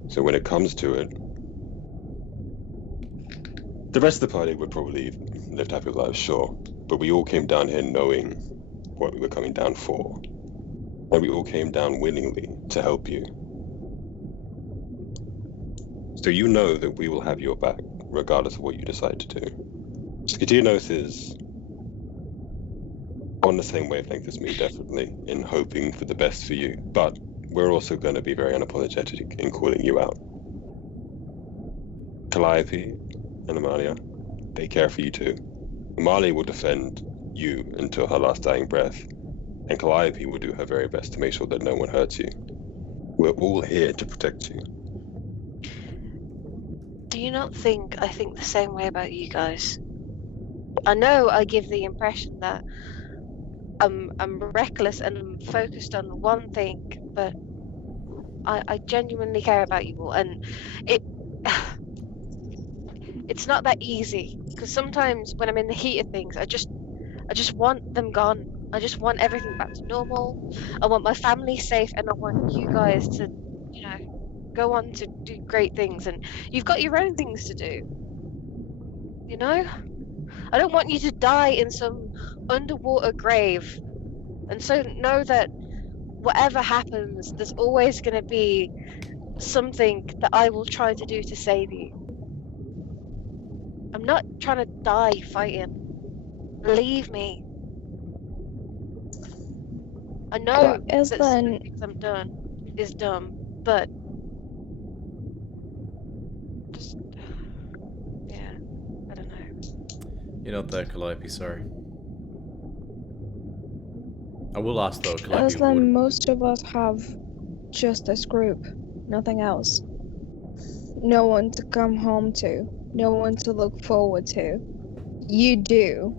So when it comes to it, the rest of the party would probably live happy lives, sure, but we all came down here knowing what we were coming down for, and we all came down willingly to help you. So you know that we will have your back, regardless of what you decide to do. Skatianos is on the same wavelength as me, definitely, in hoping for the best for you, but we're also going to be very unapologetic in calling you out. Calliope and Amalia, they care for you too. Amalia will defend you until her last dying breath, and Calliope will do her very best to make sure that no one hurts you. We're all here to protect you. Do you not think I think the same way about you guys? I know I give the impression that I'm reckless and I'm focused on one thing, but I genuinely care about you all, and it's not that easy, because sometimes when I'm in the heat of things, I just want them gone. I just want everything back to normal. I want my family safe, and I want you guys to, go on to do great things, and you've got your own things to do. You know? I don't want you to die in some underwater grave. And so know that whatever happens, there's always going to be something that I will try to do to save you. I'm not trying to die fighting. Believe me. I know that some things I've done is dumb, but just, yeah, I don't know. You're not there, Calliope, sorry. I will ask though, Calliope, Aslan, most of us have just this group, nothing else. No one to come home to, no one to look forward to. You do.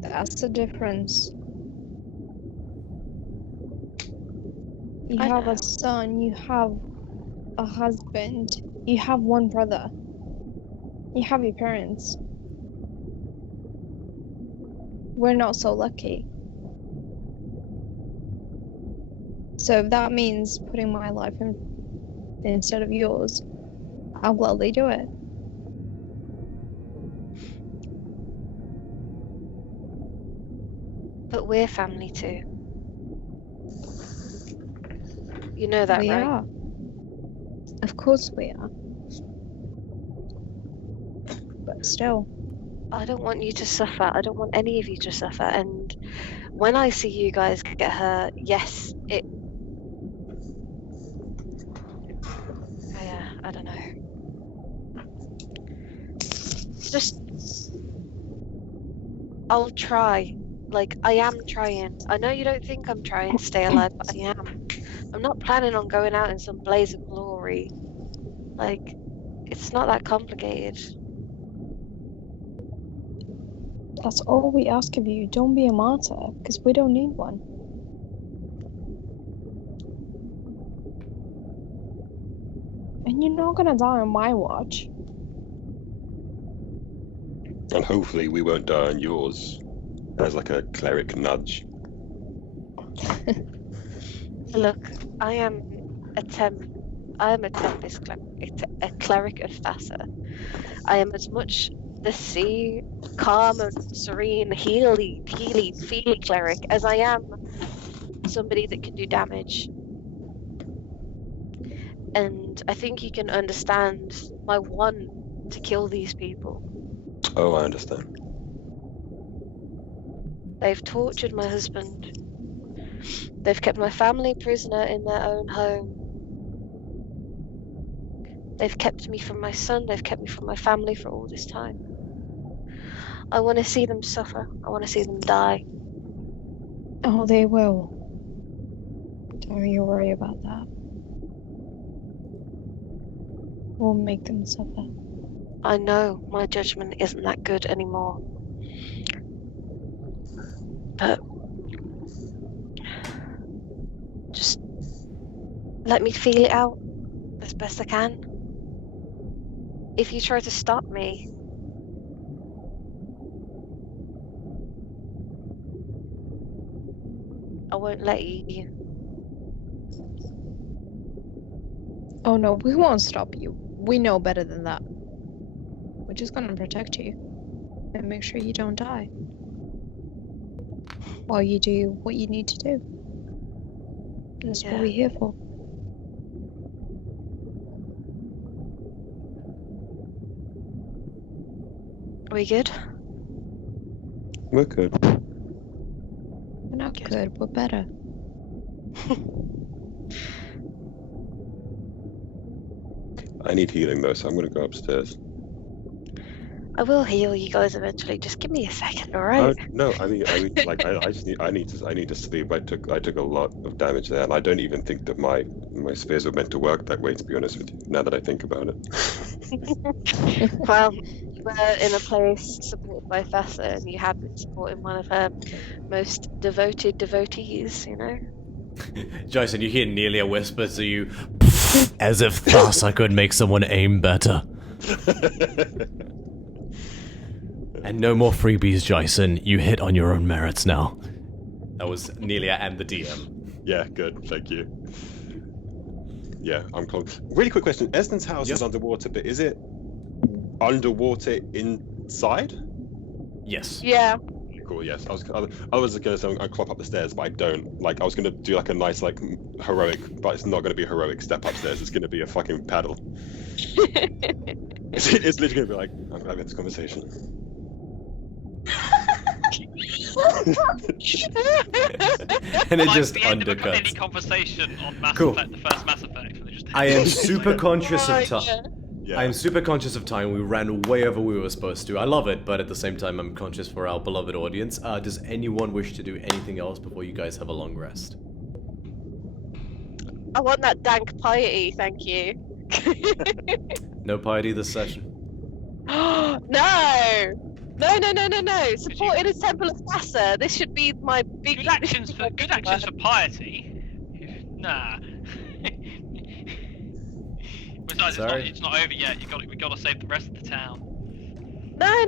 That's the difference. You have a son, you have a husband, you have one brother. You have your parents. We're not so lucky. So if that means putting my life in instead of yours, I'll gladly do it. But we're family too. You know that, we right? Are. Of course we are. But still. I don't want you to suffer. I don't want any of you to suffer. And when I see you guys get hurt, yes, yeah, I don't know. Just, I'll try. Like, I am trying. I know you don't think I'm trying to stay alive, but I am. I'm not planning on going out in some blaze of glory. Like, it's not that complicated. That's all we ask of you. Don't be a martyr, because we don't need one. And you're not gonna die on my watch. And hopefully we won't die on yours. As like a cleric nudge. Look, I am a Tempest cleric, a cleric of Thasa. I am as much the sea, calm and serene, healy, feely cleric as I am somebody that can do damage. And I think you can understand my want to kill these people. Oh, I understand. They've tortured my husband. They've kept my family prisoner in their own home. They've kept me from my son. They've kept me from my family for all this time. I want to see them suffer. I want to see them die. Oh, they will. Don't you worry about that. We'll make them suffer. I know my judgment isn't that good anymore. But let me feel it out as best I can. If you try to stop me, I won't let you. Oh no, we won't stop you. We know better than that. We're just gonna protect you and make sure you don't die while you do what you need to do. That's what we're here for. Are we good? We're good. We're not good, we're better. I need healing though, so I'm gonna go upstairs. I will heal you guys eventually. Just give me a second, alright? No, I mean, like, I need to sleep. I took a lot of damage there, and I don't even think that my spears were meant to work that way. To be honest with you, now that I think about it. Well, you were in a place supported by Thasa, and you have been supporting one of her most devoted devotees, you know? Jason, you hear Nelia whisper to you, as if Thasa could make someone aim better. And no more freebies, Jason. You hit on your own merits now. That was Nelia and the DM. Yeah, good. Thank you. Yeah, I'm close. Really quick question. Esden's house is underwater, but is it underwater inside? Yes. Yeah. Cool, yes. I was going to say I'd climb up the stairs, but I don't. Like, I was going to do like a nice, like, heroic, but it's not going to be a heroic step upstairs. It's going to be a fucking paddle. It's literally going to be like, I'm glad we had this conversation. And it Like just the end of any undercuts. conversation on Mass Cool. Effect, the first Mass Effect. And they just I am super conscious of Right, time. Yeah. I am super conscious of time. We ran way over we were supposed to. I love it, but at the same time, I'm conscious for our beloved audience. Does anyone wish to do anything else before you guys have a long rest? I want that dank piety, thank you. No piety this session. No! No! Supporting a Temple of Thasa. This should be my big... good actions for piety. Nah. Besides, Sorry? it's not over yet. We got to save the rest of the town. No.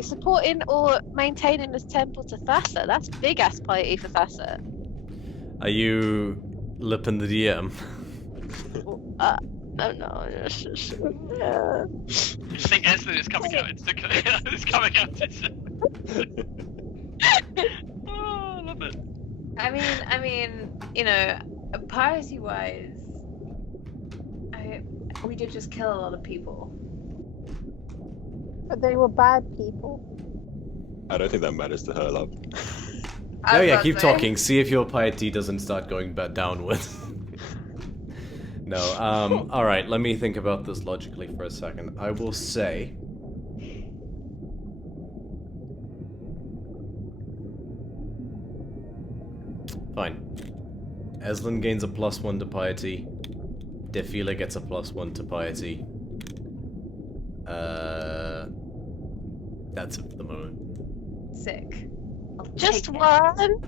Supporting or maintaining this temple to Thasa. That's big ass piety for Thasa. Are you lipping the DM? No. You think Eslen is coming out? It's coming out. Oh, I love it. I mean, you know, piety-wise, we did just kill a lot of people. But they were bad people. I don't think that matters to her, love. Oh yeah, keep talking. See if your piety doesn't start going downwards. No, alright, let me think about this logically for a second. I will say... Fine. Eslen gains a +1 to piety. Defila gets a +1 to piety. That's it for the moment. Sick. Just one?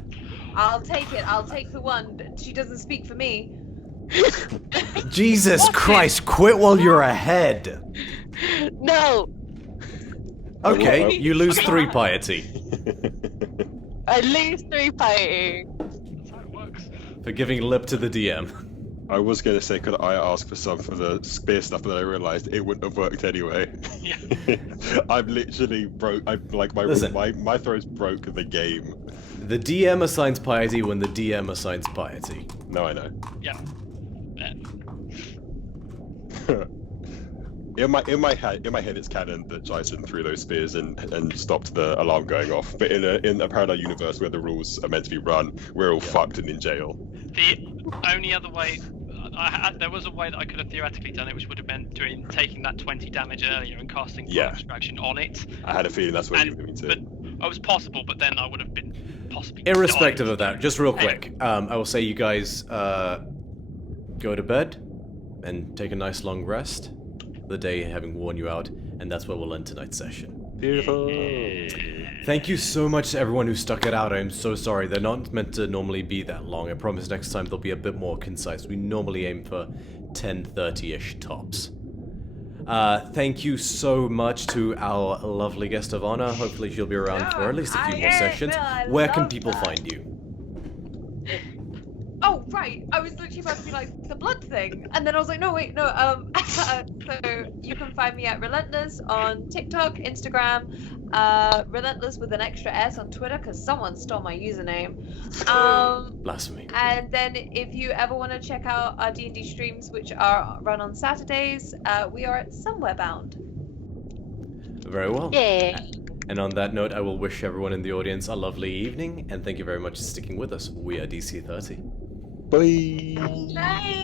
I'll take it. I'll take the one. She doesn't speak for me. Jesus Christ, quit while you're ahead! No! Okay, you lose 3 piety. I lose 3 piety. That's how it works. For giving lip to the DM. I was going to say, could I ask for some for the spear stuff, but then I realised it wouldn't have worked anyway. Yeah. I'm literally broke. Listen. My throws broke the game. The DM assigns piety when the DM assigns piety. No, I know. Yeah. In my head, it's canon that Jason threw those spears and stopped the alarm going off. But in a parallel universe where the rules are meant to be run, we're all fucked and in jail. The only other way, there was a way that I could have theoretically done it, which would have been taking that 20 damage earlier and casting distraction on it. I had a feeling that's what you were going to But it was possible, but then I would have been possibly. Irrespective dying. of that, just real quick, I will say you guys go to bed and take a nice long rest. The day having worn you out, and that's where we'll end tonight's session. Beautiful. Thank you so much to everyone who stuck it out. I'm so sorry. They're not meant to normally be that long. I promise next time they'll be a bit more concise. We normally aim for 10:30-ish tops. Thank you so much to our lovely guest of honor. Hopefully she'll be around for at least a few more sessions. Where can people find you? Oh, right. I was literally about to be like, the blood thing. And then I was like, no, wait, no. So you can find me at Relentless on TikTok, Instagram, Relentless with an extra S on Twitter, because someone stole my username. Blasphemy. And then if you ever want to check out our D&D streams, which are run on Saturdays, we are at Somewhere Bound. Very well. Yeah. And on that note, I will wish everyone in the audience a lovely evening, and thank you very much for sticking with us. We are DC30. Bye. Bye.